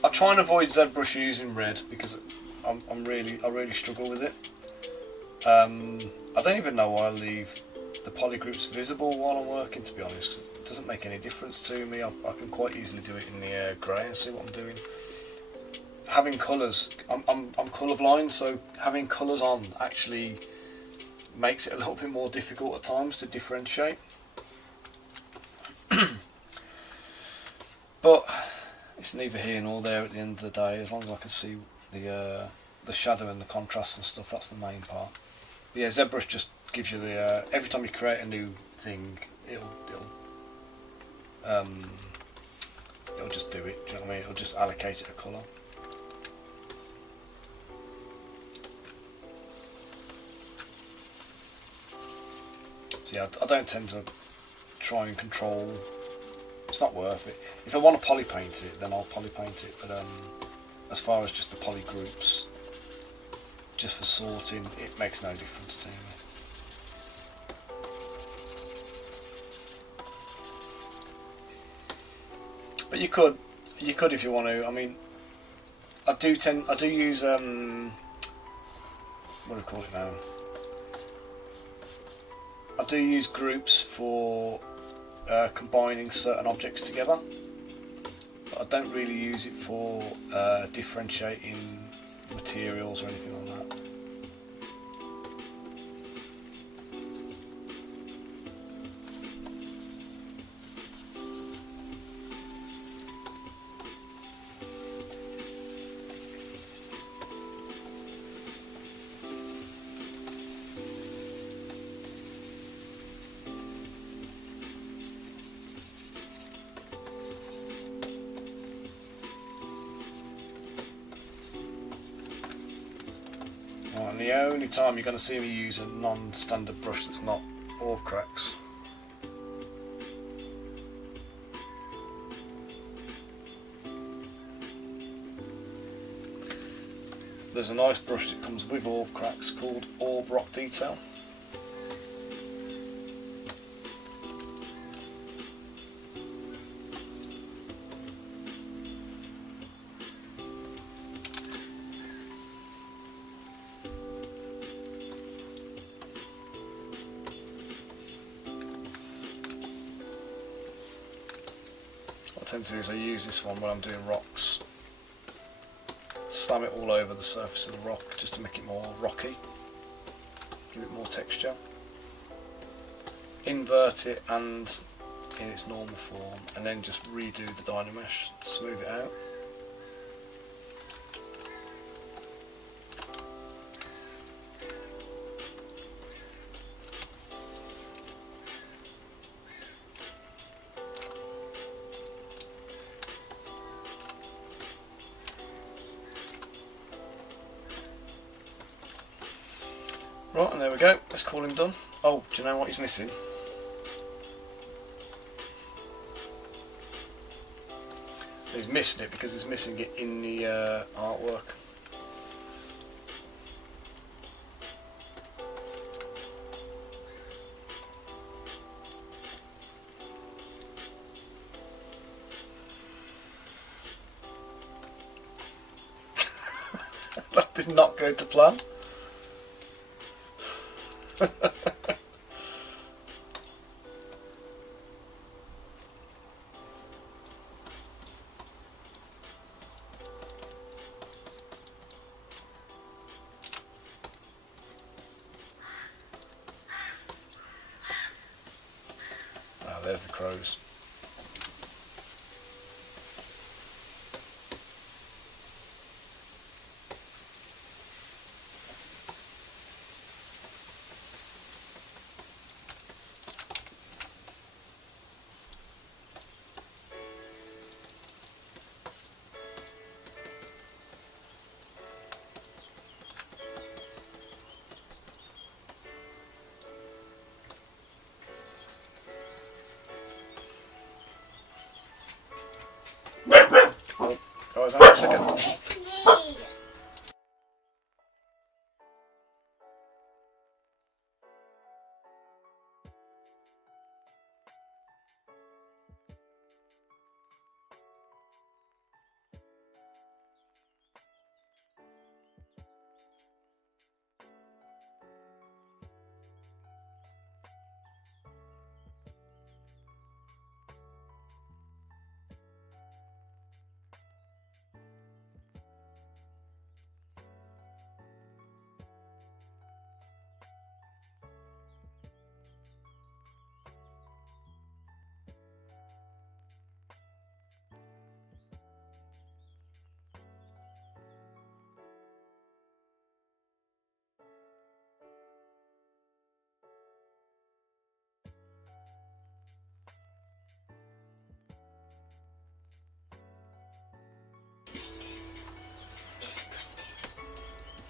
I try and avoid ZBrush using red because I really struggle with it. I don't even know why I leave the poly groups visible while I'm working, to be honest, 'cause it doesn't make any difference to me. I can quite easily do it in the grey and see what I'm doing. Having colours, I'm colourblind, so having colours on actually makes it a little bit more difficult at times to differentiate. But it's neither here nor there at the end of the day. As long as I can see the shadow and the contrast and stuff, that's the main part. But yeah, ZBrush just gives you the every time you create a new thing, it'll just do it. Do you know what I mean? It'll just allocate it a colour. So yeah, I don't tend to try and control. It's not worth it. If I want to poly paint it, then I'll poly paint it. But as far as just the poly groups, just for sorting, it makes no difference to me. But you could if you want to. I mean, I do use what do I call it now? I do use groups for combining certain objects together, but I don't really use it for differentiating materials or anything like that. And the only time you're going to see me use a non-standard brush that's not Orb Cracks. There's a nice brush that comes with Orb Cracks called Orb Rock Detail. tend to do is I use this one when I'm doing rocks. Slam it all over the surface of the rock just to make it more rocky, give it more texture. Invert it and in its normal form, and then just redo the Dynamesh, smooth it out. Right, and there we go, let's call him done. Oh, do you know what he's missing? He's missing it because he's missing it in the artwork. That did not go to plan. There's the crows. Oh, guys, hang on a second.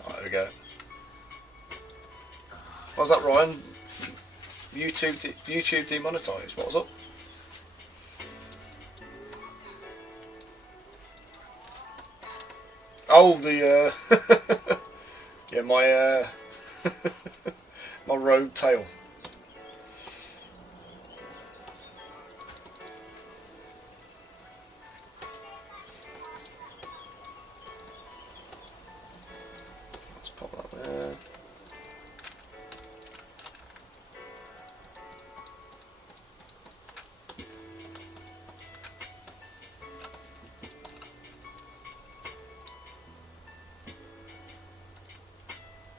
There we go. What's that, Ryan? YouTube demonetised. What was up? Oh, the yeah, my my rogue tail. Let's pop that there.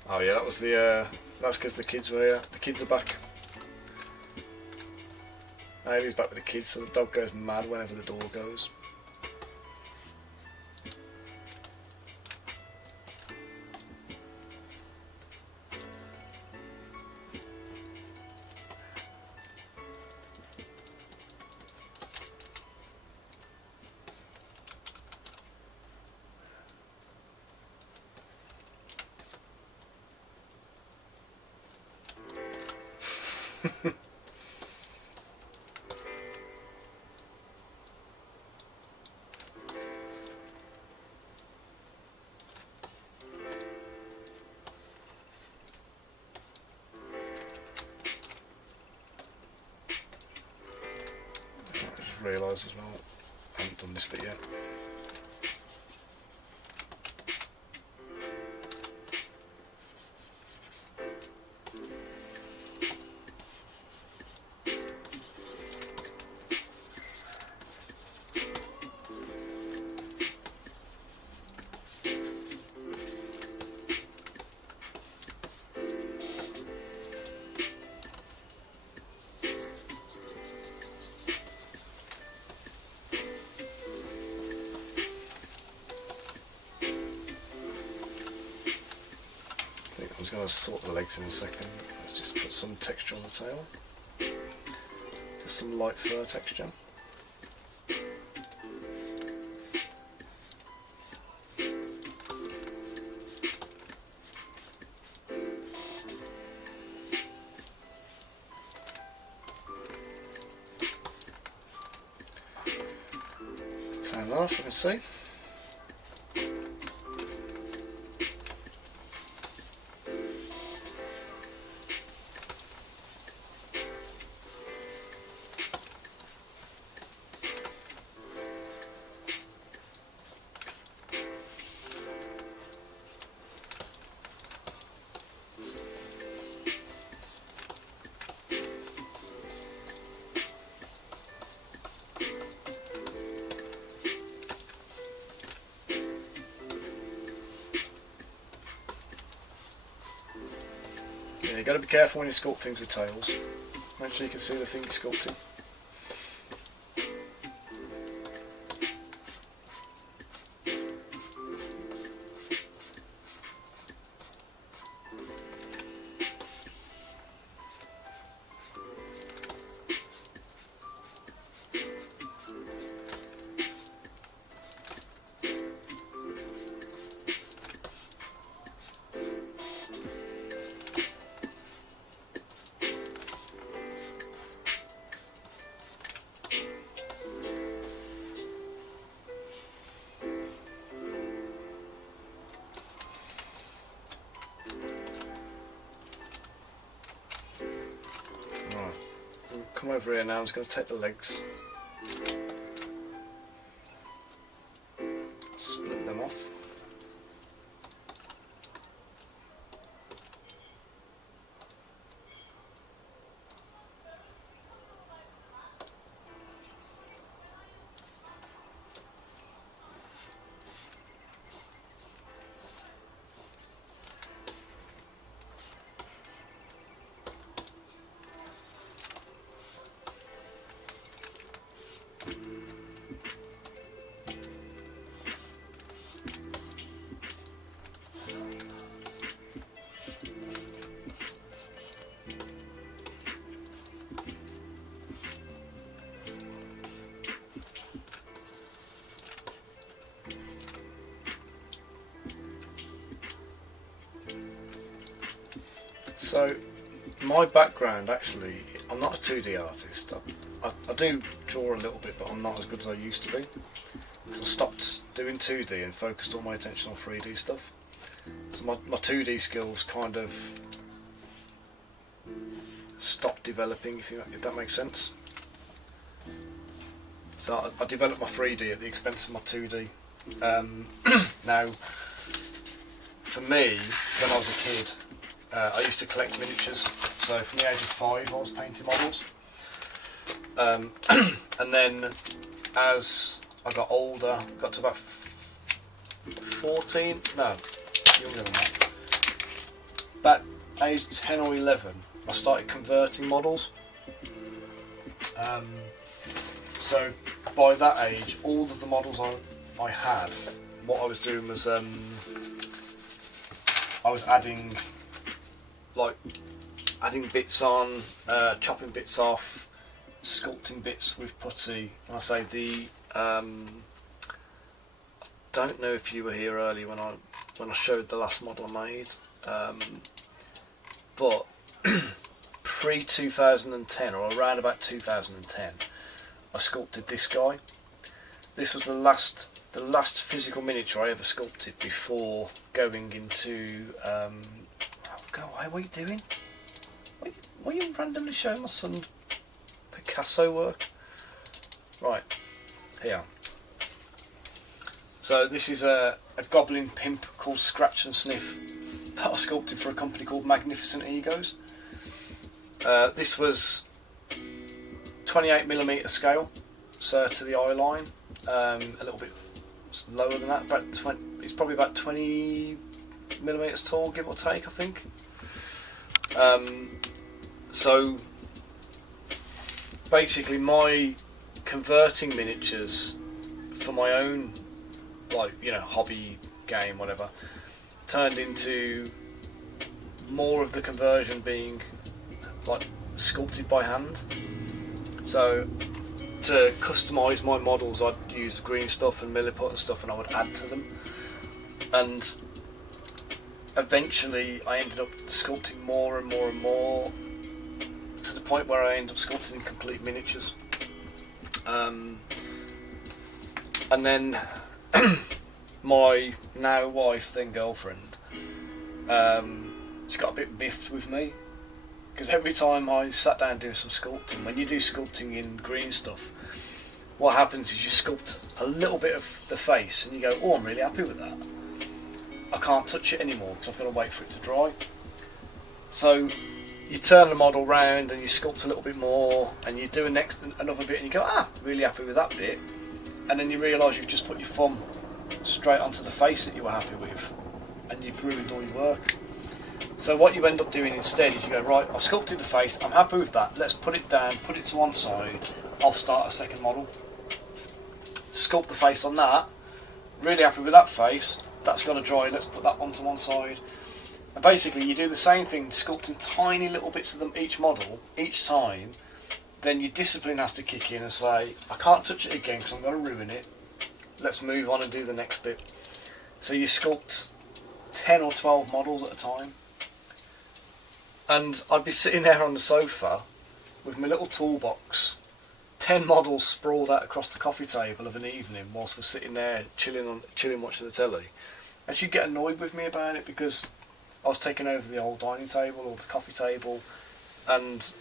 Oh yeah, that was the that's because the kids were here. The kids are back. Ailey's back with the kids, so the dog goes mad whenever the door goes. Realise as well, I haven't done this bit yet. just going to sort the legs in a second. Let's just put some texture on the tail. Just some light fur texture. Tail off, you can see. You've got to be careful when you sculpt things with tails. Make sure you can see the thing you're sculpting. Come over here now, I'm just going to take the legs, split them off. So, my background actually, I'm not a 2D artist. I do draw a little bit, but I'm not as good as I used to be. Because I stopped doing 2D and focused all my attention on 3D stuff. So my 2D skills kind of stopped developing, if that makes sense. So I developed my 3D at the expense of my 2D. Now, for me, when I was a kid, I used to collect miniatures, so from the age of 5 I was painting models, and then as I got older, got to about 14, no, younger than that, about age 10 or 11, I started converting models. So by that age, all of the models I had, what I was doing was I was adding bits on, chopping bits off, sculpting bits with putty. And I say I don't know if you were here earlier when I showed the last model I made, but pre 2010 or around about 2010, I sculpted this guy. This was the last physical miniature I ever sculpted before going into. What are you doing? Why are you randomly showing my son Picasso work? Right, here. So this is a goblin pimp called Scratch and Sniff that I sculpted for a company called Magnificent Egos. This was 28mm scale, so to the eye line, a little bit lower than that, it's probably about 20mm tall, give or take, I think. So basically my converting miniatures for my own, hobby game, whatever, turned into more of the conversion being like sculpted by hand. So to customise my models, I'd use green stuff and milliput and stuff, and I would add to them. And eventually I ended up sculpting more and more and more, to the point where I ended up sculpting in complete miniatures. And then my now wife, then girlfriend, she got a bit miffed with me, because every time I sat down doing some sculpting, when you do sculpting in green stuff, what happens is you sculpt a little bit of the face and you go, oh, I'm really happy with that. I can't touch it anymore because I've got to wait for it to dry. So you turn the model round and you sculpt a little bit more, and you do another bit and you go, really happy with that bit, and then you realise you've just put your thumb straight onto the face that you were happy with, and you've ruined all your work. So what you end up doing instead is you go, right, I've sculpted the face, I'm happy with that, let's put it down, put it to one side, I'll start a second model, sculpt the face on that, really happy with that face, that's got to dry, let's put that onto one side. And basically you do the same thing, sculpting tiny little bits of them each model, each time. Then your discipline has to kick in and say, I can't touch it again because I'm going to ruin it, let's move on and do the next bit. So you sculpt 10 or 12 models at a time. And I'd be sitting there on the sofa with my little toolbox, 10 models sprawled out across the coffee table of an evening whilst we're sitting there chilling watching the telly. And she'd get annoyed with me about it because I was taking over the old dining table or the coffee table, and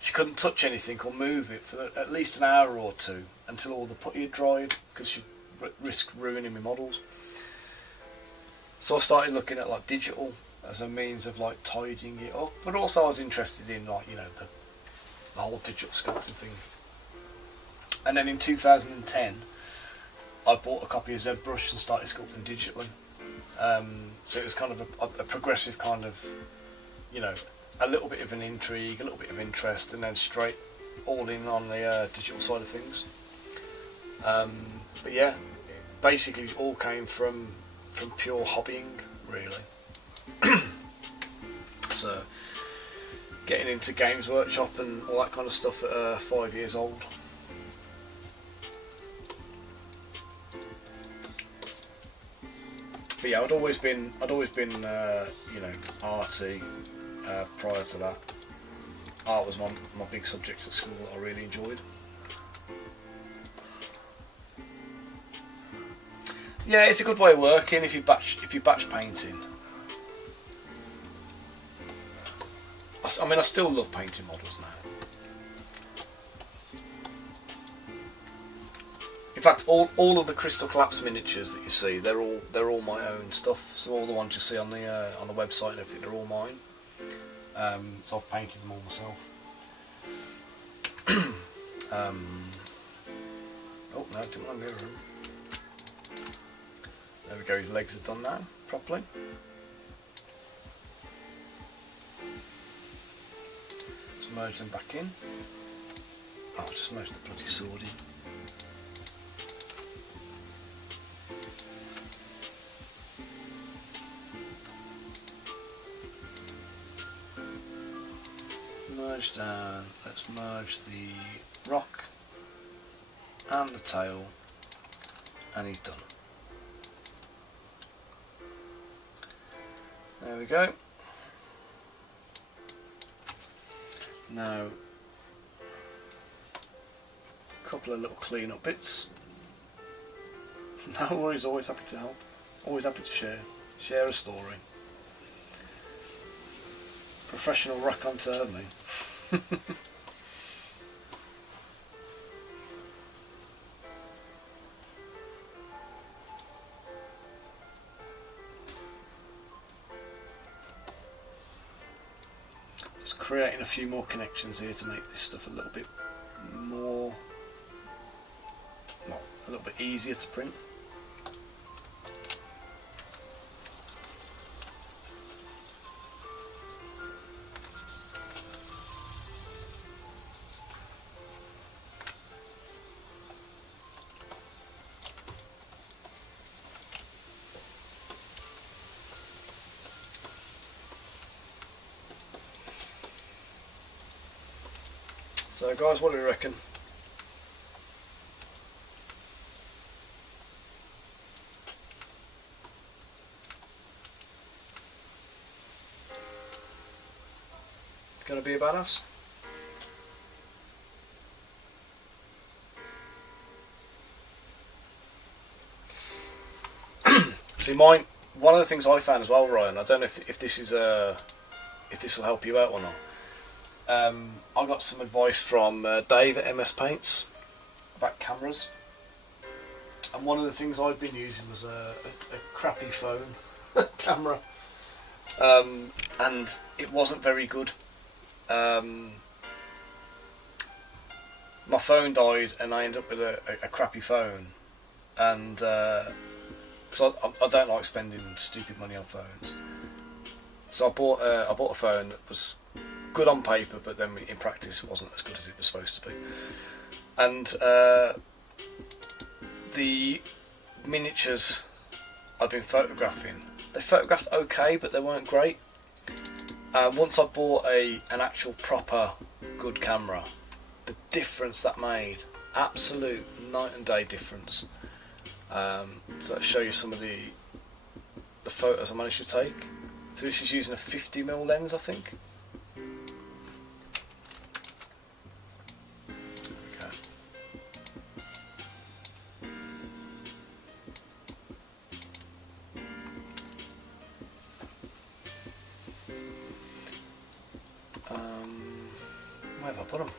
she couldn't touch anything or move it for at least an hour or two until all the putty had dried, because she'd risk ruining my models. So I started looking at like digital as a means of like tidying it up, but also I was interested in like, you know, the whole digital sculpting thing. And then in 2010 I bought a copy of ZBrush and started sculpting digitally. So it was kind of a progressive kind of, you know, a little bit of an intrigue, a little bit of interest, and then straight all in on the digital side of things. But yeah, basically it all came from pure hobbying, really. So getting into Games Workshop and all that kind of stuff at 5 years old. But yeah, I'd always been you know, arty. Prior to that, art was my big subject at school that I really enjoyed. Yeah, it's a good way of working if you batch painting. I mean, I still love painting models now. In fact, all of the Crystal Collapse miniatures that you see, they're all my own stuff. So all the ones you see on the website and everything, they're all mine. So I've painted them all myself. Oh no, didn't want to mirror him. There we go, his legs are done now, properly. Let's merge them back in. Oh, I'll just merge the bloody sword in. Merge down, let's merge the rock and the tail, and he's done. There we go. Now, a couple of little clean up bits. No worries, always happy to help, always happy to share a story. Professional raconteur, me. Just creating a few more connections here to make this stuff a little bit more, well, a little bit easier to print. So guys, what do you reckon? Gonna be a badass? See, one of the things I found as well, Ryan, I don't know if this is if this will help you out or not. I got some advice from Dave at MS Paints about cameras, and one of the things I'd been using was a crappy phone camera, and it wasn't very good. My phone died, and I ended up with a crappy phone, and because I don't like spending stupid money on phones, so I bought a phone that was good on paper, but then in practice it wasn't as good as it was supposed to be. And the miniatures I'd been photographing, they photographed okay, but they weren't great. Once I bought an actual proper good camera, the difference that made, absolute night and day difference. So I'll show you some of the photos I managed to take. So this is using a 50mm lens, I think. Okay. Where have I put them?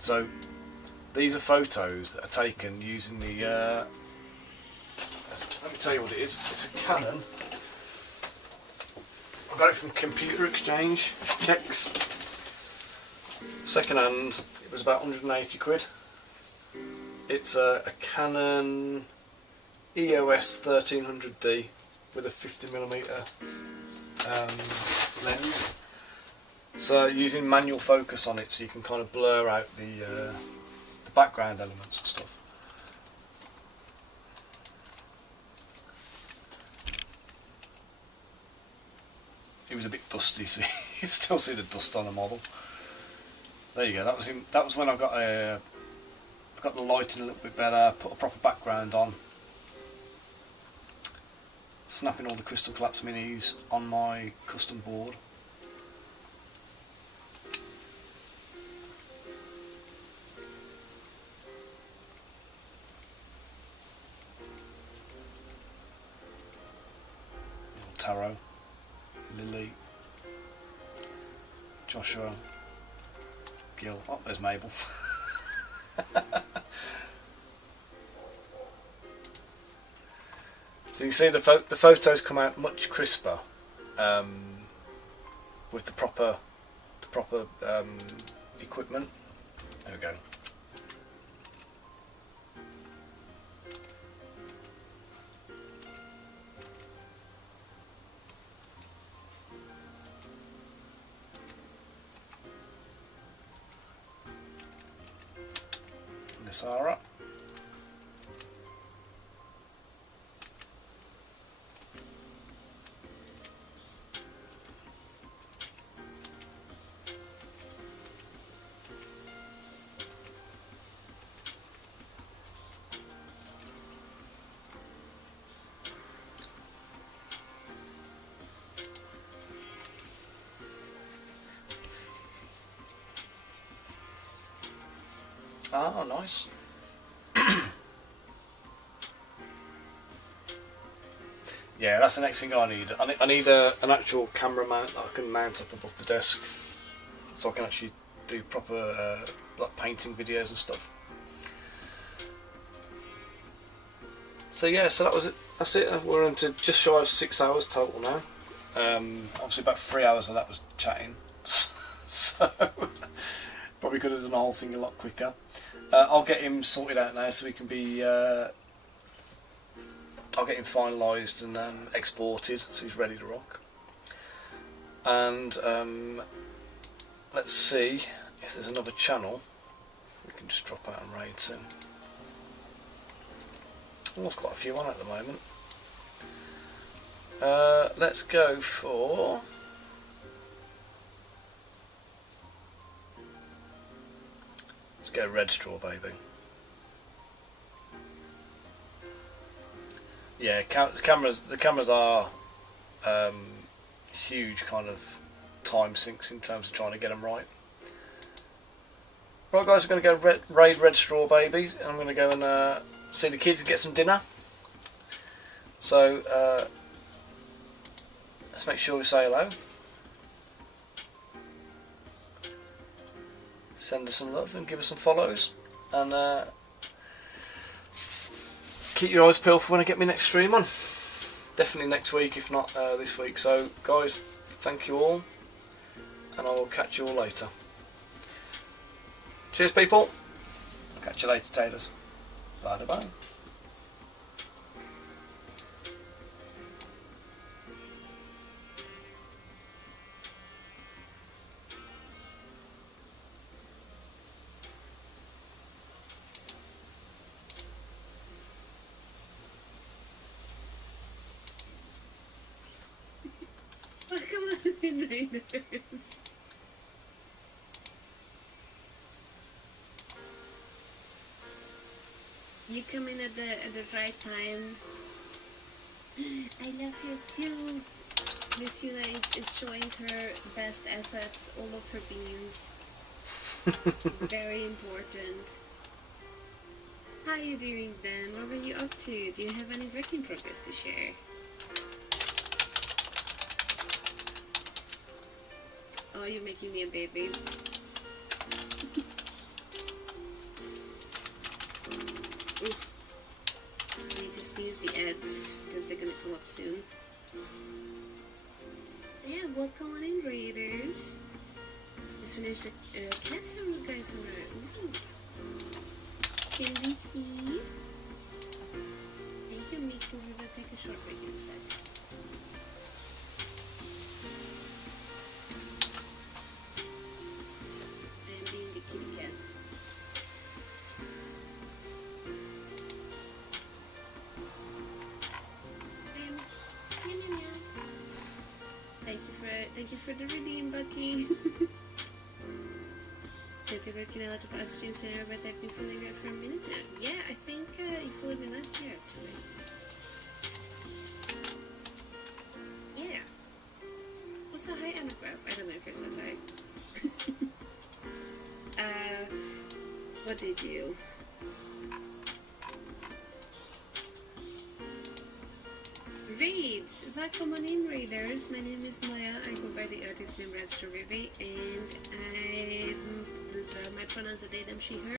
So these are photos that are taken using the let me tell you what it is. It's a Canon. I got it from Computer Exchange, Kex. Second hand, it was about 180 quid. It's a Canon EOS 1300D with a 50mm lens. So using manual focus on it, so you can kind of blur out the background elements and stuff. It was a bit dusty, so you still see the dust on the model. There you go. That was when I got the lighting a little bit better, put a proper background on, snapping all the Crystal Collapse minis on my custom board. Taro, Lily, Joshua, Gil. Oh, there's Mabel. So you see the photos come out much crisper with the proper equipment. There we go. Sarah. Oh, nice. Yeah, that's the next thing I need. I need an actual camera mount that I can mount up above the desk, so I can actually do proper like painting videos and stuff. So yeah, so that was it. That's it. We're into just shy of 6 hours total now. Obviously about 3 hours of that was chatting, so probably could have done the whole thing a lot quicker. I'll get him sorted out now so we can be. I'll get him finalised and exported so he's ready to rock. and let's see if there's another channel. We can just drop out and raid soon. Oh, there's quite a few on at the moment. Let's go for... let's go red straw, baby. Yeah, the cameras are huge kind of time sinks in terms of trying to get them right. Right guys, we're going to go raid red straw, baby. I'm going to go and see the kids and get some dinner. So let's make sure we say hello. Send us some love and give us some follows, and keep your eyes peeled for when I get my next stream on. Definitely next week, if not this week. So guys, thank you all, and I will catch you all later. Cheers people. I'll catch you later, Taylors. Bye bye. Welcome on, Raiders. You come in at the right time. I love you too. Miss Yuna is showing her best assets, all of her beans. Very important. How are you doing, Dan? What were you up to? Do you have any work in progress to share? Oh, you're making me a baby. Oof. I need to sneeze the ads because they're gonna come up soon. Yeah, welcome on in, Raiders. Just finished the Cat Samurai somewhere. Ooh. Can we see? Thank you, Miku. We will take a short break in a sec. I'm being the kitty cat. Thank you for the redeem, Bucky. Did you look at the past streams now, but I've been following you for a minute now? Yeah, I think you followed me last year actually. Yeah. Also, hi Anagraph. I don't know if I said hi. What did you? Raids! Welcome on in, Raiders. My name is Maya. I go by the artist name Rastravivi, and my pronouns are they, them, she, her.